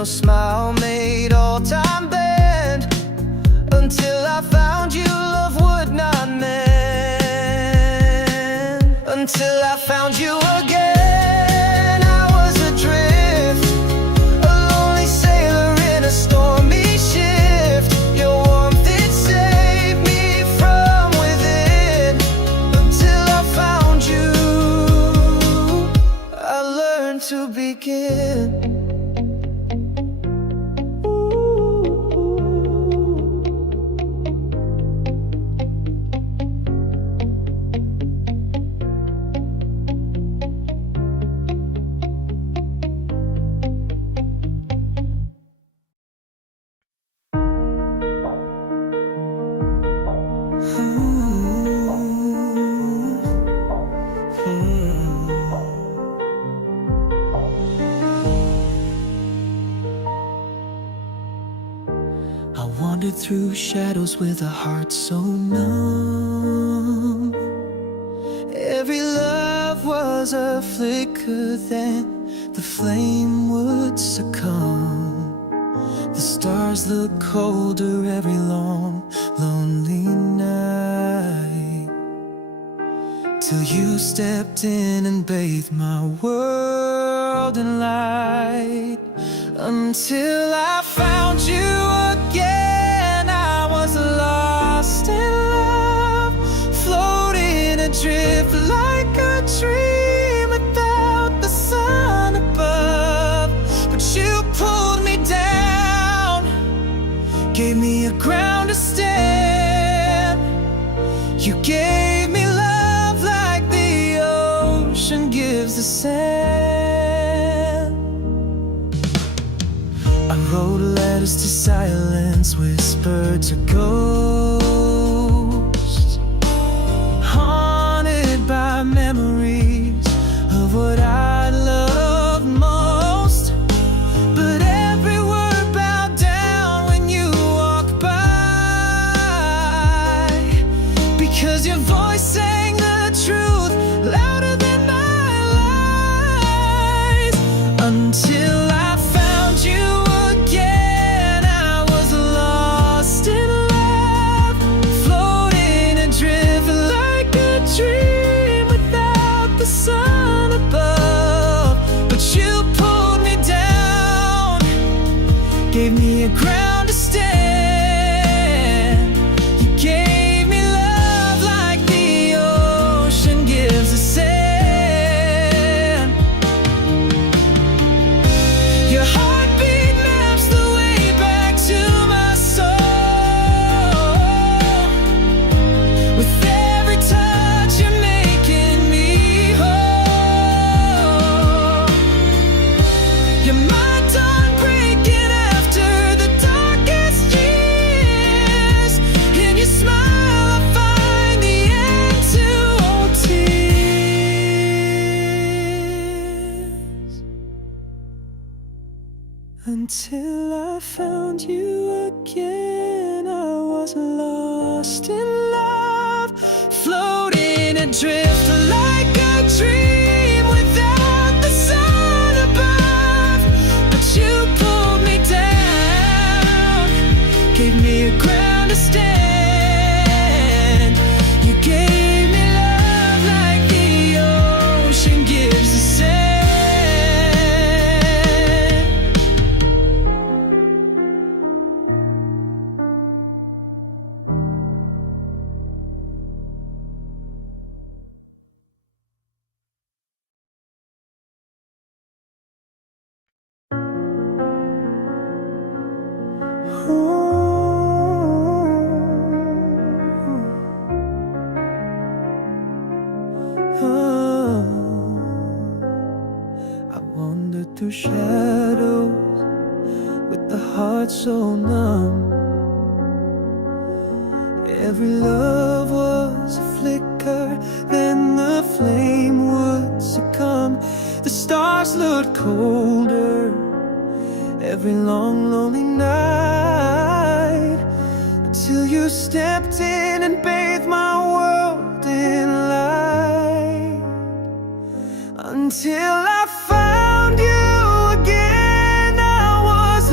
your smile made all time bend. Until I found you, love would not mend. Until I found you again, I was adrift, a lonely sailor in a stormy shift. Your warmth, it saved me from within. Until I found you, I learned to begin. I wandered through shadows with a heart so numb. Every love was a flicker, then the flame would succumb. The stars look colder every long, lonely night, till you stepped in and bathed my world in light. Until I found you again, I was lost in love, floating adrift like a dream without the sun above. But you pulled me down, gave me a ground to stand. You gave me love like the ocean gives the sand. I wrote letters to silence, whispered to ghosts, Haunted by memories of what I loved most. But every word bowed down when you walked by, because your voice sang the truth louder than my lies. Until I found you again, I was lost in love, floating adrift like a dream without the sun above. But you pulled me down, gave me a ground to stand. You gave me love like the ocean gives the sand. Your heartbeat maps the way back to my soul. With every touch, you're making me whole. You're my dawn breaking after the darkest years. In your smile, I find the end to all tears. Until I found you again, I was lost in love, floating adrift like a dream without the sun above. But you pulled me down, gave me a ground to stand. You gave me love like the ocean gives the sand. I wandered through shadows with the heart so numb. Every love was a flicker, then the flame would succumb. The stars looked colder every long, lonely night, until you stepped in and bathed my world in light. Until I found you again, I was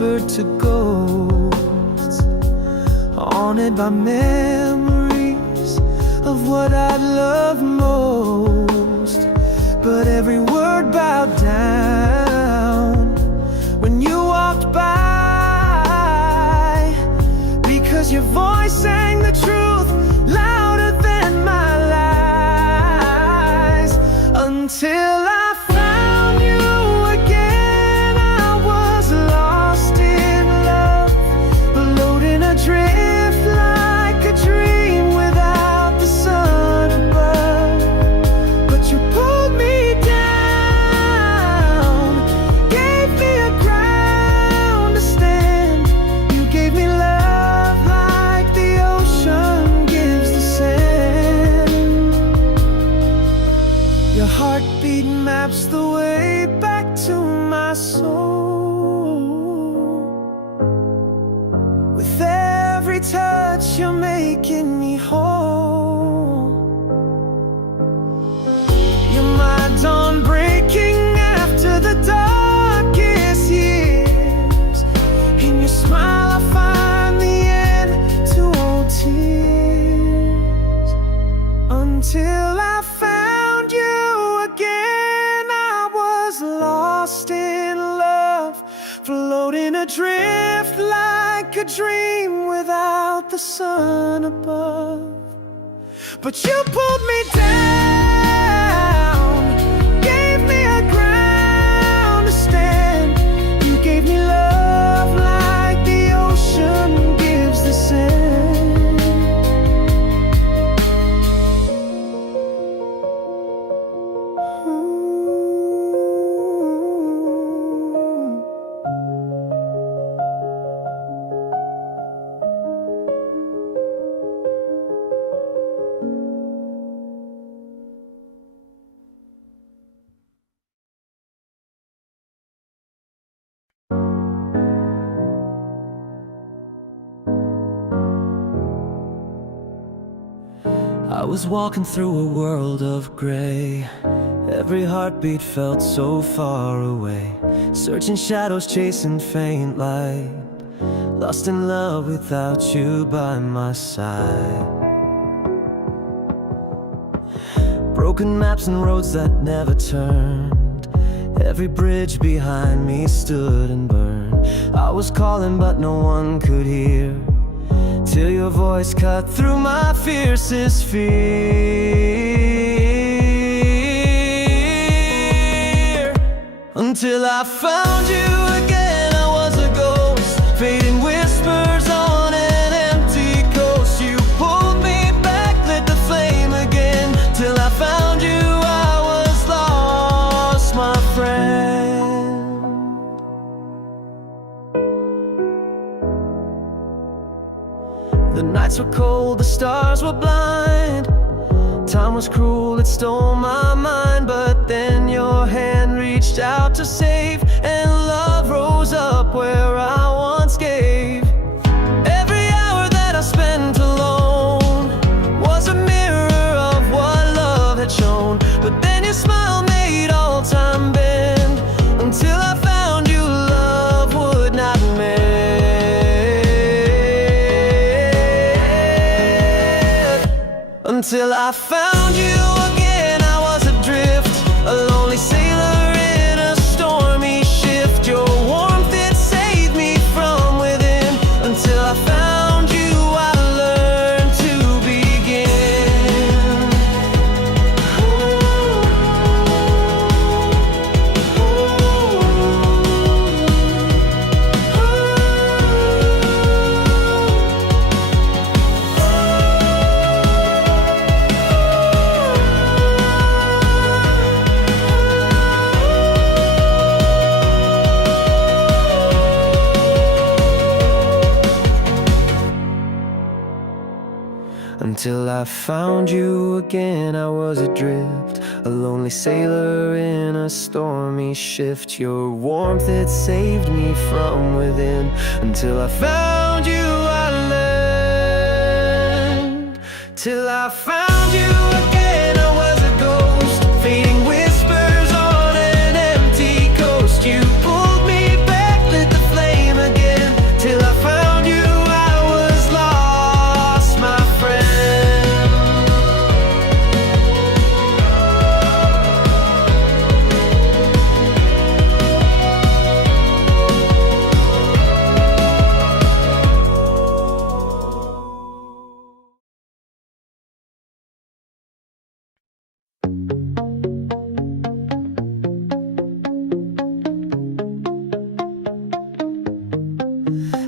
whispered to ghosts, haunted by memories of what I loved most. But every word bowed down when you walked by, because your voice sang the truth louder than my lies. Until I found you again, I was lost in love, floating adrift like a dream without the sun above. But you pulled me down, gave me a ground to stand. You gave me love like the ocean gives the sand. Your heartbeat maps the way back to my soul. With every touch, you're making me whole. You're my dawn breaking after the darkest years. In your smile, I find the end to all tears. Until I found you again, I was lost in love, floating adrift like a dream without the sun above. But you pulled me down, gave me a ground to stand. You gave me love like the ocean gives the sand. Ooh. I was walking through a world of gray. Every heartbeat felt so far away, searching shadows, chasing faint light, lost in love without you by my side. Broken maps and roads that never turned, every bridge behind me stood and burned. I was calling but no one could hear, till your voice cut through my fiercest fear. Until I found you again, I was a ghost, fading whispers on an empty coast. You pulled me back, lit the flame again. Till I found you, I was lost, my friend. The nights were cold, the stars were blind. Time was cruel, it stole my mind. But then your hand reached out to save, and love rose up where I once gave. Every hour that I spent alone was a mirror of what love had shown. But then your smile made all time bend. Until I found you, love would not mend. Until I found you again, I was adrift, a lonely sailor in a stormy shift. Your warmth, it saved me from within. Until I found you, I learned to begin. Until I found you again, I was adrift, a lonely sailor in a stormy shift. Your warmth, it saved me from within. Until I found you, I learned. Till I found you again, I was a ghost, fading whispers on an empty coast. You pulled me back, lit the flame again.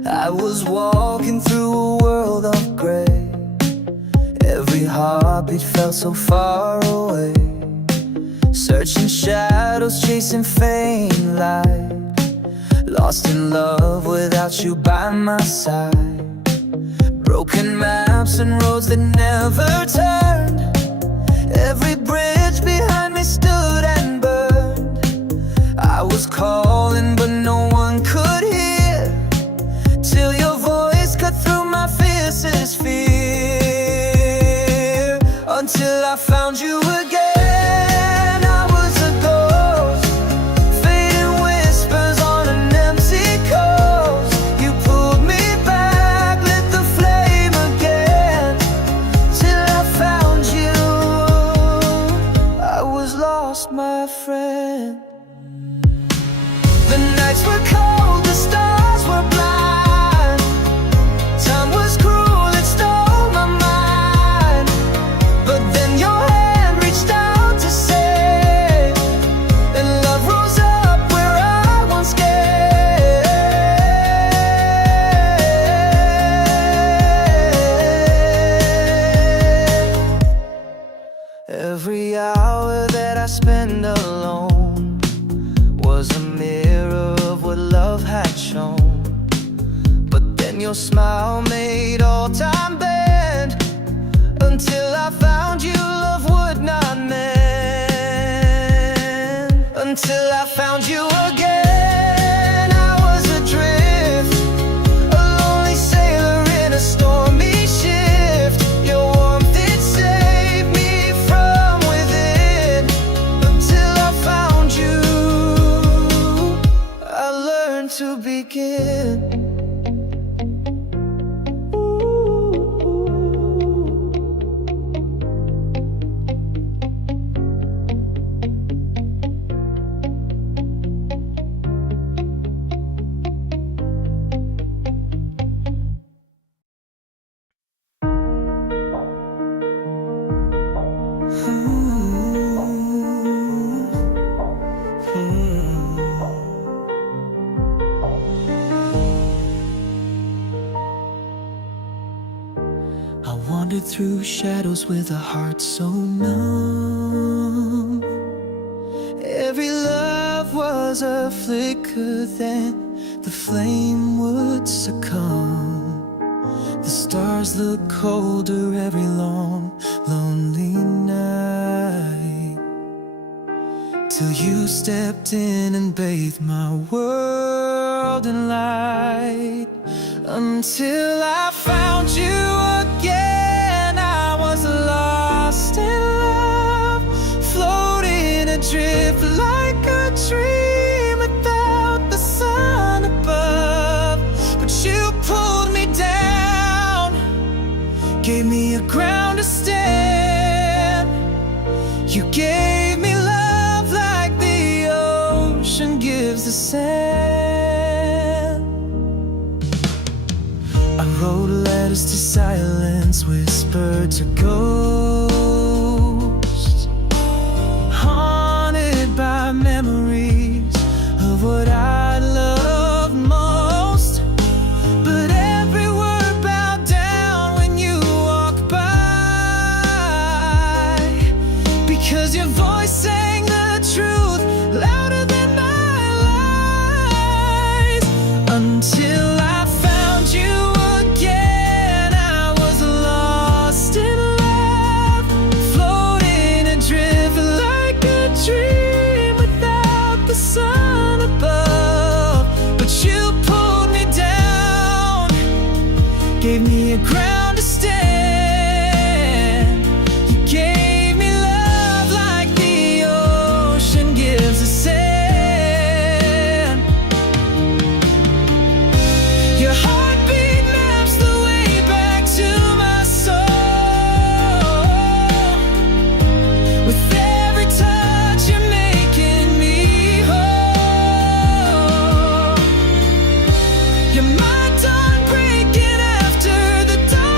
I was walking through a world of gray. Every heartbeat felt so far away. Searching shadows, chasing faint light. Lost in love without you by my side. Broken maps and roads that never turned. Every bridge behind me stood and burned. I was calling but no one could hear, till your voice cut through my fiercest fear. Until I found you again. My friend, the nights were cold, the stars were blind. Time was cruel, it stole my mind. But then your hand reached out to save, and love rose up where I once gave. Every hour that I spend alone was a mirror of what love had shown. But then your smile made all time bend. Until I found you, love would not mend. Until I found you again. I was adrift, a lonely sailor in a stormy shift. Your warmth, it saved me from within. Until I found you, I learned to begin. I wandered through shadows with a heart so numb. Every love was a flicker, then the flame would succumb. The stars look colder every long, lonely night, till you stepped in and bathed my world in light. Until I found you again, I was lost in love, floating adrift like a dream without the sun above. But you pulled me down, gave me a ground to stand. You gave me love like the ocean gives the sand. I wrote letters to silence, whispered to ghosts, haunted by memories of what I loved most. But every word bowed down when you walked by, because your voice sang the truth louder than my lies. Until I found you again, I was lost in love, floating adrift like a dream without the sun above. But you pulled me down, gave me a ground to stand. You gave me love like the ocean gives the sand. Your heartbeat maps the way back to my soul. With every touch you're making me whole. You're my dawn breaking after the dawn.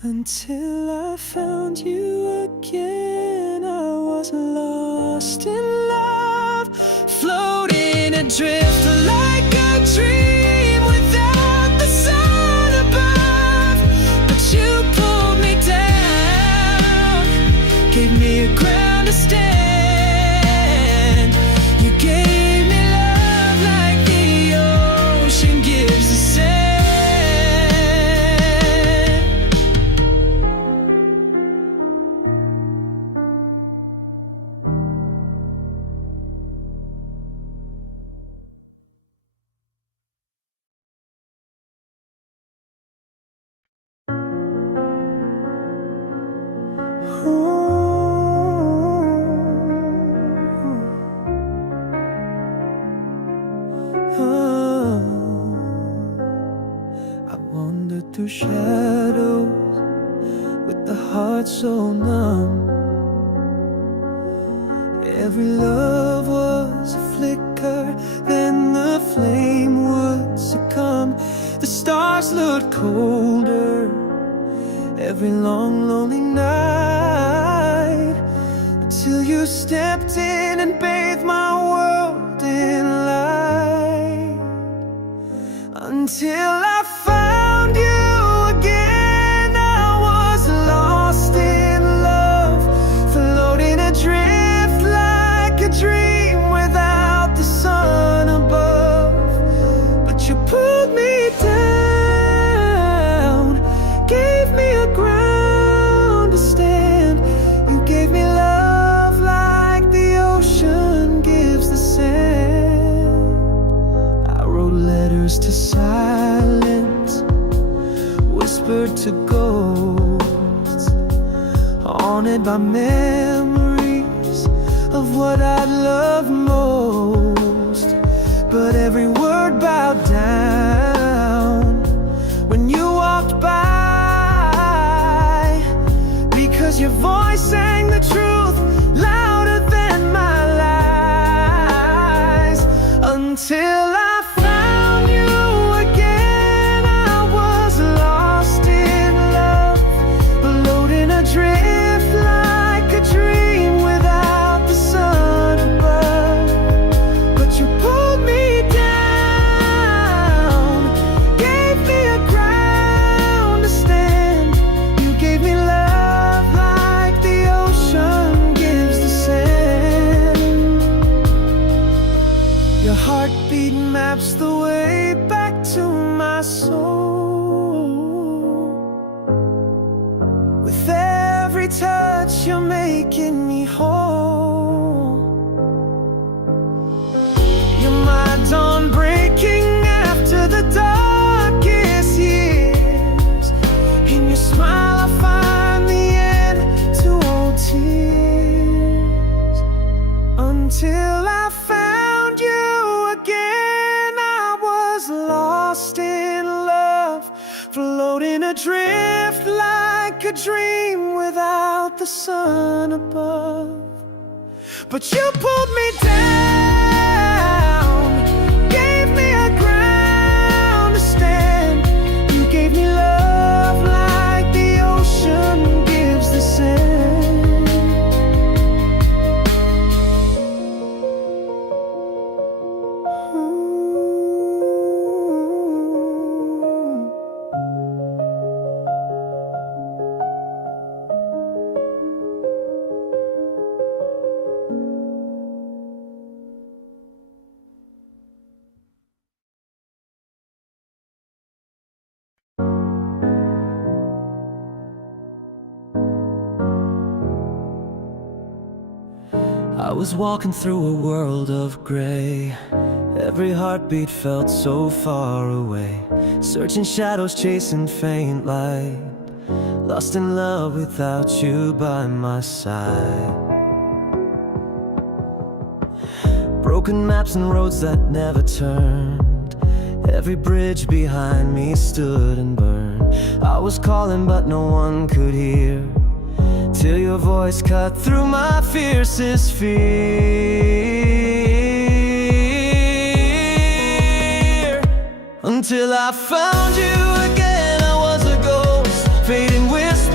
Until I found you again, I was lost in love, floating adrift like a dream without the sun above. But you pulled me down, gave me a ground to stand. You gave me love like the ocean gives the sand. I wandered through shadows with the heart so numb. Every love was a flicker, then the flame would succumb. The stars looked colder every long lonely night, until you stepped in and bathed my world in light. Until I found you again, I was lost in love, floating adrift like a dream without the sun above. But you pulled me down, gave me a ground to stand. You gave me love like the ocean gives the sand. I wrote letters to silence, whispered to ghosts, haunted by memories of what I loved most. But every word bowed down when you walked by, because your voice sang the truth louder than my lies. Until I found you again, I was lost in love, floating adrift like a dream without the sun above. But you pulled me down, gave me a ground to stand. You gave me love like the ocean gives the sand. Your heartbeat maps the way back to my soul. With every touch, you're making me whole. You're my dawn breaking after the darkest years. In your smile, I find the end to all tears. Until I found you again, I was lost in love, floating adrift like a dream without the sun above. But you pulled me down, gave me a ground to stand. You gave me love like the ocean gives the sand. Ooh. I was walking through a world of gray. Every heartbeat felt so far away, searching shadows, chasing faint light, lost in love without you by my side. Broken maps and roads that never turned, every bridge behind me stood and burned. I was calling but no one could hear, till your voice cut through my fiercest fear. Until I found you again, I was a ghost, fading with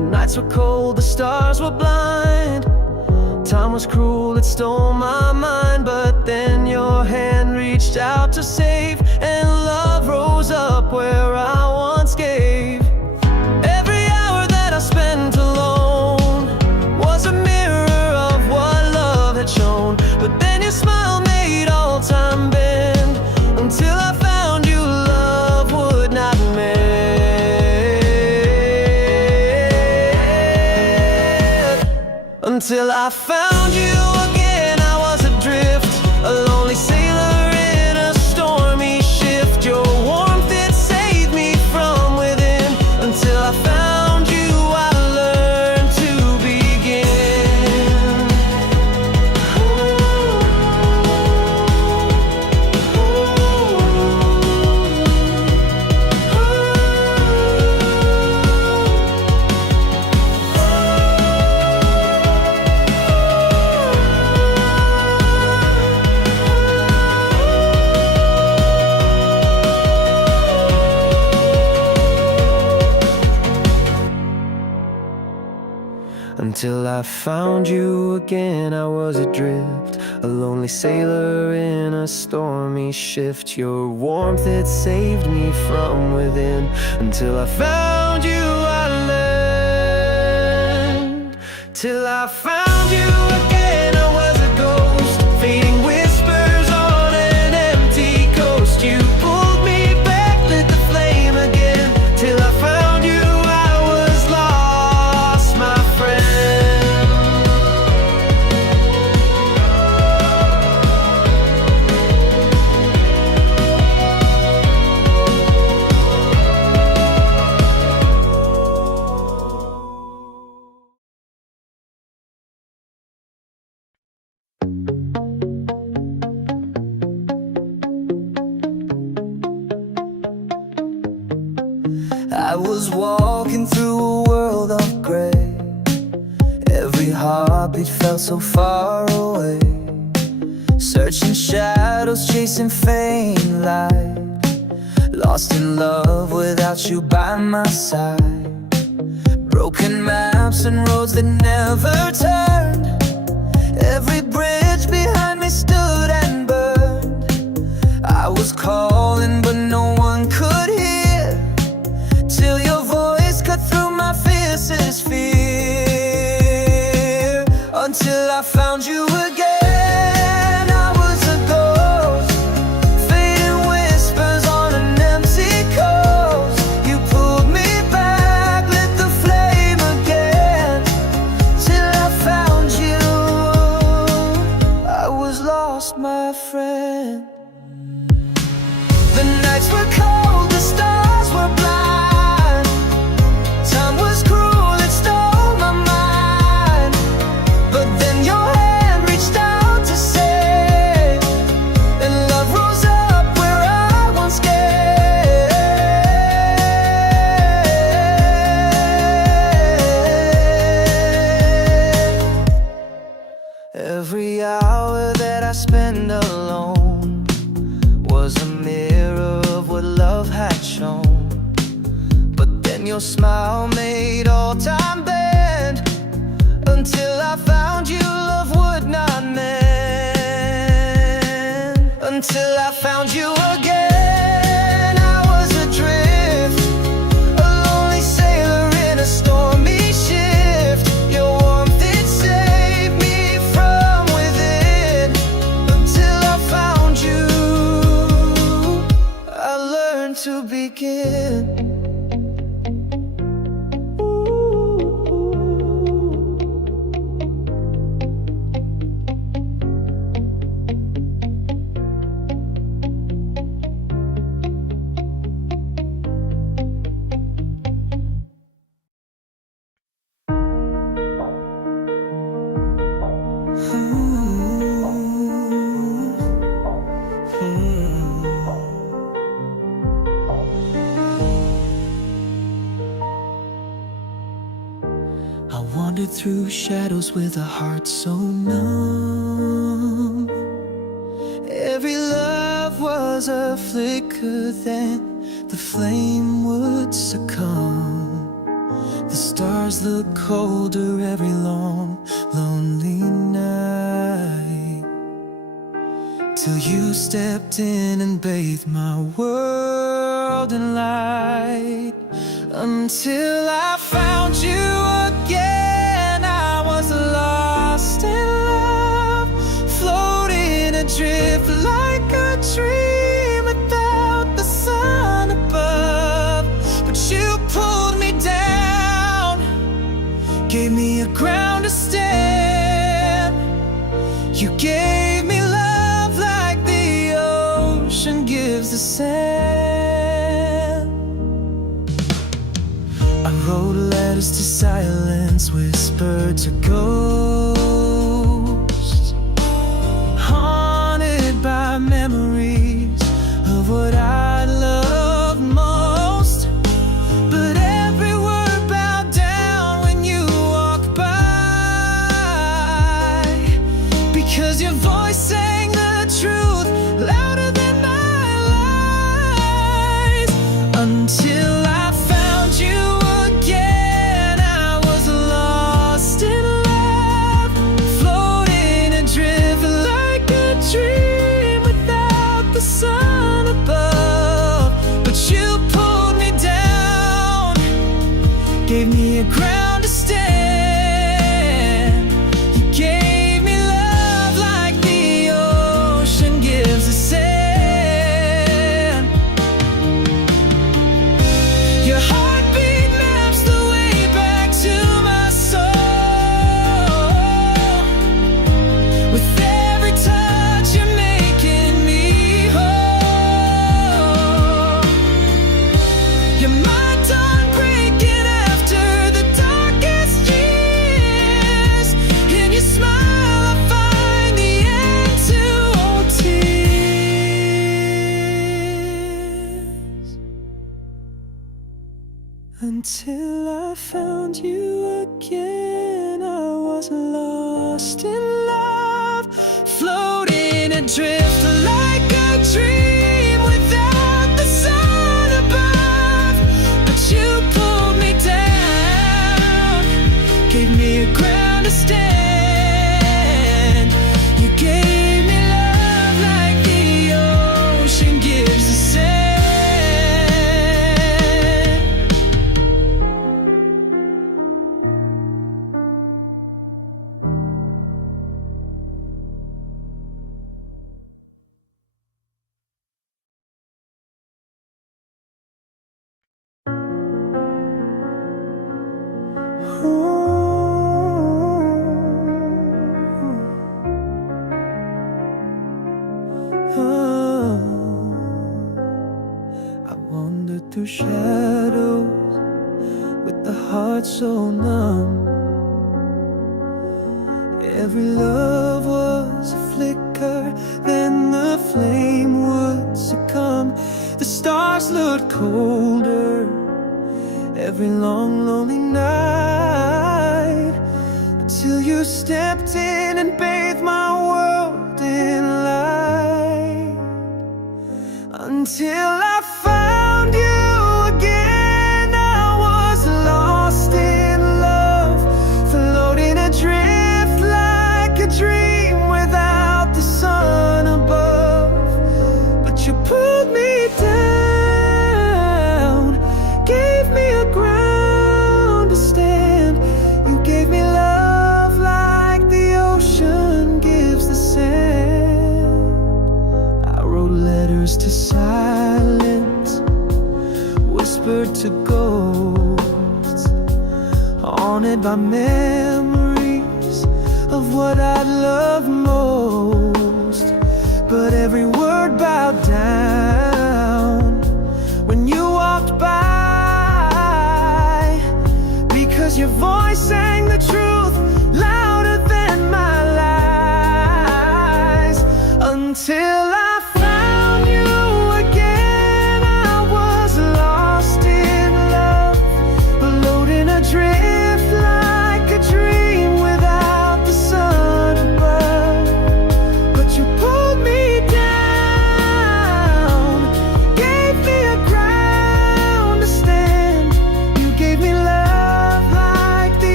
The nights were cold, the stars were blind. Time was cruel, it stole my mind. But then your hand reached out to save, and love rose up where I once gave. Every hour that I spent alone was a mirror of what love had shown. But then your smile made all time bend, until I found you, love would not mend. Until I found you again, I was adrift, a lonely sailor in a stormy shift. Your warmth, it saved me from within. Until I found you, I learned to begin. Until I found you again, I was adrift, a lonely sailor in a stormy shift. Your warmth, it saved me from within. Until I found you, I learned. Till I found you again, I was a ghost, fading whispers on an empty coast. You pulled me back, lit the flame again. Till I found you, I was lost, my friend. I was walking through a world of gray. Every heartbeat felt so far away. Searching shadows, chasing faint light. Lost in love without you by my side. Broken maps and roads that never turned. Every bridge behind me stood and burned. I was calling but no one could hear, till your voice cut through my fiercest fear. Until I found you again, I was a ghost, fading whispers on an empty coast. You pulled me back, lit the flame again. Till I found you, I was lost, my friend. The nights were cold, the stars were blind. Time was cruel, it stole my mind. But then your hand reached out to save, and love rose up where I once gave. Every hour that I spend alone was a mirror of what love had shown. But then your smile made all time bend. Until I found you, love would not mend. Until I found you again, I was adrift, a lonely sailor in a stormy shift. Your warmth, it saved me from within. Until I found you, I learned to begin. Wandered through shadows with a heart so numb. Every love was a flicker, then the flame would succumb. The stars stars look colder every long, lonely night, till you stepped in and bathed my world in light. Until I found you again, I was lost in love, floating adrift like a dream without the sun above. But you pulled me down, gave me a ground to stand. You gave me love like the ocean gives the sand. I wrote letters to silence, whispered to ghosts, haunted by memories of what I loved most. But every word bowed down when you walked by, because your voice sang the truth louder than my lies. Until I found you again, I was lost in love, floating adrift like a dream without the sun above. But you pulled me down, gave me a ground to stand. You gave me love like the ocean gives the sand. Your heartbeat maps the way back to my soul. With every touch you're making me whole. You're my dawn breaking after the darkest years. In your smile I find the end to all tears. Until I found you again, I was lost in love, floating adrift like a dream without the sun above. But you pulled me down, gave me a ground to stand. You gave me love like the ocean gives the sand. I wandered through shadows with the heart so numb. Every love was a flicker, then the flame would succumb. The stars looked colder every long, lonely night, until you stepped in and bathed my world in light. Until I found you again, I was lost in love, floating adrift like a dream without the sun above. But you pulled me down, gave me a ground to stand. You gave me love like the ocean gives the sand. I wrote letters to silence, whispered to ghosts, haunted by memories of what I loved most. But every word bowed down when you walked by, because your voice sang the truth louder than my lies. Until I found you again, I was lost in love, floating adrift like a dream without the sun above. But you pulled me down,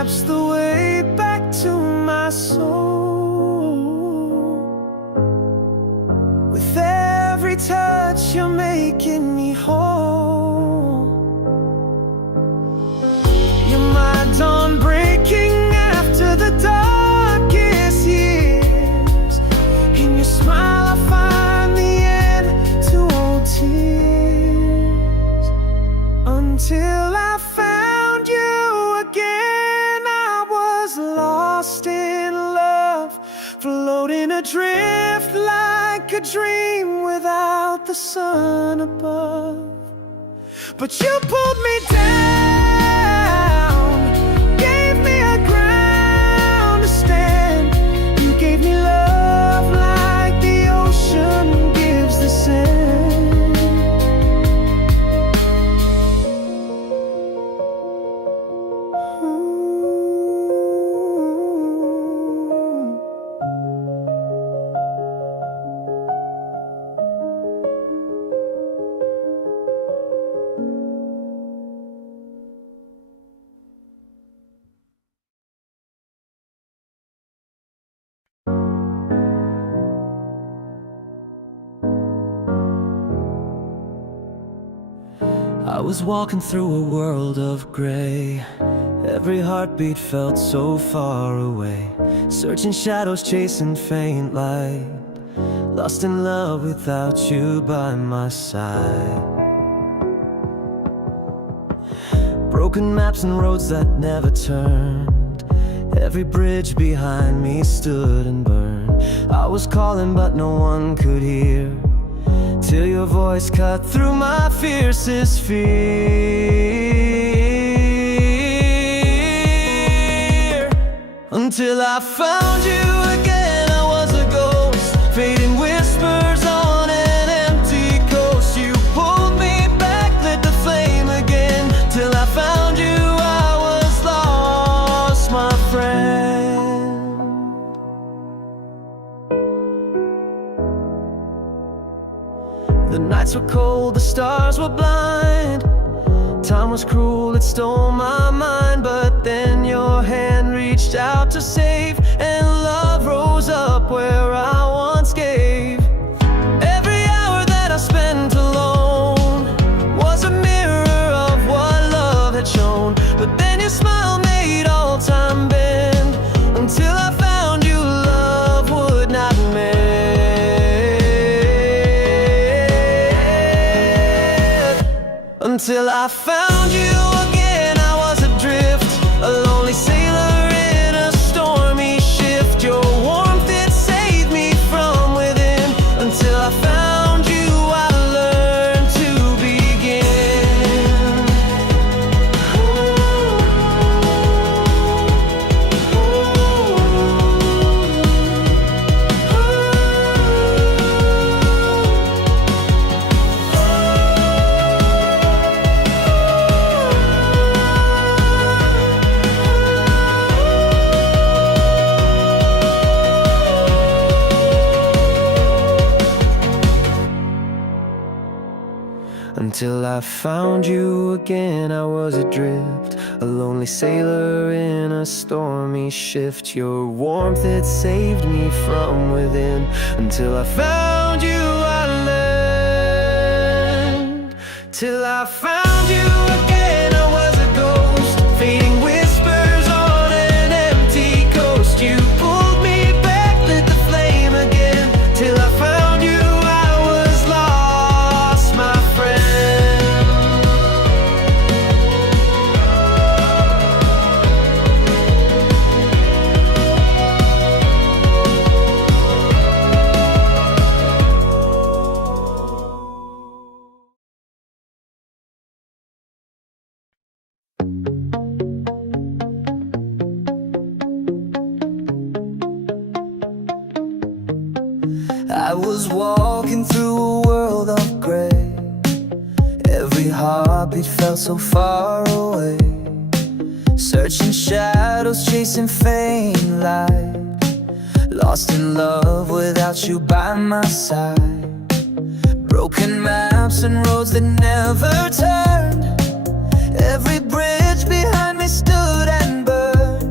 maps the way back to my soul. With every touch you're making me whole. You're my dawn breaking after the darkest years. In your smile I find the end to all tears. Until I found you again, I was lost in love, floating adrift like a dream without the sun above. But you pulled me down, gave me a ground to stand. You gave me love like the ocean gives the sand. Ooh. I was walking through a world of gray. Every heartbeat felt so far away. Searching shadows, chasing faint light. Lost in love without you by my side. Broken maps and roads that never turned. Every bridge behind me stood and burned. I was calling but no one could hear, till your voice cut through my fiercest fear. Until I found you again, I was a ghost, fading whispers on an empty coast. You pulled me back, lit the flame again. Till I found you, I was lost, my friend. The nights were cold, the stars were blind. Time was cruel, it stole my mind. But then your hand reached out to save, and love rose up where I once gave. Every hour that I spent alone was a mirror of what love had shown. But then your smile made all time bend. Until I found you, love would not mend. Until I found you again, I was adrift, a lonely sailor in a stormy shift. Your warmth, it saved me from within. Until I found you, I learned to begin. Until I found you again, I was adrift, a lonely sailor in a stormy shift. Your warmth, it saved me from within. Until I found you, I learned. Till I found you again, I was a ghost, fading whispers on an empty coast. You pulled me back, lit the flame again. Till I found you, I was lost, my friend. I was walking through a world of gray. Every heartbeat felt so far away. Searching shadows, chasing faint light. Lost in love without you by my side. Broken maps and roads that never turned. Every bridge behind me stood and burned.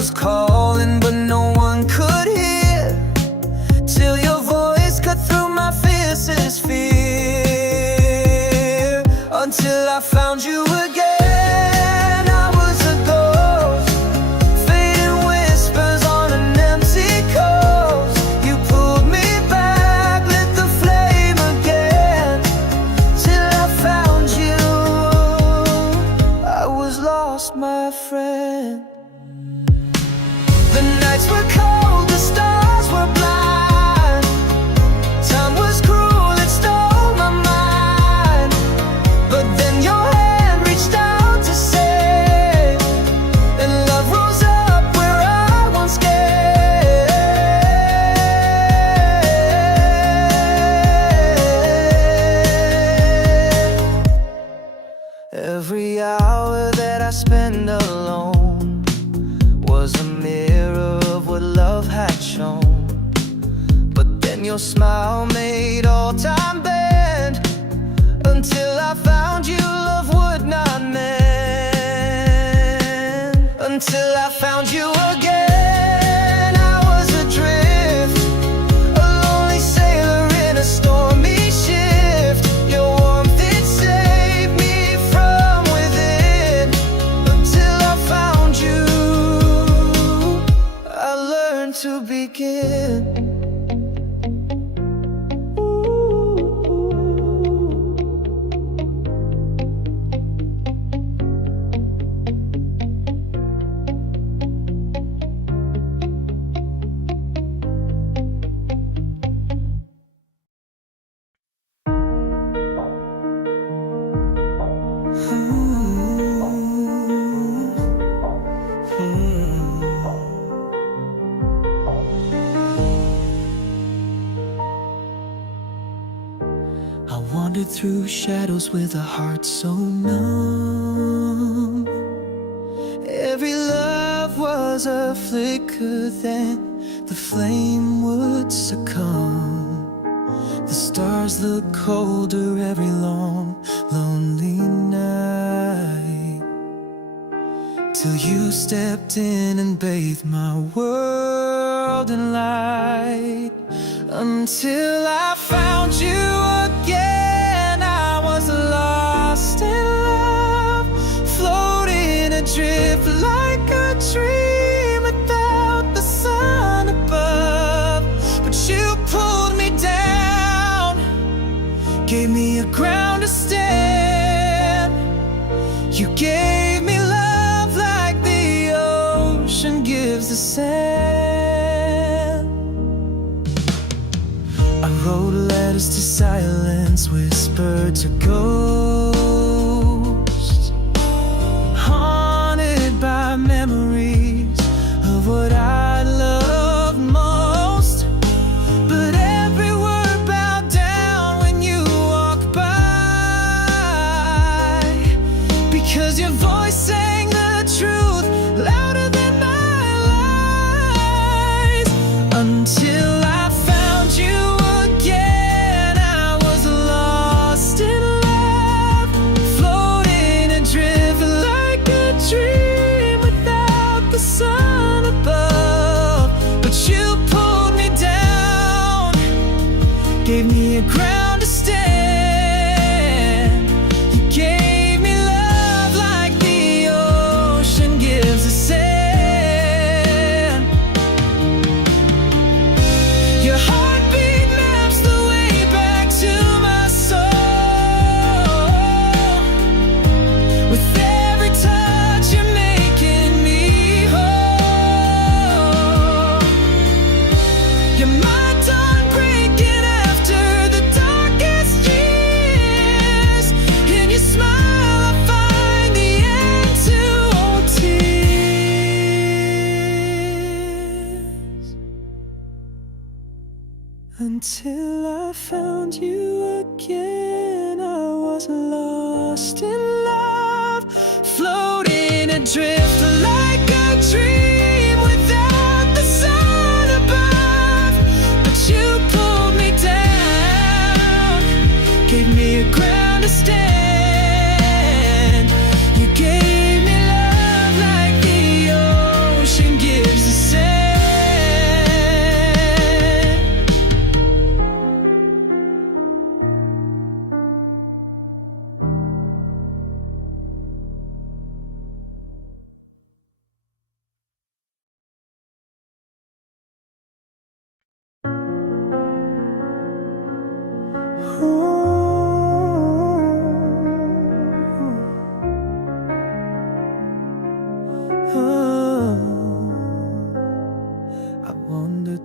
was calling, but no one could hear, till your voice cut through my fiercest fear. Until I found you again. I was a ghost, fading whispers on an empty coast. You pulled me back, lit the flame again, till I found you. I was lost, my friend. The nights were cold, the stars were blind. Time was cruel, it stole my mind. But then your hand reached out to save, and love rose up where I once gave. Every hour that I spend alone was a mirror of what love had shown. But then your smile made all time bend. Until I found you, love would not mend. Until I found you again. I was adrift, a lonely sailor in a stormy shift. Your warmth, it saved me from within. Until I found you, I learned to begin. I wandered through shadows with a heart so numb. Every love was a flicker, then the flame would succumb. The stars look colder every long, lonely night, till you stepped in and bathed my world in light. Until I found you again, I was lost in love, floating adrift like a dream without the sun above. But you pulled me down, gave me a ground to stand. You gave me love like the ocean gives the sand. I wrote letters to silence, whispered to ghosts, haunted by memories of what I loved most. But every word bowed down when you walked by, because your voice sang the truth louder than my lies. Until I found you again, I was lost in love, floating adrift like a dream without the sun above. But you pulled me down, gave me a ground to stand. You gave me love like the ocean gives the sand. Your heartbeat maps the way back to my soul. With every touch, you're making me whole. You're my dawn breaking after the darkest years. In your smile, I find the end to all tears. Until I found you again, I was lost in love, floating adrift like a dream without the sun above. But you pulled me down, gave me a ground to stand. You gave me love like the ocean gives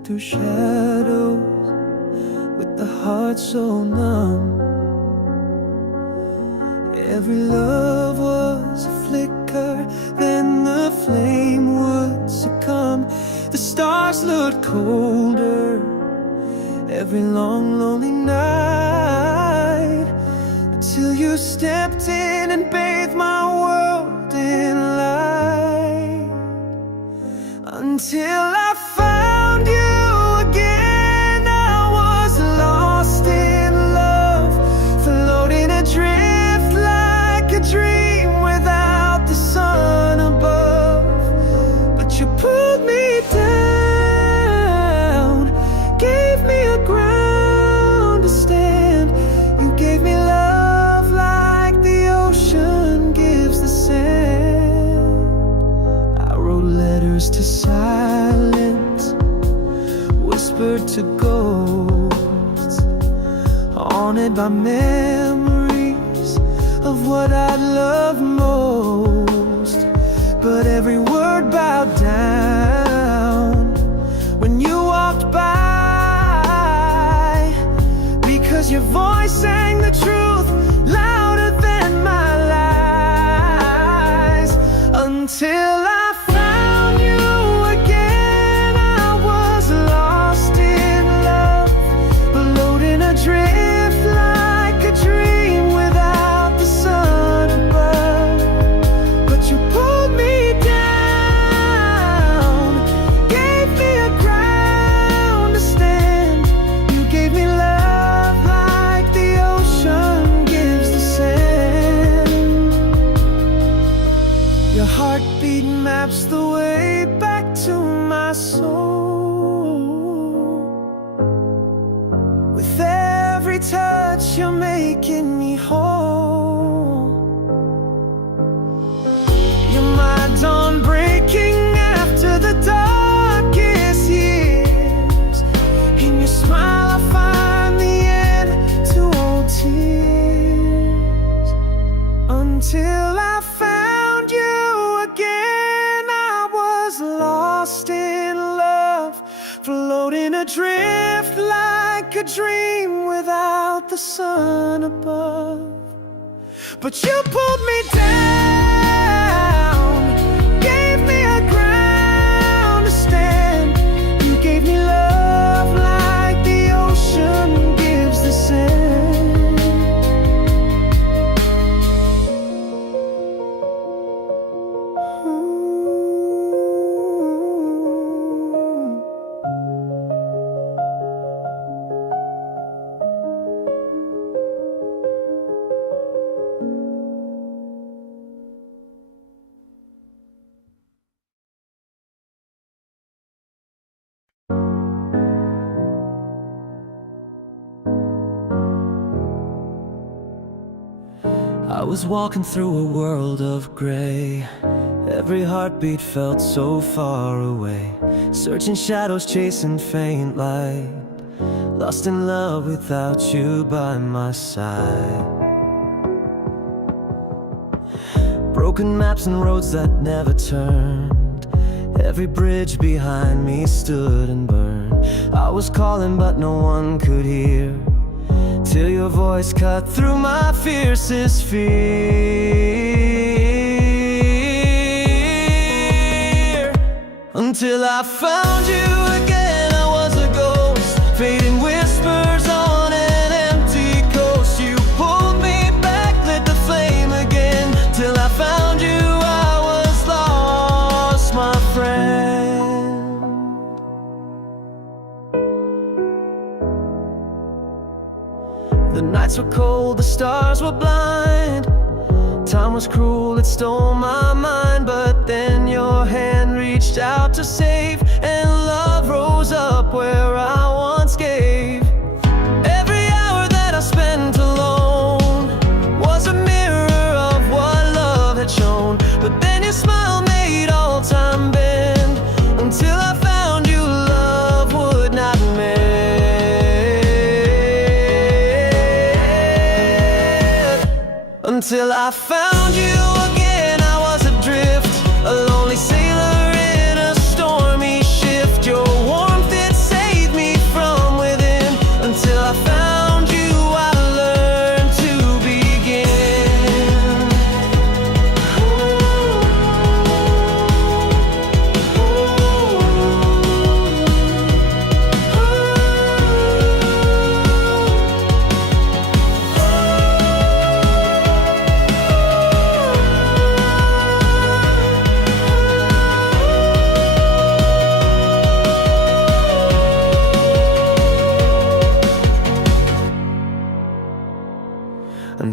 through shadows with the heart so numb. Every love was a flicker, then the flame would succumb. The stars looked colder every long, lonely night, until you stepped in and bathed my world in light. Until I found you again, I was lost in love, floating adrift like a dream without the sun above. But you pulled me down, gave me a ground to stand. You gave me love like the ocean gives the sand. I wrote letters to silence, whispered to ghosts, haunted by memories of what I'd loved most. But every word bowed down when you walked by, because your voice sang the truth louder than my lies. Until I found you again, I was lost in love, floating adrift like a dream without the sun above. But you pulled me down, gave me a ground to stand. You gave me love like the ocean gives the sand. Your heartbeat maps the way back to my soul. With every touch, you're making me whole. You're my dawn breaking after the darkest years. In your smile I find the end to all tears. Until I found you again, I was lost in love, floating adrift like a dream without the sun above. But you pulled me down, gave me a ground to stand. You gave me love like the ocean gives the sand. Ooh. I was walking through a world of gray. Every heartbeat felt so far away, searching shadows, chasing faint light, lost in love without you by my side. Broken maps and roads that never turned, every bridge behind me stood and burned. I was calling but no one could hear, till your voice cut through my fiercest fear. Until I found you again, I was a ghost, fading whispers on an empty coast. You pulled me back, lit the flame again, till I found you, I was lost, my friend. The nights were cold, the stars were blind. Time was cruel, it stole my mind. But then your hand reached out to save, and love rose up where I once gave. Every hour that I spent alone was a mirror of what love had shown. But then your smile made all time bend, until I found you, love would not mend. Until I found you again, I was adrift, a lonely sailor in a stormy shift. Your warmth, it set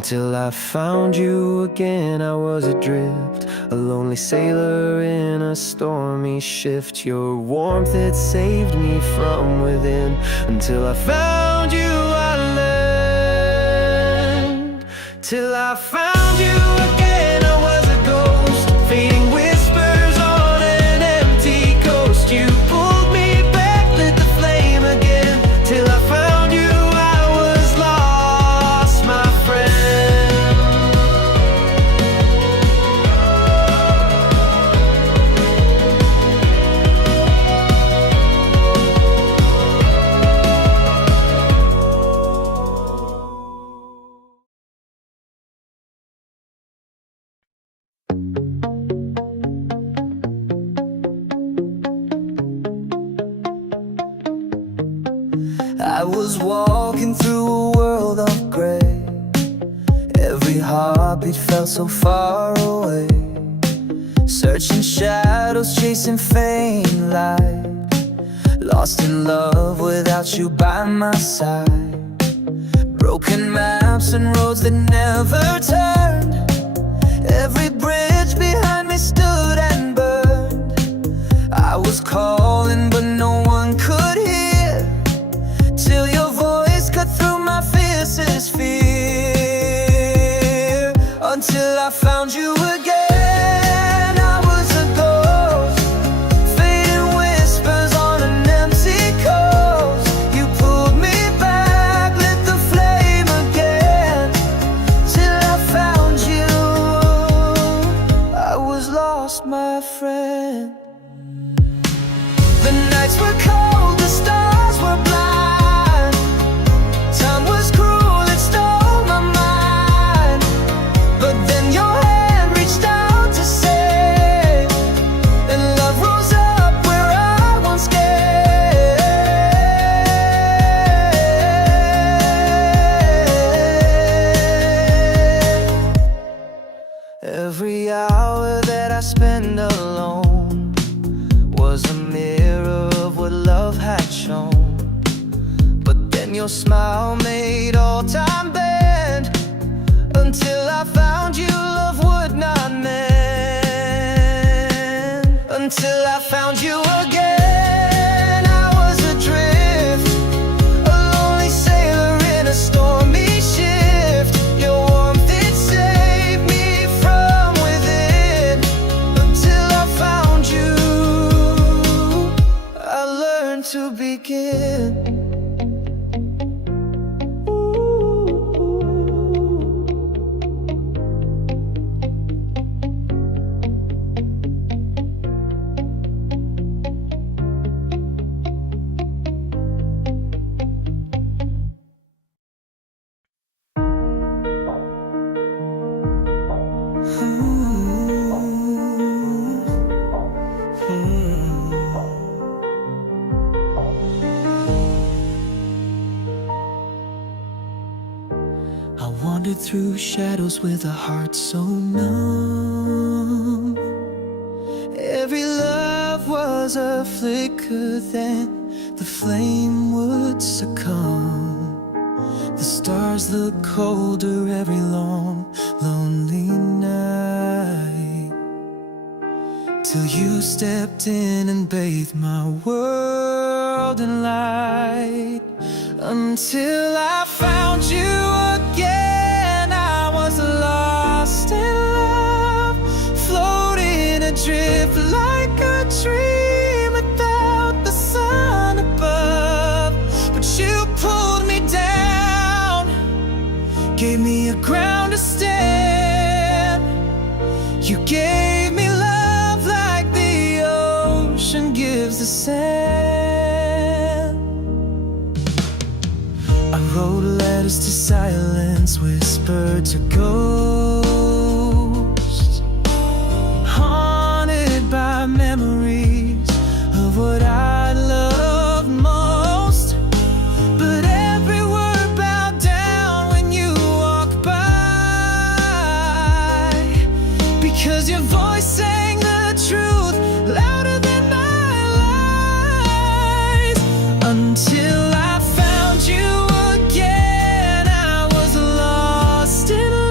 Until I found you again, I was adrift, a lonely sailor in a stormy shift. Your warmth, it saved me from within. Until I found you, I learned. Till I found you again, I was a ghost, fading whispers on an empty coast. You pulled me back, lit the flame again. Till I found you, I was lost, my friend. I was walking through a world of gray. Every heartbeat felt so far away. Searching shadows, chasing faint light. Lost in love without you by my side. Broken maps and roads that never turned. Every bridge behind me stood and burned. I was calling but no one could hear. Till your voice cut through my fiercest fear. Until I found you again, I was a ghost, fading whispers on an empty coast. You pulled me back, lit the flame again. Till I found you, I was lost, my friend. The nights were cold, the stars were blind. Time was cruel, it stole my mind. But then your hand reached out to save, and love rose up where I once gave. Every hour that I spend alone was a mirror of what love had shown. But then your smile made all time bend. Until I found you, love would not mend. Until I found you again, I was adrift, a lonely sailor in a stormy shift. Your warmth, it saved me from within. Until I found you, I learned to begin. I wandered through shadows with a heart so numb. Every love was a flicker, then the flame would succumb. The stars look colder every long, lonely night. Till you stepped in and bathed my world in light. Until I found you again, I was lost in love, floating adrift like a dream without the sun above. But you pulled me down, gave me a ground to stand. You gave me love like the ocean gives the sand. I wrote letters to silence, whispered to ghosts, haunted by memories of what I loved most. But every word bowed down when you walked by, because your voice sang the truth louder than my lies. Until I found you again, I was lost in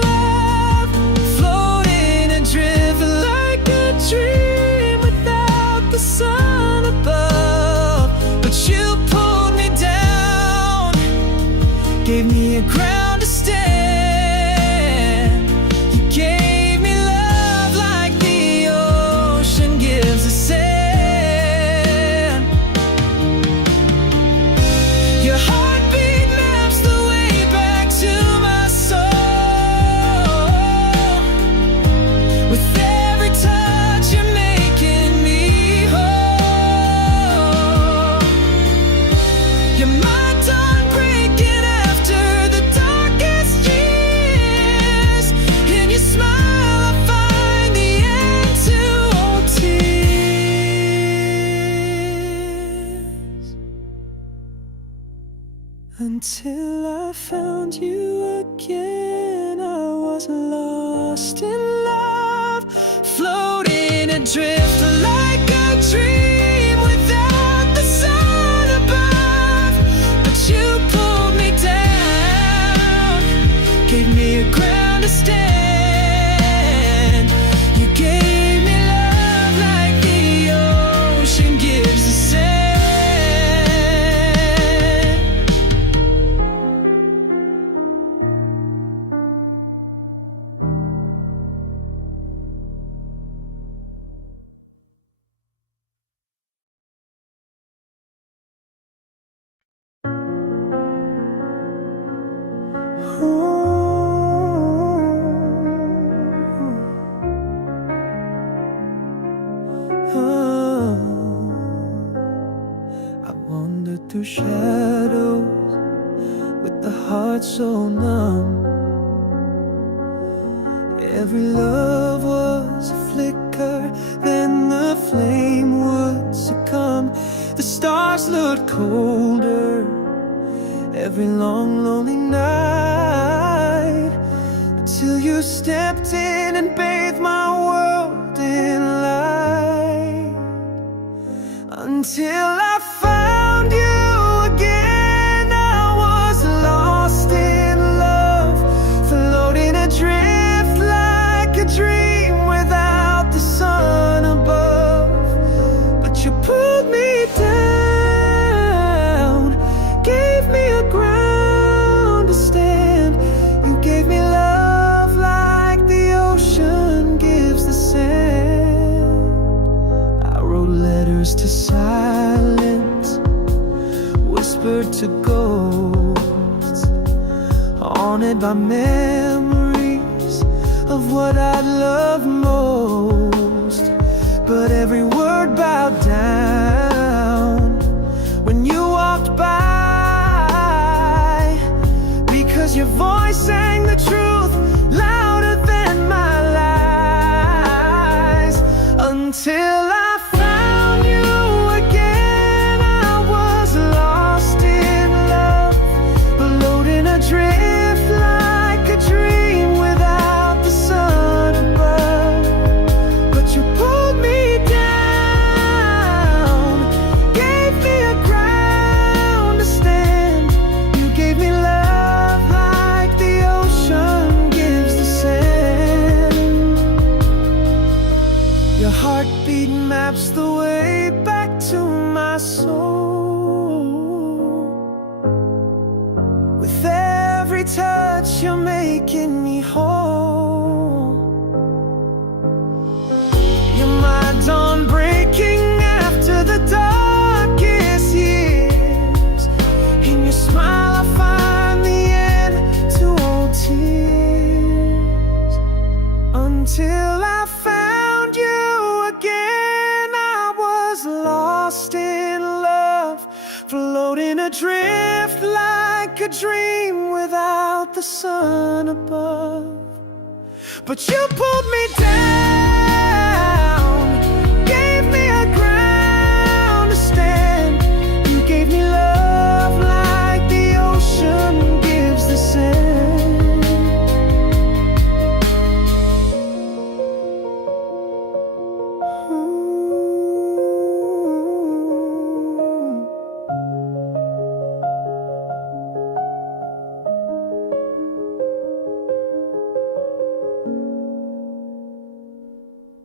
me a ground to stand. You gave me love like the ocean gives the sand. Your heartbeat maps the way back to my soul. With every touch you're making me whole. You're my dawn breaking after the darkest years. In your smile I find the end to all tears. Until I found you again, I was lost in love, floating adrift like a dream without the sun above. But you pulled me down, gave me a ground to stand. You gave me love like the ocean gives the sand. I wandered through shadows with the heart so numb. Every love was a flicker, then the flame would succumb. The stars looked colder every long lonely night, until you stepped in and bathed my world in light. Until I found you again, I was lost in love, floating adrift like a dream without the sun above. But you pulled me down, gave me a ground to stand. You gave me love like the ocean gives the sand. I wrote letters to silence, whispered to ghosts, haunted by memories of what I loved most. But every word bowed down when you walked by, because your voice sang the truth louder than my lies. Until I found you again, I was lost in love, floating adrift like a dream without the sun above. But you pulled me down, gave me a ground to stand. You gave me love like the ocean gives the sand. Your heartbeat maps the way back to my soul. With every touch you're making me whole. You're my dawn breaking after the darkest years. In your smile I find the end to all tears. Until I found you again, I was lost in love, floating adrift like a dream without the sun above. But you pulled me down, gave me a ground to stand. You gave me love like the ocean gives the sand.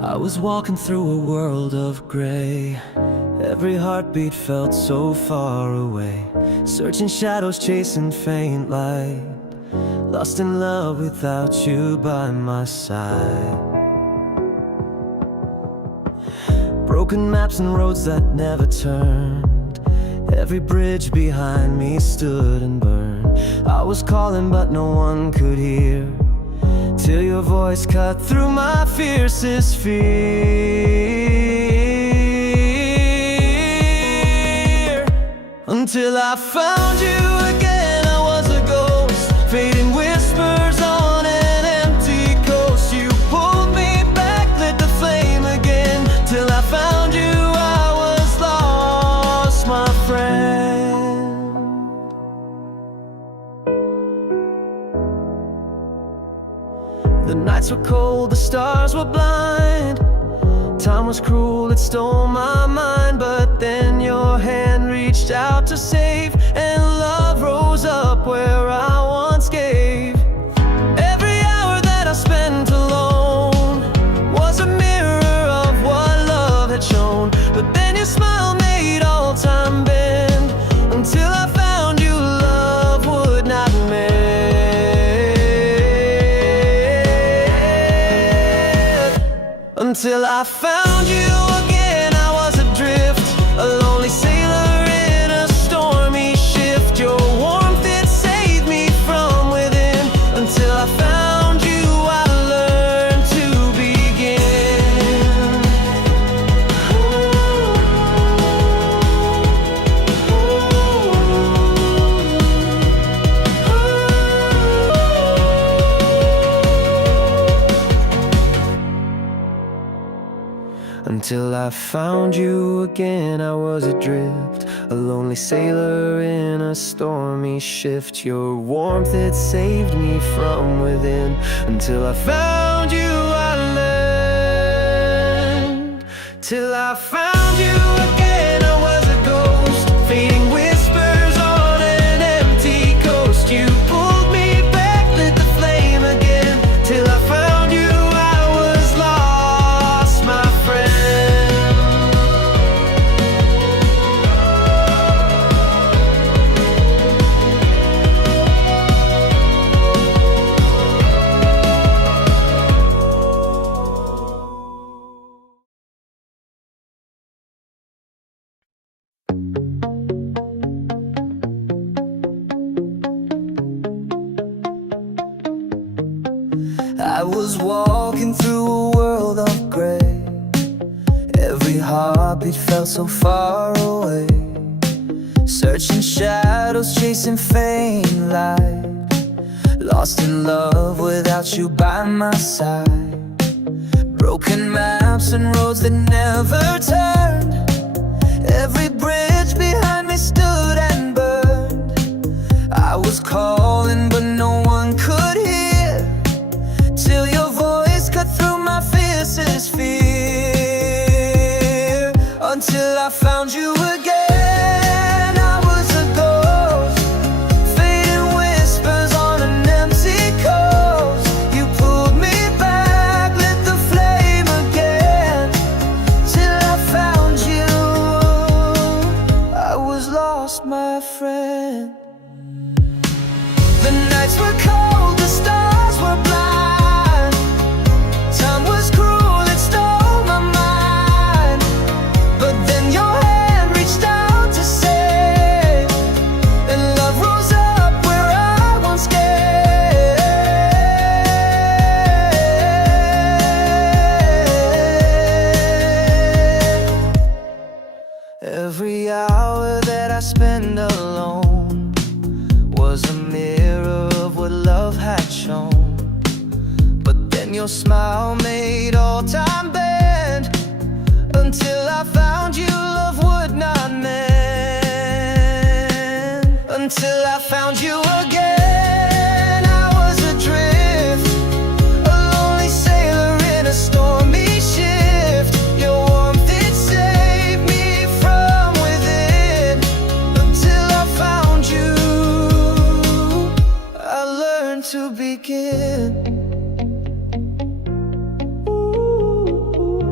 I was walking through a world of gray. Every heartbeat felt so far away. Searching shadows, chasing faint light. Lost in love without you by my side. Broken maps and roads that never turned. Every bridge behind me stood and burned. I was calling but no one could hear, till your voice cut through my fiercest fear. Until I found you again, I was a ghost, fading whispers on an empty coast. You pulled me back, lit the flame again. Till I found you, I was lost, my friend. The nights were cold, the stars were blind. Time was cruel, it stole my mind. But then your hand reached out to save, and love rose up where I once gave. Every hour that I spent alone was a mirror of what love had shown. But then your smile made all time bend. Until I found you, love would not mend. Until I found you again, I was adrift, a lonely sailor in a stormy shift. Your warmth, it saved me from within. Until I found you, I learned to begin. Until I found you again, I was adrift, a lonely sailor in a stormy shift. Your warmth, it saved me from within. Until I found you, I learned. Till I found you again, I was a ghost, fading whispers on an empty coast. You pulled me back, lit the flame again. Till I found you, I was lost, my friend. I was walking through a world of gray. Every heartbeat felt so far away. Searching shadows, chasing faint light. Lost in love without you by my side. Broken maps and roads that never turned. Every bridge behind me stood and burned. I was calling but no one could hear, till your voice cut through my fiercest fear. Until I found you again, I was a ghost, fading whispers on an empty coast. You pulled me back, lit the flame again. Till I found you, I was lost, my friend. The nights were cold, the stars were blind. Time was cruel, it stole my mind. But then your hand reached out to save, and love rose up where I once gave. Every hour that I spend alone was a mirror of what love had shown. But then your smile made all time bend. Until I found you, love would not mend. Until I found you again, I was adrift, a lonely sailor in a stormy shift. Your warmth, it saved me from within. Until I found you, I learned to begin. Ooh.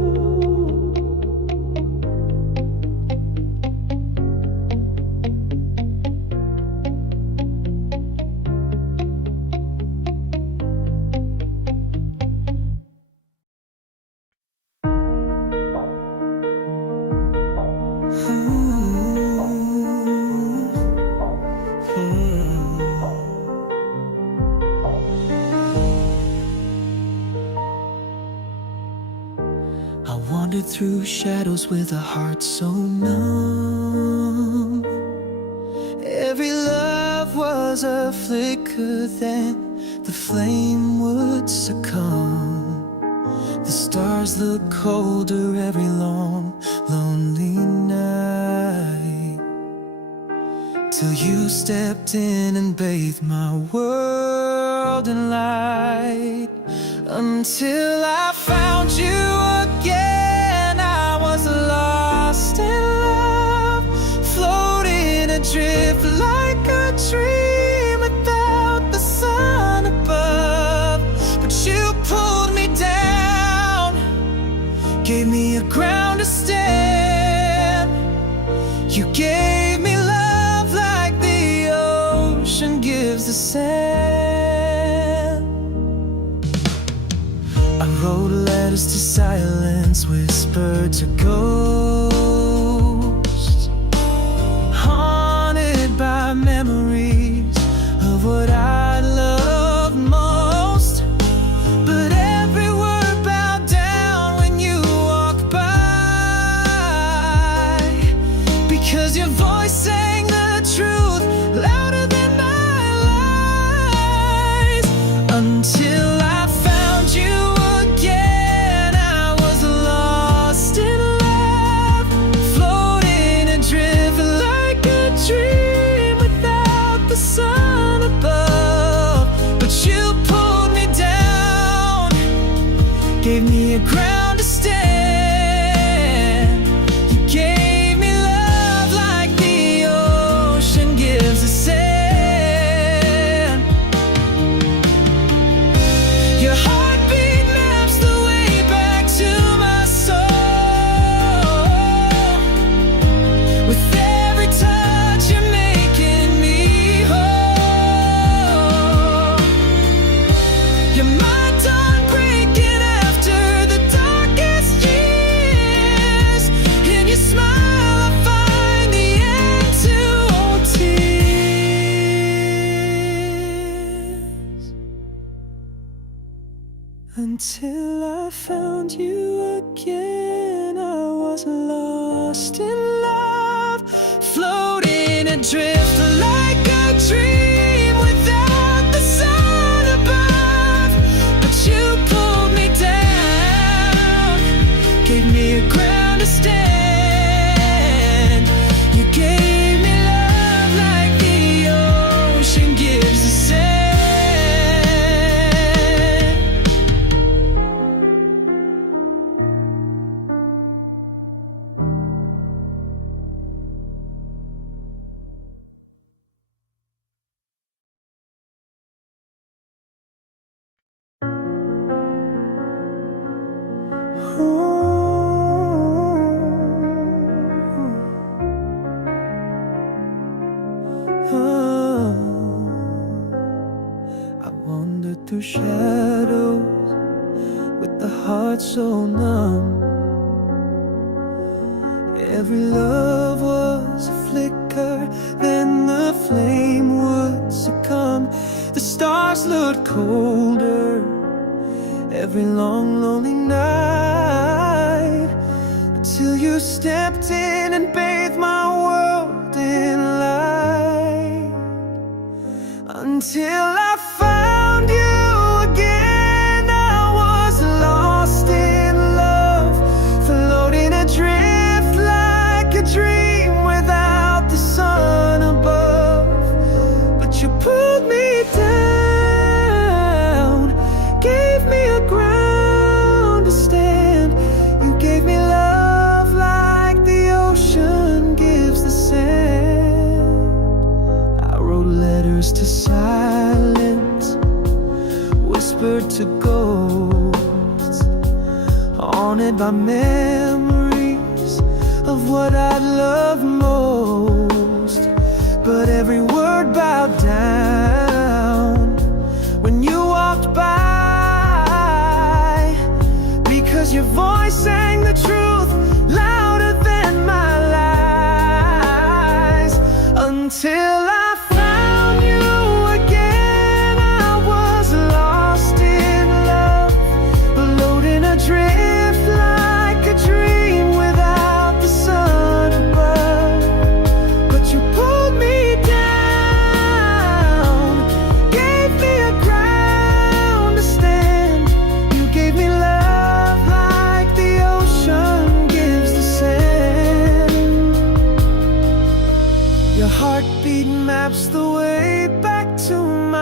wandered through shadows with a heart so numb. Every love was a flicker, then the flame would succumb. The stars look colder every long, lonely night, till you stepped in and bathed my world in light. Until I found you again, I was lost in love, floating adrift like a dream without the sun above. But you pulled me down, gave me a ground to stand. You gave me love like the ocean gives the sand. I wrote letters to silence, whispered to ghosts, haunted by memories of what I loved most. But every word bowed down when you walked by, because your voice sang the truth louder than my lies. Until I found you again, I was lost in love, floating adrift like a dream without the sun above. But you pulled me down, gave me a ground to stand. You gave me love like the ocean gives the sand. Your heartbeat maps the way back to my soul. With every touch you're making me whole. You're my dawn breaking after the darkest years. In your smile I find the end to all tears. Until I found you again, I was lost in love, floating adrift like a dream without the sun above. But you pulled me down, gave me a ground to stand. You gave me love like the ocean gives the sand. I wandered through shadows with the heart so numb. Every love was a flicker, then the flame would succumb. The stars looked colder every long, lonely night, until you stepped in and bathed my world in light. Until I found you again, I was lost in love, floating adrift like a dream without the sun above. But you pulled me down, gave me a ground to stand. You gave me love like the ocean gives the sand. I wrote letters to silence, whispered to ghosts, haunted by memories of what I loved most. But every word bowed down when you walked by, because your voice sang the truth louder than my lies. Until I found you again, I was lost in love, floating adrift like a dream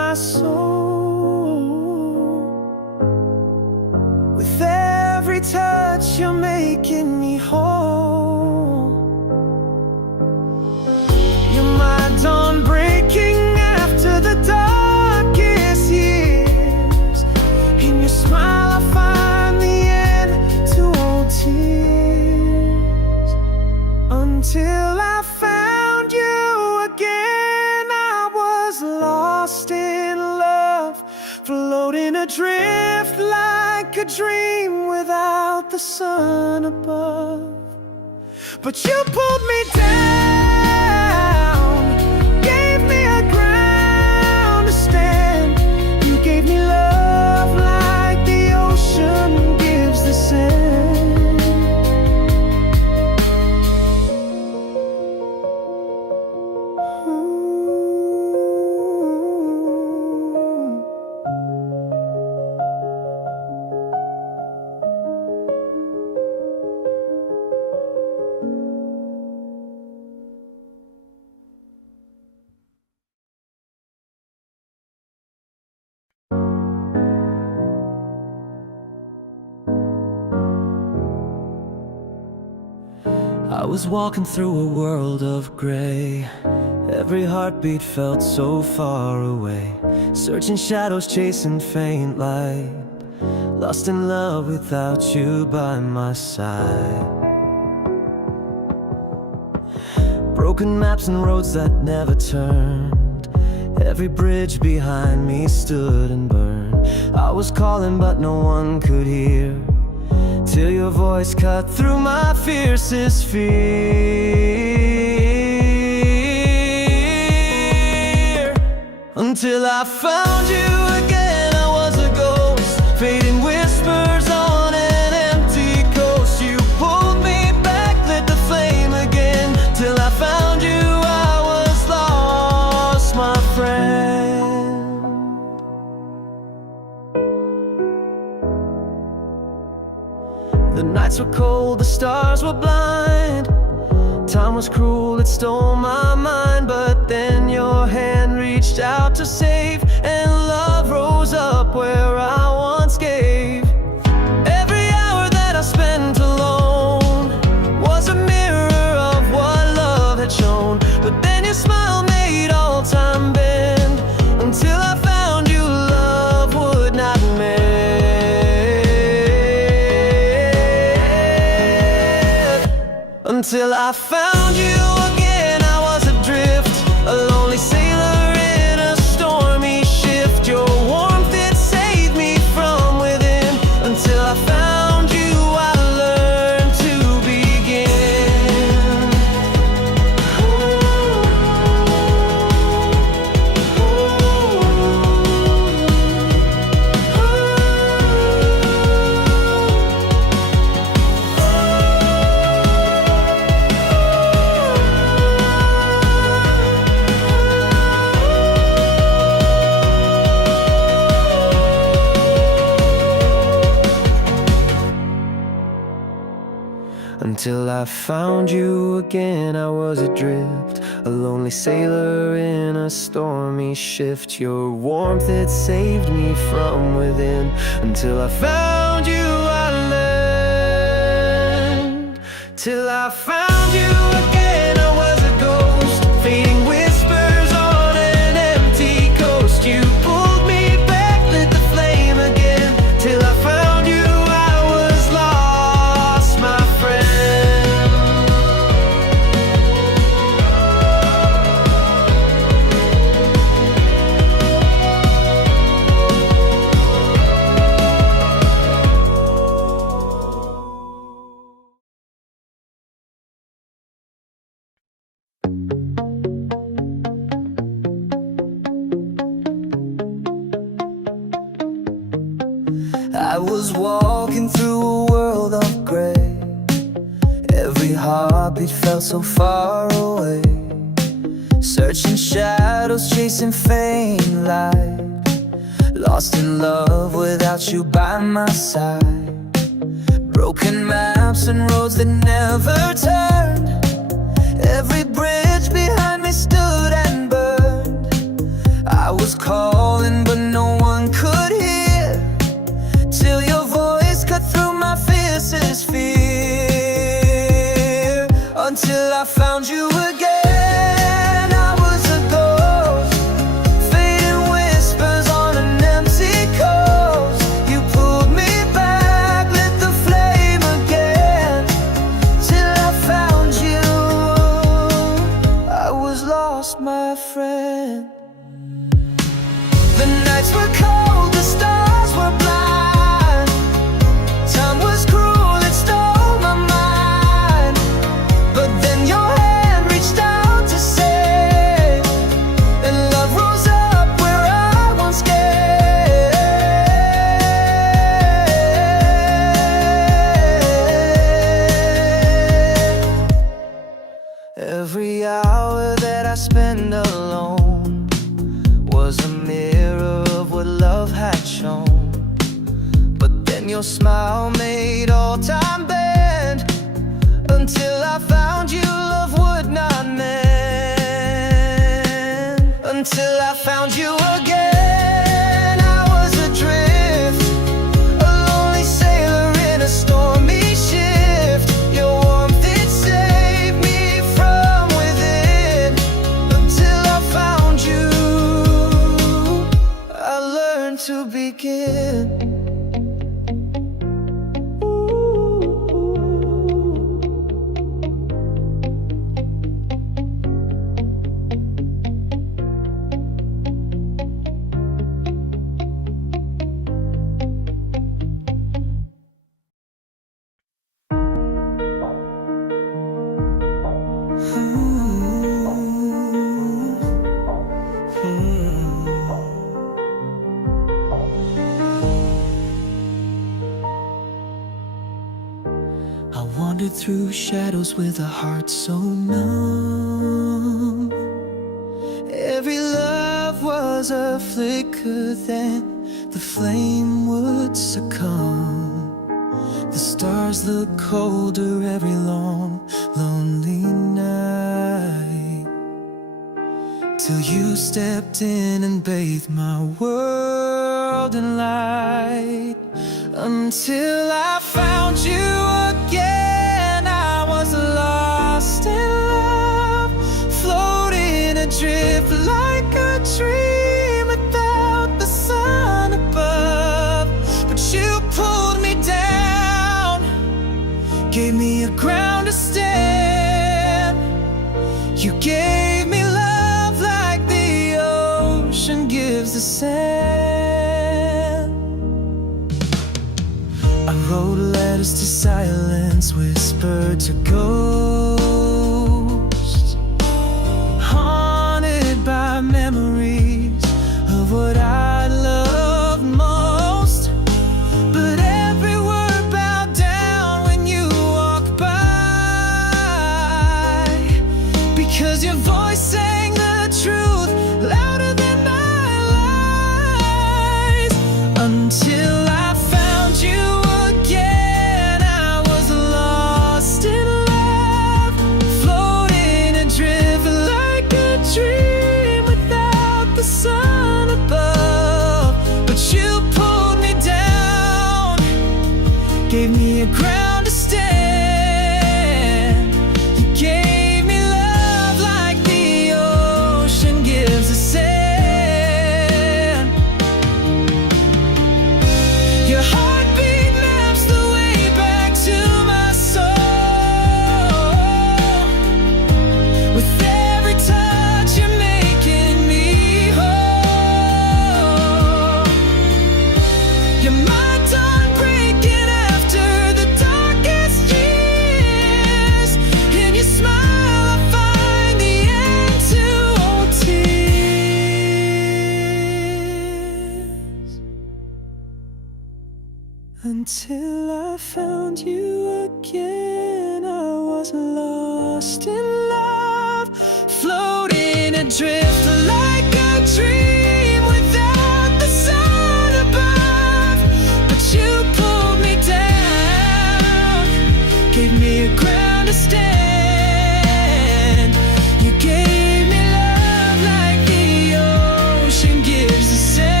my soul. With every touch, you're making me whole. You're my dawn breaking after the darkest years. In your smile I find the end to all tears. Until I found you again, I was lost in love, floating adrift like a dream without the sun above. But you pulled me down, gave me a ground to stand. You gave me love like the ocean gives the sand. Ooh. I was walking through a world of gray. Every heartbeat felt so far away. Searching shadows, chasing faint light. Lost in love without you by my side. Broken maps and roads that never turned. Every bridge behind me stood and burned. I was calling but no one could hear, till your voice cut through my fiercest fear. Until I found you again, I was a ghost, fading whispers on an empty coast. You pulled me back, lit the flame again. Till I found you, I was lost, my friend. The nights were cold, the stars were blind. Time was cruel, it stole my mind. But then your hand reached out to save, and love rose up where I once gave. Every hour that I spent alone was a mirror of what love had shown. But then your smile made all time bend. Until I found you, love would not mend. Until I found you again, I was adrift, a lonely sailor in a stormy shift. Your warmth, it saved me from within. Until I found you, I learned to begin. Until I found you again, I was adrift, a lonely sailor in a stormy shift. Your warmth, it saved me from within. Until I found you, I learned. Till I found you again, I was a ghost, fading whispers on an empty coast. You pulled me back, lit the flame again. Till I found you, I was lost, my friend. I was walking through a world of gray. Every heartbeat felt so far away. Searching shadows, chasing faint light. Lost in love without you by my side. Broken maps and roads that never turned. Every bridge behind me stood and burned. I was called calling, but no one could hear, till your voice cut through my fiercest fear. Until I found you again, I was a ghost, fading whispers on an empty coast. You pulled me back, lit the flame again, till I found you. I was lost, my friend. The nights were cold, the stars were blind. Time was cruel, it stole my mind. But then your hand reached out to save, and love rose up where I once gave. Every hour that I spend alone was a mirror of what love had shown. But then your smile made all time bend. Until I found you, love would not mend. Until I found you again, I was adrift, a lonely sailor in a stormy shift. Your warmth, it saved me from within. Until I found you, I learned to begin. I wandered through shadows with a heart so numb. Every love was a flicker, then the flame would succumb. The stars look colder every long, lonely night, till you stepped in and bathed my world in light. Until I found you again, I was lost in love, floating adrift like a dream without the sun above. But you pulled me down, gave me a ground to stand. You gave me love like the ocean gives the sand. I wrote letters to silence, whispered to ghosts, haunted by memories of what I loved most. But every word bowed down when you walked by, because your voice sang the truth louder than my lies. Until I found you again, I was lost in love, floating adrift like a dream without the sun above. But you pulled me down, gave me a ground to stand. You gave me love like the ocean gives the sand. Your heartbeat maps the way back to my soul. With every touch you're making me whole. You're my dawn breaking after the darkest years. In your smile I find the end to all tears. Until I found you again, I was lost in love, floating adrift like a dream without the sun above. But you pulled me down, gave me a ground to stand. You gave me love like the ocean gives the sand.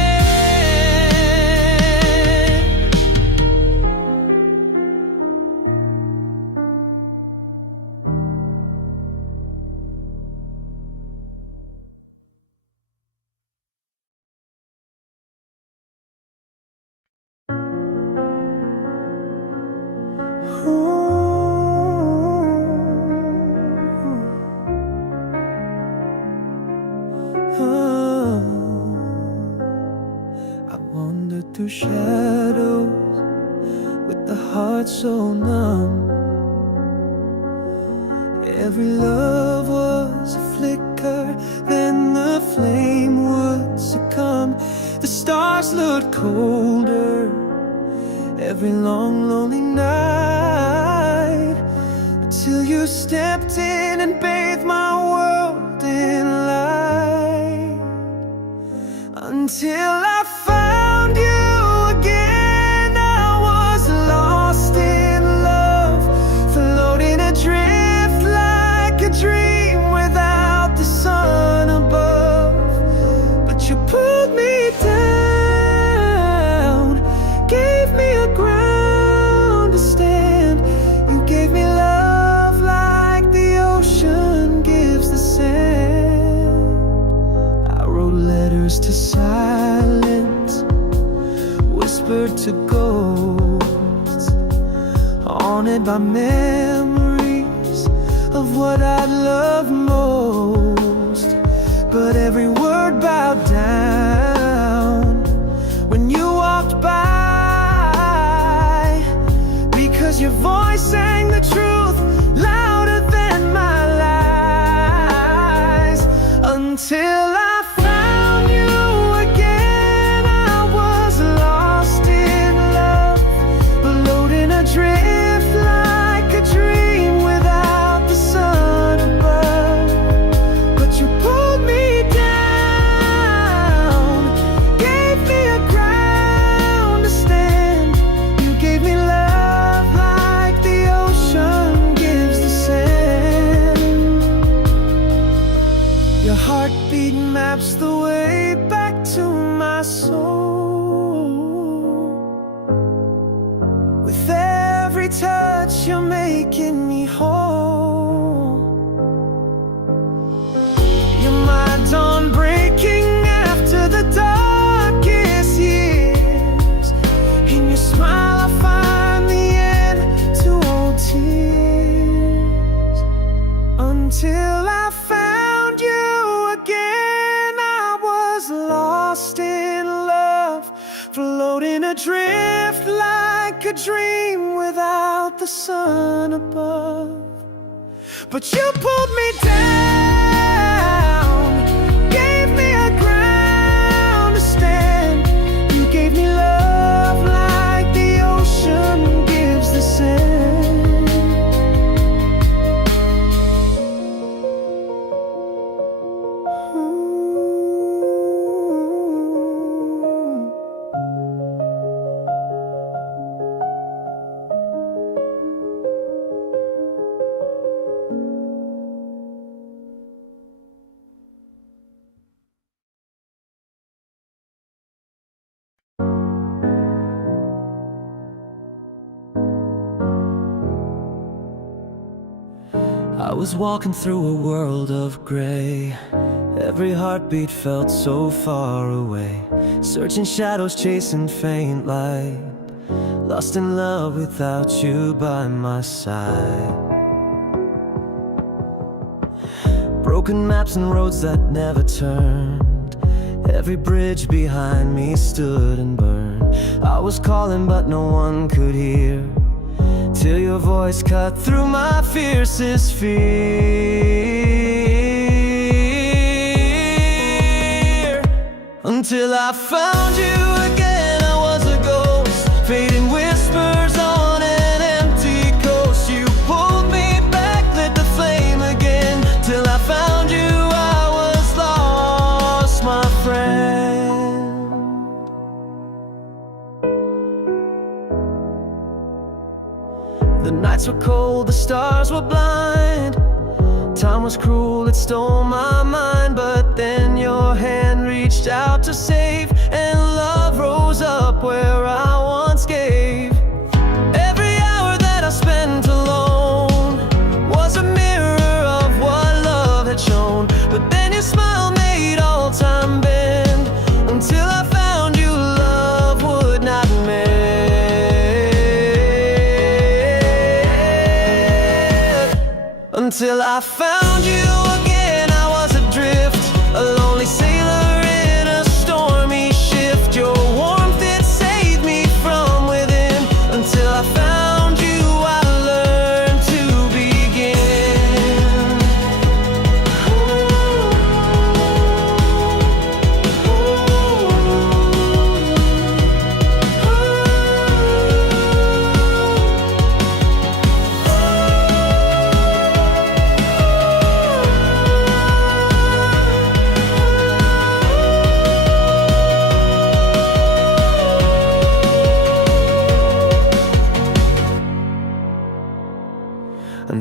I wandered through shadows with the heart so numb. Every love was a flicker, then the flame would succumb. The stars looked colder every long lonely night, until you stepped in and bathed my world in light. Until I found you again, I was lost in love, floating adrift like a dream without the sun above. But you pulled me down, gave me a ground to stand. You gave me love like the ocean gives the sand. I wrote letters to silence, whispered to ghosts, haunted by memories of what I loved most. But every word bowed down when you walked by, because your voice sang the truth louder than my lies. Until I found you again, I was lost in love, floating adrift like a dream without the sun above. But you pulled me down, gave me a ground to stand. You gave me love like the ocean gives the sand. Your heartbeat maps the way back to my soul. With every touch, you're making me whole. You're my dawn breaking after the darkest years. In your smile I find the end to all tears. Until I found you again, I was lost in love, floating adrift like a dream without the sun above. But you pulled me down, gave me a ground to stand. You gave me love like the ocean gives the sand. Ooh. I was walking through a world of gray. Every heartbeat felt so far away, searching shadows, chasing faint light, lost in love without you by my side. Broken maps and roads that never turned, every bridge behind me stood and burned. I was calling but no one could hear, till your voice cut through my fiercest fear. Until I found you again, I was a ghost, fading whispers on an empty coast. You pulled me back, lit the flame again, till I found you, I was lost, my friend. The nights were cold, the stars were blind. Time was cruel, it stole my mind. But then your hand reached out to save, and love rose up where I once gave. Every hour that I spent alone was a mirror of what love had shown. But then your smile made all time bend, until I found you, love would not mend. Until I found you again, I was adrift, a lonely sailor in a stormy shift. Your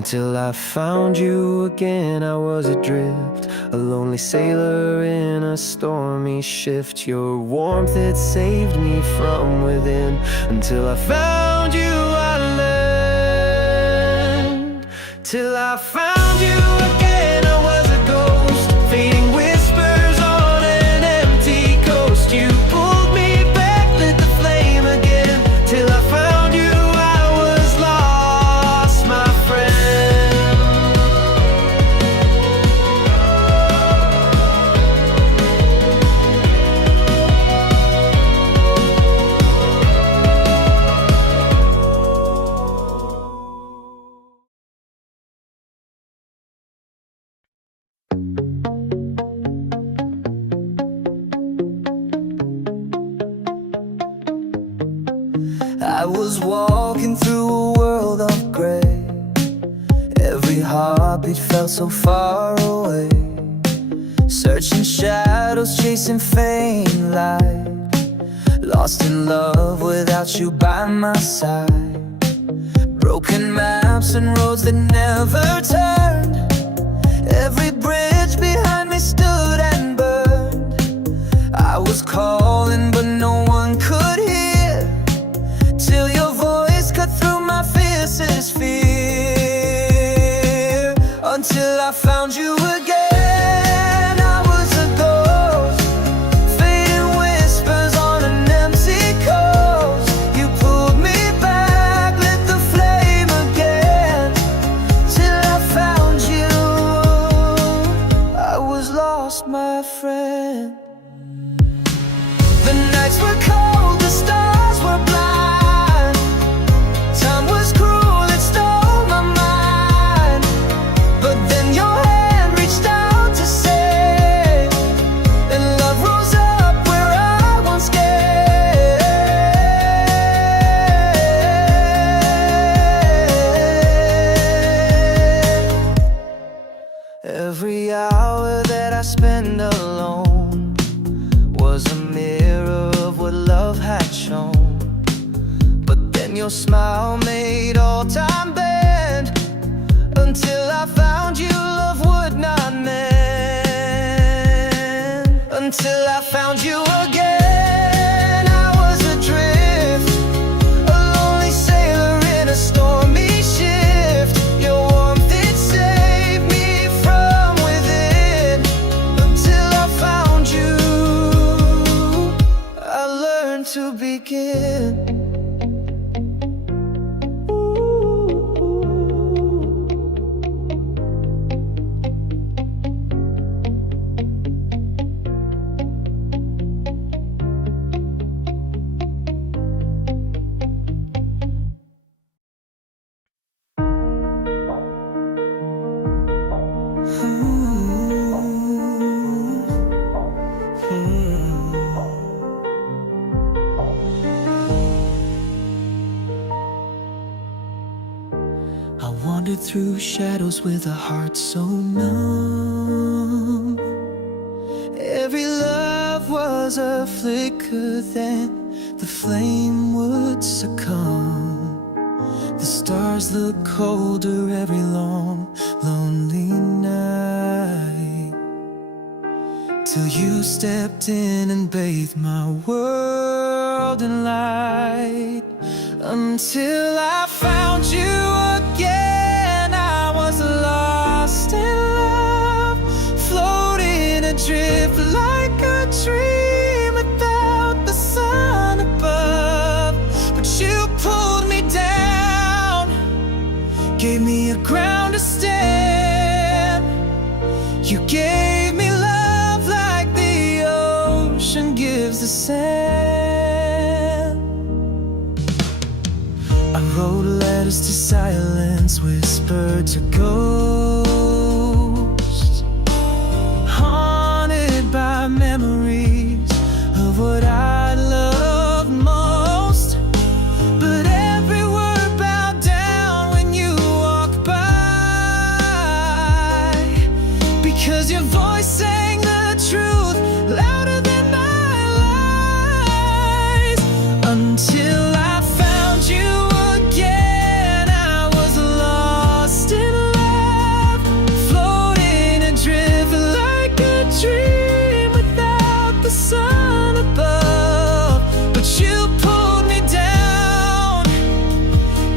Until I found you again, I was adrift, a lonely sailor in a stormy shift. Your warmth, it saved me from within. Until I found you, I learned. Till I found you again, I was a ghost, fading whispers on an empty coast. You pulled me back, lit the flame again. Till I found you, I was lost, my friend. I was walking through a world of gray. Every heartbeat felt so far away. Searching shadows, chasing faint light. Lost in love without you by my side. Broken maps and roads that never turned. Every bridge behind me stood and burned. I was calling but no one could hear. Till your voice cut through my fiercest fear. Until I found you again, I was a ghost, fading whispers on an empty coast. You pulled me back, lit the flame again. Till I found you, I was lost, my friend. The nights were cold, the stars were blind. Time was cruel, it stole my mind. But then your hand reached out to save, and love rose up where I once gave. Every hour that I spend alone was a mirror of what love had shown. But then your smile made all time bend. Until I found you, love would not mend. Until I found you again, I was adrift, a lonely sailor in a stormy shift. Your warmth, it saved me from within. Until I found you, I learned to begin. I wandered through shadows with a heart so numb. Every love was a flicker, then the flame would succumb. The stars look colder every long, lonely night. Till you stepped in and bathed my world in light. Until I found you again, I was lost in love, floating adrift like a dream without the sun above. But you pulled me down, gave me a ground to stand. You gave me love like the ocean gives the sand. I wrote letters to silence, whispered to ghosts, haunted by memories of what I loved most. But every word bowed down when you walked by, because your voice sang the truth louder than my lies. Until I found you again, I was lost in love.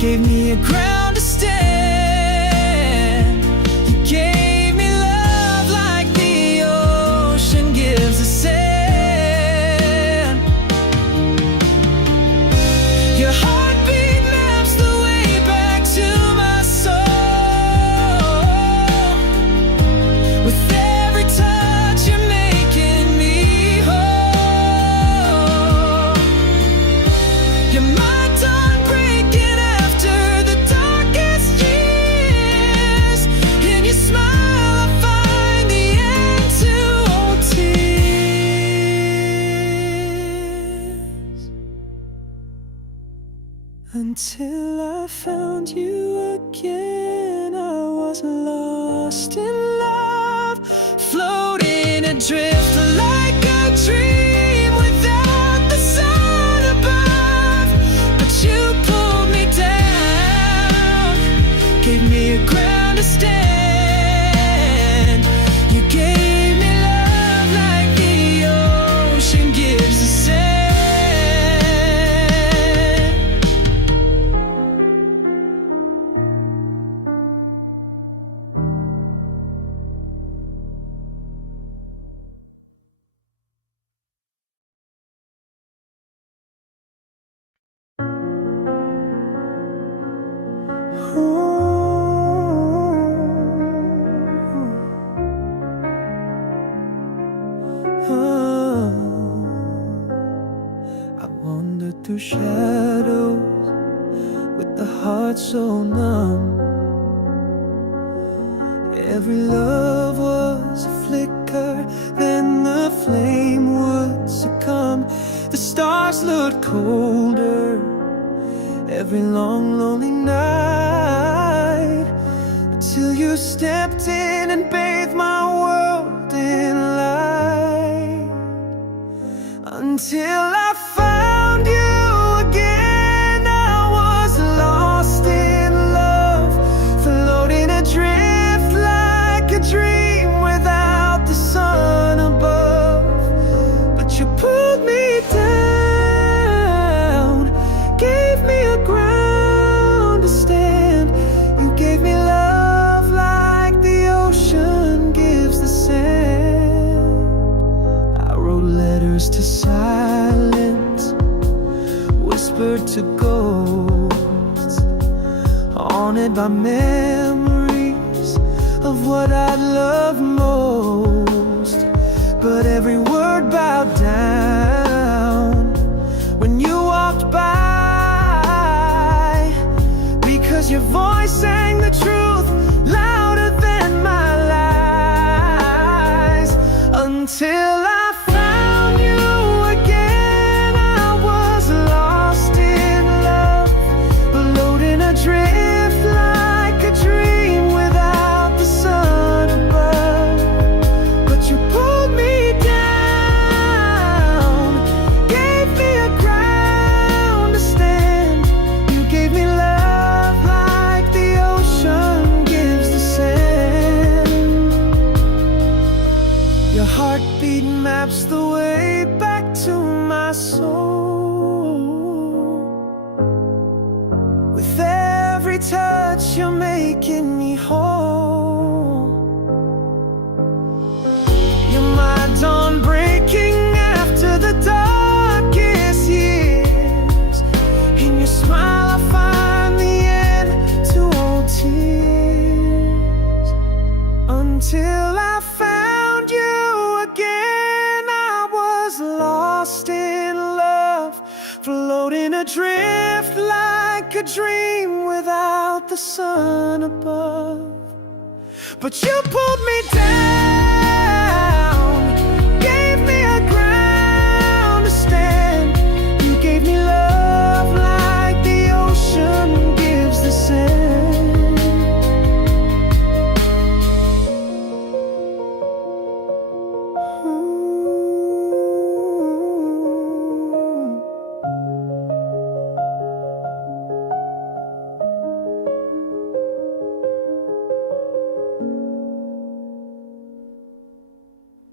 gave me a ground to stand. You gave me love like the ocean gives the sand. Your heartbeat maps the way back to my soul. With every touch you're making me whole. You're my dawn breaking after the darkest years. In your smile I find the end to all tears. Until I found you again, I was lost in love, floating adrift like a dream without the sun above. But you pulled me down, gave me a ground to stand. You gave me love like the ocean gives the sand. I wandered through shadows with the heart so numb. Every love was a flicker, then the flame would succumb. The stars looked colder every long lonely night, until you stepped in and bathed my world in light. Until I found you again, I was lost in love, floating adrift like a dream without the sun above. But you pulled me down, gave me a ground to stand. You gave me love like the ocean gives the sand. I wrote letters to silence, whispered to ghosts, haunted by memories of what I loved most. But every word bowed down when you walked by, because your voice sang the truth louder than my lies. Until I found you again, I was lost in love, floating adrift like a dream without the sun above. But you pulled me down, gave me a ground to stand. You gave me love like the ocean gives the sand. Your heartbeat maps the way back to my soul. With every touch you're making me whole. You're my dawn breaking after the darkest years. In your smile I find the end to all tears. Until I found you again, I was lost in love, floating adrift like a dream without the sun above. But you pulled me down, gave me a ground to stand. You gave me love like the ocean gives the sand. Ooh.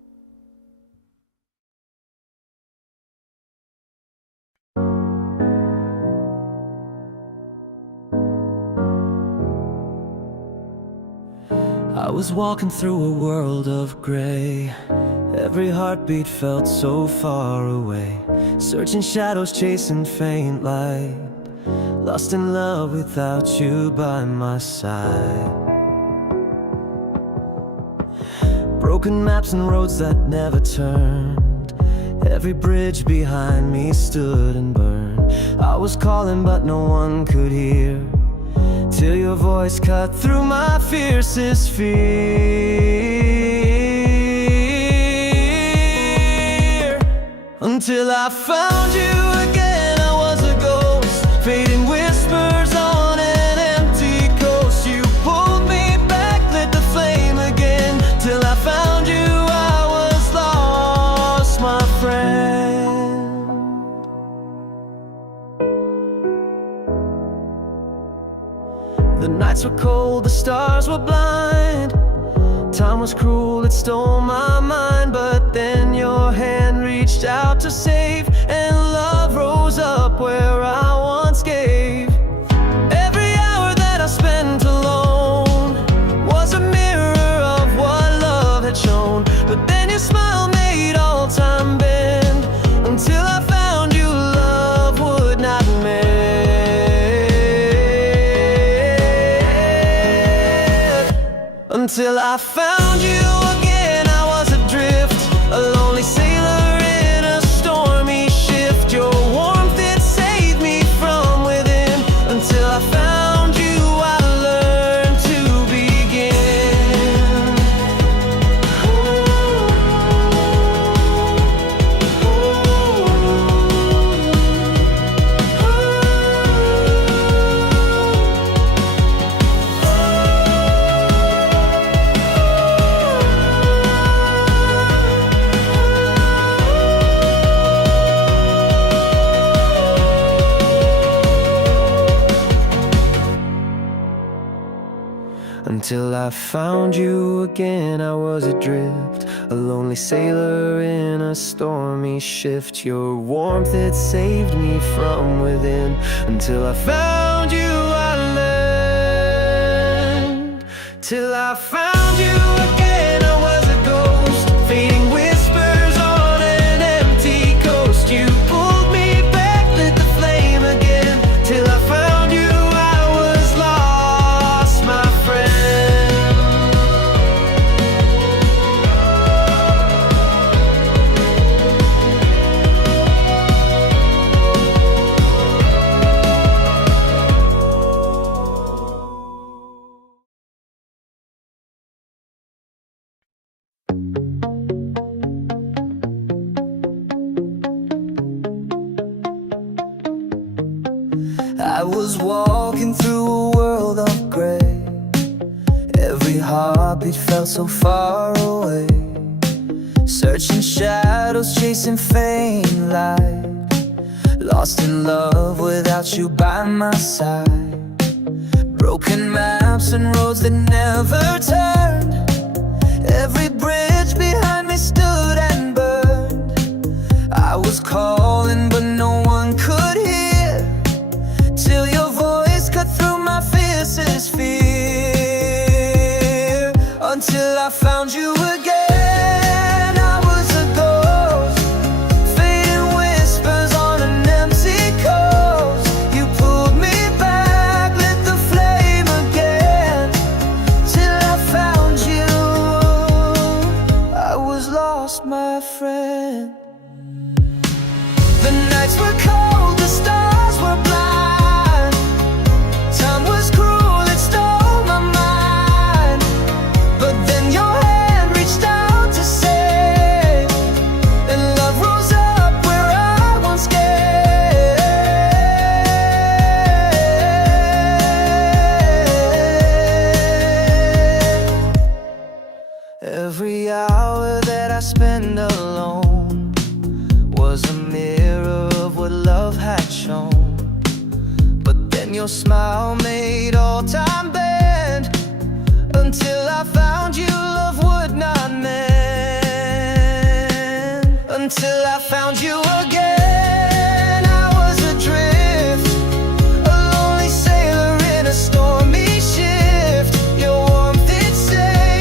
I was walking through a world of gray. Every heartbeat felt so far away. Searching shadows, chasing faint light. Lost in love without you by my side. Broken maps and roads that never turned. Every bridge behind me stood and burned. I was calling but no one could hear, till your voice cut through my fiercest fear. Until I found you again, I was a ghost, fading whispers on an empty coast. You pulled me back, lit the flame again. Till I found you, I was lost, my friend. The nights were cold, the stars were blind. Time was cruel, it stole my mind. But then your hand reached out to save, and love rose up where I once gave. Every hour that I spent alone was a mirror of what love had shown. But then your smile made all time bend. Until I found you, love would not mend. Until I found you again, I was adrift, a lonely sailor in a stormy shift. Your warmth, it saved me from within. Until I found you, I learned to begin. Until I found you again, I was adrift, a lonely sailor in a stormy shift. Your warmth, it saved me from within. Until I found you, I learned. Till I found you again, I was a ghost, fading whispers on an empty coast. You pulled me back, lit the flame again. Till I found you, I was lost, my friend. I was walking through a world of gray. Every heartbeat felt so far away. Searching shadows, chasing faint light. Lost in love without you by my side. Broken maps and roads that never turned. Every bridge behind me stood and burned. I was calling but no one could hear, till your voice cut through my fiercest fear. Until I found you again, I was a ghost, fading whispers on an empty coast. You pulled me back, lit the flame again. Till I found you, I was lost, my friend. The nights were cold, the stars were blind. Time was cruel, it stole my mind. But then your hand reached out to save, and love rose up where I once gave. Every hour that I spend alone was a mirror of what love had shown. But then your smile made all time bend. Until I found you, love would not mend. Until I found you again, I was adrift, a lonely sailor in a stormy shift. Your warmth, it saved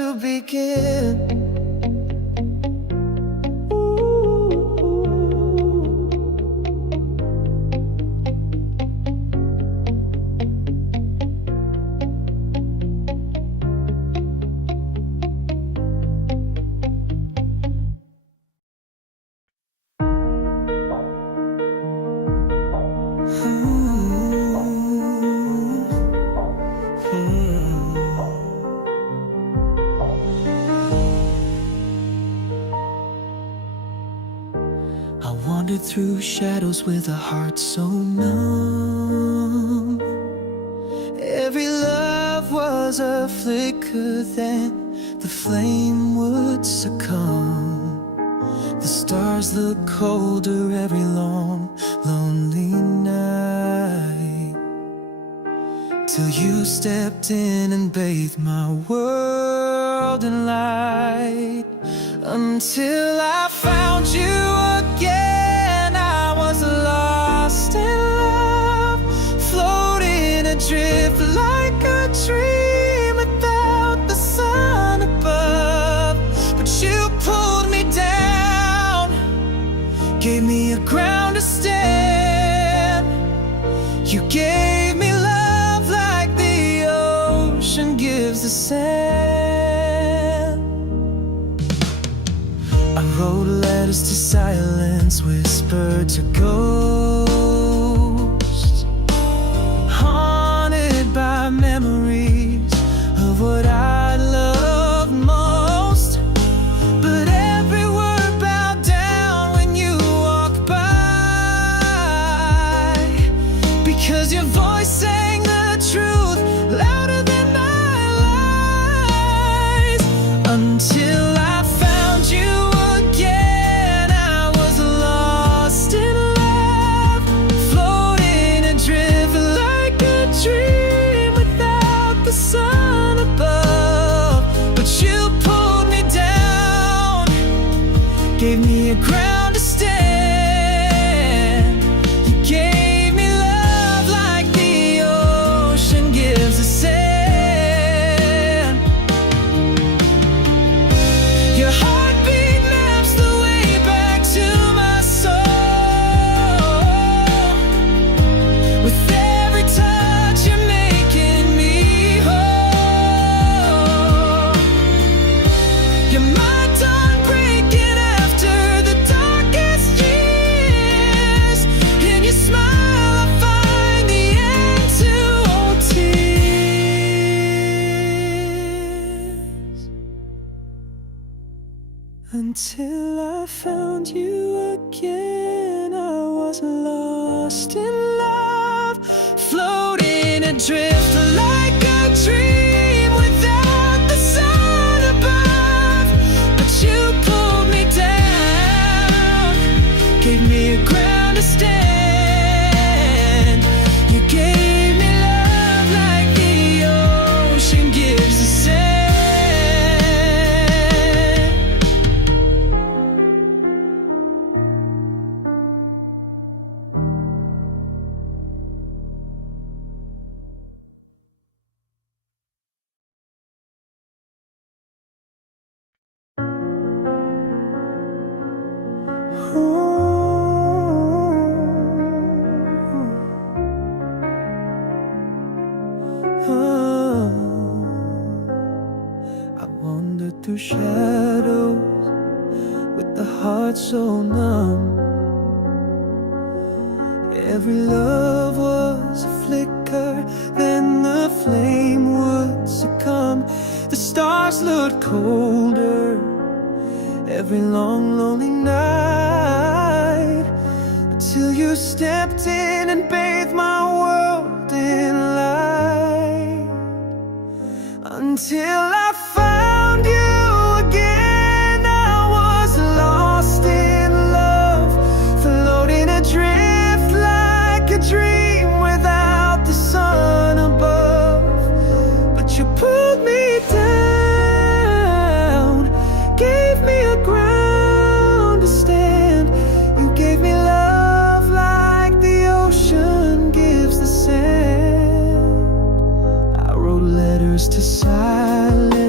to begin. I wandered through shadows with a heart so numb. Every love was a flicker, then the flame would succumb. The stars look colder every long, lonely night, till you stepped in and bathed my world in light. Until I found you again, I was lost in love, floating adrift like a dream without the sun above. But you pulled me down, gave me a ground to stand. You gave me love like the ocean gives the sand. I wrote letters to silence, whispered to ghosts, haunted by memories of what I loved most. But every word bowed down when you walked by, because your voice sang the truth louder than my lies. Until I found you again, I was lost in love, floating adrift like a dream without the sun above. But you pulled me down, gave me a ground to stand. You gave me love like the ocean gives the sand. Your heartbeat maps the way back to my soul. With every touch you're making me whole. You're my dawn breaking after the darkest years. In your smile I find the end to all tears. Until I found you again, I was lost in love, floating adrift like a dream without the sun above. But you pulled me down, gave me a ground to stand. You gave me love like the ocean gives the sand. I wandered through shadows with the heart so numb. Every love was a flicker, then the flame would succumb. The stars looked colder every long, lonely night, until you stepped in and bathed my world in light. Until I found you again, I was lost in love, floating adrift like a dream without the sun above. But you pulled me down, gave me a ground to stand. You gave me love like the ocean gives the sand. I wrote letters to silence,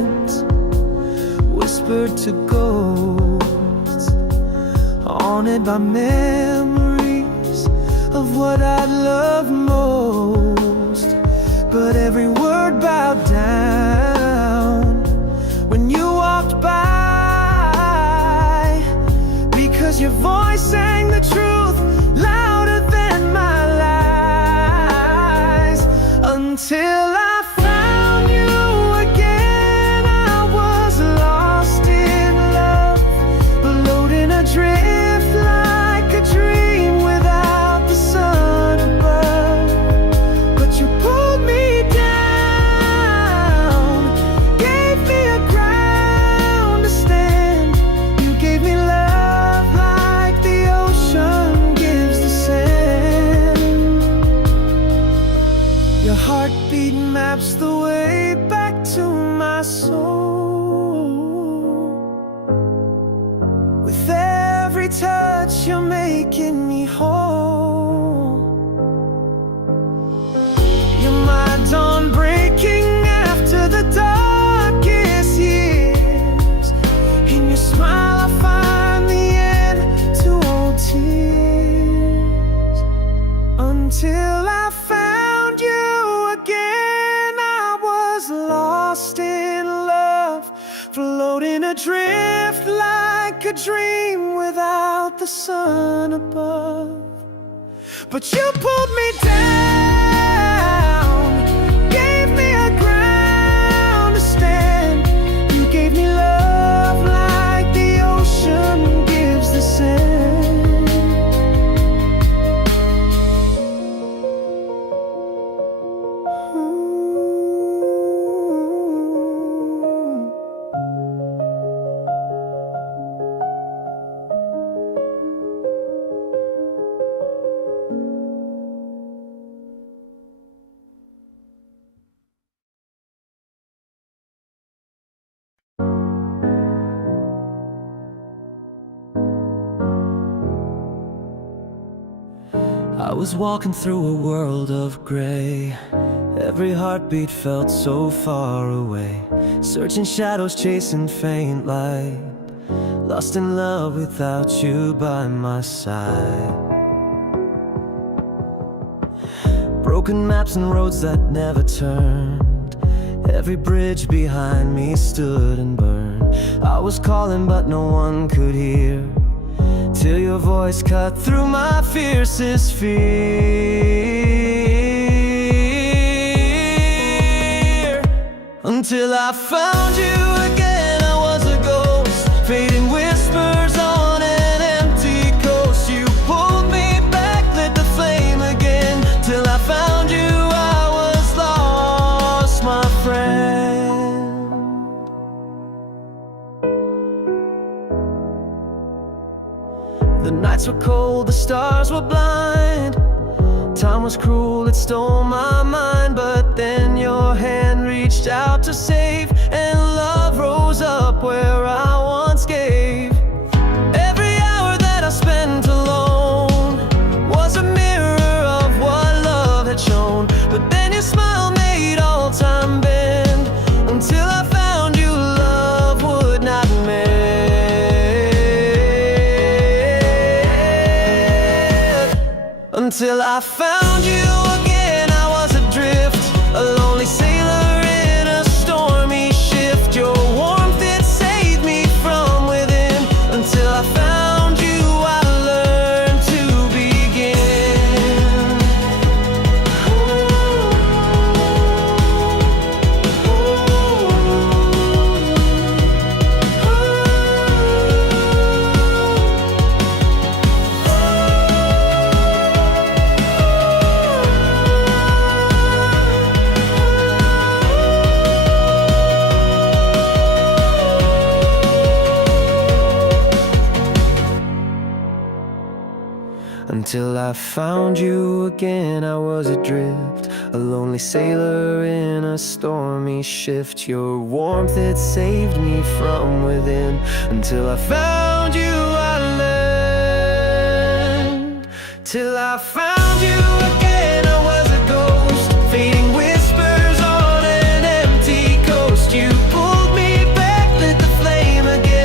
whispered to ghosts, haunted by memories of what I love most. But every word bowed down when you walked by, because your voice sang the truth louder than my lies. Until I found you again, I was lost in love, floating adrift like a dream without the sun above. But you pulled me down, gave me a ground to stand. You gave me love like the ocean gives the sand. Your heartbeat maps the way back to my soul. With every touch, you're making me whole. You're my dawn breaking after the darkest years. In your smile I find the end to all tears. Until I found you again, I was lost in love, floating adrift like a dream without the sun above. But you pulled me down, gave me a ground to stand. You gave me love like the ocean gives the sand. Ooh. I was walking through a world of gray. Every heartbeat felt so far away, searching shadows, chasing faint light, lost in love without you by my side. Broken maps and roads that never turned, every bridge behind me stood and burned. I was calling but no one could hear, till your voice cut through my fiercest fear. Until I found you again, I was a ghost, fading whispers on an empty coast. You pulled me back, lit the flame again. Till I found you, I was lost, my friend. The nights were cold, the stars were blind. Time was cruel, it stole my mind. But then your hand reached out to save, and love rose up where I once gave. Every hour that I spent alone was a mirror of what love had shown. But then your smile made all time bend. Until I found you, love would not mend. Until I found you again, I was adrift, a lonely sailor in a stormy shift. Your warmth, it saved me from within. Until I found you, I learned to begin. Until I found you again, I was adrift, a lonely sailor in a stormy shift. Your warmth, it saved me from within. Until I found you, I learned. Till I found you again, I was a ghost, fading whispers on an empty coast. You pulled me back, lit the flame again.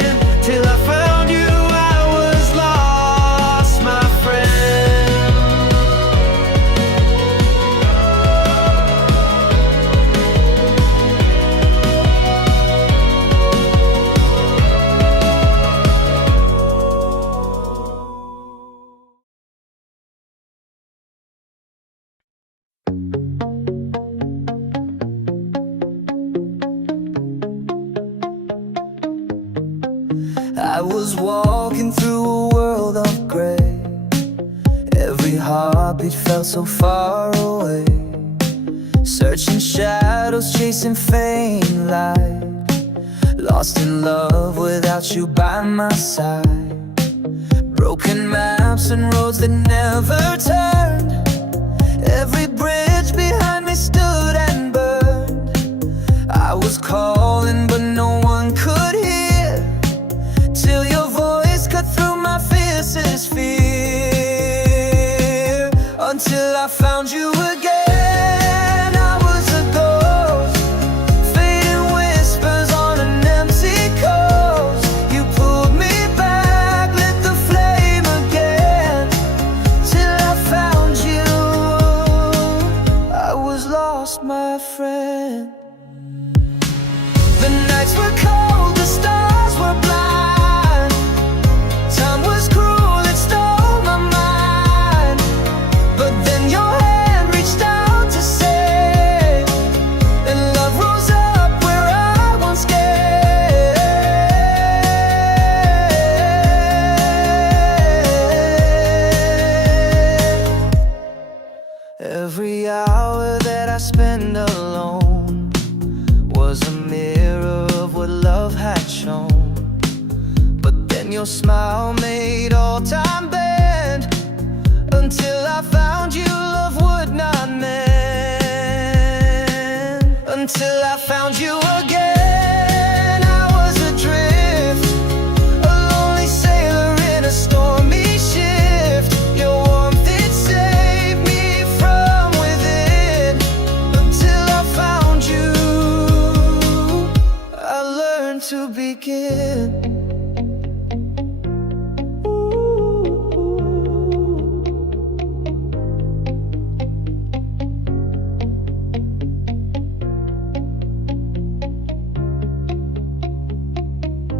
I was walking through a world of gray. Every heartbeat felt so far away. Searching shadows, chasing faint light. Lost in love without you by my side. Broken maps and roads that never turned. Every bridge behind me stood and burned. I was calling but no one could hear, till your voice cut through my fiercest fear. Until I found you again. My friend, the nights were cold, the stars were blind. Time was cruel, it stole my mind. But then your hand reached out to save, and love rose up where I once gave. Every hour that I spend alone was a mirror of what love had shown. But then your smile made all time bend. Until I found you, love would not mend. Until I found you again. I was adrift, a lonely sailor in a stormy shift. Your warmth, it saved me from within. Until I found you, I learned to begin.